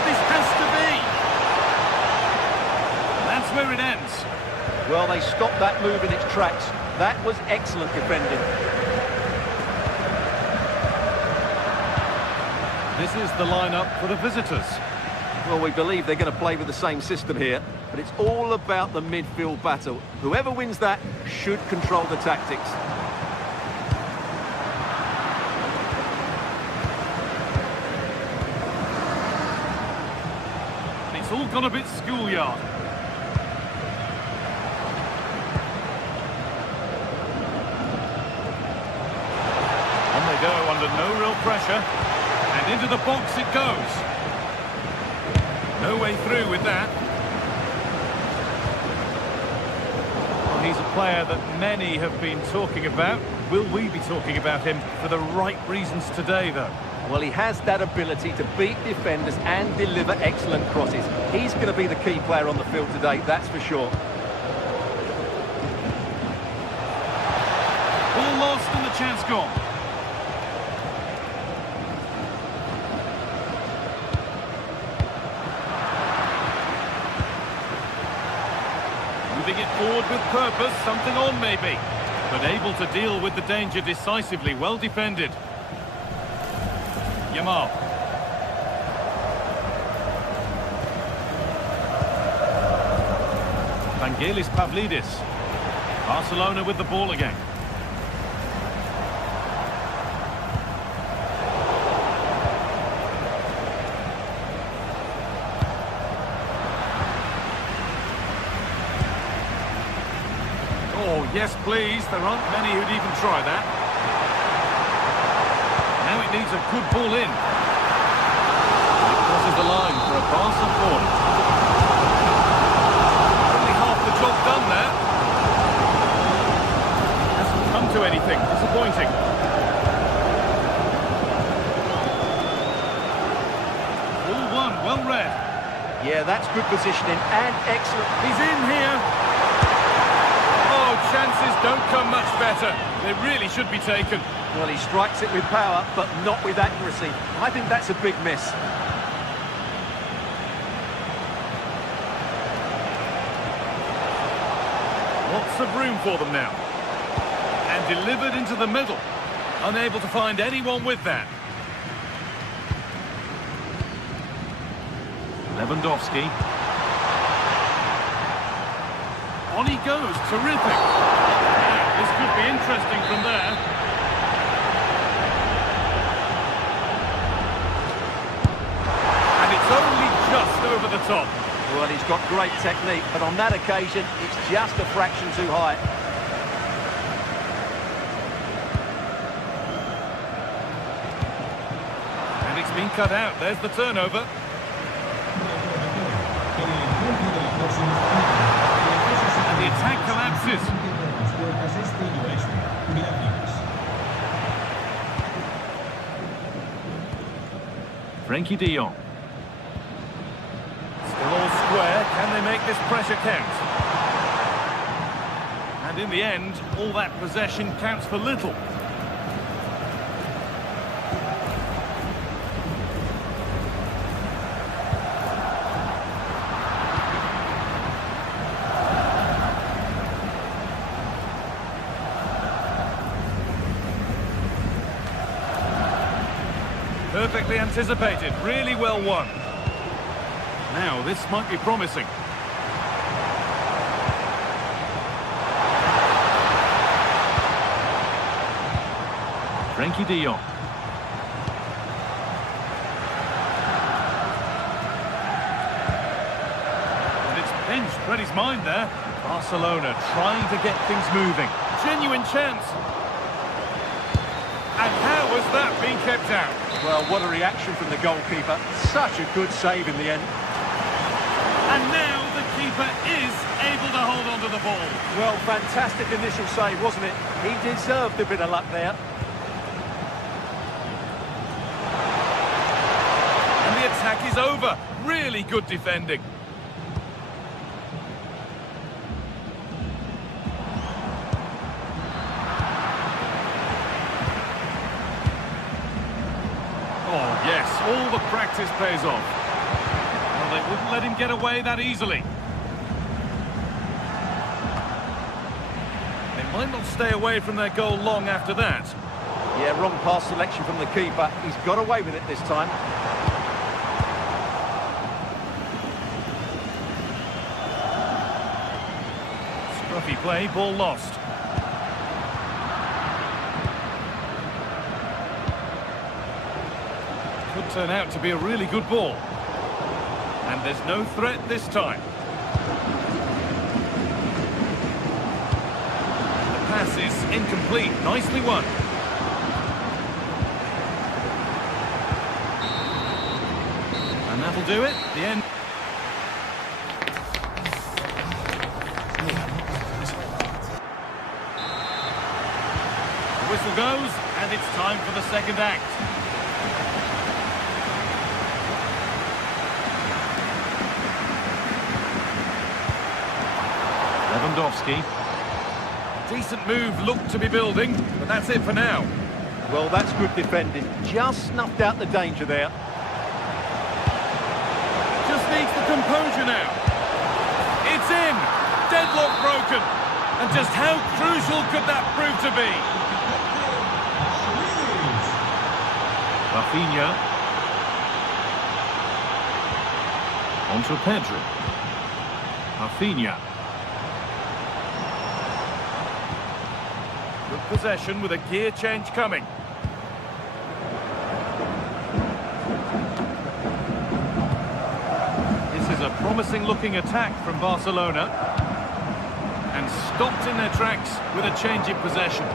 This has to be! That's where it ends. Well, they stopped that move in its tracks. That was excellent defending. This is the lineup for the visitors. Well, we believe they're going to play with the same system here, but it's all about the midfield battle. Whoever wins that should control the tactics. It's all gone a bit schoolyard. On they go under no real pressure. And into the box it goes. No way through with that. Well, he's a player that many have been talking about. Will we be talking about him for the right reasons today, though? Well, he has that ability to beat defenders and deliver excellent crosses. He's going to be the key player on the field today, that's for sure. Ball lost and the chance gone. Moving it forward with purpose, something on maybe. But able to deal with the danger decisively, well defended. Yamal. Vangelis Pavlidis. Barcelona with the ball again. Oh, yes, please. There aren't many who'd even try that. Now it needs a good ball in. It crosses the line for a Barca corner. Only half the job done there. Hasn't come to anything. Disappointing. Ball one, well read. Yeah, that's good positioning and excellent. He's in here. Chances don't come much better. They really should be taken. Well, he strikes it with power, but not with accuracy. I think that's a big miss. Lots of room for them now. And delivered into the middle. Unable to find anyone with that. Lewandowski. On he goes, terrific. This could be interesting from there. And it's only just over the top. Well, he's got great technique, but on that occasion, it's just a fraction too high. And it's been cut out. There's the turnover. The attack collapses. Frenkie de Jong. Still all square. Can they make this pressure count? And in the end, all that possession counts for little. Perfectly anticipated, really well won. Now, this might be promising. Frenkie de Jong. And it's pinched, read his mind there. Barcelona trying to get things moving. Genuine chance. And how has that been kept out? Well, what a reaction from the goalkeeper. Such a good save in the end. And now the keeper is able to hold on to the ball. Well, fantastic initial save, wasn't it? He deserved a bit of luck there. And the attack is over. Really good defending. practice pays off. Well, they wouldn't let him get away that easily. They might not stay away from their goal long after that. Yeah, wrong pass selection from the keeper. He's got away with it this time. Scruffy play, ball lost. Could turn out to be a really good ball. And there's no threat this time. The pass is incomplete. Nicely won. And that'll do it. The end. The whistle goes, and it's time for the second act. Lewandowski. Decent move, looked to be building, but that's it for now. Well, that's good defending. Just snuffed out the danger there. Just needs the composure now. It's in. Deadlock broken. And just how crucial could that prove to be? Rafinha. On to Pedro. Rafinha. Good possession with a gear change coming. This is a promising looking attack from Barcelona. And stopped in their tracks with a change in possession.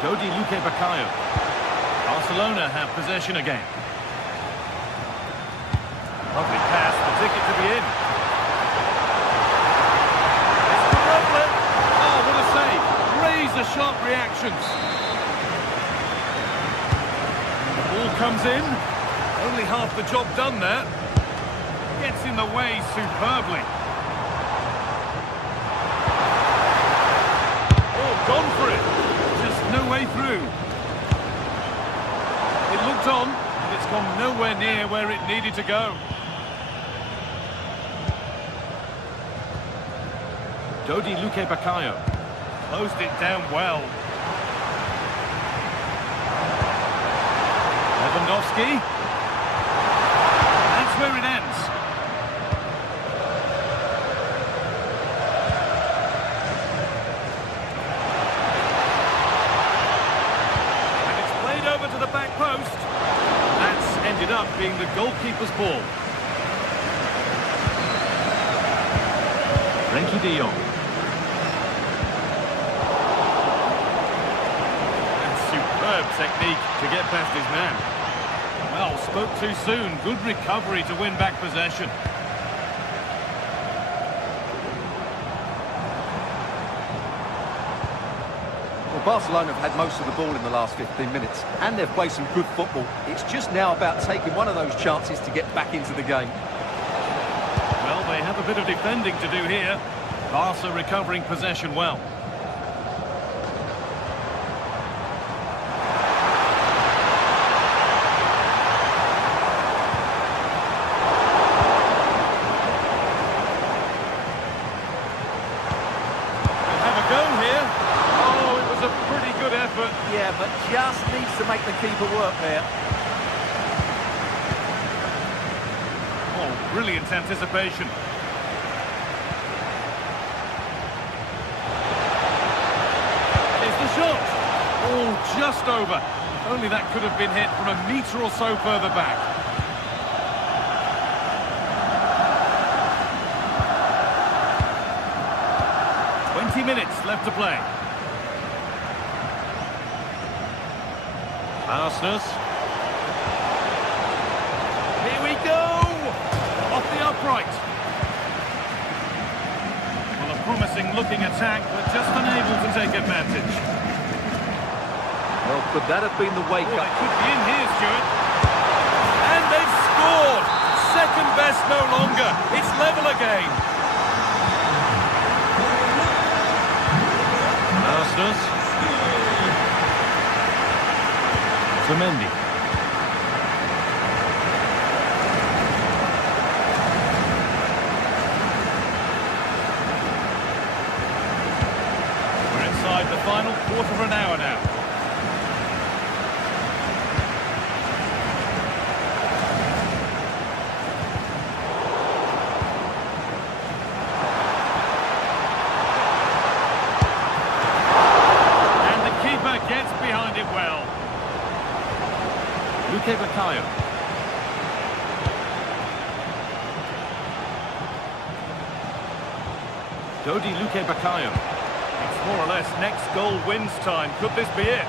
Dodi Luque Bacallo. Barcelona have possession again. Lovely pass, the ticket to be in. It's the Roblet. Oh, what a save. Razor-sharp reactions. The ball comes in. Only half the job done there. Gets in the way superbly. Oh, gone for it. Just no way through. It looked on, but it's gone nowhere near where it needed to go. Dodi Luque Bacallo closed it down well. Lewandowski. That's where it ends. And it's played over to the back post. That's ended up being the goalkeeper's ball. Frenkie de Jong. Superb technique to get past his man. Well, spoke too soon. Good recovery to win back possession. Well, Barcelona have had most of the ball in the last 15 minutes, and they've played some good football. It's just now about taking one of those chances to get back into the game. Well, they have a bit of defending to do here. Barca recovering possession well. Yeah, but just needs to make the keeper work there. Oh, brilliant anticipation. Here's the shot. Oh, just over. If only that could have been hit from a metre or so further back. Minutes left to play. Arsenal. Here we go! Off the upright. Well, a promising looking attack, but just unable to take advantage. Well, could that have been the wake-up? They could be in here, Stuart. And they've scored! Second best no longer. It's level again. Otamendi. We're inside the final quarter of an hour now. Gets behind it well. Luque Baccaio. Dodi Luque Baccaio. It's more or less next goal wins time. Could this be it?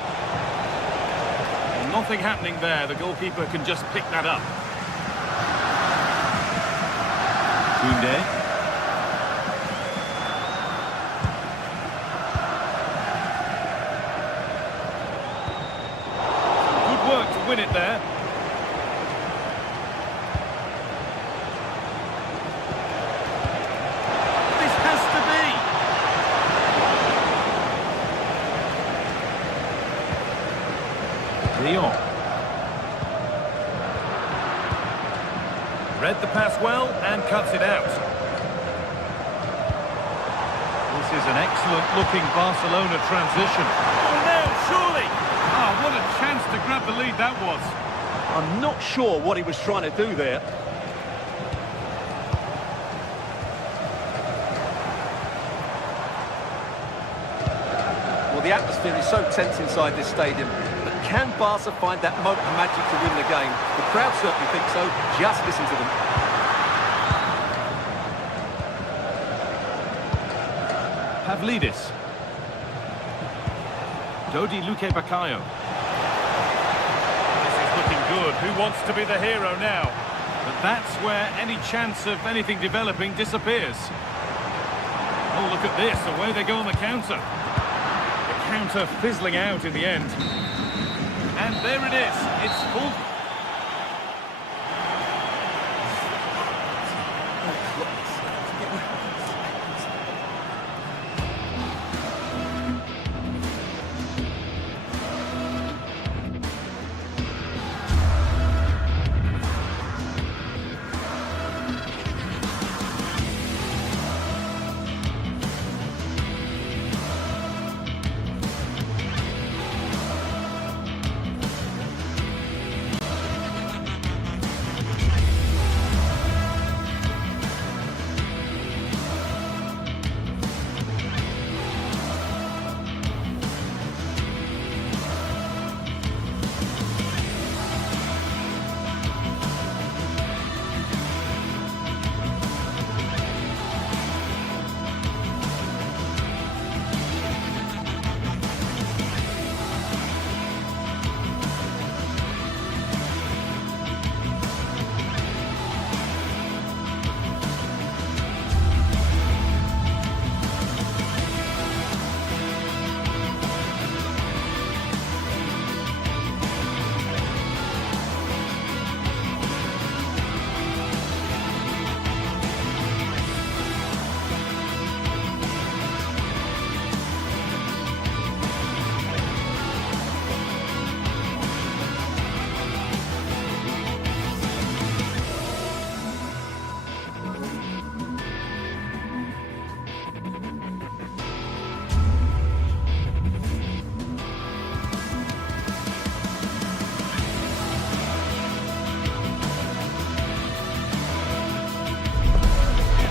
Nothing happening there. The goalkeeper can just pick that up. Koundé. Win it there. This has to be. Lyon. Read the pass well and cuts it out. This is an excellent looking Barcelona transition. Oh no, surely! Oh, what a chance to grab the lead that was. I'm not sure what he was trying to do there. Well, the atmosphere is so tense inside this stadium. But can Barca find that moment of magic to win the game? The crowd certainly think so. Just listen to them. Pavlidis. Dodi Luque Baccaio. This is looking good. Who wants to be the hero now? But that's where any chance of anything developing disappears. Oh, look at this. Away they go on the counter. The counter fizzling out in the end. And there it is. It's full.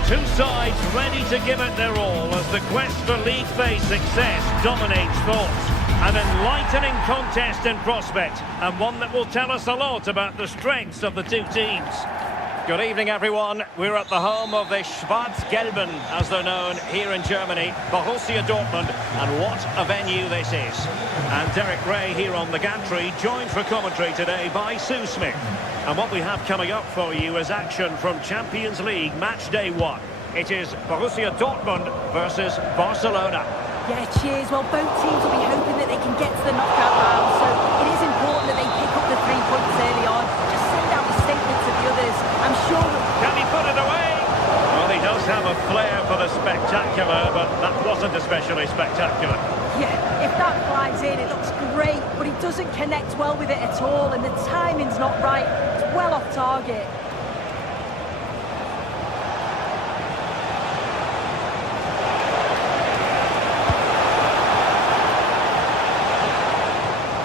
Two sides ready to give it their all as the quest for league phase success dominates thoughts. An enlightening contest in prospect, and one that will tell us a lot about the strengths of the two teams. Good evening, everyone. We're at the home of the Schwarz-Gelben, as they're known here in Germany, Borussia Dortmund, and what a venue this is. And Derek Ray here on the gantry, joined for commentary today by Sue Smith. And what we have coming up for you is action from Champions League match day 1. It is Borussia Dortmund versus Barcelona. Yeah, cheers. Well, both teams will be hoping that they can get to the knockout round, so it is important that they pick up the 3 points early on. Just send out a statement to the others. I'm sure... Can he put it away? Well, he does does have a flair for the spectacular, but that wasn't especially spectacular. Yeah, if that flies in, it looks great, but he doesn't connect well with it at all, and the timing's not right. It's well off target.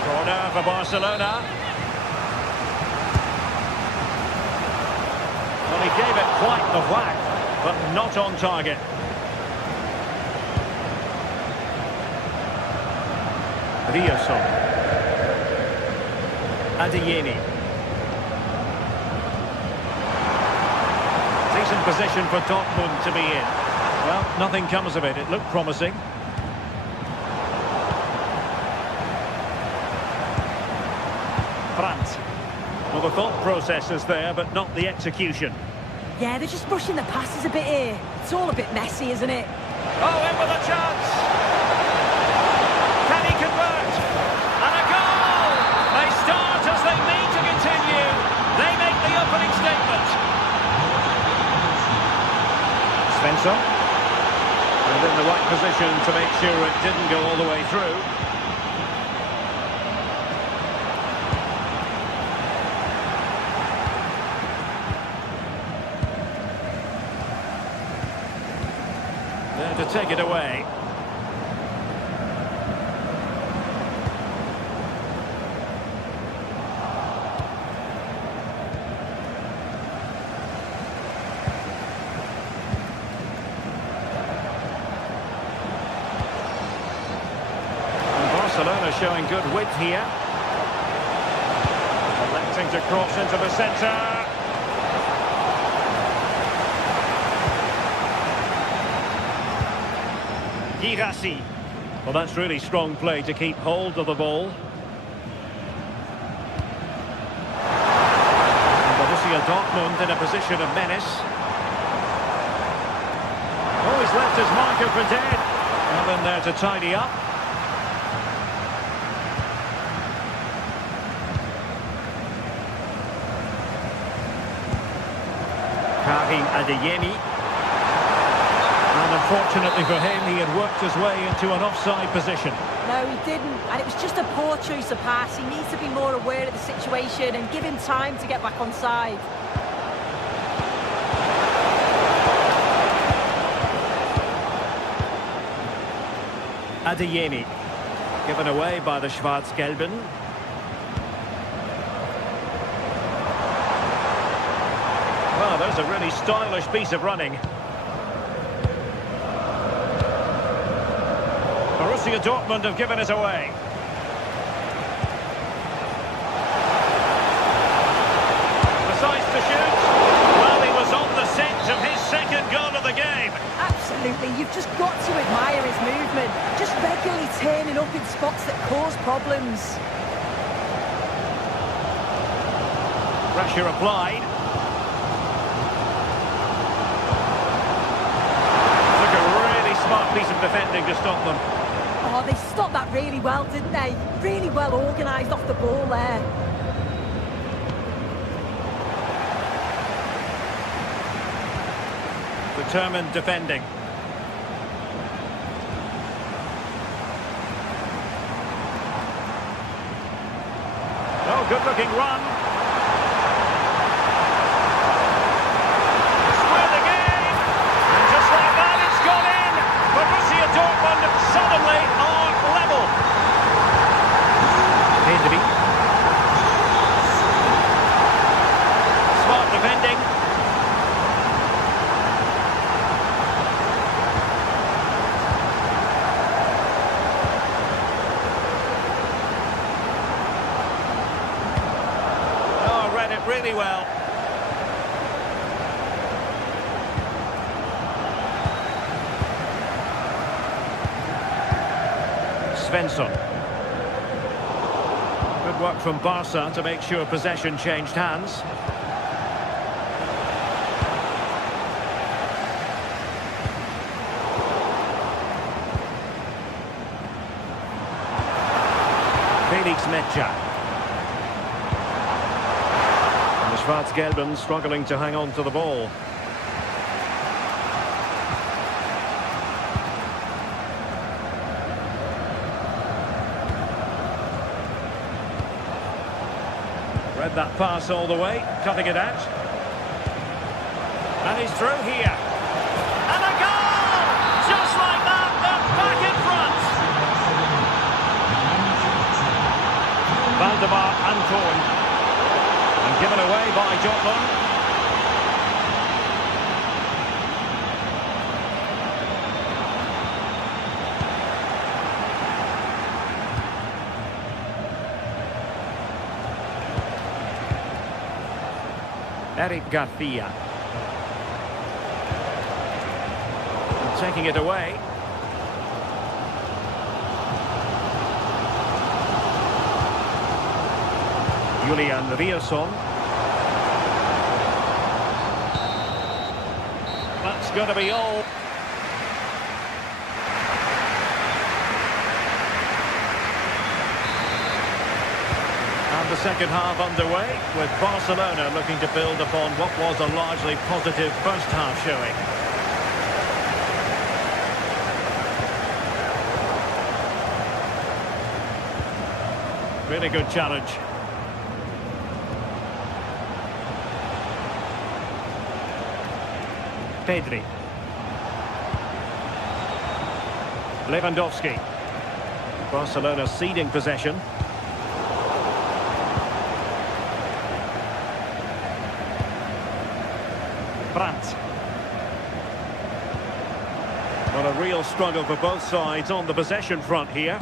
Corner for Barcelona. Well, he gave it quite the whack, but not on target. Rioson. Adeyemi. Decent position for Dortmund to be in. Well, nothing comes of it. It looked promising. Brandt. Well, the thought process is there, but not the execution. Yeah, they're just rushing the passes a bit here. It's all a bit messy, isn't it? Oh, in with a chance! Can he convert? And a goal! They start as they mean to continue. They make the opening statement. Svensson. And in the right position to make sure it didn't go all the way through. There to take it away. Barcelona showing good width here. Electing to cross into the centre. Girassi. Well, that's really strong play to keep hold of the ball. And Borussia Dortmund in a position of menace. Oh, he's left his marker for dead. Well, in there to tidy up. Karim Adeyemi. And unfortunately for him, he had worked his way into an offside position. No, he didn't, and it was just a poor choice of pass. He needs to be more aware of the situation and give him time to get back on side. Adeyemi, given away by the Schwarz-Gelben. Well, there's a really stylish piece of running. Borussia Dortmund have given it away. Decides to shoot. Well, he was on the scent of his second goal of the game. Absolutely, you've just got to admire his movement. Just regularly turning up in spots that cause problems. Pressure applied. Took a really smart piece of defending to stop them. Oh, they stopped that really well, didn't they? Really well organised off the ball there. Determined defending. Oh, good-looking run. Square the game. And just like that, it's gone in. Borussia Dortmund suddenly are level. Hinderby. Smart defending. Oh, read it really well. Svensson. Good work from Barca to make sure possession changed hands. Felix Mecha. And the Schwarz-Gelben struggling to hang on to the ball. Read that pass all the way, cutting it out. And he's through here. And a goal! Just like that, they're back in front. Valdemar Anton. And given away by Dortmund. Eric Garcia. And taking it away. Julian Rierson. That's going to be all. The second half underway, with Barcelona looking to build upon what was a largely positive first half showing. Really good challenge. Pedri. Lewandowski. Barcelona ceding possession. Brandt. Well, a real struggle for both sides on the possession front here.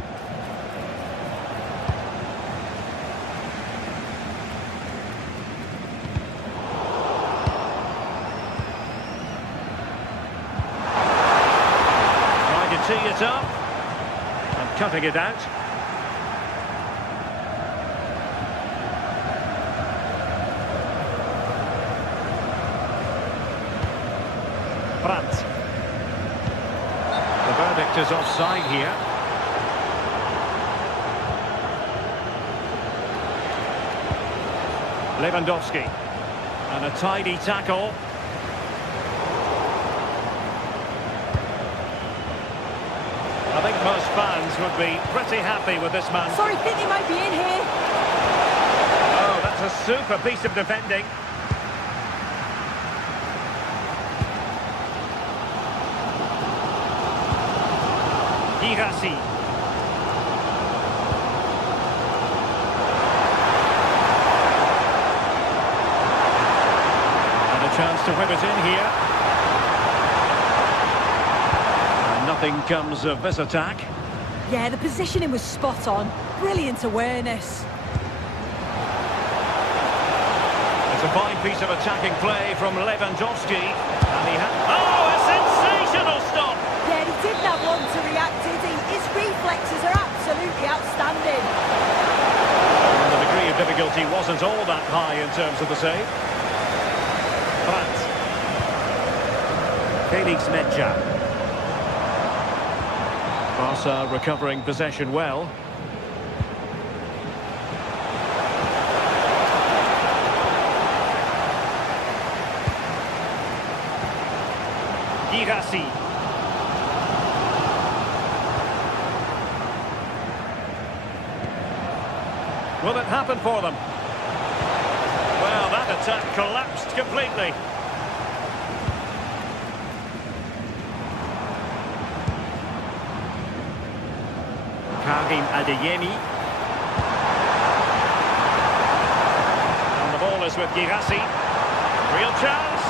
Trying to tee it up and cutting it out. Brandt. The verdict is offside here. Lewandowski. And a tidy tackle. I think most fans would be pretty happy with this man. Sorry, think he might be in here. Oh, that's a super piece of defending. Girassi. And a chance to whip it in here. And nothing comes of this attack. Yeah, the positioning was spot on. Brilliant awareness. It's a fine piece of attacking play from Lewandowski. And he had... Oh, a sensational stop! Yeah, he didn't have long to react, did he? His reflexes are absolutely outstanding. And the degree of difficulty wasn't all that high in terms of the save. Brandt. Felix Medja. Barca recovering possession well. Girassi. Will it happen for them? Well, that attack collapsed completely. Karim Adeyemi. And the ball is with Girassi. Real chance.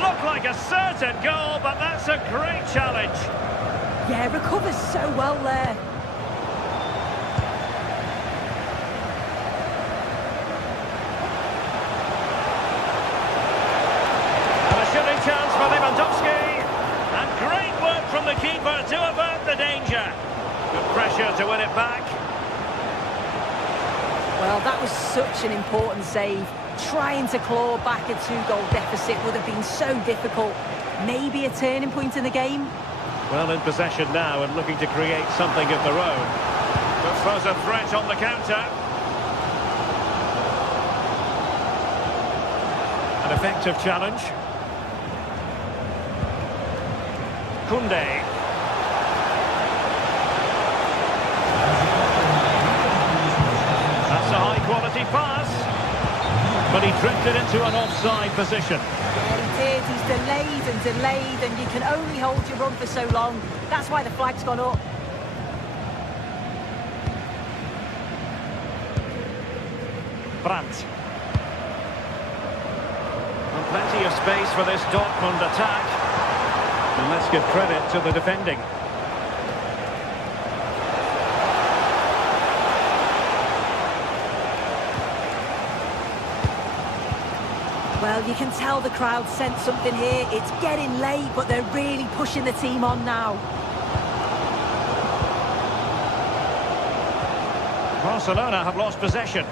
Looked like a certain goal, but that's a great challenge. Yeah, recovers so well there. Chance for Lewandowski, and great work from the keeper to avert the danger. Good pressure to win it back. Well, that was such an important save. Trying to claw back a 2-goal deficit would have been so difficult. Maybe a turning point in the game. Well, in possession now and looking to create something of their own. But throws a threat on the counter. An effective challenge. Koundé. That's a high-quality pass. But he drifted into an offside position. Yeah, he did. He's delayed, and you can only hold your run for so long. That's why the flag's gone up. Brandt. And plenty of space for this Dortmund attack. And let's give credit to the defending. Well, you can tell the crowd sensed something here. It's getting late, but they're really pushing the team on now. Barcelona have lost possession.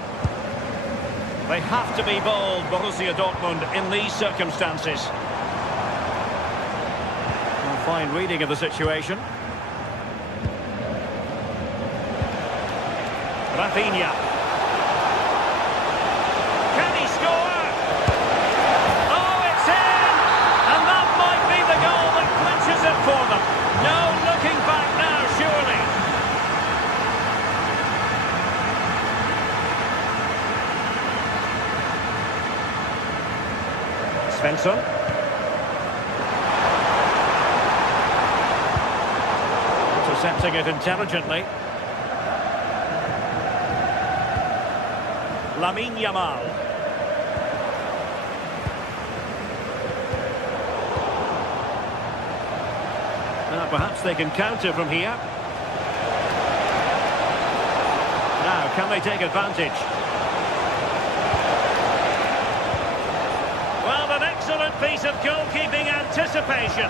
They have to be bold, Borussia Dortmund, in these circumstances. A fine reading of the situation. Rafinha. Can he score? Oh, it's in! And that might be the goal that clinches it for them. No looking back now, surely. Svensson. Intercepting it intelligently. Lamine Yamal. Now perhaps they can counter from here. Now, can they take advantage? Well, an excellent piece of goalkeeping anticipation.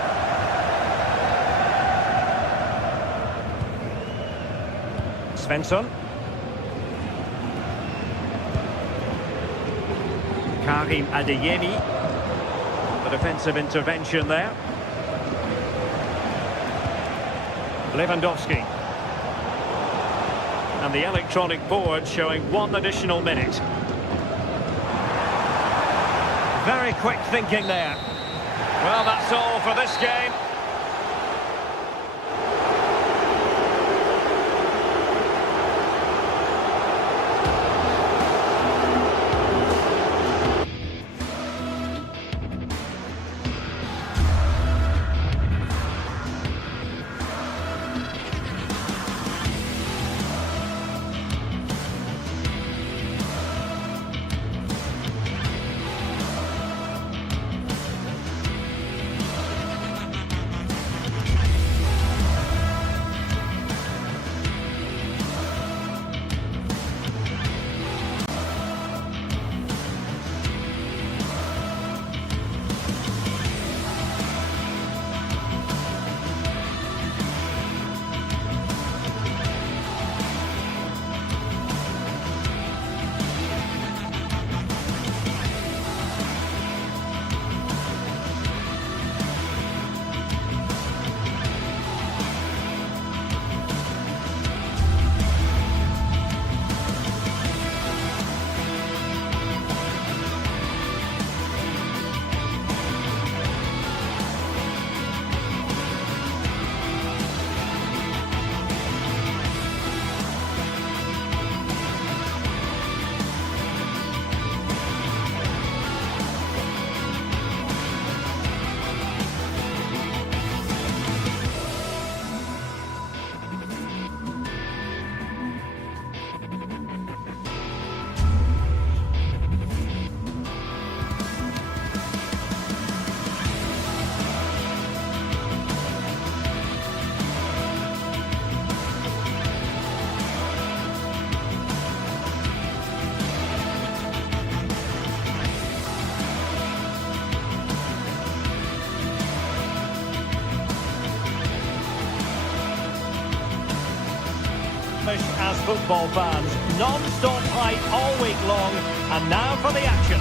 Svensson. Karim Adeyemi. The defensive intervention there. Lewandowski. And the electronic board showing 1 additional minute. Very quick thinking there. Well, that's all for this game. As football fans, non-stop hype all week long, and now for the action.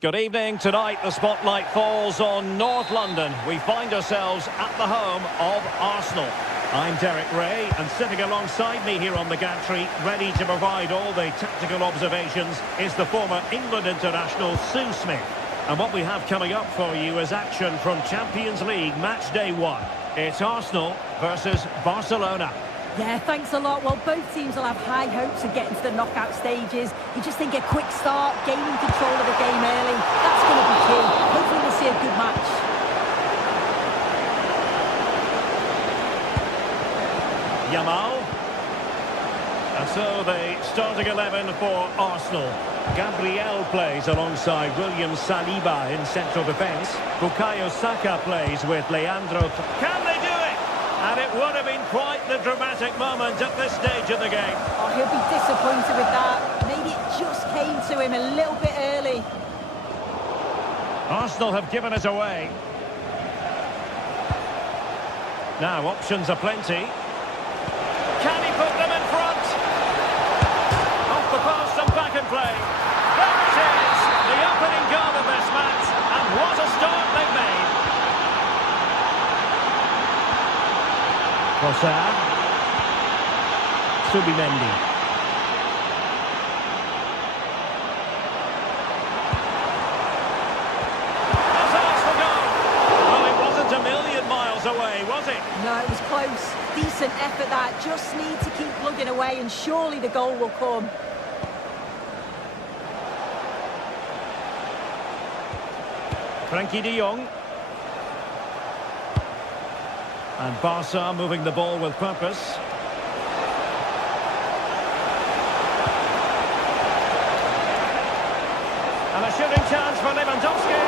Good evening. Tonight the spotlight falls on North London. We find ourselves at the home of Arsenal. I'm Derek Ray, and sitting alongside me here on the gantry, ready to provide all the tactical observations, is the former England international Sue Smith. And what we have coming up for you is action from Champions League match day 1. It's Arsenal versus Barcelona. Yeah, thanks a lot. Well, both teams will have high hopes of getting to the knockout stages. You just think a quick start, gaining control of the game early, that's going to be key. Hopefully we'll see a good match. Yamal. And so the starting 11 for Arsenal. Gabriel plays alongside William Saliba in central defence. Bukayo Saka plays with Leandro. Can they do it? And it would have been quite the dramatic moment at this stage of the game. Oh, he'll be disappointed with that. Maybe it just came to him a little bit early. Arsenal have given it away. Now, options are plenty. Can he put them in front? Off the post and back in play. There it is, the opening goal of this match. And what a start they've made. Trossard. Subimendi. Hazard's the goal. Well, it wasn't a million miles away, was it? No, it was close. Decent effort that. Just need to keep plugging away and surely the goal will come. Frankie de Jong. And Barca moving the ball with purpose. And a shooting chance for Lewandowski.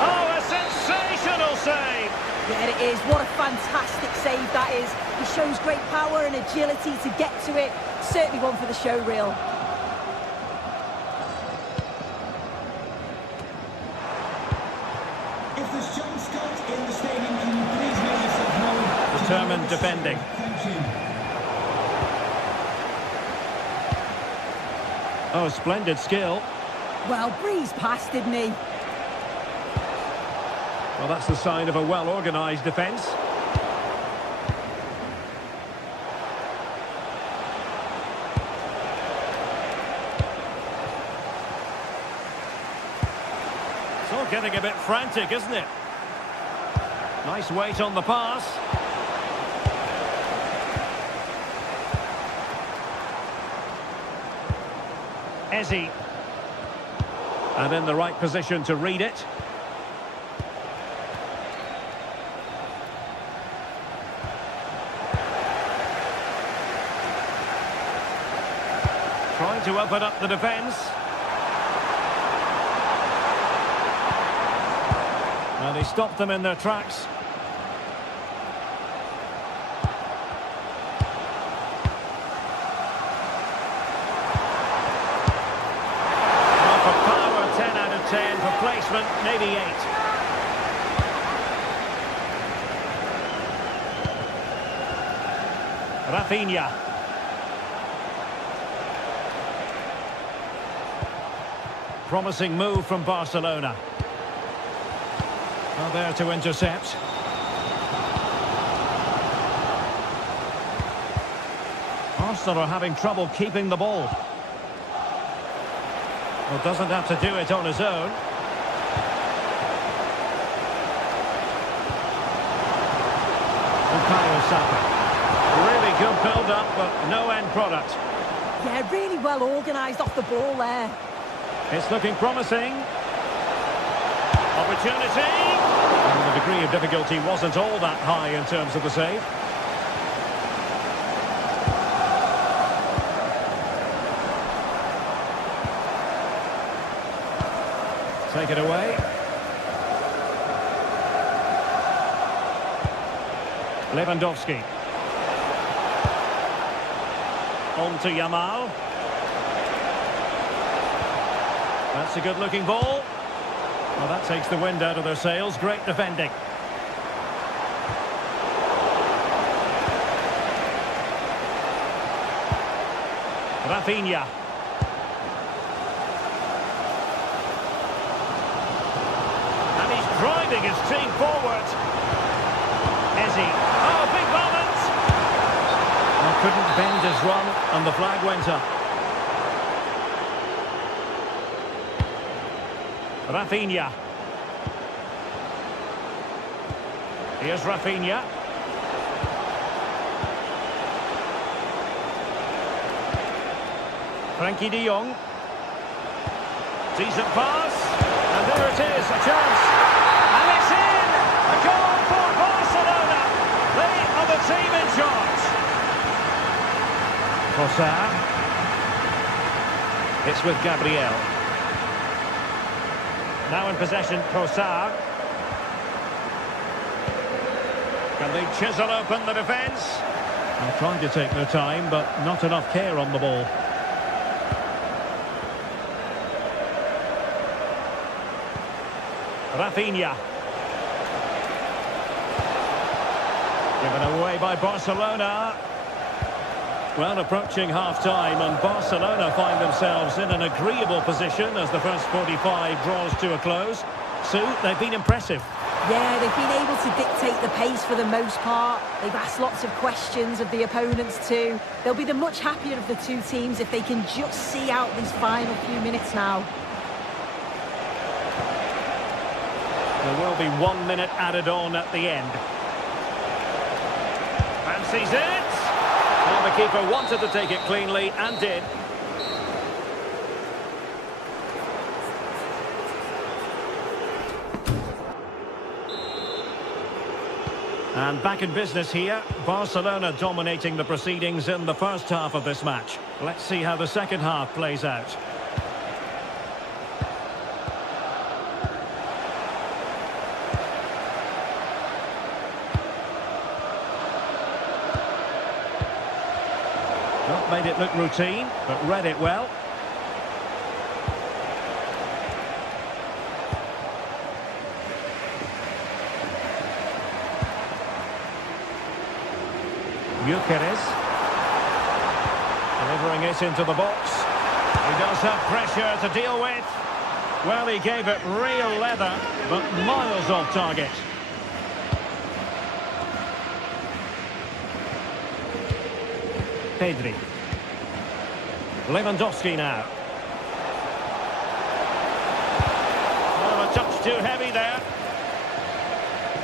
Oh, a sensational save. Yeah, it is. What a fantastic save that is. He shows great power and agility to get to it. Certainly one for the show reel. If there's John Scott in the stadium, can you please make yourself known? Determined defending. Thank you. Oh, splendid skill. Well, breezed past, didn't he? Well, that's the sign of a well-organised defence. It's all getting a bit frantic, isn't it? Nice weight on the pass. Eze. And in the right position to read it. Trying to open up the defence. And he stopped them in their tracks. Well, for power, 10 out of 10. For placement, maybe 8. Rafinha. Promising move from Barcelona. Well, there to intercept. Arsenal are having trouble keeping the ball. Well, doesn't have to do it on his own. Bukayo Saka. Really good build-up, but no end product. Yeah, really well organised off the ball there. It's looking promising. Opportunity. And the degree of difficulty wasn't all that high in terms of the save. Take it away. Lewandowski. On to Yamal. That's a good-looking ball. Well, that takes the wind out of their sails. Great defending. Rafinha. And he's driving his team forward. Eze. Oh, big moment! Well, couldn't bend his run, and the flag went up. Rafinha. Here's Rafinha. Frankie de Jong. Decent pass. And there it is, a chance. And it's in! A goal for Barcelona. They are the team in charge. Trossard. It's with Gabriel. Now in possession, Trossard. Can they chisel open the defence? They're trying to take their time, but not enough care on the ball. Rafinha. Given away by Barcelona. Well, approaching half-time, and Barcelona find themselves in an agreeable position as the first 45 draws to a close. Sue, they've been impressive. Yeah, they've been able to dictate the pace for the most part. They've asked lots of questions of the opponents too. They'll be the much happier of the two teams if they can just see out these final few minutes now. There will be 1 minute added on at the end. Fancies it. Well, the keeper wanted to take it cleanly and did. And back in business here. Barcelona dominating the proceedings in the first half of this match. Let's see how the second half plays out. Not made it look routine, but read it well. Gyökeres. Delivering it into the box. He does have pressure to deal with. Well, he gave it real leather, but miles off target. Pedri. Lewandowski now. Oh, a touch too heavy there.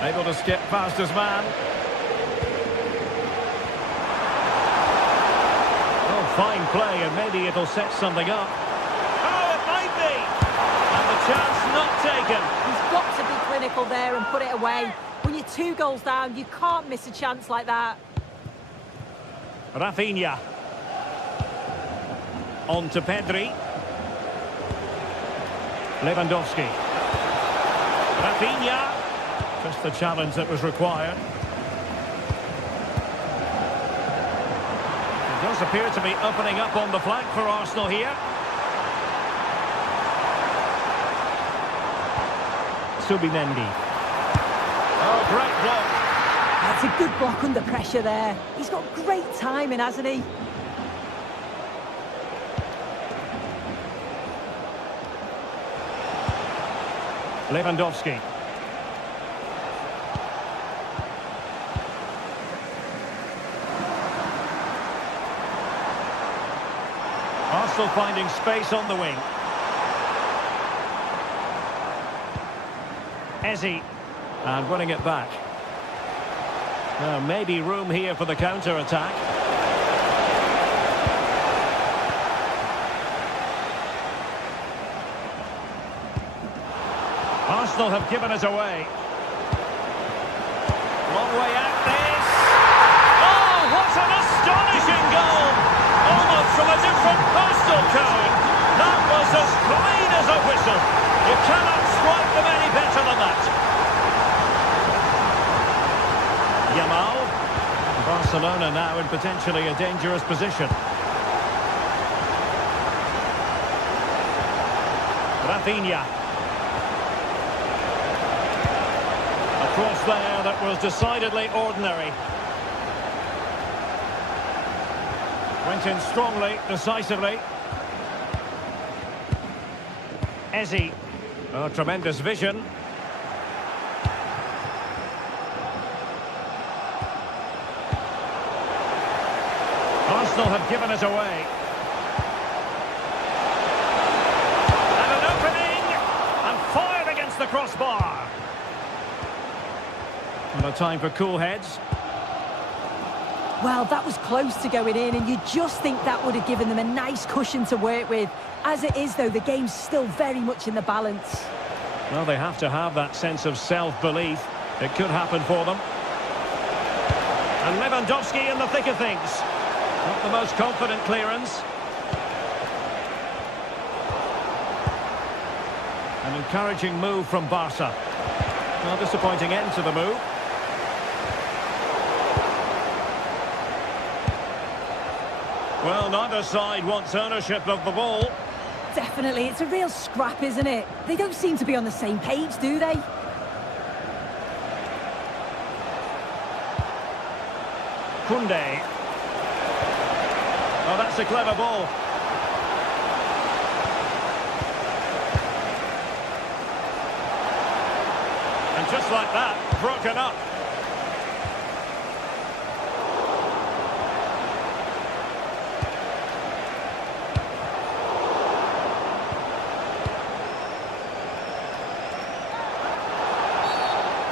Able to skip past his man. Oh, fine play, and maybe it'll set something up. Oh, it might be! And the chance not taken. He's got to be clinical there and put it away. When you're 2 goals down, you can't miss a chance like that. Rafinha. On to Pedri. Lewandowski. Rafinha. Just the challenge that was required. It does appear to be opening up on the flank for Arsenal here. Subimendi. Oh, great block. That's a good block under pressure there. He's got great timing, hasn't he? Lewandowski. Arsenal finding space on the wing. Eze. And winning it back. Now, maybe room here for the counter-attack. Arsenal have given it away. Long way out this. Oh, what an astonishing goal! Almost from a different postal code. That was as clean as a whistle. You cannot strike them any better than that. Yamal. Barcelona now in potentially a dangerous position. Rafinha. A cross there that was decidedly ordinary. Went in strongly, decisively. Eze. Oh, tremendous vision. Arsenal have given it away. And an opening, and fired against the crossbar. And a time for cool heads. Well, that was close to going in, and you just think that would have given them a nice cushion to work with. As it is, though, the game's still very much in the balance. Well, they have to have that sense of self-belief. It could happen for them. And Lewandowski in the thick of things. Not the most confident clearance. An encouraging move from Barca. Well, disappointing end to the move. Well, neither side wants ownership of the ball. Definitely, it's a real scrap, isn't it? They don't seem to be on the same page, do they? Koundé. Oh, that's a clever ball. And just like that, broken up.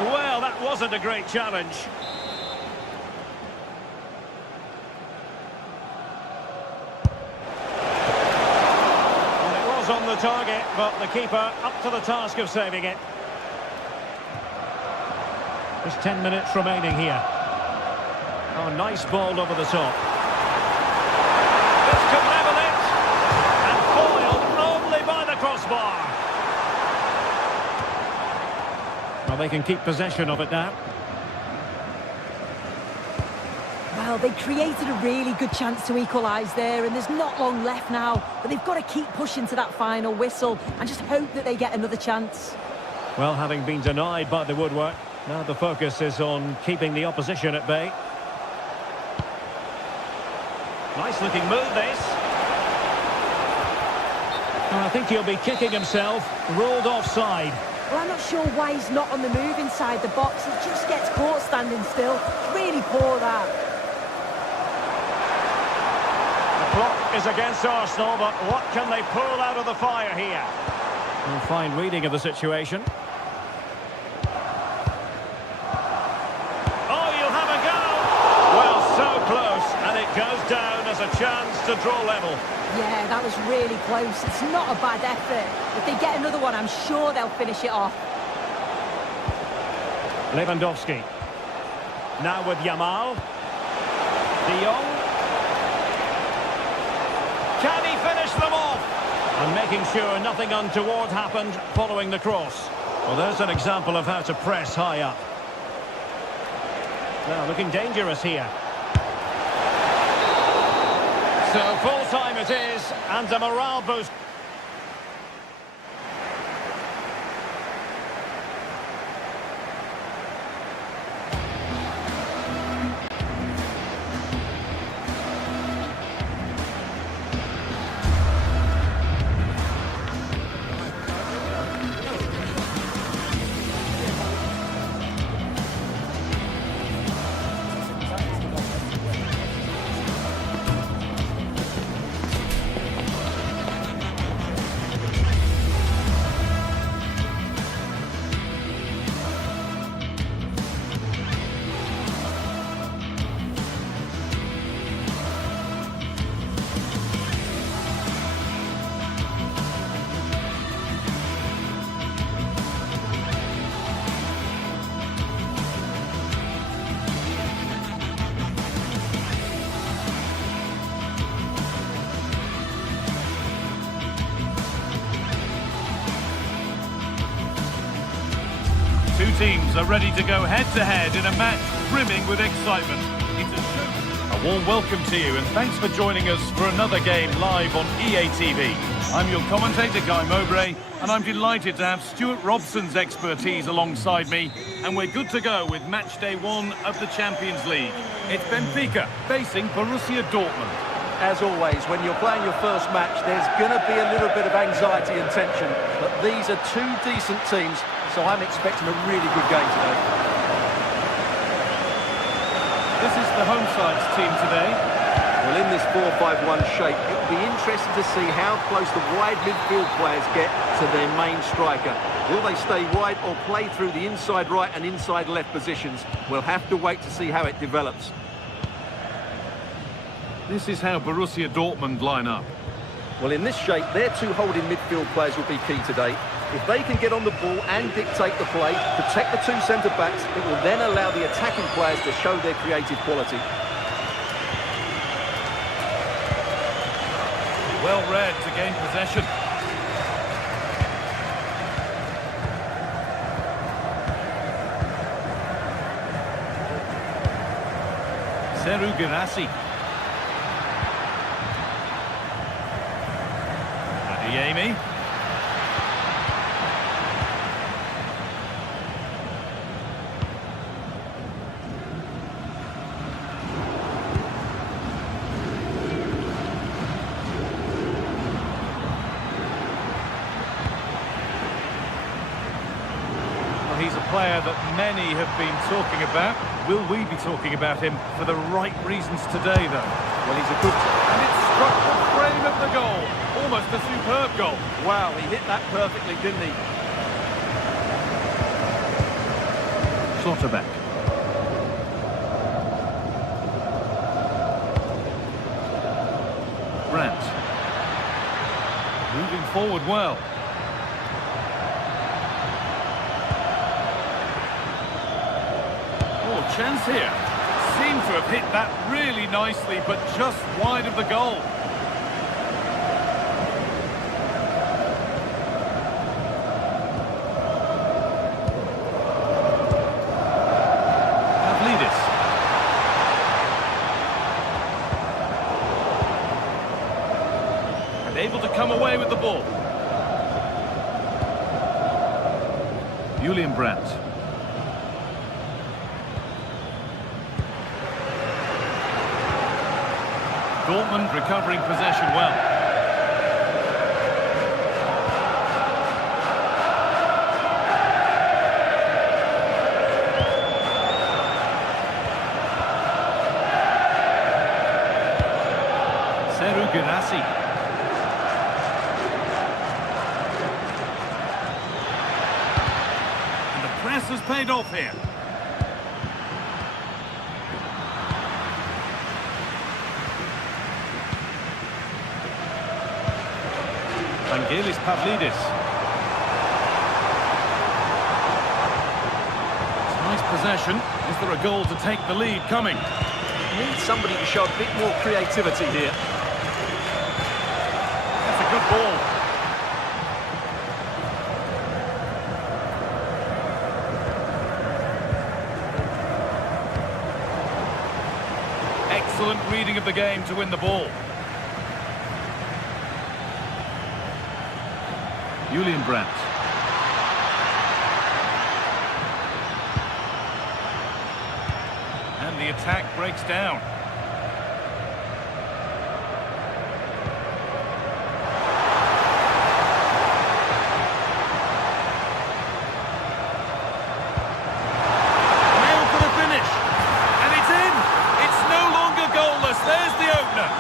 Well, that wasn't a great challenge. And it was on the target, but the keeper up to the task of saving it. There's 10 minutes remaining here. Oh, nice ball over the top. This could level it. And foiled only by the crossbar. Well, they can keep possession of it now. Well, they created a really good chance to equalise there, and there's not long left now, but they've got to keep pushing to that final whistle and just hope that they get another chance. Well, having been denied by the woodwork, now the focus is on keeping the opposition at bay. Nice looking move, this. Well, I think he'll be kicking himself. Ruled offside. Well, I'm not sure why he's not on the move inside the box. He just gets caught standing still. Really poor, that. The clock is against Arsenal, but what can they pull out of the fire here? Well, fine reading of the situation. Oh, you'll have a go! Well, so close, and it goes down as a chance to draw level. Yeah, that was really close. It's not a bad effort. If they get another one, I'm sure they'll finish it off. Lewandowski. Now with Yamal. De Jong. Can he finish them off? And making sure nothing untoward happened following the cross. Well, there's an example of how to press high up. Now, looking dangerous here. So full time it is, and a morale boost. Two teams are ready to go head-to-head in a match brimming with excitement. It's a warm welcome to you, and thanks for joining us for another game live on EA TV. I'm your commentator, Guy Mowbray, and I'm delighted to have Stuart Robson's expertise alongside me, and we're good to go with match day 1 of the Champions League. It's Benfica facing Borussia Dortmund. As always, when you're playing your first match, there's going to be a little bit of anxiety and tension. But these are two decent teams, so I'm expecting a really good game today. This is the home side's team today. Well, in this 4-5-1 shape, it will be interesting to see how close the wide midfield players get to their main striker. Will they stay wide or play through the inside right and inside left positions? We'll have to wait to see how it develops. This is how Borussia Dortmund line up. Well, in this shape, their two holding midfield players will be key today. If they can get on the ball and dictate the play, protect the two centre-backs, it will then allow the attacking players to show their creative quality. Well read to gain possession. Seru Girassi. Adeyemi. He's a player that many have been talking about. Will we be talking about him for the right reasons today, though? Well, he's a good... And it struck the frame of the goal. Almost a superb goal. Wow, he hit that perfectly, didn't he? Schlotterbeck. Brandt. Moving forward well. Chance here. Seemed to have hit that really nicely, but just wide of the goal. Pavlidis. And able to come away with the ball. Julian Brandt. Dortmund recovering possession well. Seru Girassi. And the press has paid off here. Vangelis Pavlidis. It's nice possession. Is there a goal to take the lead coming? Need somebody to show a bit more creativity here. That's a good ball. Excellent reading of the game to win the ball. Julian Brandt. And the attack breaks down. Now for the finish. And it's in. It's no longer goalless. There's the opener.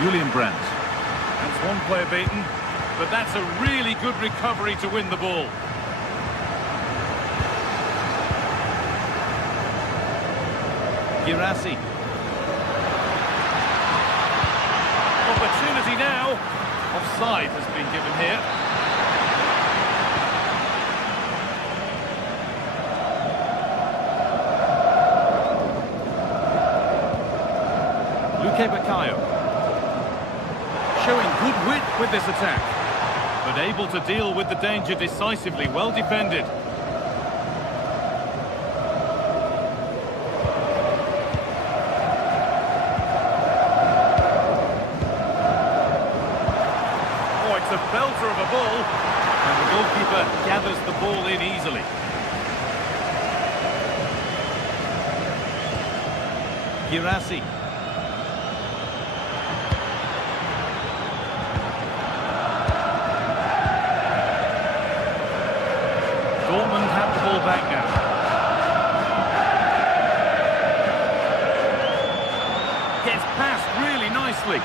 Julian Brandt. That's one player beaten, but that's a really good recovery to win the ball. Girassi. Opportunity now. Offside has been given here. Luque Baccaio. Showing good wit with this attack, but able to deal with the danger decisively. Well defended. Oh, it's a belter of a ball, and the goalkeeper gathers the ball in easily. Girassi. Dortmund have the ball back now. Gets past really nicely.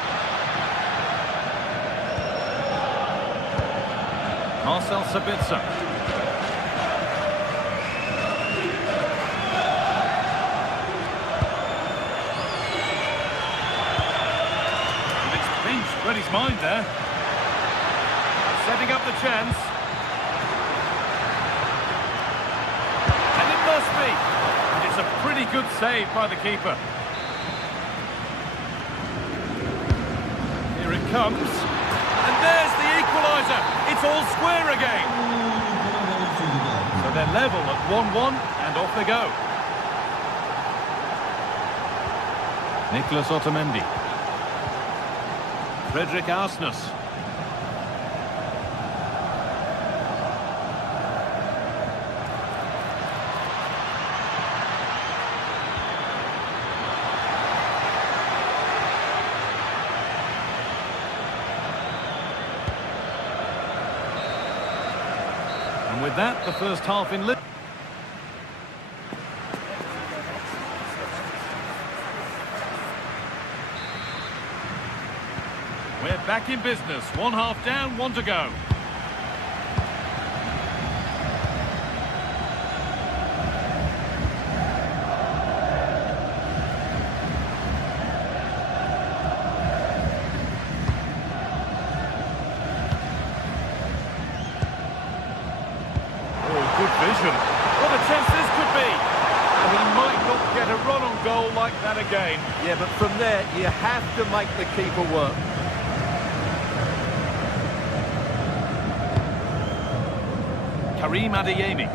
Marcel Sabitzer. mind there. Setting up the chance. And it must be. And it's a pretty good save by the keeper. Here it comes. And there's the equaliser. It's all square again. So they're level at 1-1 and off they go. Nicolas Otamendi. Frederick Arsnes. And with that, the first half in Liverpool. We're back in business. One half down, one to go. Oh, good vision. What a chance this could be. And he might not get a run on goal like that again. Yeah, but from there, you have to make the keeper work. Karim Adeyemi.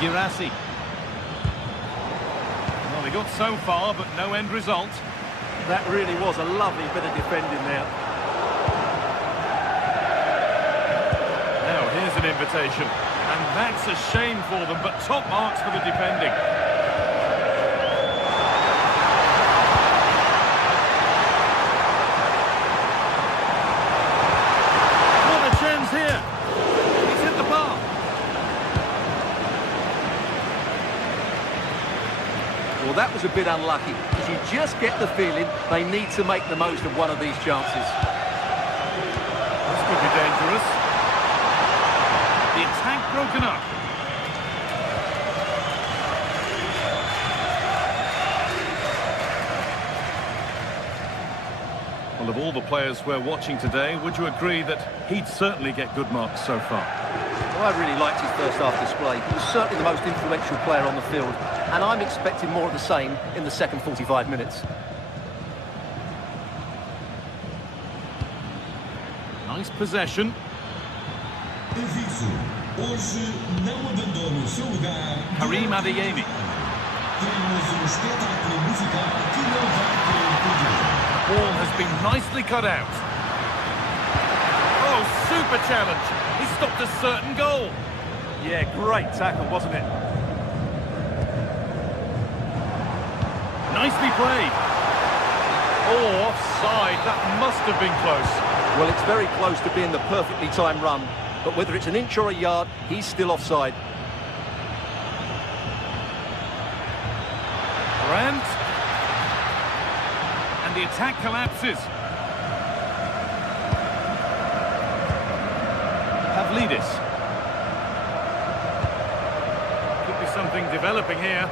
Girassi. Well, they got so far, but no end result. That really was a lovely bit of defending there. Now, here's an invitation. And that's a shame for them, but top marks for the defending. Here. He's hit the bar. Well, that was a bit unlucky, because you just get the feeling they need to make the most of one of these chances. This could be dangerous. The attack broken up. Well, of all the players we're watching today, would you agree that he'd certainly get good marks so far? Well, I really liked his first half display. He was certainly the most influential player on the field, and I'm expecting more of the same in the second 45 minutes. Nice possession. Karim Adeyemi. Ball has been nicely cut out. Oh, super challenge. He stopped a certain goal. Yeah, great tackle, wasn't it? Nicely played. Oh, offside. That must have been close. Well, it's very close to being the perfectly timed run, but whether it's an inch or a yard, he's still offside. Brandt. And the attack collapses. Pavlidis. Could be something developing here.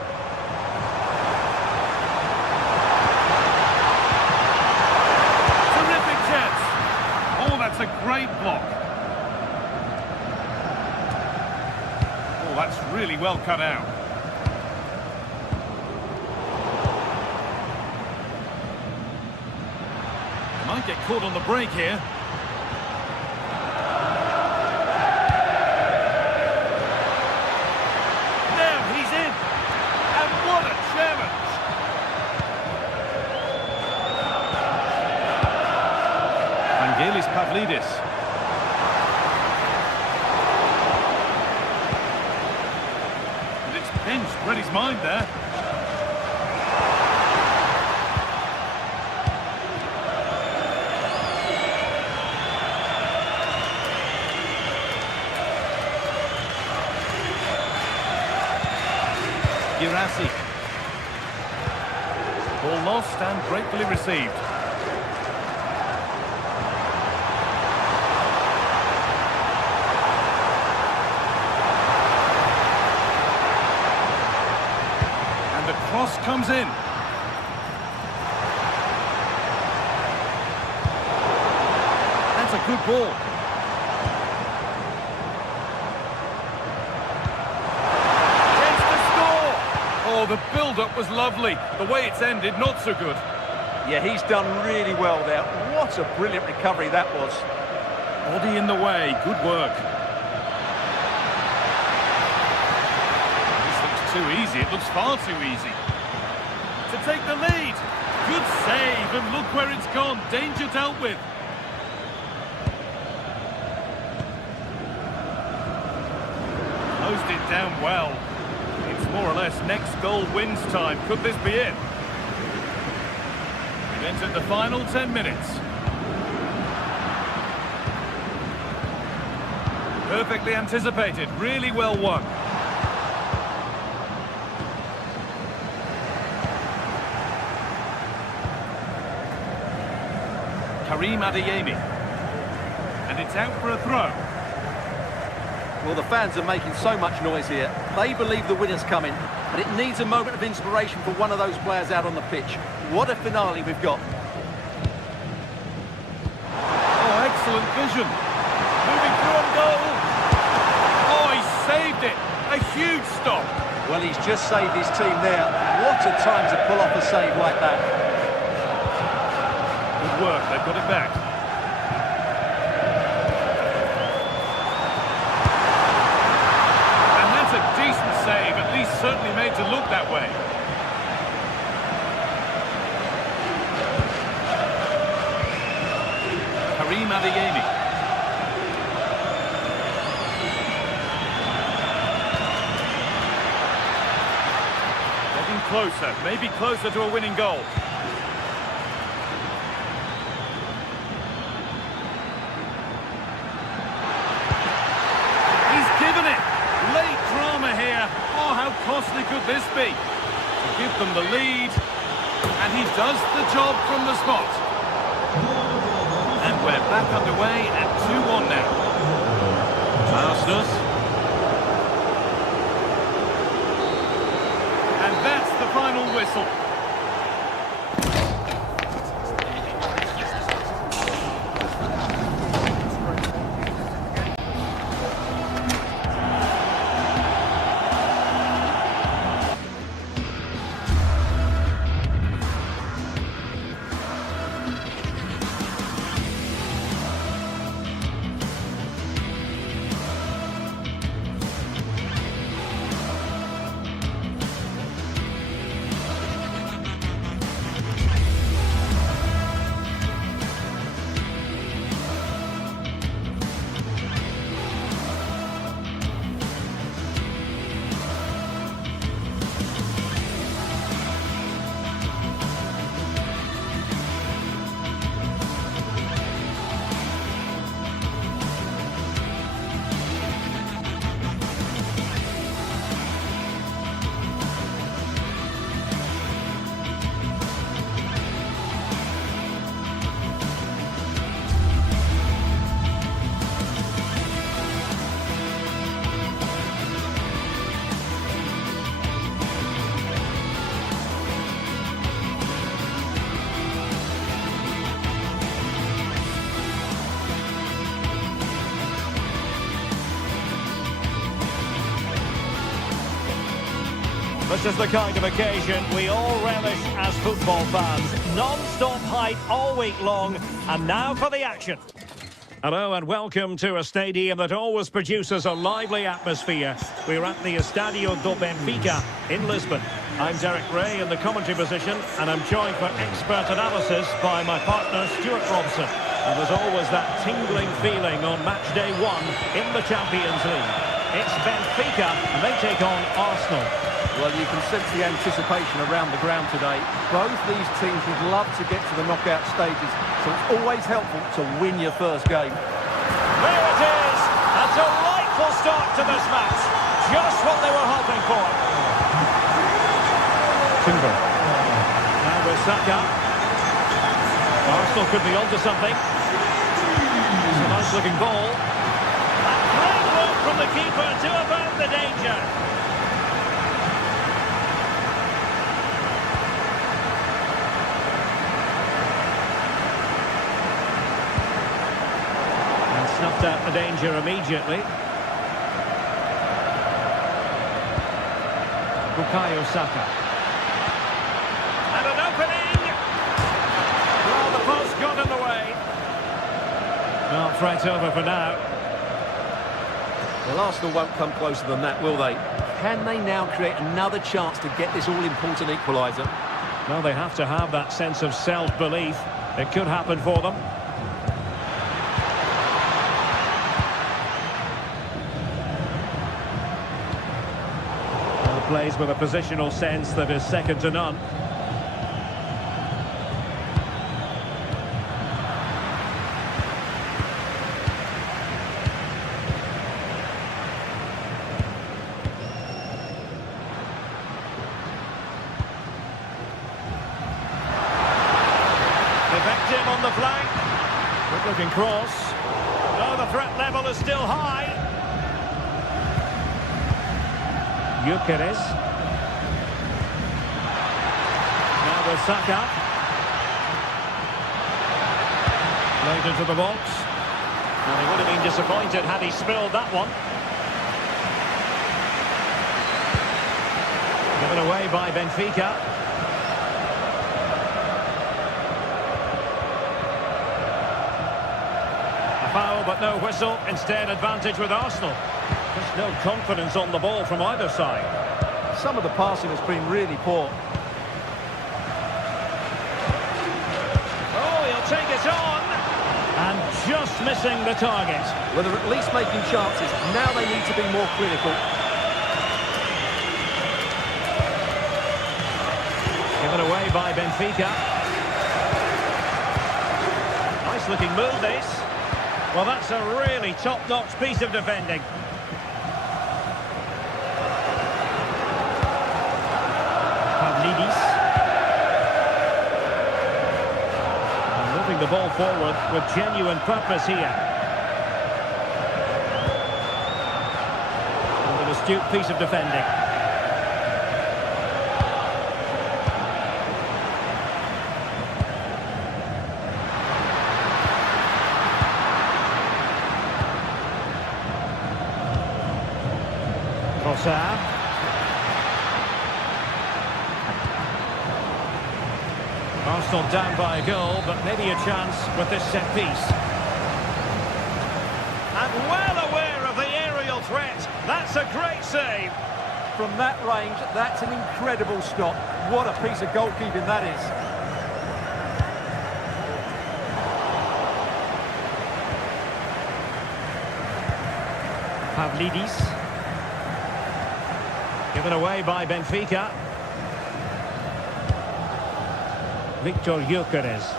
Terrific chance. Oh, that's a great block. Oh, that's really well cut out. Might get caught on the break here. Now he's in. And what a challenge. Vangelis Pavlidis. And it's pinched, read his mind there. Girassi. Ball lost and gratefully received. And the cross comes in. That's a good ball. Chance to score! Oh, the build-up was lovely. The way it's ended, not so good. Yeah, he's done really well there. What a brilliant recovery that was. Body in the way, good work. This looks too easy, it looks far too easy. To take the lead. Good save, and look where it's gone. Danger dealt with. Closed it down well. It's more or less next goal wins time. Could this be it? We've entered the final 10 minutes. Perfectly anticipated, really well won. Karim Adeyemi. And it's out for a throw. Well, the fans are making so much noise here. They believe the winner's coming, but it needs a moment of inspiration for one of those players out on the pitch. What a finale we've got. Oh, excellent vision. Moving through on goal. Oh, he saved it. A huge stop. Well, he's just saved his team there. What a time to pull off a save like that. Good work, they've got it back. And that's a decent save, at least certainly made to look that way. Karim Adeyemi. Getting closer, maybe closer to a winning goal. He's given it. Late drama here. Oh, how costly could this be? To give them the lead. And he does the job from the spot. And we're back underway at 2-1 now. Arsenal. And that's the final whistle. This is the kind of occasion we all relish as football fans. Non-stop hype all week long, and now for the action. Hello and welcome to a stadium that always produces a lively atmosphere. We're at the Estadio do Benfica in Lisbon. I'm Derek Ray in the commentary position, and I'm joined for expert analysis by my partner Stuart Robson. And there's always that tingling feeling on match day 1 in the Champions League. It's Benfica, and they take on Arsenal. Well, you can sense the anticipation around the ground today. Both these teams would love to get to the knockout stages, so it's always helpful to win your first game. There it is! A delightful start to this match. Just what they were hoping for. Timber. Now with Saka. Arsenal could be onto something. It's a nice-looking ball. And great work from the keeper to avert the danger. out the danger immediately. Bukayo Saka. And an opening! Well, the post got in the way. Well, threat over for now. Well, Arsenal won't come closer than that, will they? Can they now create another chance to get this all-important equaliser? Well, they have to have that sense of self-belief. It could happen for them. Well, plays with a positional sense that is second to none. Effective on the flank. Good looking cross. Oh, the threat level is still high. Gyökeres. Now with Saka. Played into the box. Well, he would have been disappointed had he spilled that one. Given away by Benfica. Foul, but no whistle. Instead, advantage with Arsenal. Just no confidence on the ball from either side. Some of the passing has been really poor. Oh, he'll take it on. And just missing the target. Well, they're at least making chances. Now they need to be more clinical. Given away by Benfica. Nice looking move, this. Well, that's a really top-notch piece of defending. Pavlidis. And moving the ball forward with genuine purpose here. And an astute piece of defending. Arsenal down by a goal, but maybe a chance with this set piece. And well aware of the aerial threat. That's a great save. From that range, that's an incredible stop. What a piece of goalkeeping that is. Pavlidis. Given away by Benfica. Victor Gyökeres.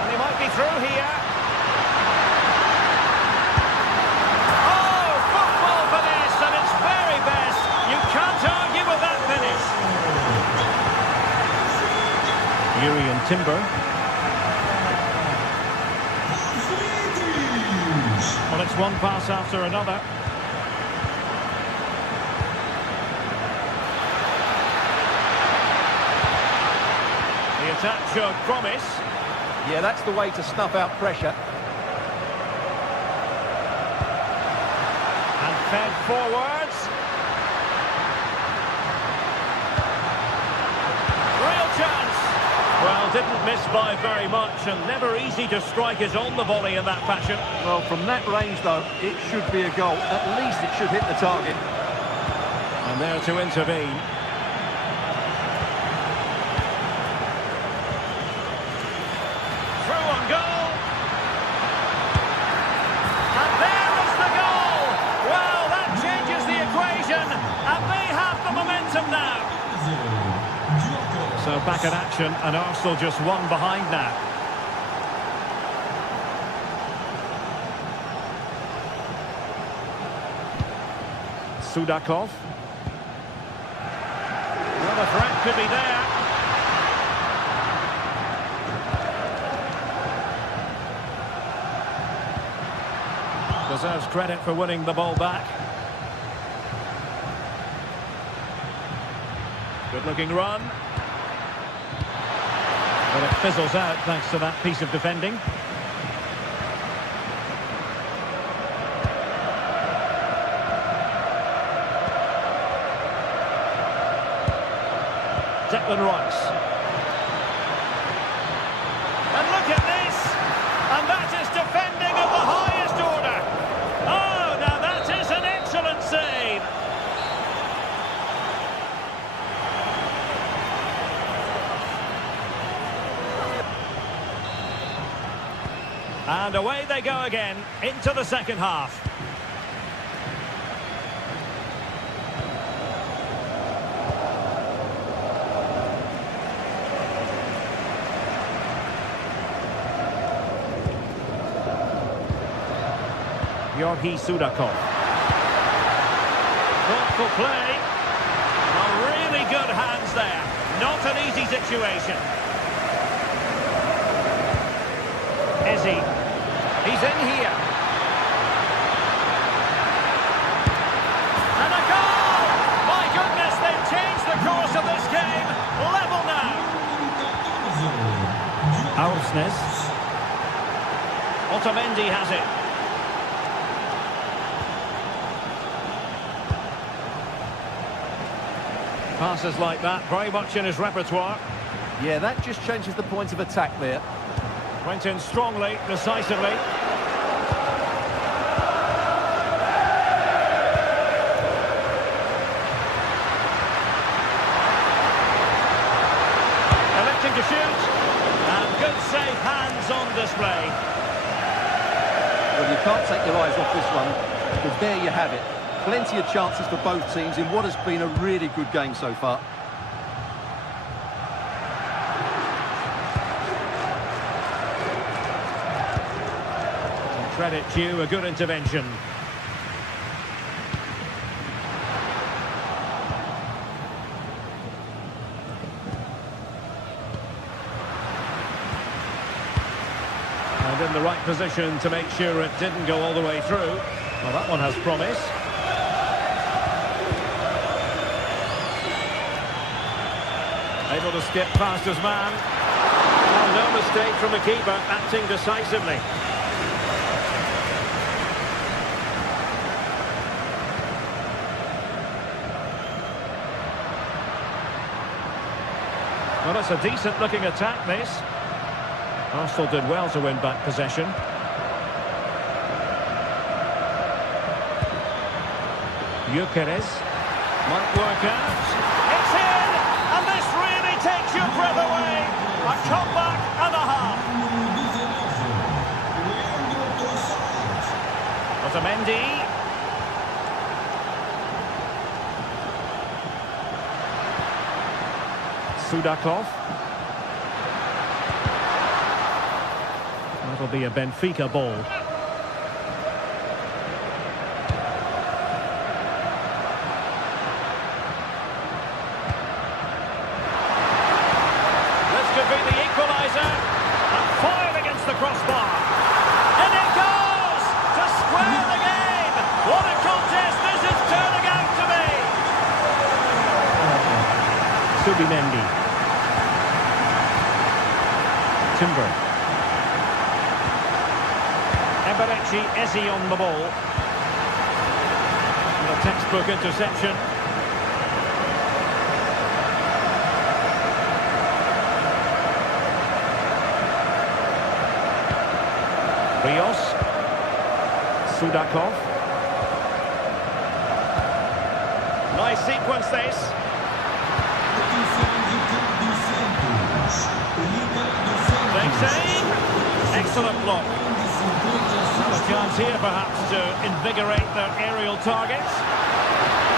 And he might be through here. Oh, football finesse at its very best. You can't argue with that finish. Urian Timber. Well, it's one pass after another. The attack showed promise. Yeah, that's the way to snuff out pressure. And fed forwards. Real chance. Well, didn't miss by very much, and never easy to strike it on the volley in that fashion. Well, from that range, though, it should be a goal. At least it should hit the target. And there to intervene. Through on goal. And there is the goal. Well, that changes the equation, and they have the momentum now. So back in action, and Arsenal just one behind now. Sudakov. Well, the threat could be there. Deserves credit for winning the ball back. Good-looking run. But it fizzles out thanks to that piece of defending. Declan Rice. And look at this! And that is defending of the highest order! Oh, now that is an excellent save! And away they go again, into the second half. Georgi Sudakov. Thoughtful play. Well, really good hands there. Not an easy situation. Eze. He's in here. And a goal! My goodness, they've changed the course of this game. Level now. Aursnes. Otamendi has it. Passes like that, very much in his repertoire. Yeah, that just changes the point of attack there. Went in strongly, decisively. Electing to shoot. And good safe hands on display. Well, you can't take your eyes off this one, because there you have it. Plenty of chances for both teams in what has been a really good game so far. Credit due, a good intervention. And in the right position to make sure it didn't go all the way through. Well, that one has promise. Able to skip past his man. Well, no mistake from the keeper, acting decisively. Well, it's a decent-looking attack, this. Arsenal did well to win back possession. Gyökeres. Might work out. It's in! And this really takes your breath away. A comeback and a half. Otamendi. Sudakov. That'll be a Benfica ball. This could be the equaliser. And fired against the crossbar. And it goes to square the game. What a contest this is turning out to be. Subimendi. Timber. Eberechi Eze on the ball. And a textbook interception. Rios. Sudakov. Nice sequence this. Big save. Excellent block. A chance here perhaps to invigorate their aerial targets.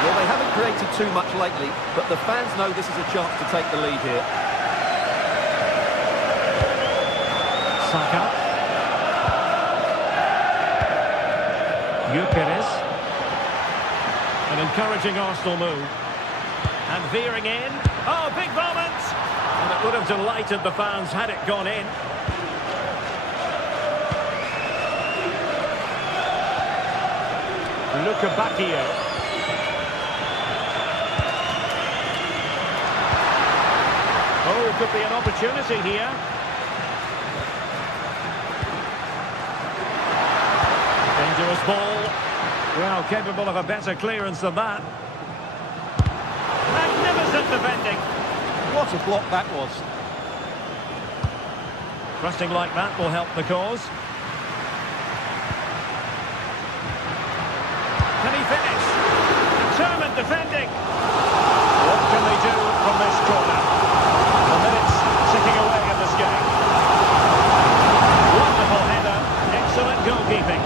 Well, they haven't created too much lately, but the fans know this is a chance to take the lead here. Saka. Gyökeres. An encouraging Arsenal move. And veering in. Oh, big moment! And it would have delighted the fans had it gone in. Luca Bacchio. could be an opportunity here. Dangerous ball. Well, capable of a better clearance than that. Magnificent defending. What a block that was. Thrusting like that will help the cause. Can he finish? Determined defending. What can they do from this corner? The minutes ticking away in this game. Wonderful header. Excellent goalkeeping.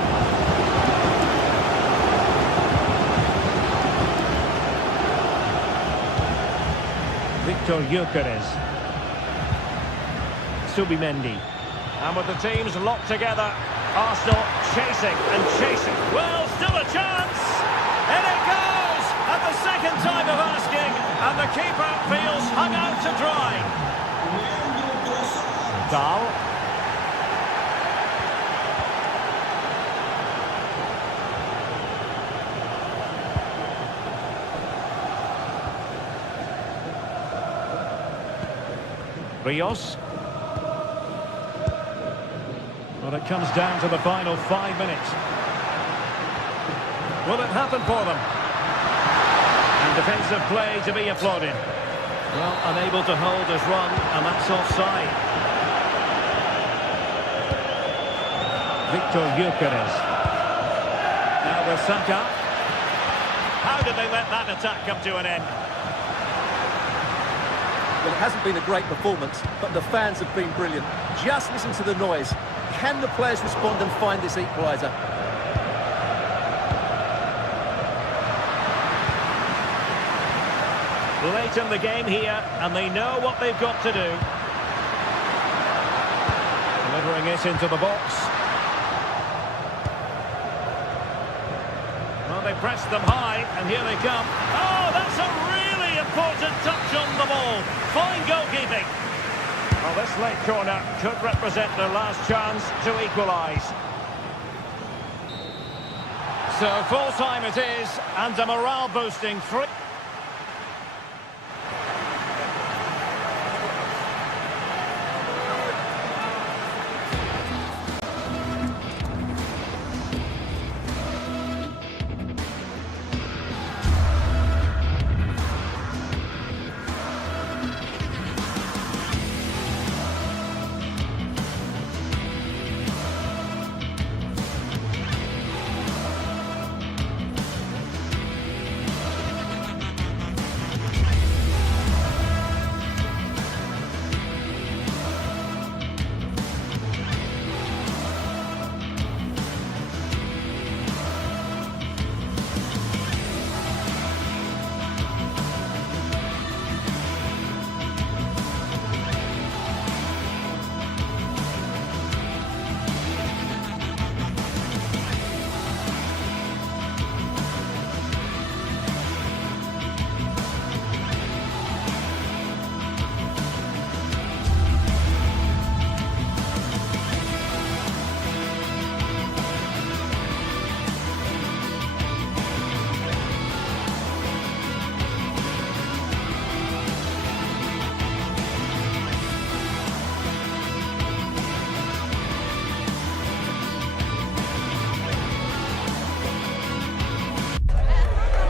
Victor Gyökeres. Subimendi. And with the teams locked together, Arsenal chasing and chasing. Well, still a chance. And it goes at the second time of asking. And the keeper feels hung out to dry. Dahl. Rios. Well, it comes down to the final 5 minutes. Will it happen for them? And defensive play to be applauded. Well, unable to hold his run, and that's offside. Victor Gyökeres. Now the Saka. How did they let that attack come to an end? Well, it hasn't been a great performance, but the fans have been brilliant. Just listen to the noise. Can the players respond and find this equaliser? Late in the game here, and they know what they've got to do. Delivering it into the box. Well, they pressed them high, and here they come. Oh, that's a really important touch on the ball. Fine goalkeeping. Well, this late corner could represent their last chance to equalise. So full time it is, and a morale-boosting 3.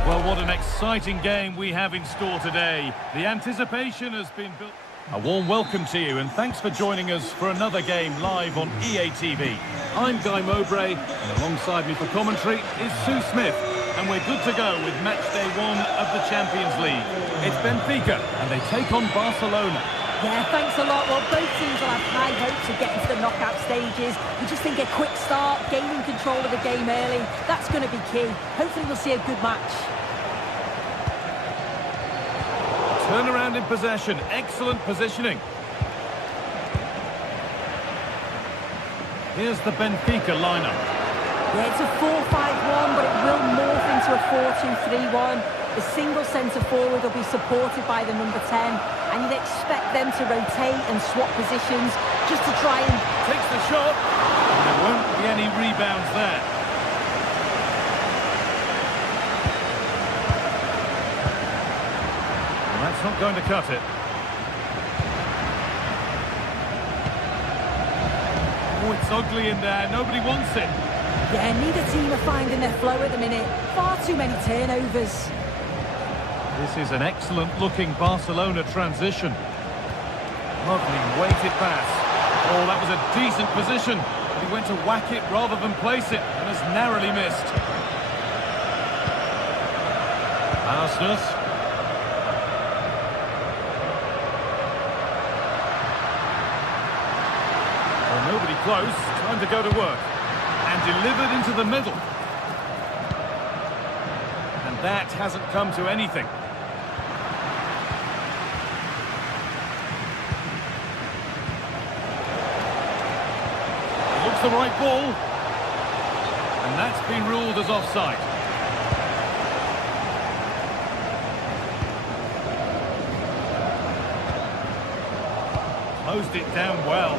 Well, what an exciting game we have in store today. The anticipation has been built. A warm welcome to you, and thanks for joining us for another game live on EA TV. I'm Guy Mowbray, and alongside me for commentary is Sue Smith, and we're good to go with match day 1 of the Champions League. It's Benfica, and they take on Barcelona. Yeah, thanks a lot. Well, both teams will have high hopes of getting to the knockout stages. We just think a quick start, gaining control of the game early, that's going to be key. Hopefully we'll see a good match. Turnaround in possession, excellent positioning. Here's the Benfica lineup. Yeah, it's a 4-5-1, but it will morph into a 4-2-3-1. The single centre-forward will be supported by the number 10, and you'd expect them to rotate and swap positions just to try and... Takes the shot, and there won't be any rebounds there. Well, that's not going to cut it. Oh, it's ugly in there. Nobody wants it. Yeah, neither team are finding their flow at the minute. Far too many turnovers. This is an excellent-looking Barcelona transition. Lovely weighted pass. Oh, that was a decent position. But he went to whack it rather than place it, and has narrowly missed. Arsenal. Well, nobody close. Time to go to work. And delivered into the middle. And that hasn't come to anything. It looks the right ball. And that's been ruled as offside. Closed it down well.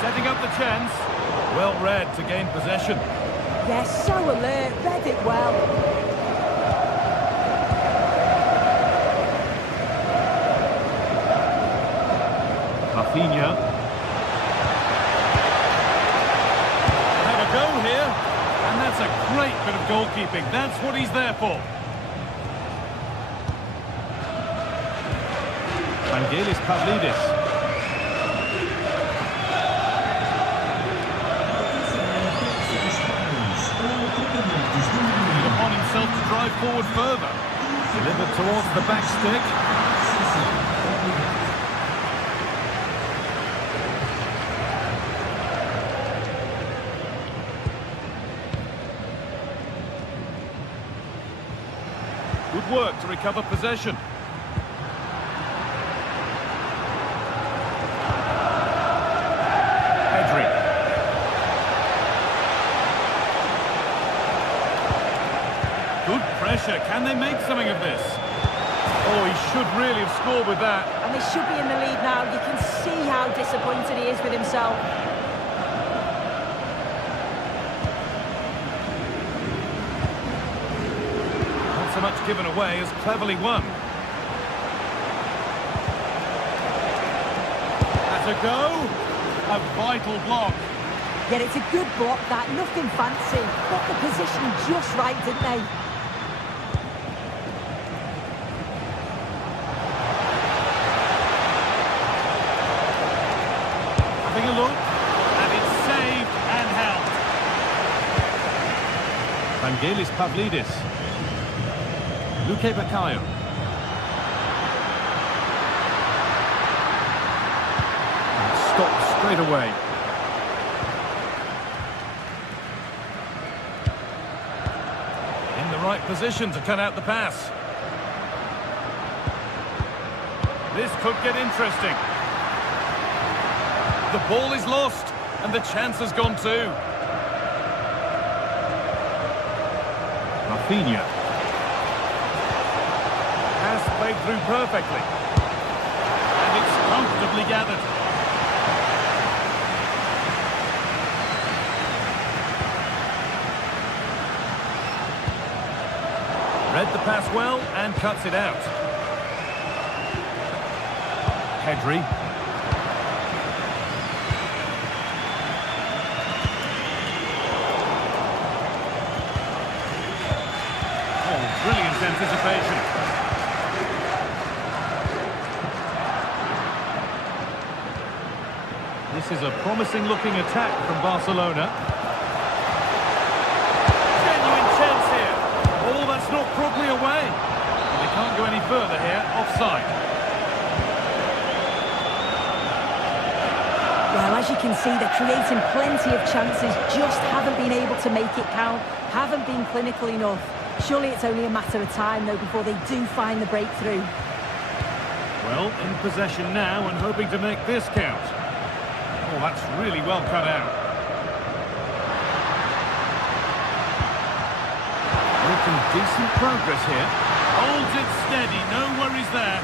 Setting up the chance. Well read to gain possession. Yes, so alert, read it well. Rafinha. Go here, and that's a great bit of goalkeeping. That's what he's there for. Vangelis Pavlidis. He upon himself to drive forward further. Delivered towards the back stick. Good work to recover possession. Pedri. Good pressure. Can they make something of this? Oh, he should really have scored with that. And they should be in the lead now. You can see how disappointed he is with himself. So much given away as cleverly won. That's a go. A vital block. Yeah, it's a good block, that. Nothing fancy. Got the position just right, didn't they? Having a look. And it's saved and held. Vangelis Pavlidis. Luke Baccaio. Stopped straight away. In the right position to cut out the pass. This could get interesting. The ball is lost, and the chance has gone too. Rafinha. Played through perfectly. And it's comfortably gathered. Read the pass well and cuts it out. Pedri. Oh, brilliant anticipation. This is a promising-looking attack from Barcelona. Genuine chance here. Oh, that's not properly away. They can't go any further here. Offside. Well, as you can see, they're creating plenty of chances, just haven't been able to make it count, haven't been clinical enough. Surely it's only a matter of time, though, before they do find the breakthrough. Well, in possession now and hoping to make this count. Oh, that's really well cut out. Making decent progress here. Holds it steady, no worries there.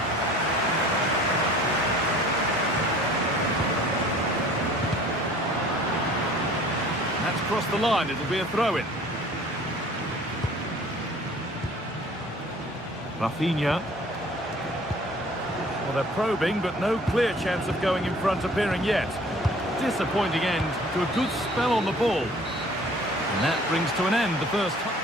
That's crossed the line. It'll be a throw-in. Rafinha. Well, they're probing, but no clear chance of going in front appearing yet. Disappointing end to a good spell on the ball. And that brings to an end the first half.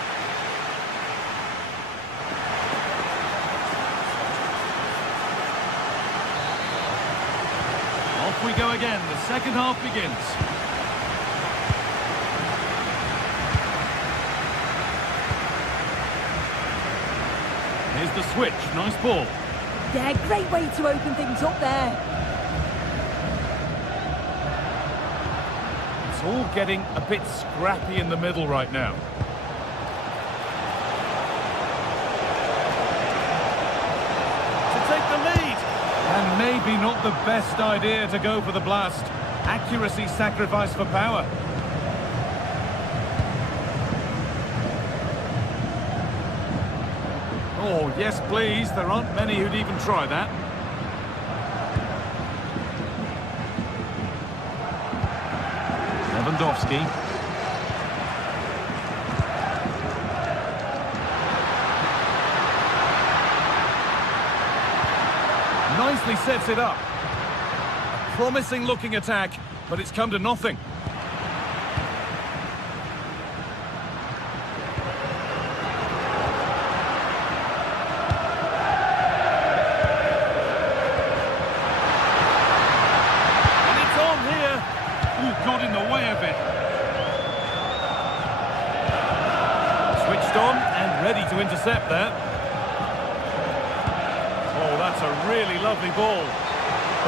Off we go again. The second half begins. Here's the switch. Nice ball. Yeah, great way to open things up there. It's all getting a bit scrappy in the middle right now. To take the lead. And maybe not the best idea to go for the blast. Accuracy sacrificed for power. Oh, yes, please. There aren't many who'd even try that. Lewandowski. Nicely sets it up. A promising looking attack, but it's come to nothing. Got in the way of it. Switched on and ready to intercept there. Oh, that's a really lovely ball.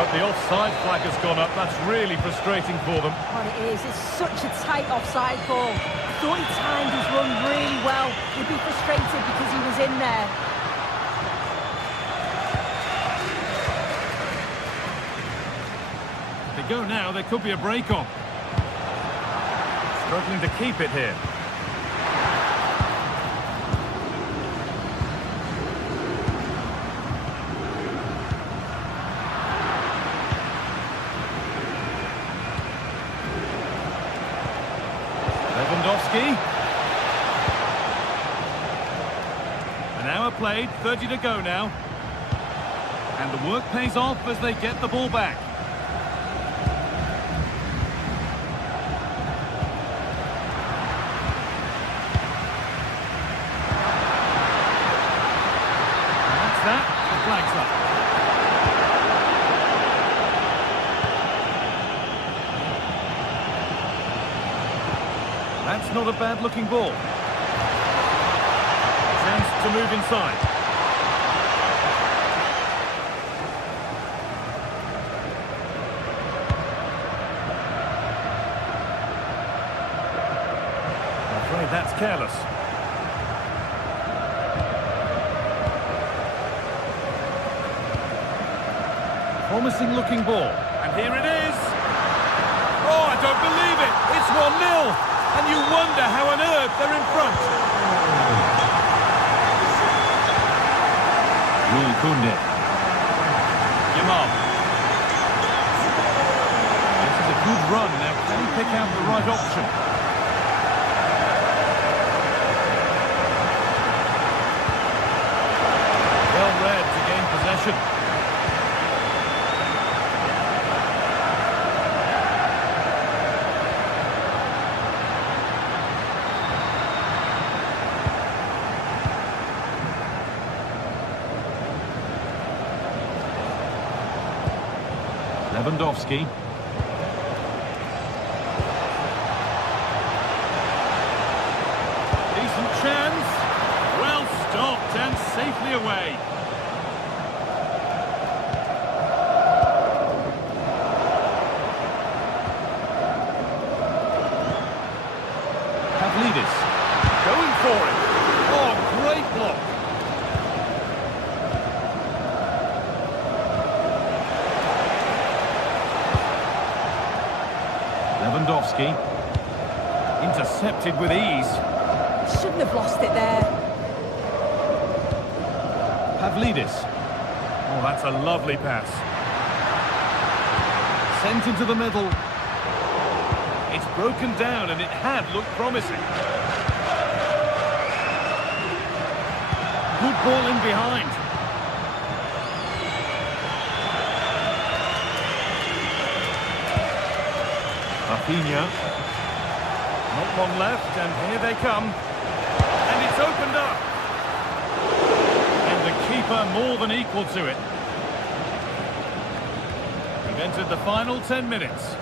But the offside flag has gone up. That's really frustrating for them. What it is, it's such a tight offside ball. I thought he timed his run really well. He'd be frustrated because he was in there. If they go now, there could be a break on. Struggling to keep it here. Lewandowski. An hour played, 30 to go now. And the work pays off as they get the ball back. That, the flag's up. That's not a bad-looking ball. Chance to move inside. I'm afraid that's careless. Promising looking ball. And here it is. Oh, I don't believe it. It's 1-0. And you wonder how on earth they're in front. Will Koundé. Yamal. This is a good run. Now, can he pick out the right option? Well read to gain possession. Lewandowski. Decent chance. Well stopped and safely away. Pavlidis. Going for it. Oh, great block. Lewandowski. Intercepted with ease. Shouldn't have lost it there. Pavlidis. Oh, that's a lovely pass. Sent into the middle. It's broken down and it had looked promising. Good ball in behind. Rafinha. Not long left, and here they come. And it's opened up. And the keeper more than equal to it. We've entered the final 10 minutes.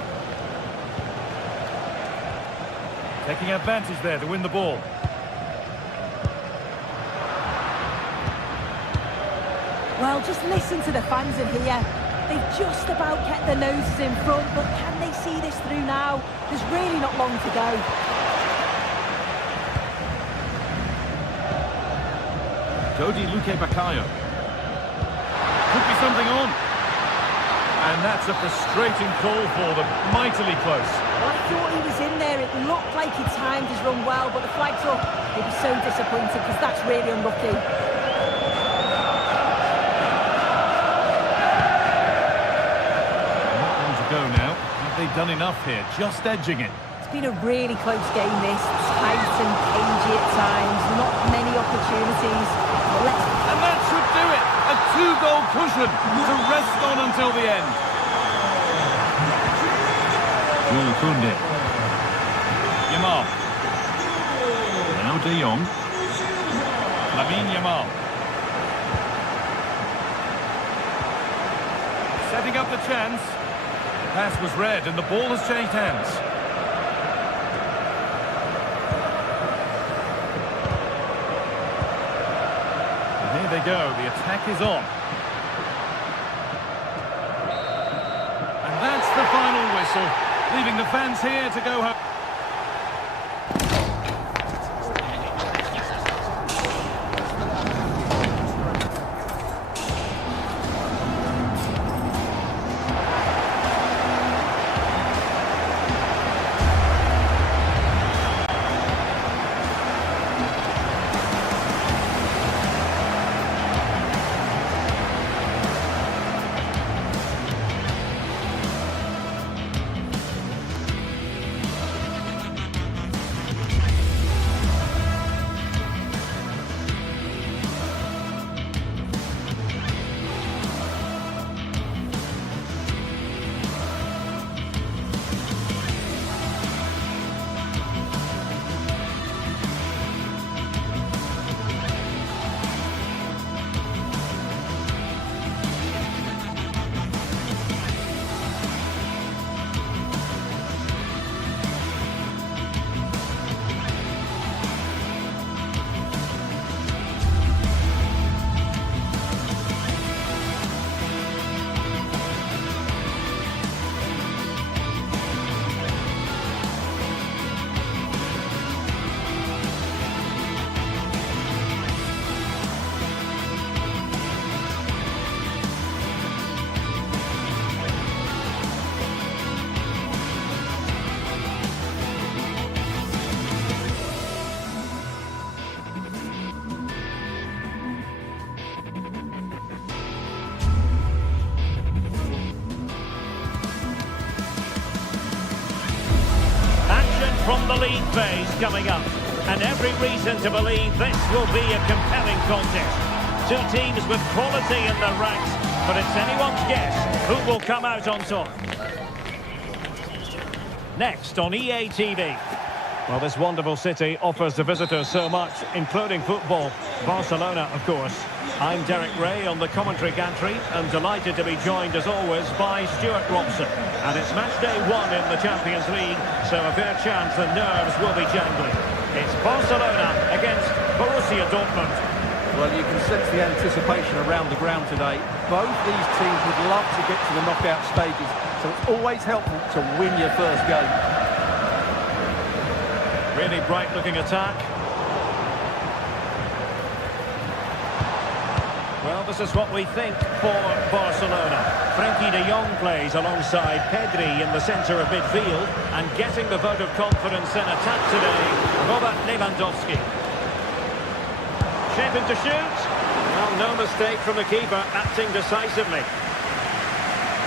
Taking advantage there to win the ball. Well, just listen to the fans in here. They've just about kept their noses in front, but can they see this through now? There's really not long to go. Dodi Luque Baccaio. Could be something on. And that's a frustrating call for them. Mightily close. Well, I thought he was in there. It looked like he timed his run well, but the flag's up. He'll be so disappointed because that's really unlucky. Go now. Have they done enough here? Just edging it. It's been a really close game, this. Tight and cagey at times. Not many opportunities. And that should do it. A 2-goal cushion to rest on until the end. Jules Koundé. Yamal. Now De Jong. Lamine Yamal. Setting up the chance. Pass was read and the ball has changed hands. And here they go, the attack is on. And that's the final whistle, leaving the fans here to go home. From the league phase coming up, and every reason to believe this will be a compelling contest. Two teams with quality in their ranks, but it's anyone's guess who will come out on top. Next on EA TV. Well, this wonderful city offers the visitors so much, including football. Barcelona, of course. I'm Derek Ray on the commentary gantry, and delighted to be joined, as always, by Stuart Robson. And it's match day 1 in the Champions League, so a fair chance the nerves will be jangling. It's Barcelona against Borussia Dortmund. Well, you can sense the anticipation around the ground today. Both these teams would love to get to the knockout stages, so it's always helpful to win your first game. Really bright-looking attack. Well, this is what we think for Barcelona. Frenkie de Jong plays alongside Pedri in the centre of midfield, and getting the vote of confidence in attack today, Robert Lewandowski. Shaping to shoot. Well, no mistake from the keeper, acting decisively.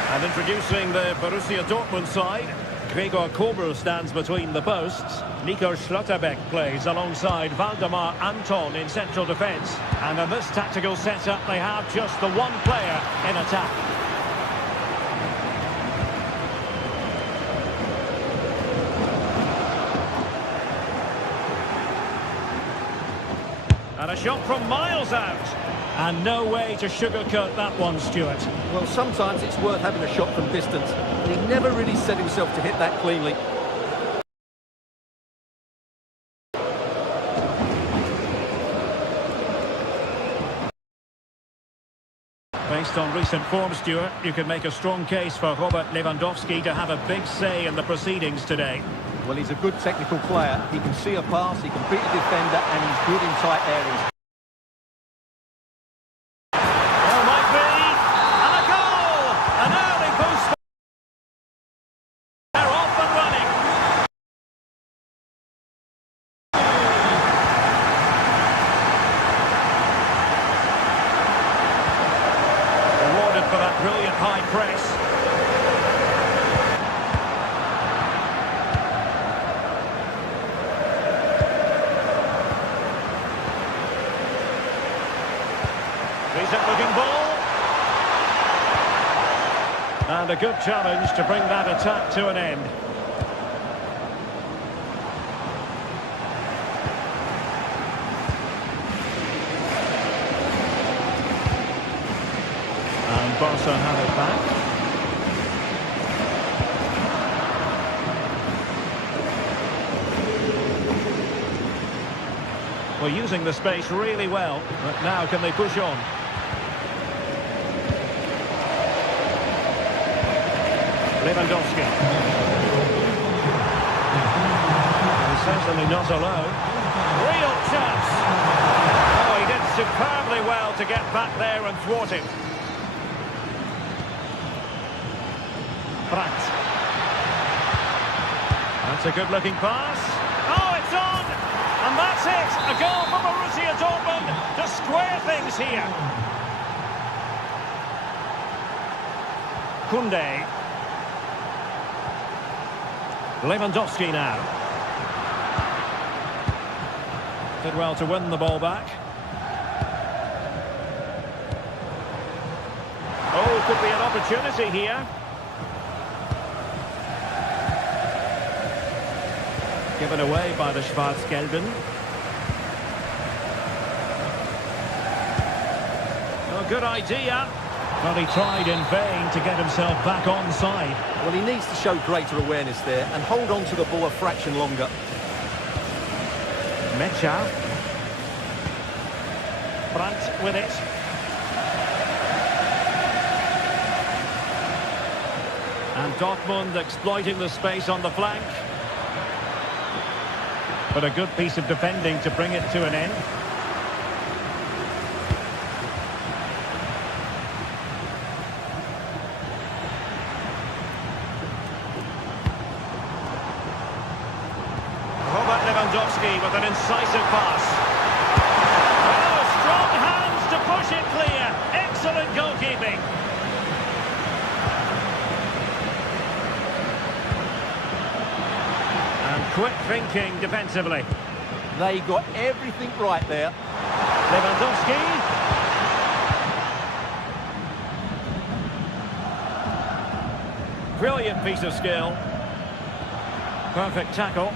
And introducing the Borussia Dortmund side. Gregor Kobel stands between the posts. Nico Schlotterbeck plays alongside Valdemar Anton in central defence. And in this tactical setup, they have just the one player in attack. And a shot from miles out. And no way to sugarcoat that one, Stuart. Well, sometimes it's worth having a shot from distance. He never really set himself to hit that cleanly. Based on recent form, Stuart, you could make a strong case for Robert Lewandowski to have a big say in the proceedings today. Well, he's a good technical player. He can see a pass, he can beat a defender, and he's good in tight areas. There might be, and a goal! An early boost. They're off and running. Rewarded for that brilliant high press. Decent-looking ball. And a good challenge to bring that attack to an end. And Barca have it back. Well, using the space really well, but now can they push on? Lewandowski. He's certainly not alone. Real chance. Oh, he did superbly well to get back there and thwart him. Brandt. That's a good-looking pass. Oh, it's on! And that's it! A goal for Borussia Dortmund to square things here. Koundé. Lewandowski now. Did well to win the ball back. Oh, could be an opportunity here. Given away by the Schwarz-Gelben. Oh, good idea. Well, he tried in vain to get himself back onside. Well, he needs to show greater awareness there and hold on to the ball a fraction longer. Mecha. Brandt with it. And Dortmund exploiting the space on the flank. But a good piece of defending to bring it to an end. Lewandowski with an incisive pass. Oh, strong hands to push it clear. Excellent goalkeeping. And quick thinking defensively. They got everything right there. Lewandowski. Brilliant piece of skill. Perfect tackle.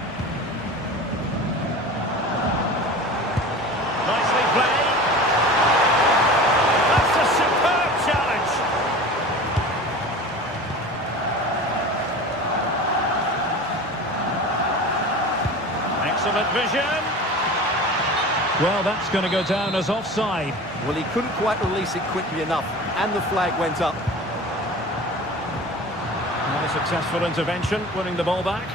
Nicely played. That's a superb challenge. Excellent vision. Well, that's going to go down as offside. Well, he couldn't quite release it quickly enough, and the flag went up. Another successful intervention, winning the ball back.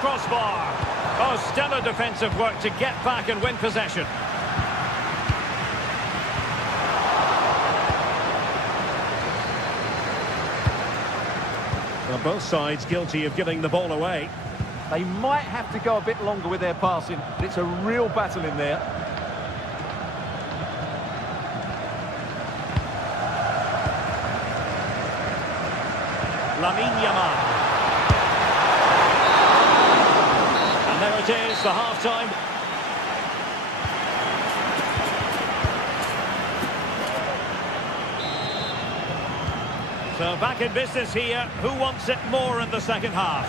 Crossbar. Oh, stellar defensive work to get back and win possession. Well, both sides guilty of giving the ball away. They might have to go a bit longer with their passing, but it's a real battle in there. Lamine Yamal. And there it is, the half-time. So back in business here. Who wants it more in the second half?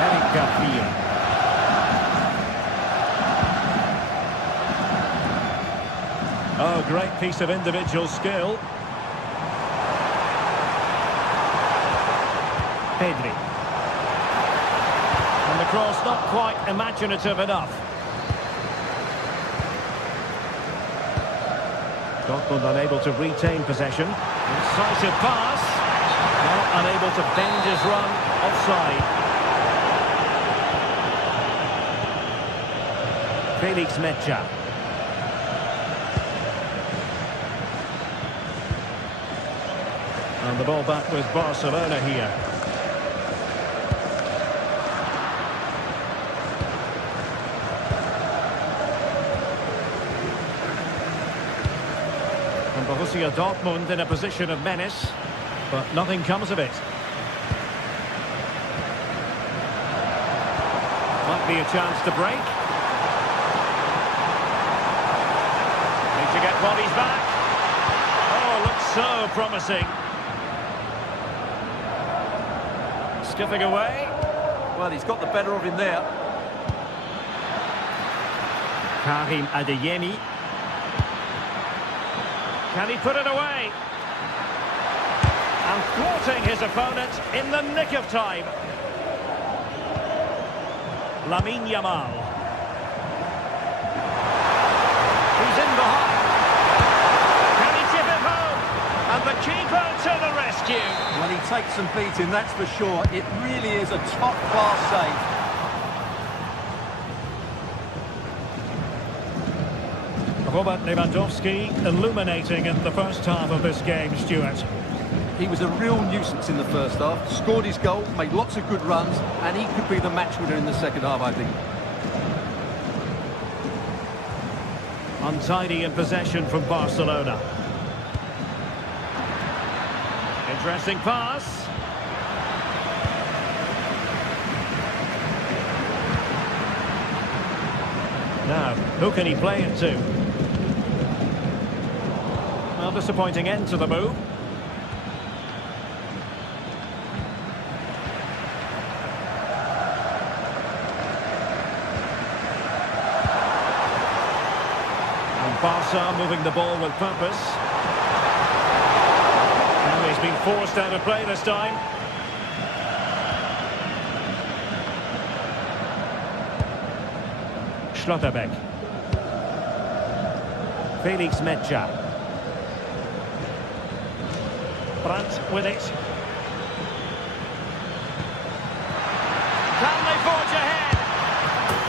Eric Garcia. Oh, great piece of individual skill. Pedri. And the cross not quite imaginative enough. Dortmund unable to retain possession. Incisive pass. Well, unable to bend his run. Offside. Felix Mecha. And the ball back with Barcelona here. And Borussia Dortmund in a position of menace, but nothing comes of it. Might be a chance to break. Need to get bodies back. Oh, looks so promising. Skipping away. Well, he's got the better of him there. Karim Adeyemi. Can he put it away? And thwarting his opponent in the nick of time. Lamine Yamal. He's in behind. Can he chip it home? And the keeper to the rescue. When he takes some beating, that's for sure. It really is a top-class save. Robert Lewandowski illuminating in the first half of this game, Stuart. He was a real nuisance in the first half. Scored his goal, made lots of good runs, and he could be the match winner in the second half, I think. Untidy in possession from Barcelona. Interesting pass. Now, who can he play it to? Well, disappointing end to the move. And Barca moving the ball with purpose. Now he's been forced out of play this time. Schlotterbeck. Felix Mecha. Brandt with it. Can they forge ahead?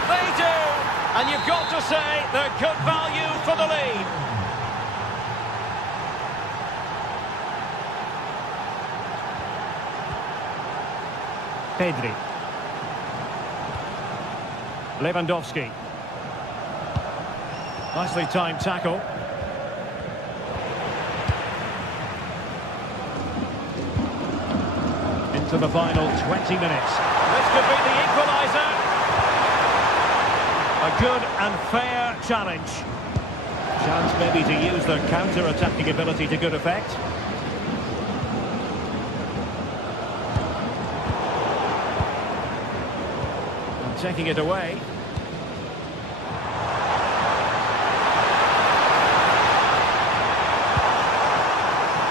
They do! And you've got to say they're good value for the lead. Pedri. Lewandowski. Nicely timed tackle. Into the final 20 minutes. This could be the equaliser. A good and fair challenge. Chance maybe to use their counter-attacking ability to good effect. And taking it away.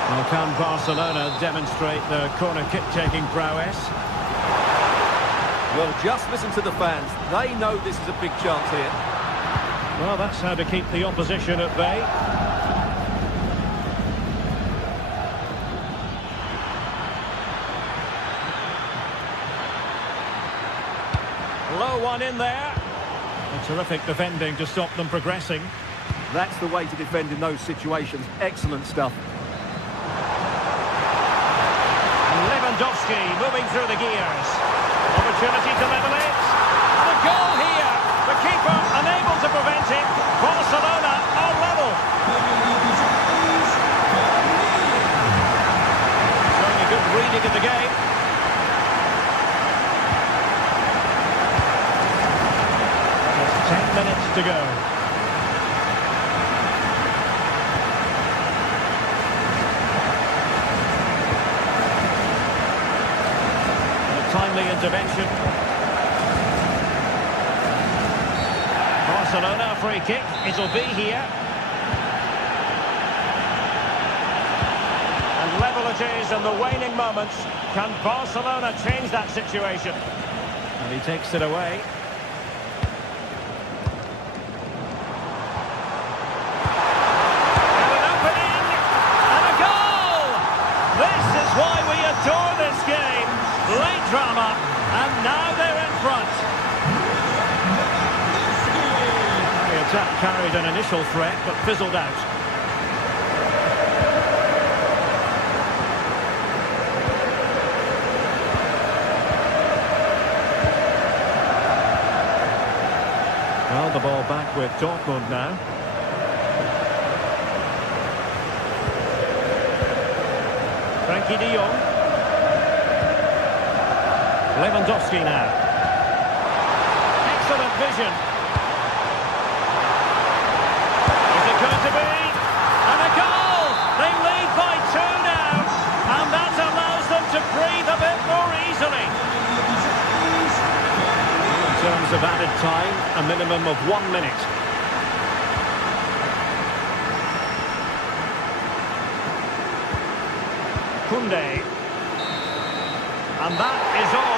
Well, can Barcelona demonstrate their corner kick-taking prowess? Well, just listen to the fans. They know this is a big chance here. Well, that's how to keep the opposition at bay. Low one in there. A terrific defending to stop them progressing. That's the way to defend in those situations. Excellent stuff. Lewandowski moving through the gears. Opportunity to level it. The goal here. The keeper unable to prevent it. Barcelona are level. kick of the game. Just 10 minutes to go. Timely intervention. Barcelona free kick. It'll be here. And level it is in the waning moments. Can Barcelona change that situation? And he takes it away. And an opening. And a goal! This is why we adore this game. Late drama, and now they're in front. The attack carried an initial threat, but fizzled out. Well, the ball back with Dortmund now. Frankie de Jong. Lewandowski now. Excellent vision. Is it going to be? And a goal! They lead by 2 now. And that allows them to breathe a bit more easily. In terms of added time, a minimum of 1 minute. Koundé. And that is all.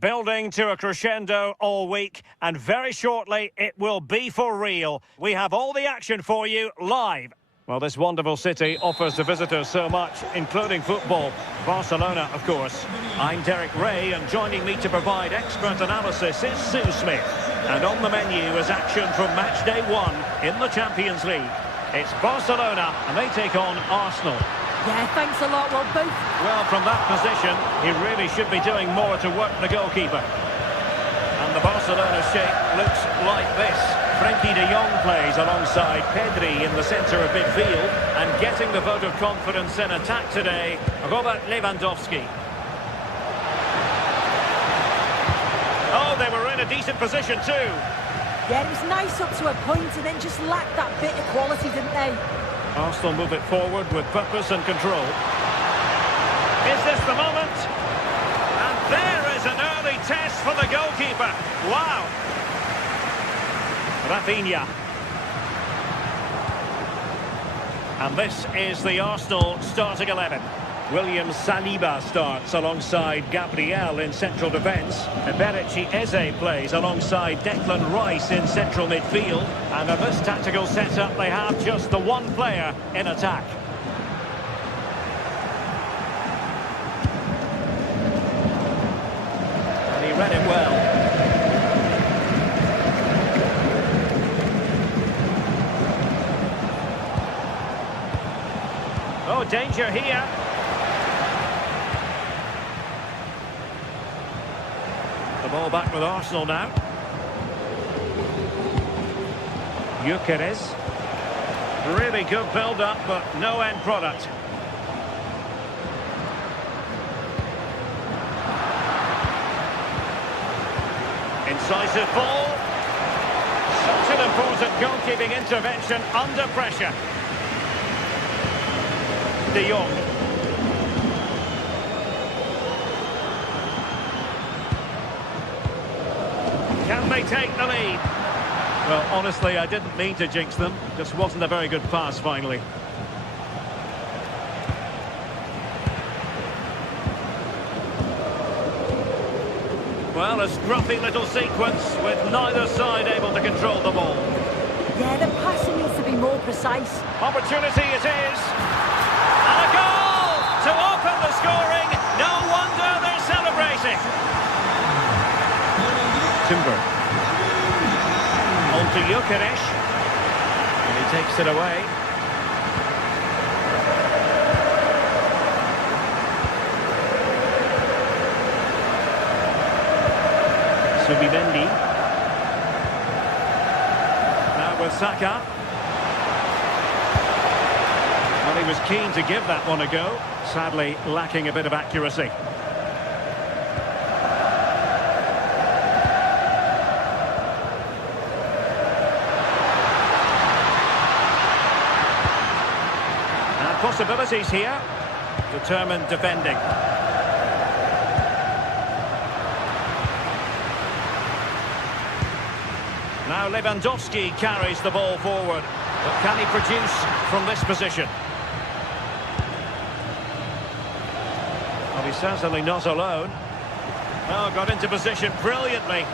Building to a crescendo all week, and very shortly it will be for real. We have all the action for you live. Well, this wonderful city offers the visitors so much, including football. Barcelona, of course. I'm Derek Ray, and joining me to provide expert analysis is Sue Smith. And on the menu is action from match day 1 in the Champions League. It's Barcelona, and they take on Arsenal. Yeah, thanks a lot. Well, from that position, he really should be doing more to work the goalkeeper. And the Barcelona shape looks like this. Frankie de Jong plays alongside Pedri in the centre of midfield, and getting the vote of confidence in attack today, Robert Lewandowski. Oh, they were in a decent position too. Yeah, it was nice up to a point, and then just lacked that bit of quality, didn't they? Arsenal move it forward with purpose and control. Is this the moment? And there is an early test for the goalkeeper. Wow. Rafinha. And this is the Arsenal starting 11. William Saliba starts alongside Gabriel in central defence. Eberechi Eze plays alongside Declan Rice in central midfield. And in this tactical setup, they have just the one player in attack. And he read it well. Oh, danger here. The ball back with Arsenal now. Gyökeres. Really good build-up, but no end product. Incisive ball. Such an important goalkeeping intervention under pressure. De Jong. Can they take the lead? Well, honestly, I didn't mean to jinx them. Just wasn't a very good pass, finally. Well, a scruffy little sequence with neither side able to control the ball. Yeah, the passing needs to be more precise. Opportunity it is. And a goal to open the scoring. No wonder they're celebrating. Timber. On to Gyökeres. And he takes it away. Subimendi. Now with Saka. Well, he was keen to give that one a go. Sadly, lacking a bit of accuracy. Possibilities here. Determined defending. Now Lewandowski carries the ball forward. But can he produce from this position? Well, he's certainly not alone. Oh, got into position brilliantly.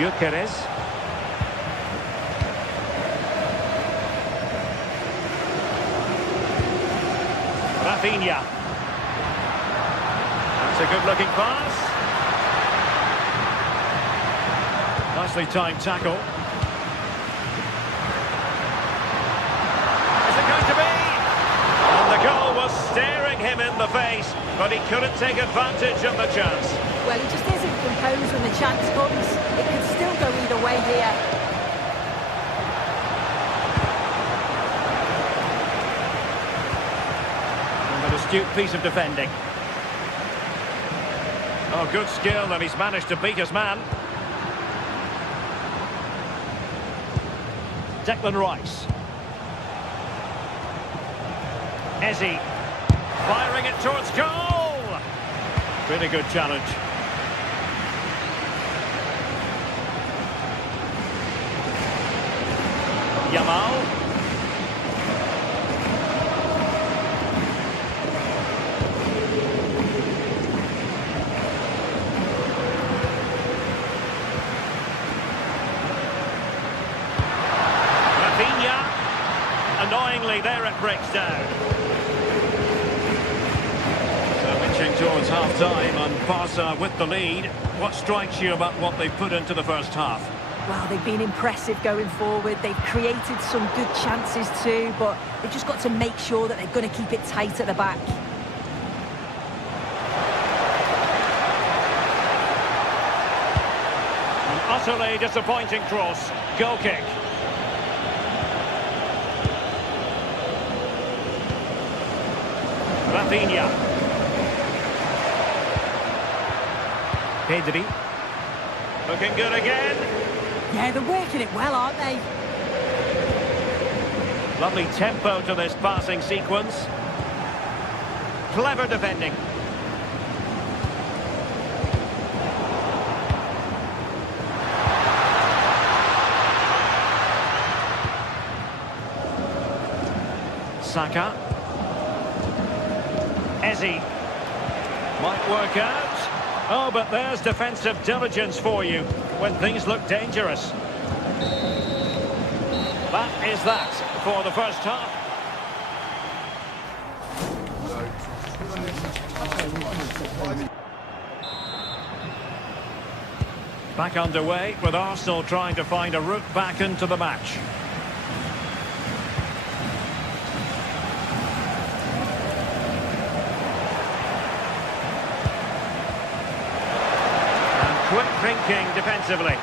Gyökeres. Rafinha. That's a good-looking pass. Nicely timed tackle. Is it going to be? And the goal was staring him in the face, but he couldn't take advantage of the chance. Well, he just isn't composed when the chance comes. It could still go either way here. And an astute piece of defending. Oh, good skill, and he's managed to beat his man. Declan Rice. Eze. Firing it towards goal. Really good challenge. Yamal. Rafinha. Annoyingly, there it breaks down. So inching towards half-time and Barca with the lead. What strikes you about what they've put into the first half? Well, they've been impressive going forward. They've created some good chances too, but they've just got to make sure that they're going to keep it tight at the back. An utterly disappointing cross. Goal kick. Rafinha. Pedri. Looking good again. Yeah, they're working it well, aren't they? Lovely tempo to this passing sequence. Clever defending. Saka. Eze. Might work out. Oh, but there's defensive diligence for you when things look dangerous. That is that for the first half. Back underway with Arsenal trying to find a route back into the match. And quick thinking defensively.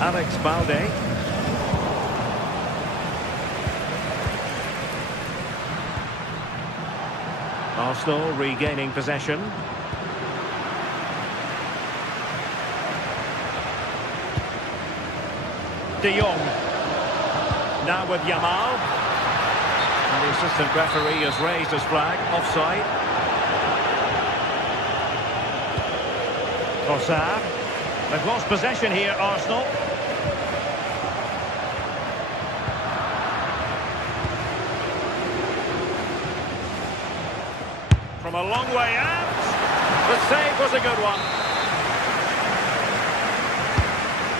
Alex Balde. Arsenal regaining possession. De Jong. Now with Yamal. And the assistant referee has raised his flag. Offside. Trossard. They've lost possession here, Arsenal. From a long way out. The save was a good one.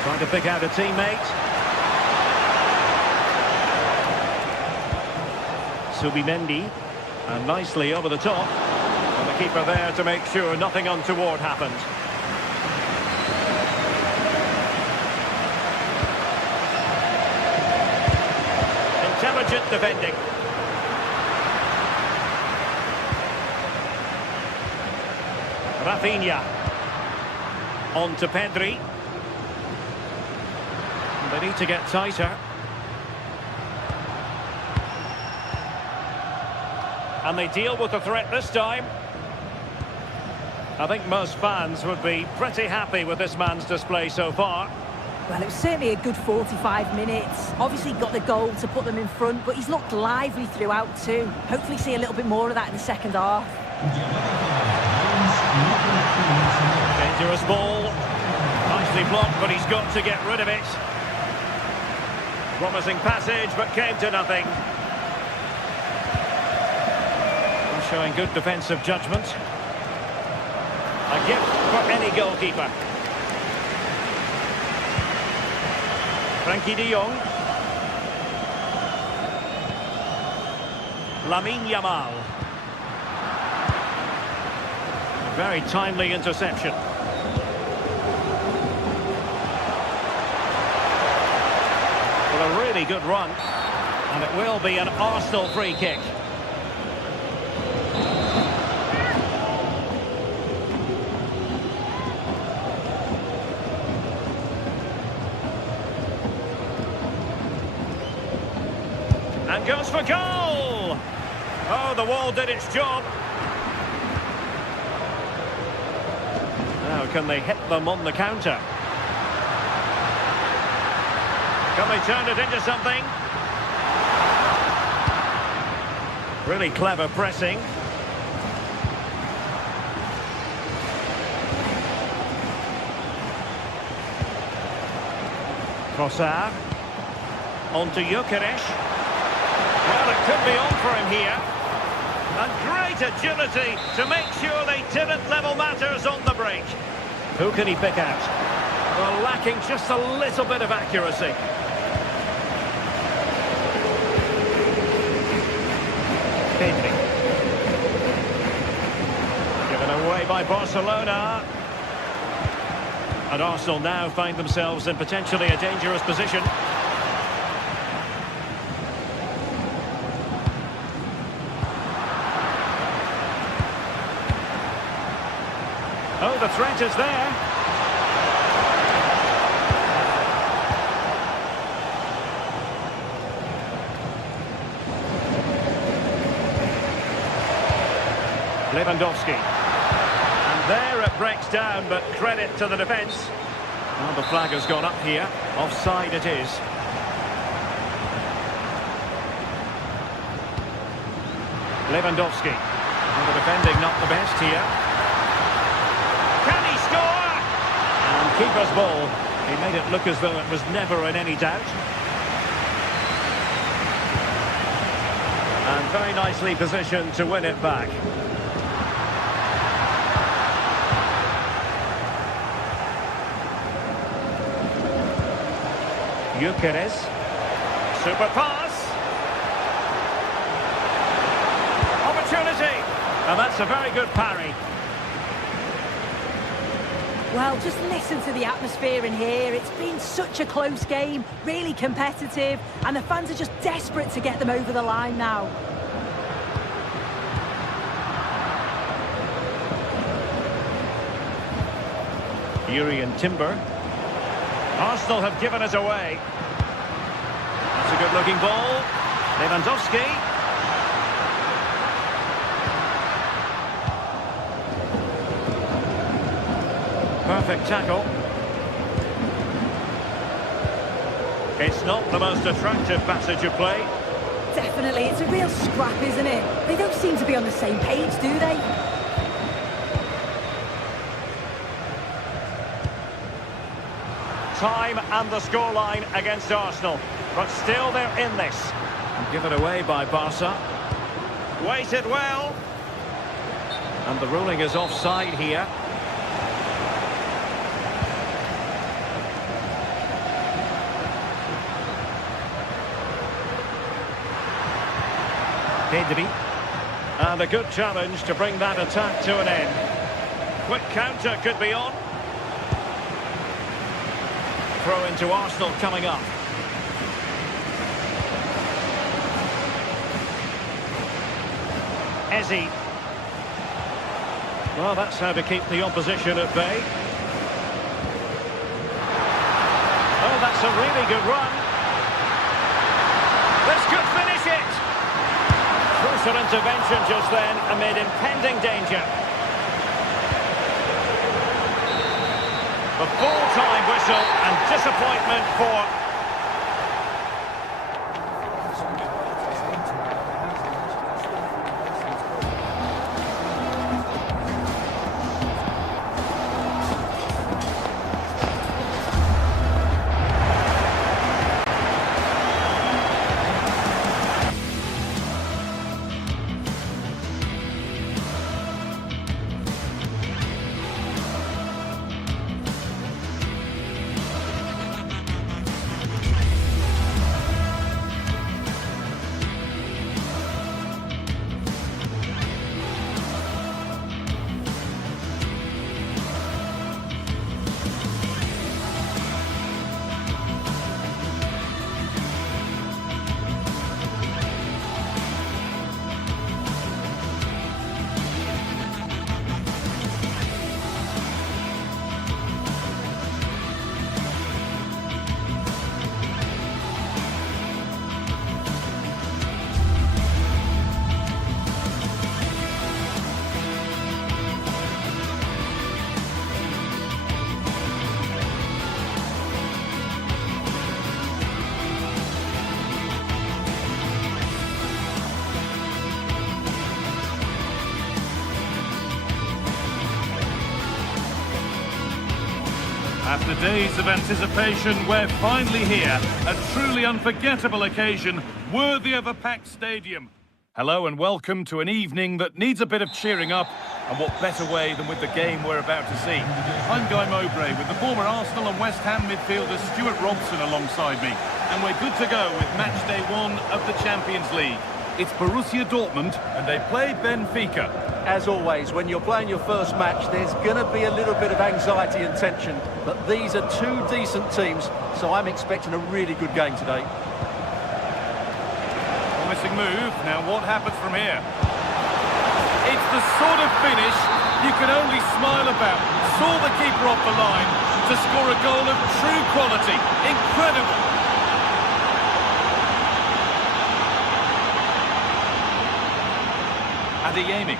Trying to pick out a teammate. Subimendi, and nicely over the top, and the keeper there to make sure nothing untoward happened. Intelligent defending. Rafinha on to Pedri. They need to get tighter. And they deal with the threat this time. I think most fans would be pretty happy with this man's display so far. Well, it was certainly a good 45 minutes. Obviously got the goal to put them in front, but he's looked lively throughout too. Hopefully see a little bit more of that in the second half. Dangerous ball. Nicely blocked, but he's got to get rid of it. Promising passage, but came to nothing. Showing good defensive judgment. A gift for any goalkeeper. Frankie de Jong. Lamine Yamal. A very timely interception. Well, a really good run. And it will be an Arsenal free kick. And goes for goal! Oh, the wall did its job. Now, can they hit them on the counter? Can they turn it into something? Really clever pressing. Trossard. On to Gyökeres. Well, it could be on for him here. And great agility to make sure they didn't level matters on the break. Who can he pick out? Well, lacking just a little bit of accuracy. Pedri. Given away by Barcelona. And Arsenal now find themselves in potentially a dangerous position. Oh, the threat is there. Lewandowski. And there it breaks down, but credit to the defence. Well, the flag has gone up here. Offside it is. Lewandowski. Well, the defending not the best here. And keeper's ball. He made it look as though it was never in any doubt. And very nicely positioned to win it back. Gyökeres. Super pass. opportunity. And that's a very good parry. Well, just listen to the atmosphere in here. It's been such a close game, really competitive, and the fans are just desperate to get them over the line now. Yuri Timber. Arsenal have given us away. That's a good-looking ball. Lewandowski. Perfect tackle. It's not the most attractive passage of play. Definitely, it's a real scrap, isn't it? They don't seem to be on the same page, do they? Time and the scoreline against Arsenal, but still they're in this. And given away by Barca. Waited well. And the ruling is offside here. Pedri. And a good challenge to bring that attack to an end. Quick counter could be on. Throw into Arsenal coming up. Eze. Well, that's how to keep the opposition at bay. Oh, that's a really good run. This could finish it. Crucial intervention just then amid impending danger. The full-time whistle and disappointment for... After days of anticipation, we're finally here. A truly unforgettable occasion, worthy of a packed stadium. Hello and welcome to an evening that needs a bit of cheering up, and what better way than with the game we're about to see. I'm Guy Mowbray with the former Arsenal and West Ham midfielder Stuart Robson alongside me, and we're good to go with match day 1 of the Champions League. It's Borussia Dortmund, and they play Benfica. As always, when you're playing your first match, there's going to be a little bit of anxiety and tension. But these are two decent teams, so I'm expecting a really good game today. Promising move. Now what happens from here? It's the sort of finish you can only smile about. Saw the keeper off the line to score a goal of true quality. Incredible. Adeyemi.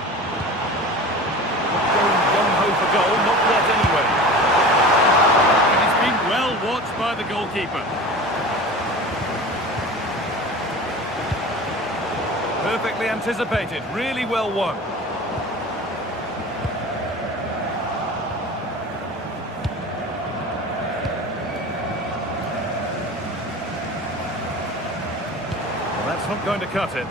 Going gung-ho for goal, not yet anyway. And it's been well watched by the goalkeeper. Perfectly anticipated, really well won. Well, that's not going to cut it.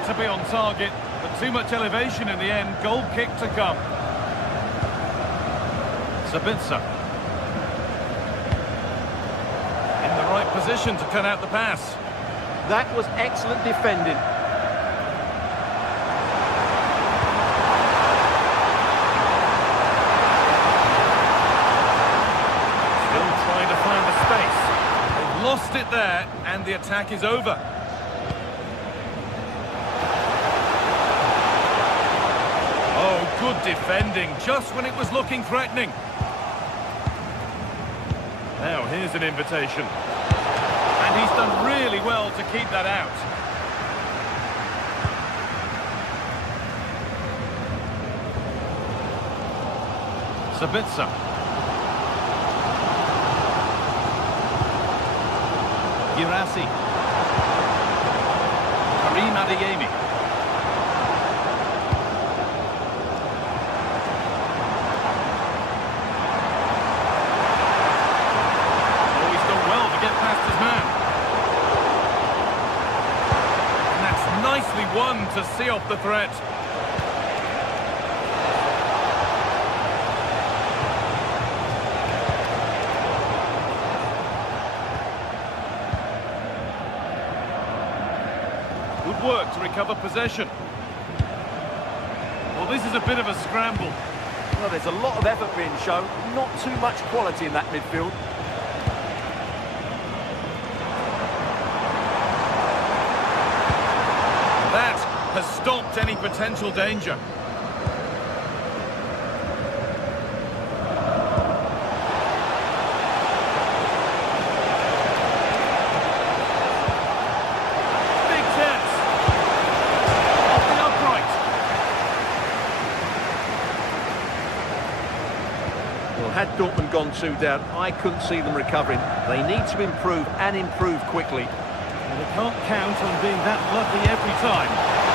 appeared to be on target, but too much elevation in the end. Goal kick to come. Sabitzer. In the right position to cut out the pass. That was excellent defending. Still trying to find the space. They've lost it there, and the attack is over. Oh, good defending, just when it was looking threatening. Now, here's an invitation. And he's done really well to keep that out. Sabitzer. Girassi. Karim Adeyemi. Nicely won to see off the threat. Good work to recover possession. Well, this is a bit of a scramble. Well, there's a lot of effort being shown, not too much quality in that midfield. That has stopped any potential danger. Big chance. Off the upright. Well, had Dortmund gone 2 down, I couldn't see them recovering. They need to improve and improve quickly. They can't count on being that lucky every time.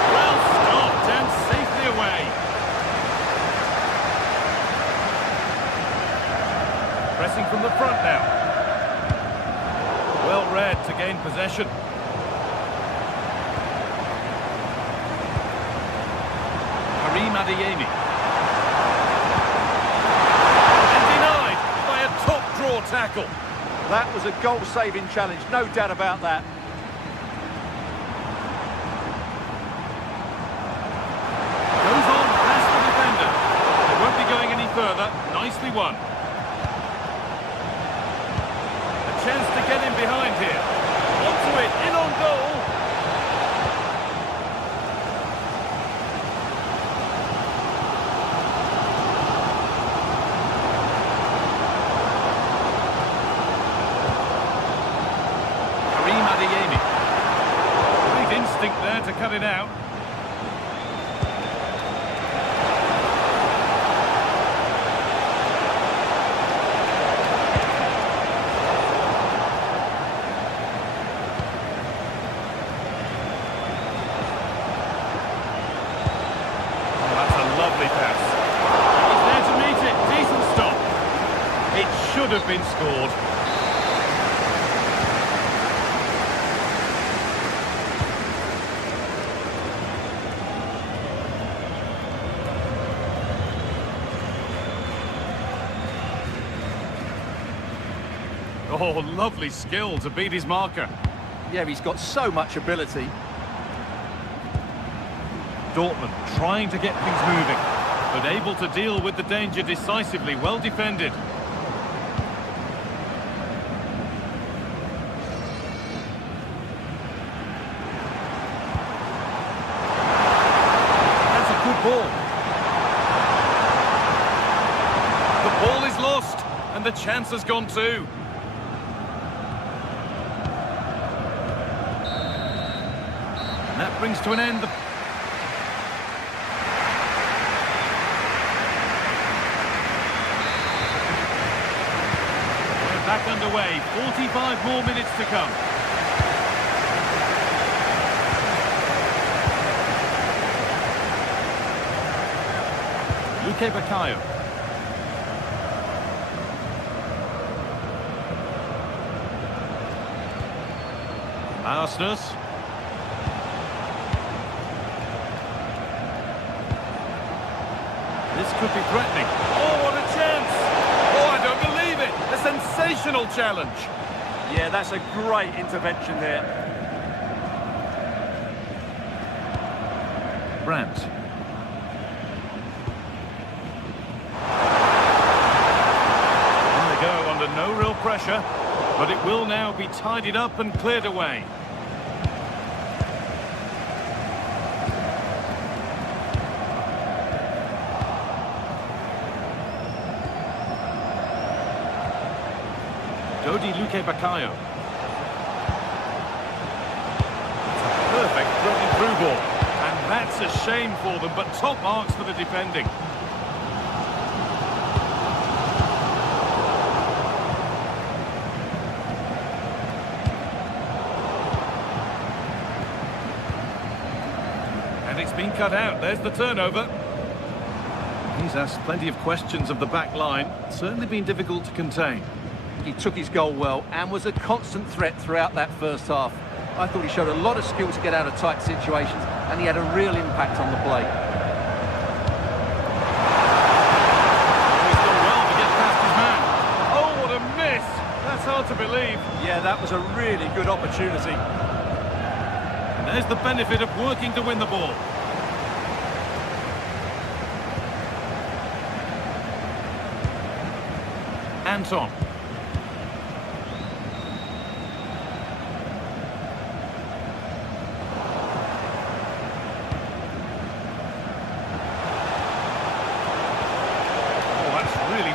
Well stopped and safely away. Pressing from the front now. Well read to gain possession. Karim Adeyemi. And denied by a top-draw tackle. That was a goal-saving challenge, no doubt about that. Further, nicely won. A chance to get him behind here. Onto it, in on goal. Karim Adeyemi. Great instinct there to cut it out. Lovely pass. He's there to meet it. Decent stop. It should have been scored. Oh, lovely skill to beat his marker. Yeah, he's got so much ability. Dortmund trying to get things moving, but able to deal with the danger decisively. Well defended. That's a good ball. The ball is lost, and the chance has gone too. And that brings to an end the... Back underway, 45 more minutes to come. Luque Baccaio. Arsenal. This could be threatening. Oh, what a chance! Oh, I don't believe it! A sensational challenge! Yeah, that's a great intervention there. Brandt. On they go, under no real pressure, but it will now be tidied up and cleared away. Dodi Luque Baccaio. It's a perfect broken through ball. And that's a shame for them, but top marks for the defending. And it's been cut out. There's the turnover. He's asked plenty of questions of the back line. Certainly been difficult to contain. He took his goal well and was a constant threat throughout that first half. I thought he showed a lot of skill to get out of tight situations, and he had a real impact on the play. He's done well to get past his man. Oh, what a miss! That's hard to believe. Yeah, that was a really good opportunity. And there's the benefit of working to win the ball. Anton.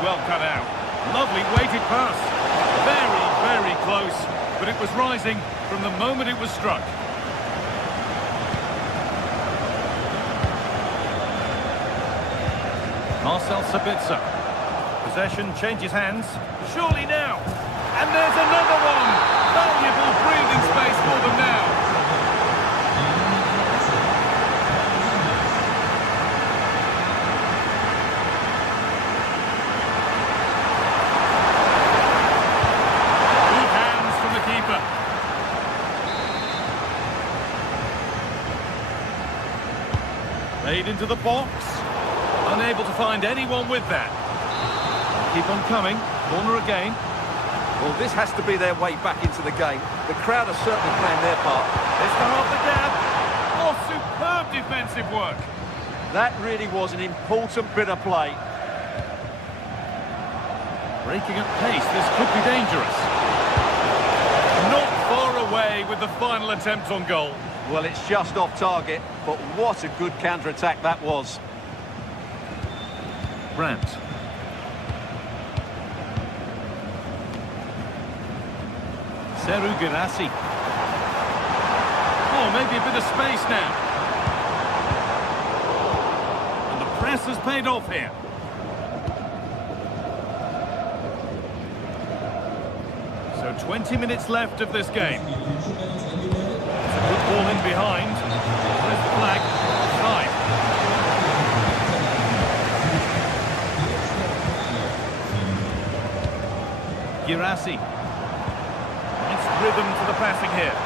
Well cut out. Lovely weighted pass. Very, very close, but it was rising from the moment it was struck. Marcel Sabitzer. Possession changes hands. Surely now. And there's another one. Valuable breathing space for them now. Played into the box. Unable to find anyone with that. Keep on coming. Corner again. Well, this has to be their way back into the game. The crowd are certainly playing their part. It's to half the gap. Oh, superb defensive work. That really was an important bit of play. Breaking at pace, this could be dangerous. Not far away with the final attempt on goal. Well, it's just off target, but what a good counter-attack that was. Brandt. Serhou Guirassy. Oh, maybe a bit of space now. And the press has paid off here. So 20 minutes left of this game. Good ball in behind. There's the flag. Offside. Guirassy. Nice rhythm to the passing here.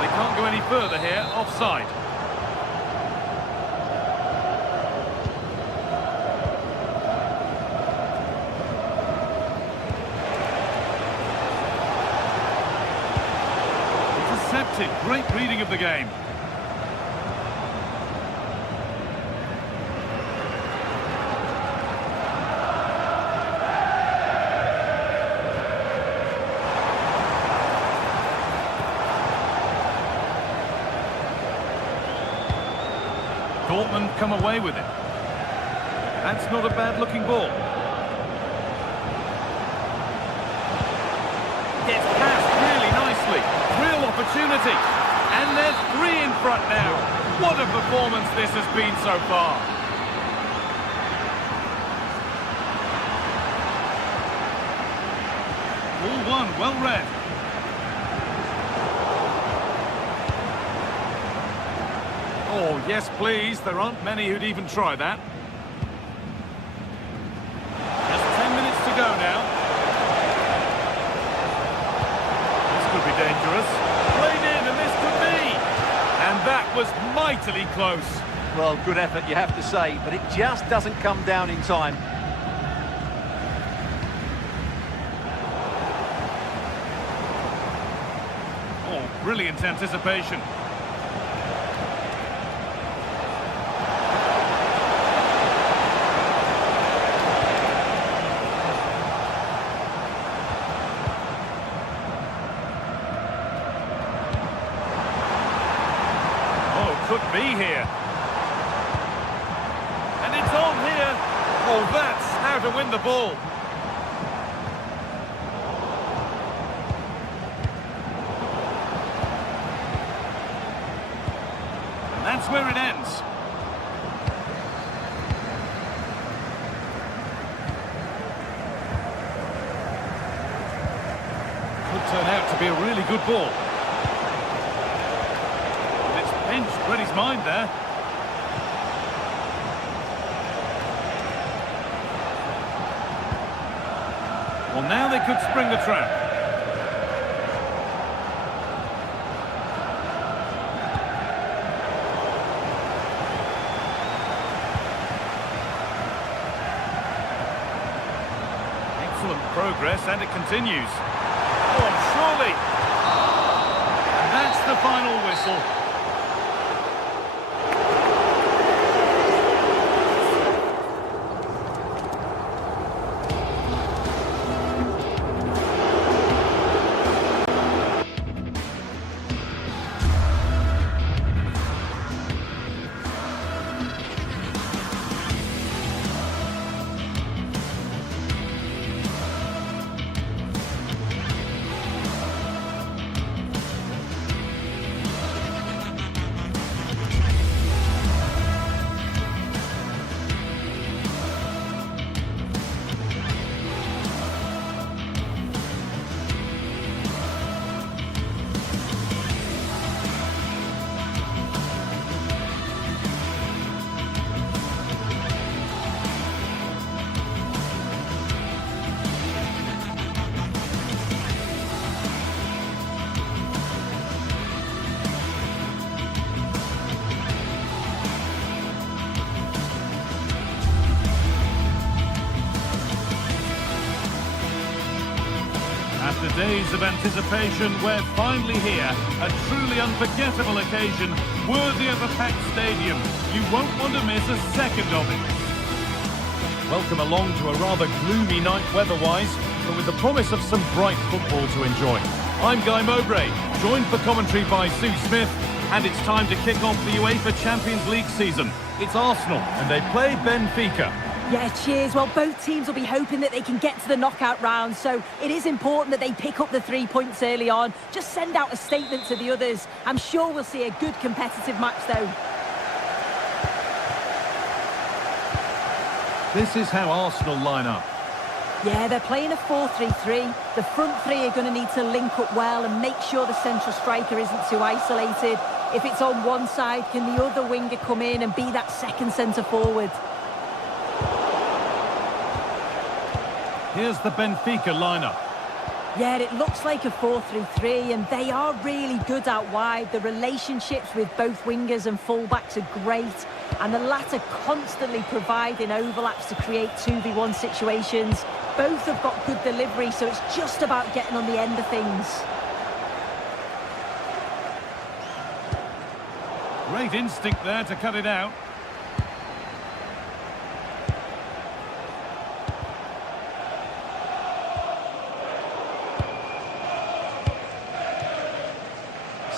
They can't go any further here. Offside. Great reading of the game. Dortmund come away with it. That's not a bad-looking ball. Gets past really nicely. Real opportunity. And there's 3 in front now. What a performance this has been so far. All one, well read. Oh, yes, please. There aren't many who'd even try that. Just 10 minutes to go now. This could be dangerous. Played in, and this could be. And that was mightily close. Well, good effort, you have to say, but it just doesn't come down in time. Oh, brilliant anticipation. Could be here. And it's on here. Oh, that's how to win the ball. And that's where it ends. Could turn out to be a really good ball. Read his mind there. Well, now they could spring the trap. Excellent progress, and it continues. Oh, surely! And that's the final whistle. After days of anticipation, we're finally here. A truly unforgettable occasion, worthy of a packed stadium. You won't want to miss a second of it. Welcome along to a rather gloomy night weather-wise, but with the promise of some bright football to enjoy. I'm Guy Mowbray, joined for commentary by Sue Smith, and it's time to kick off the UEFA Champions League season. It's Arsenal, and they play Benfica. Yeah, cheers. Well, both teams will be hoping that they can get to the knockout round, so it is important that they pick up the 3 points early on. Just send out a statement to the others. I'm sure we'll see a good competitive match, though. This is how Arsenal line up. Yeah, they're playing a 4-3-3. The front three are going to need to link up well and make sure the central striker isn't too isolated. If it's on one side, can the other winger come in and be that second centre-forward? Here's the Benfica lineup. Yeah, it looks like a 4-3-3, and they are really good out wide. The relationships with both wingers and fullbacks are great, and the latter constantly providing overlaps to create 2v1 situations. Both have got good delivery, so it's just about getting on the end of things. Great instinct there to cut it out.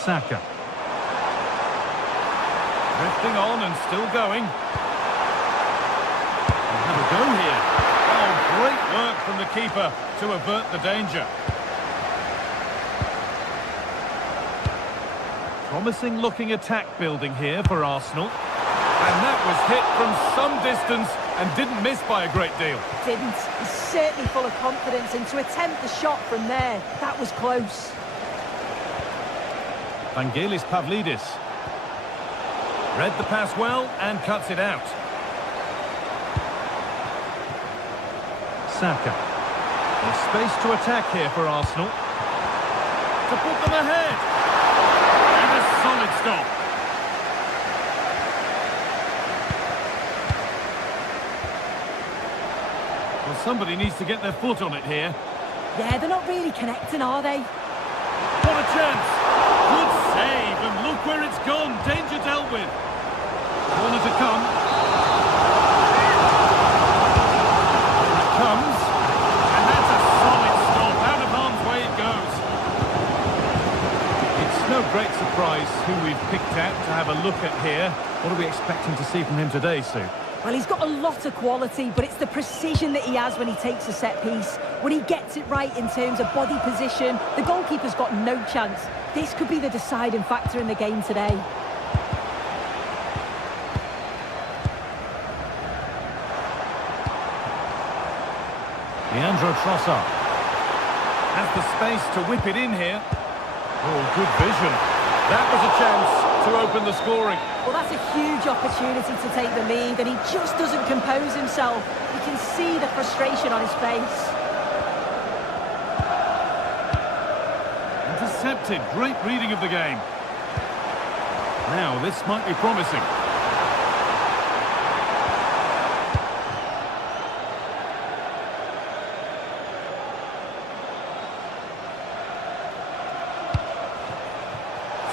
Saka. Drifting on and still going. We'll have a go here. Oh, great work from the keeper to avert the danger. Promising looking attack building here for Arsenal. And that was hit from some distance and didn't miss by a great deal. Didn't. He's certainly full of confidence, and to attempt the shot from there, that was close. Vangelis Pavlidis. Read the pass well and cuts it out. Saka. There's space to attack here for Arsenal. To put them ahead. And a solid stop. somebody needs to get their foot on it here. Yeah, they're not really connecting, are they? What a chance! Good save, and look where it's gone. Danger dealt with. Corner to come. Here it comes. And that's a solid stop. Out of harm's way it goes. It's no great surprise who we've picked out to have a look at here. What are we expecting to see from him today, Sue? Well, he's got a lot of quality, but it's the precision that he has when he takes a set piece. When he gets it right in terms of body position, the goalkeeper's got no chance. This could be the deciding factor in the game today. Leandro Trossard has the space to whip it in here. Oh, good vision. That was a chance to open the scoring. Well, that's a huge opportunity to take the lead, and he just doesn't compose himself. You can see the frustration on his face. Intercepted. Great reading of the game. Now, this might be promising.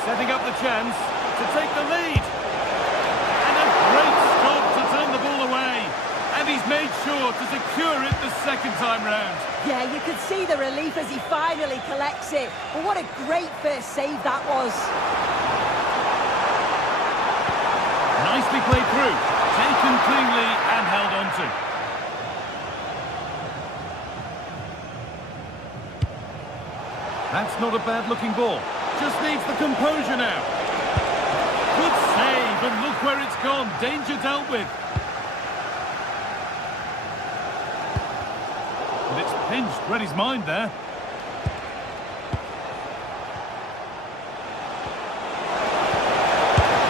Setting up the chance to take the lead. And a great stop to turn the ball away. And he's made sure to secure it the second time round. Yeah, you could see the relief as he finally collects it. But what a great first save that was. Nicely played through. Taken cleanly and held on to. That's not a bad looking ball. Just needs the composure now. Good save, and look where it's gone. Danger dealt with. And it's pinched. Read his mind there.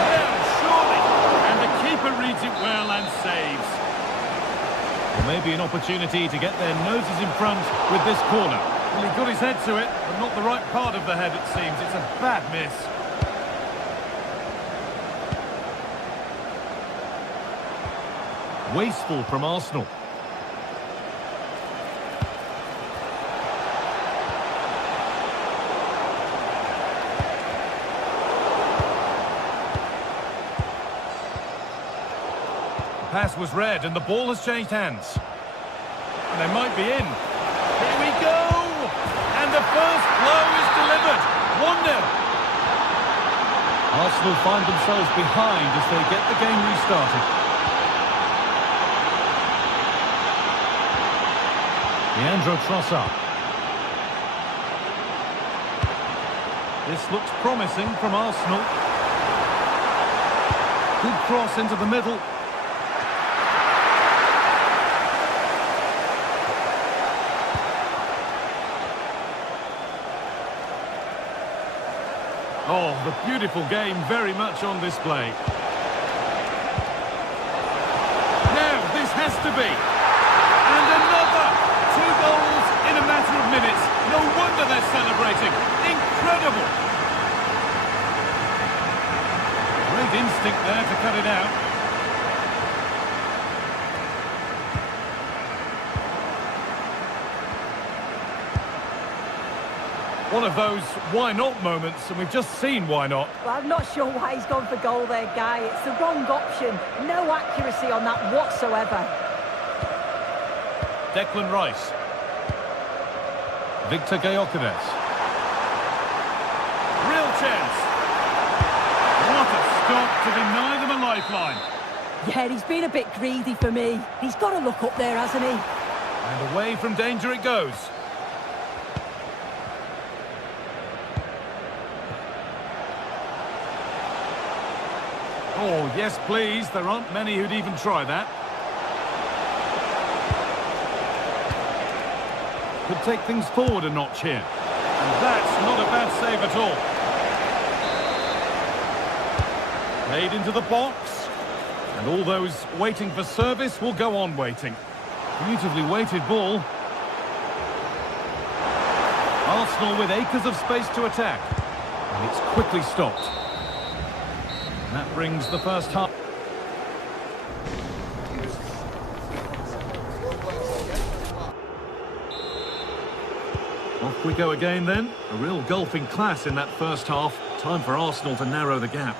Well, surely. And the keeper reads it well and saves. Well, maybe an opportunity to get their noses in front with this corner. Well, he got his head to it, but not the right part of the head, it seems. It's a bad miss. Wasteful from Arsenal. The pass was read, and the ball has changed hands. And they might be in. Here we go! And the first blow is delivered. 1-0. Arsenal find themselves behind as they get the game restarted. Leandro Trossard. This looks promising from Arsenal. Good cross into the middle. Oh, the beautiful game very much on display. Now, this has to be. And another! 2 goals in a matter of minutes. No wonder they're celebrating. Incredible! Great instinct there to cut it out. One of those why not moments, and we've just seen why not. Well, I'm not sure why he's gone for goal there, Guy. It's the wrong option. No accuracy on that whatsoever. Declan Rice. Victor Gyökeres. Real chance. What a stop to deny them a lifeline. Yeah, he's been a bit greedy for me. He's got to look up there, hasn't he? And away from danger it goes. Oh, yes, please. There aren't many who'd even try that. Could take things forward a notch here. And that's not a bad save at all. Played into the box. And all those waiting for service will go on waiting. Beautifully weighted ball. Arsenal with acres of space to attack. And it's quickly stopped. And that brings the first half. Off we go again then. A real golfing class in that first half. Time for Arsenal to narrow the gap.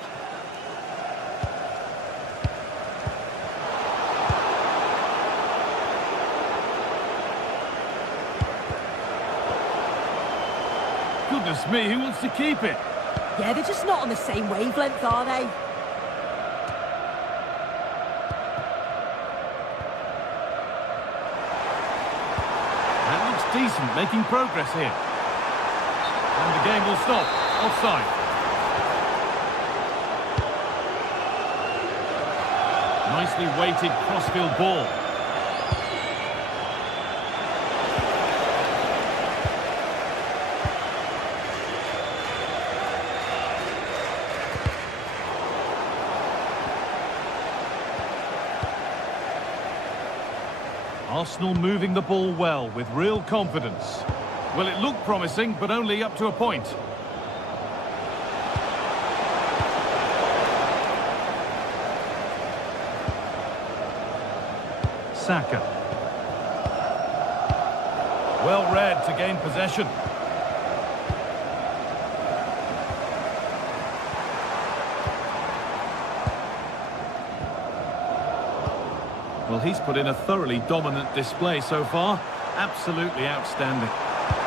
Goodness me, who wants to keep it? Yeah, they're just not on the same wavelength, are they? That looks decent, making progress here. And the game will stop. Offside. Nicely weighted crossfield ball. Arsenal moving the ball well with real confidence. Well, it looked promising, but only up to a point. Saka. Well read to gain possession. Well, he's put in a thoroughly dominant display so far. Absolutely outstanding.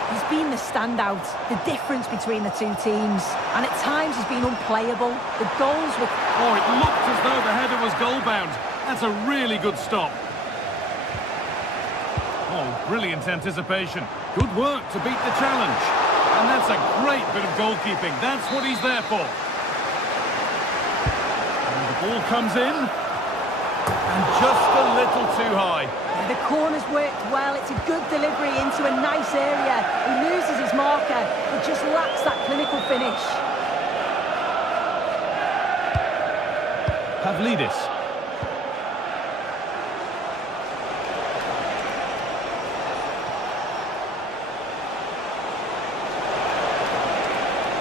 He's been the standout, the difference between the two teams. And at times he's been unplayable. The goals were... Oh, it looked as though the header was goal-bound. That's a really good stop. Oh, brilliant anticipation. Good work to beat the challenge. And that's a great bit of goalkeeping. That's what he's there for. And the ball comes in. And just a little too high. Yeah, the corner's worked well. It's a good delivery into a nice area. He loses his marker, but just lacks that clinical finish. Pavlidis.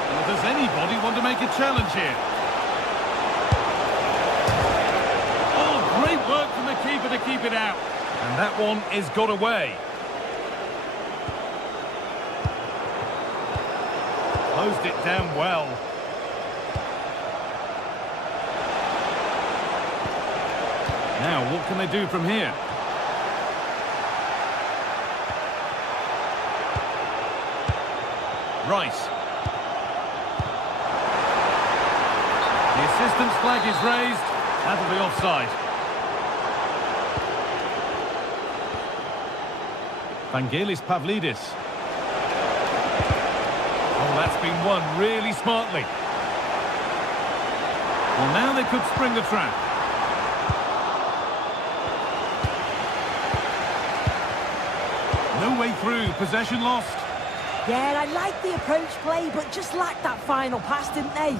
Well, does anybody want to make a challenge here? Great work from the keeper to keep it out. And that one is got away. Closed it down well. Now, what can they do from here? Rice. The assistant's flag is raised. That'll be offside. Vangelis Pavlidis. Oh, that's been won really smartly. Well, now they could spring the trap. No way through, possession lost. Yeah, I like the approach play, but just lacked that final pass, didn't they?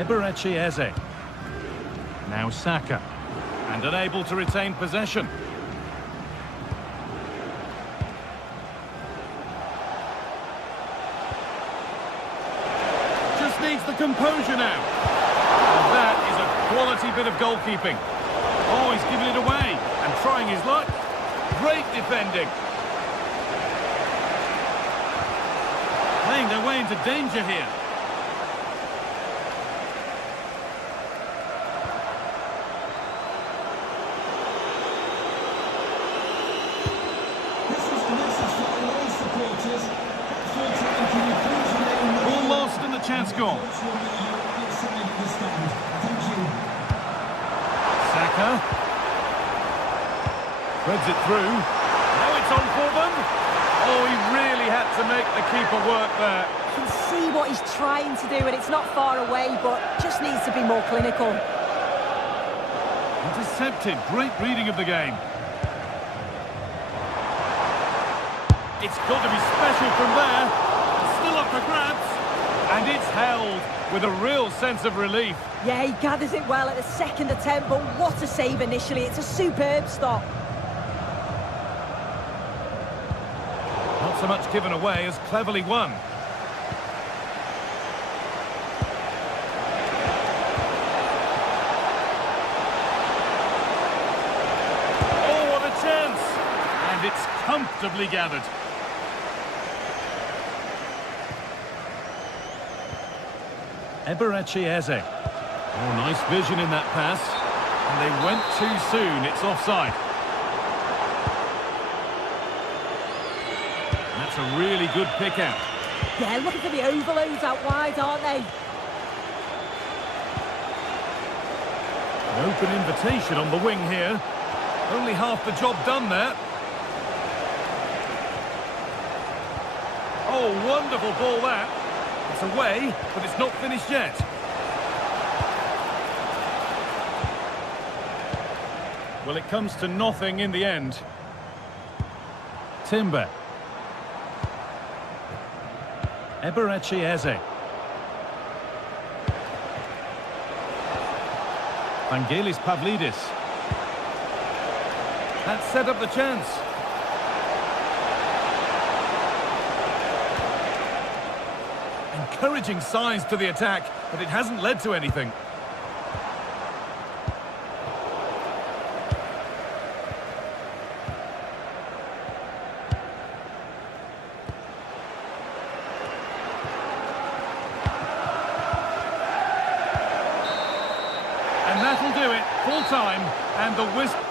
Eberechi Eze. Now Saka. And unable to retain possession. Just needs the composure now. And that is a quality bit of goalkeeping. Oh, he's giving it away. And trying his luck. Great defending. Playing their way into danger here. All lost and the chance gone. Saka. Threads it through. Now it's on for them. Oh, he really had to make the keeper work there. You can see what he's trying to do, and it's not far away, but just needs to be more clinical. Intercepted. Great reading of the game. It's got to be special from there. It's still up for grabs. And it's held with a real sense of relief. Yeah, he gathers it well at the second attempt, but what a save initially. It's a superb stop. Not so much given away as cleverly won. comfortably gathered. Eberechi Eze. Oh, nice vision in that pass. And they went too soon. It's offside. That's a really good pick out. Yeah, looking for the overloads out wide, aren't they? An open invitation on the wing here. Only half the job done there. Oh, wonderful ball that. It's away, but it's not finished yet. Well, it comes to nothing in the end. Timber. Eberechi Eze. Vangelis Pavlidis. That set up the chance. Encouraging signs to the attack, but it hasn't led to anything. And that'll do it, full time, and the whistle.